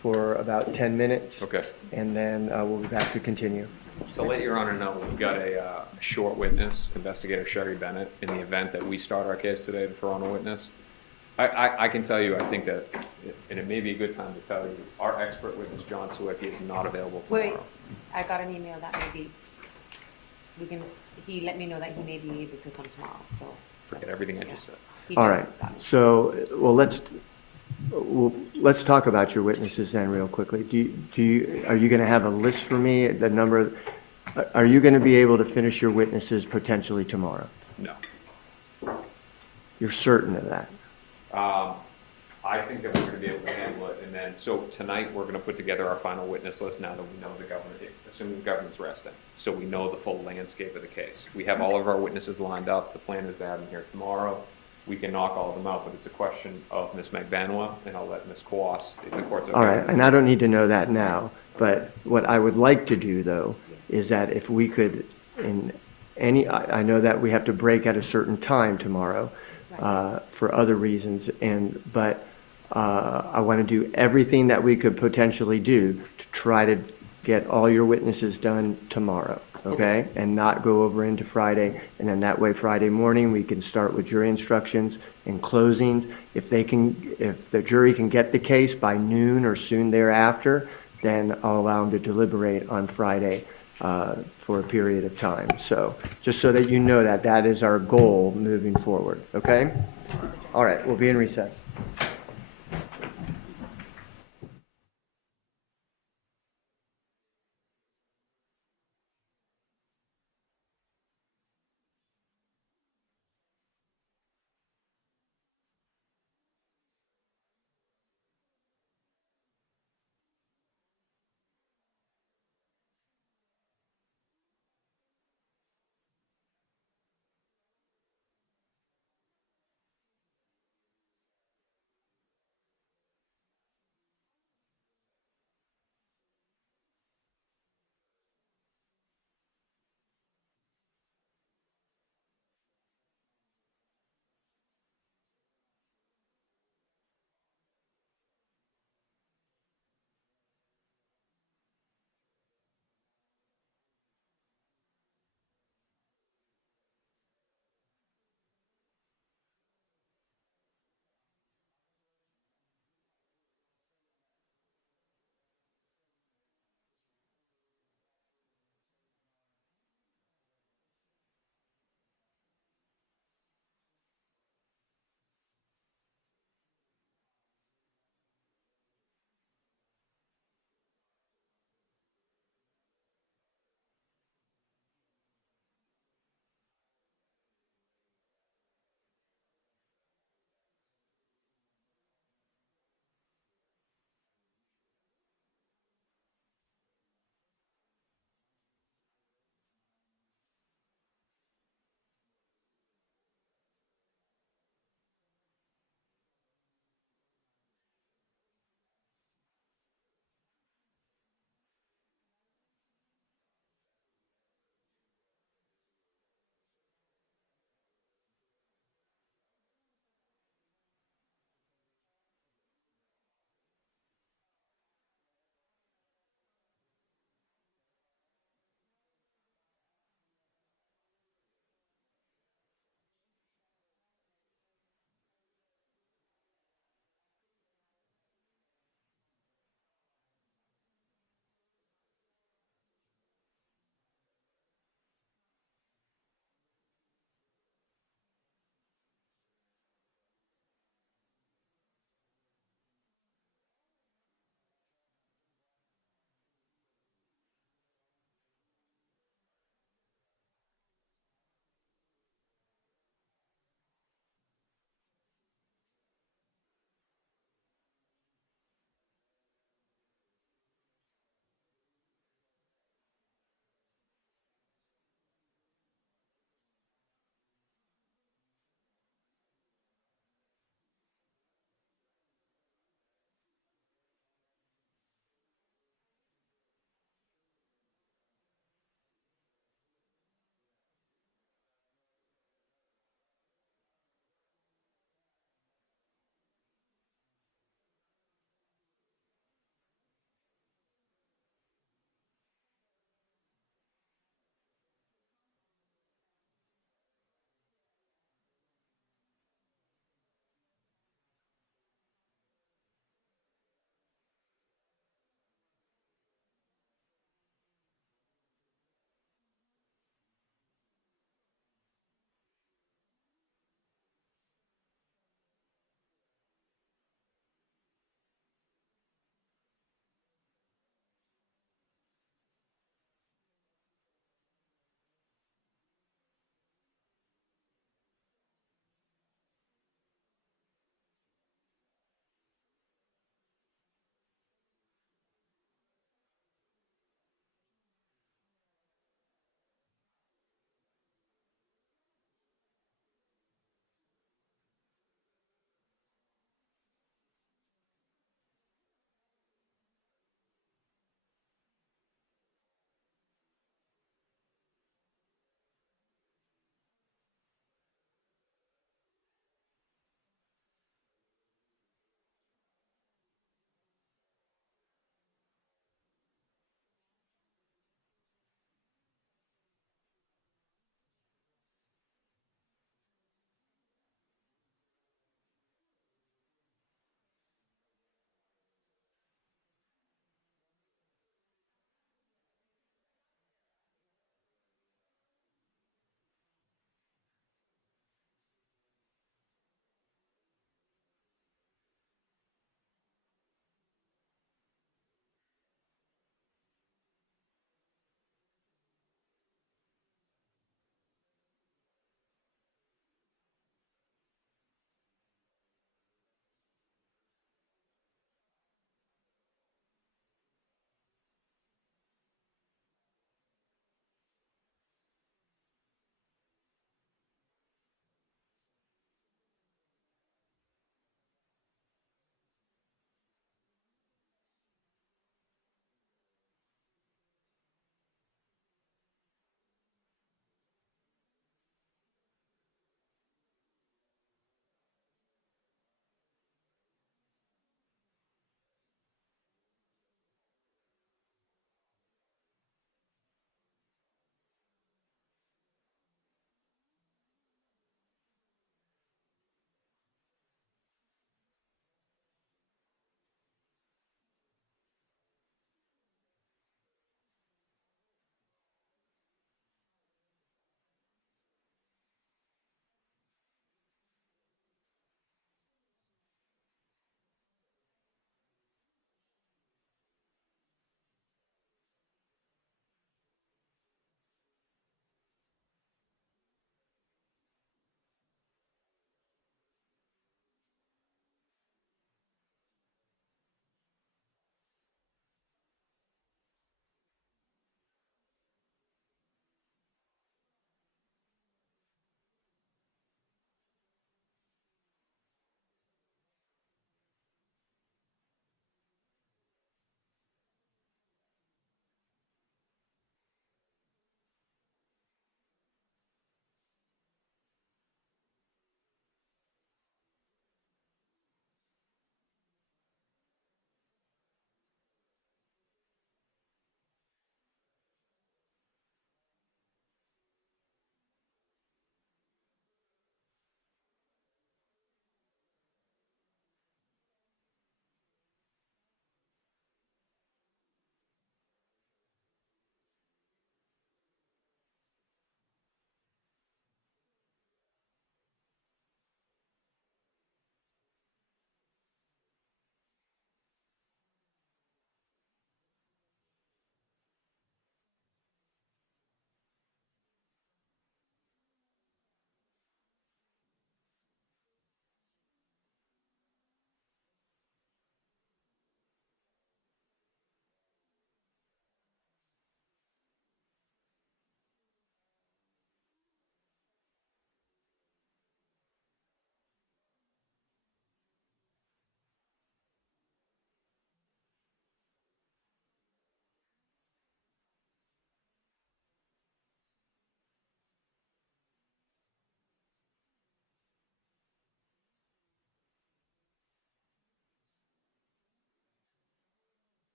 for about 10 minutes. Okay. And then we'll be back to continue. To let Your Honor know, we've got a short witness, Investigator Sherry Bennett, in the event that we start our case today to throw on a witness. I can tell you, I think that, and it may be a good time to tell you, our expert witness, John Sawicki, is not available tomorrow. Wait, I got an email that maybe he let me know that he may be able to come tomorrow, so. Forget everything I just said. All right. So, well, let's talk about your witnesses then real quickly. Are you going to have a list for me, the number? Are you going to be able to finish your witnesses potentially tomorrow? No. You're certain of that? I think that we're going to be able to handle it. And then, so tonight we're going to put together our final witness list now that we know the government, assuming the government's resting. So we know the full landscape of the case. We have all of our witnesses lined up. The plan is to have them here tomorrow. We can knock all of them out, but it's a question of Ms. McBanoa, and I'll let Ms. Kwas, if the court's okay. All right, and I don't need to know that now, but what I would like to do, though, is that if we could, I know that we have to break at a certain time tomorrow for other reasons, but I want to do everything that we could potentially do to try to get all your witnesses done tomorrow. Okay, and not go over into Friday, and then that way Friday morning we can start with jury instructions and closings. If the jury can get the case by noon or soon thereafter, then I'll allow them to deliberate on Friday for a period of time. So just so that you know that is our goal moving forward. Okay. All right, we'll be in recess.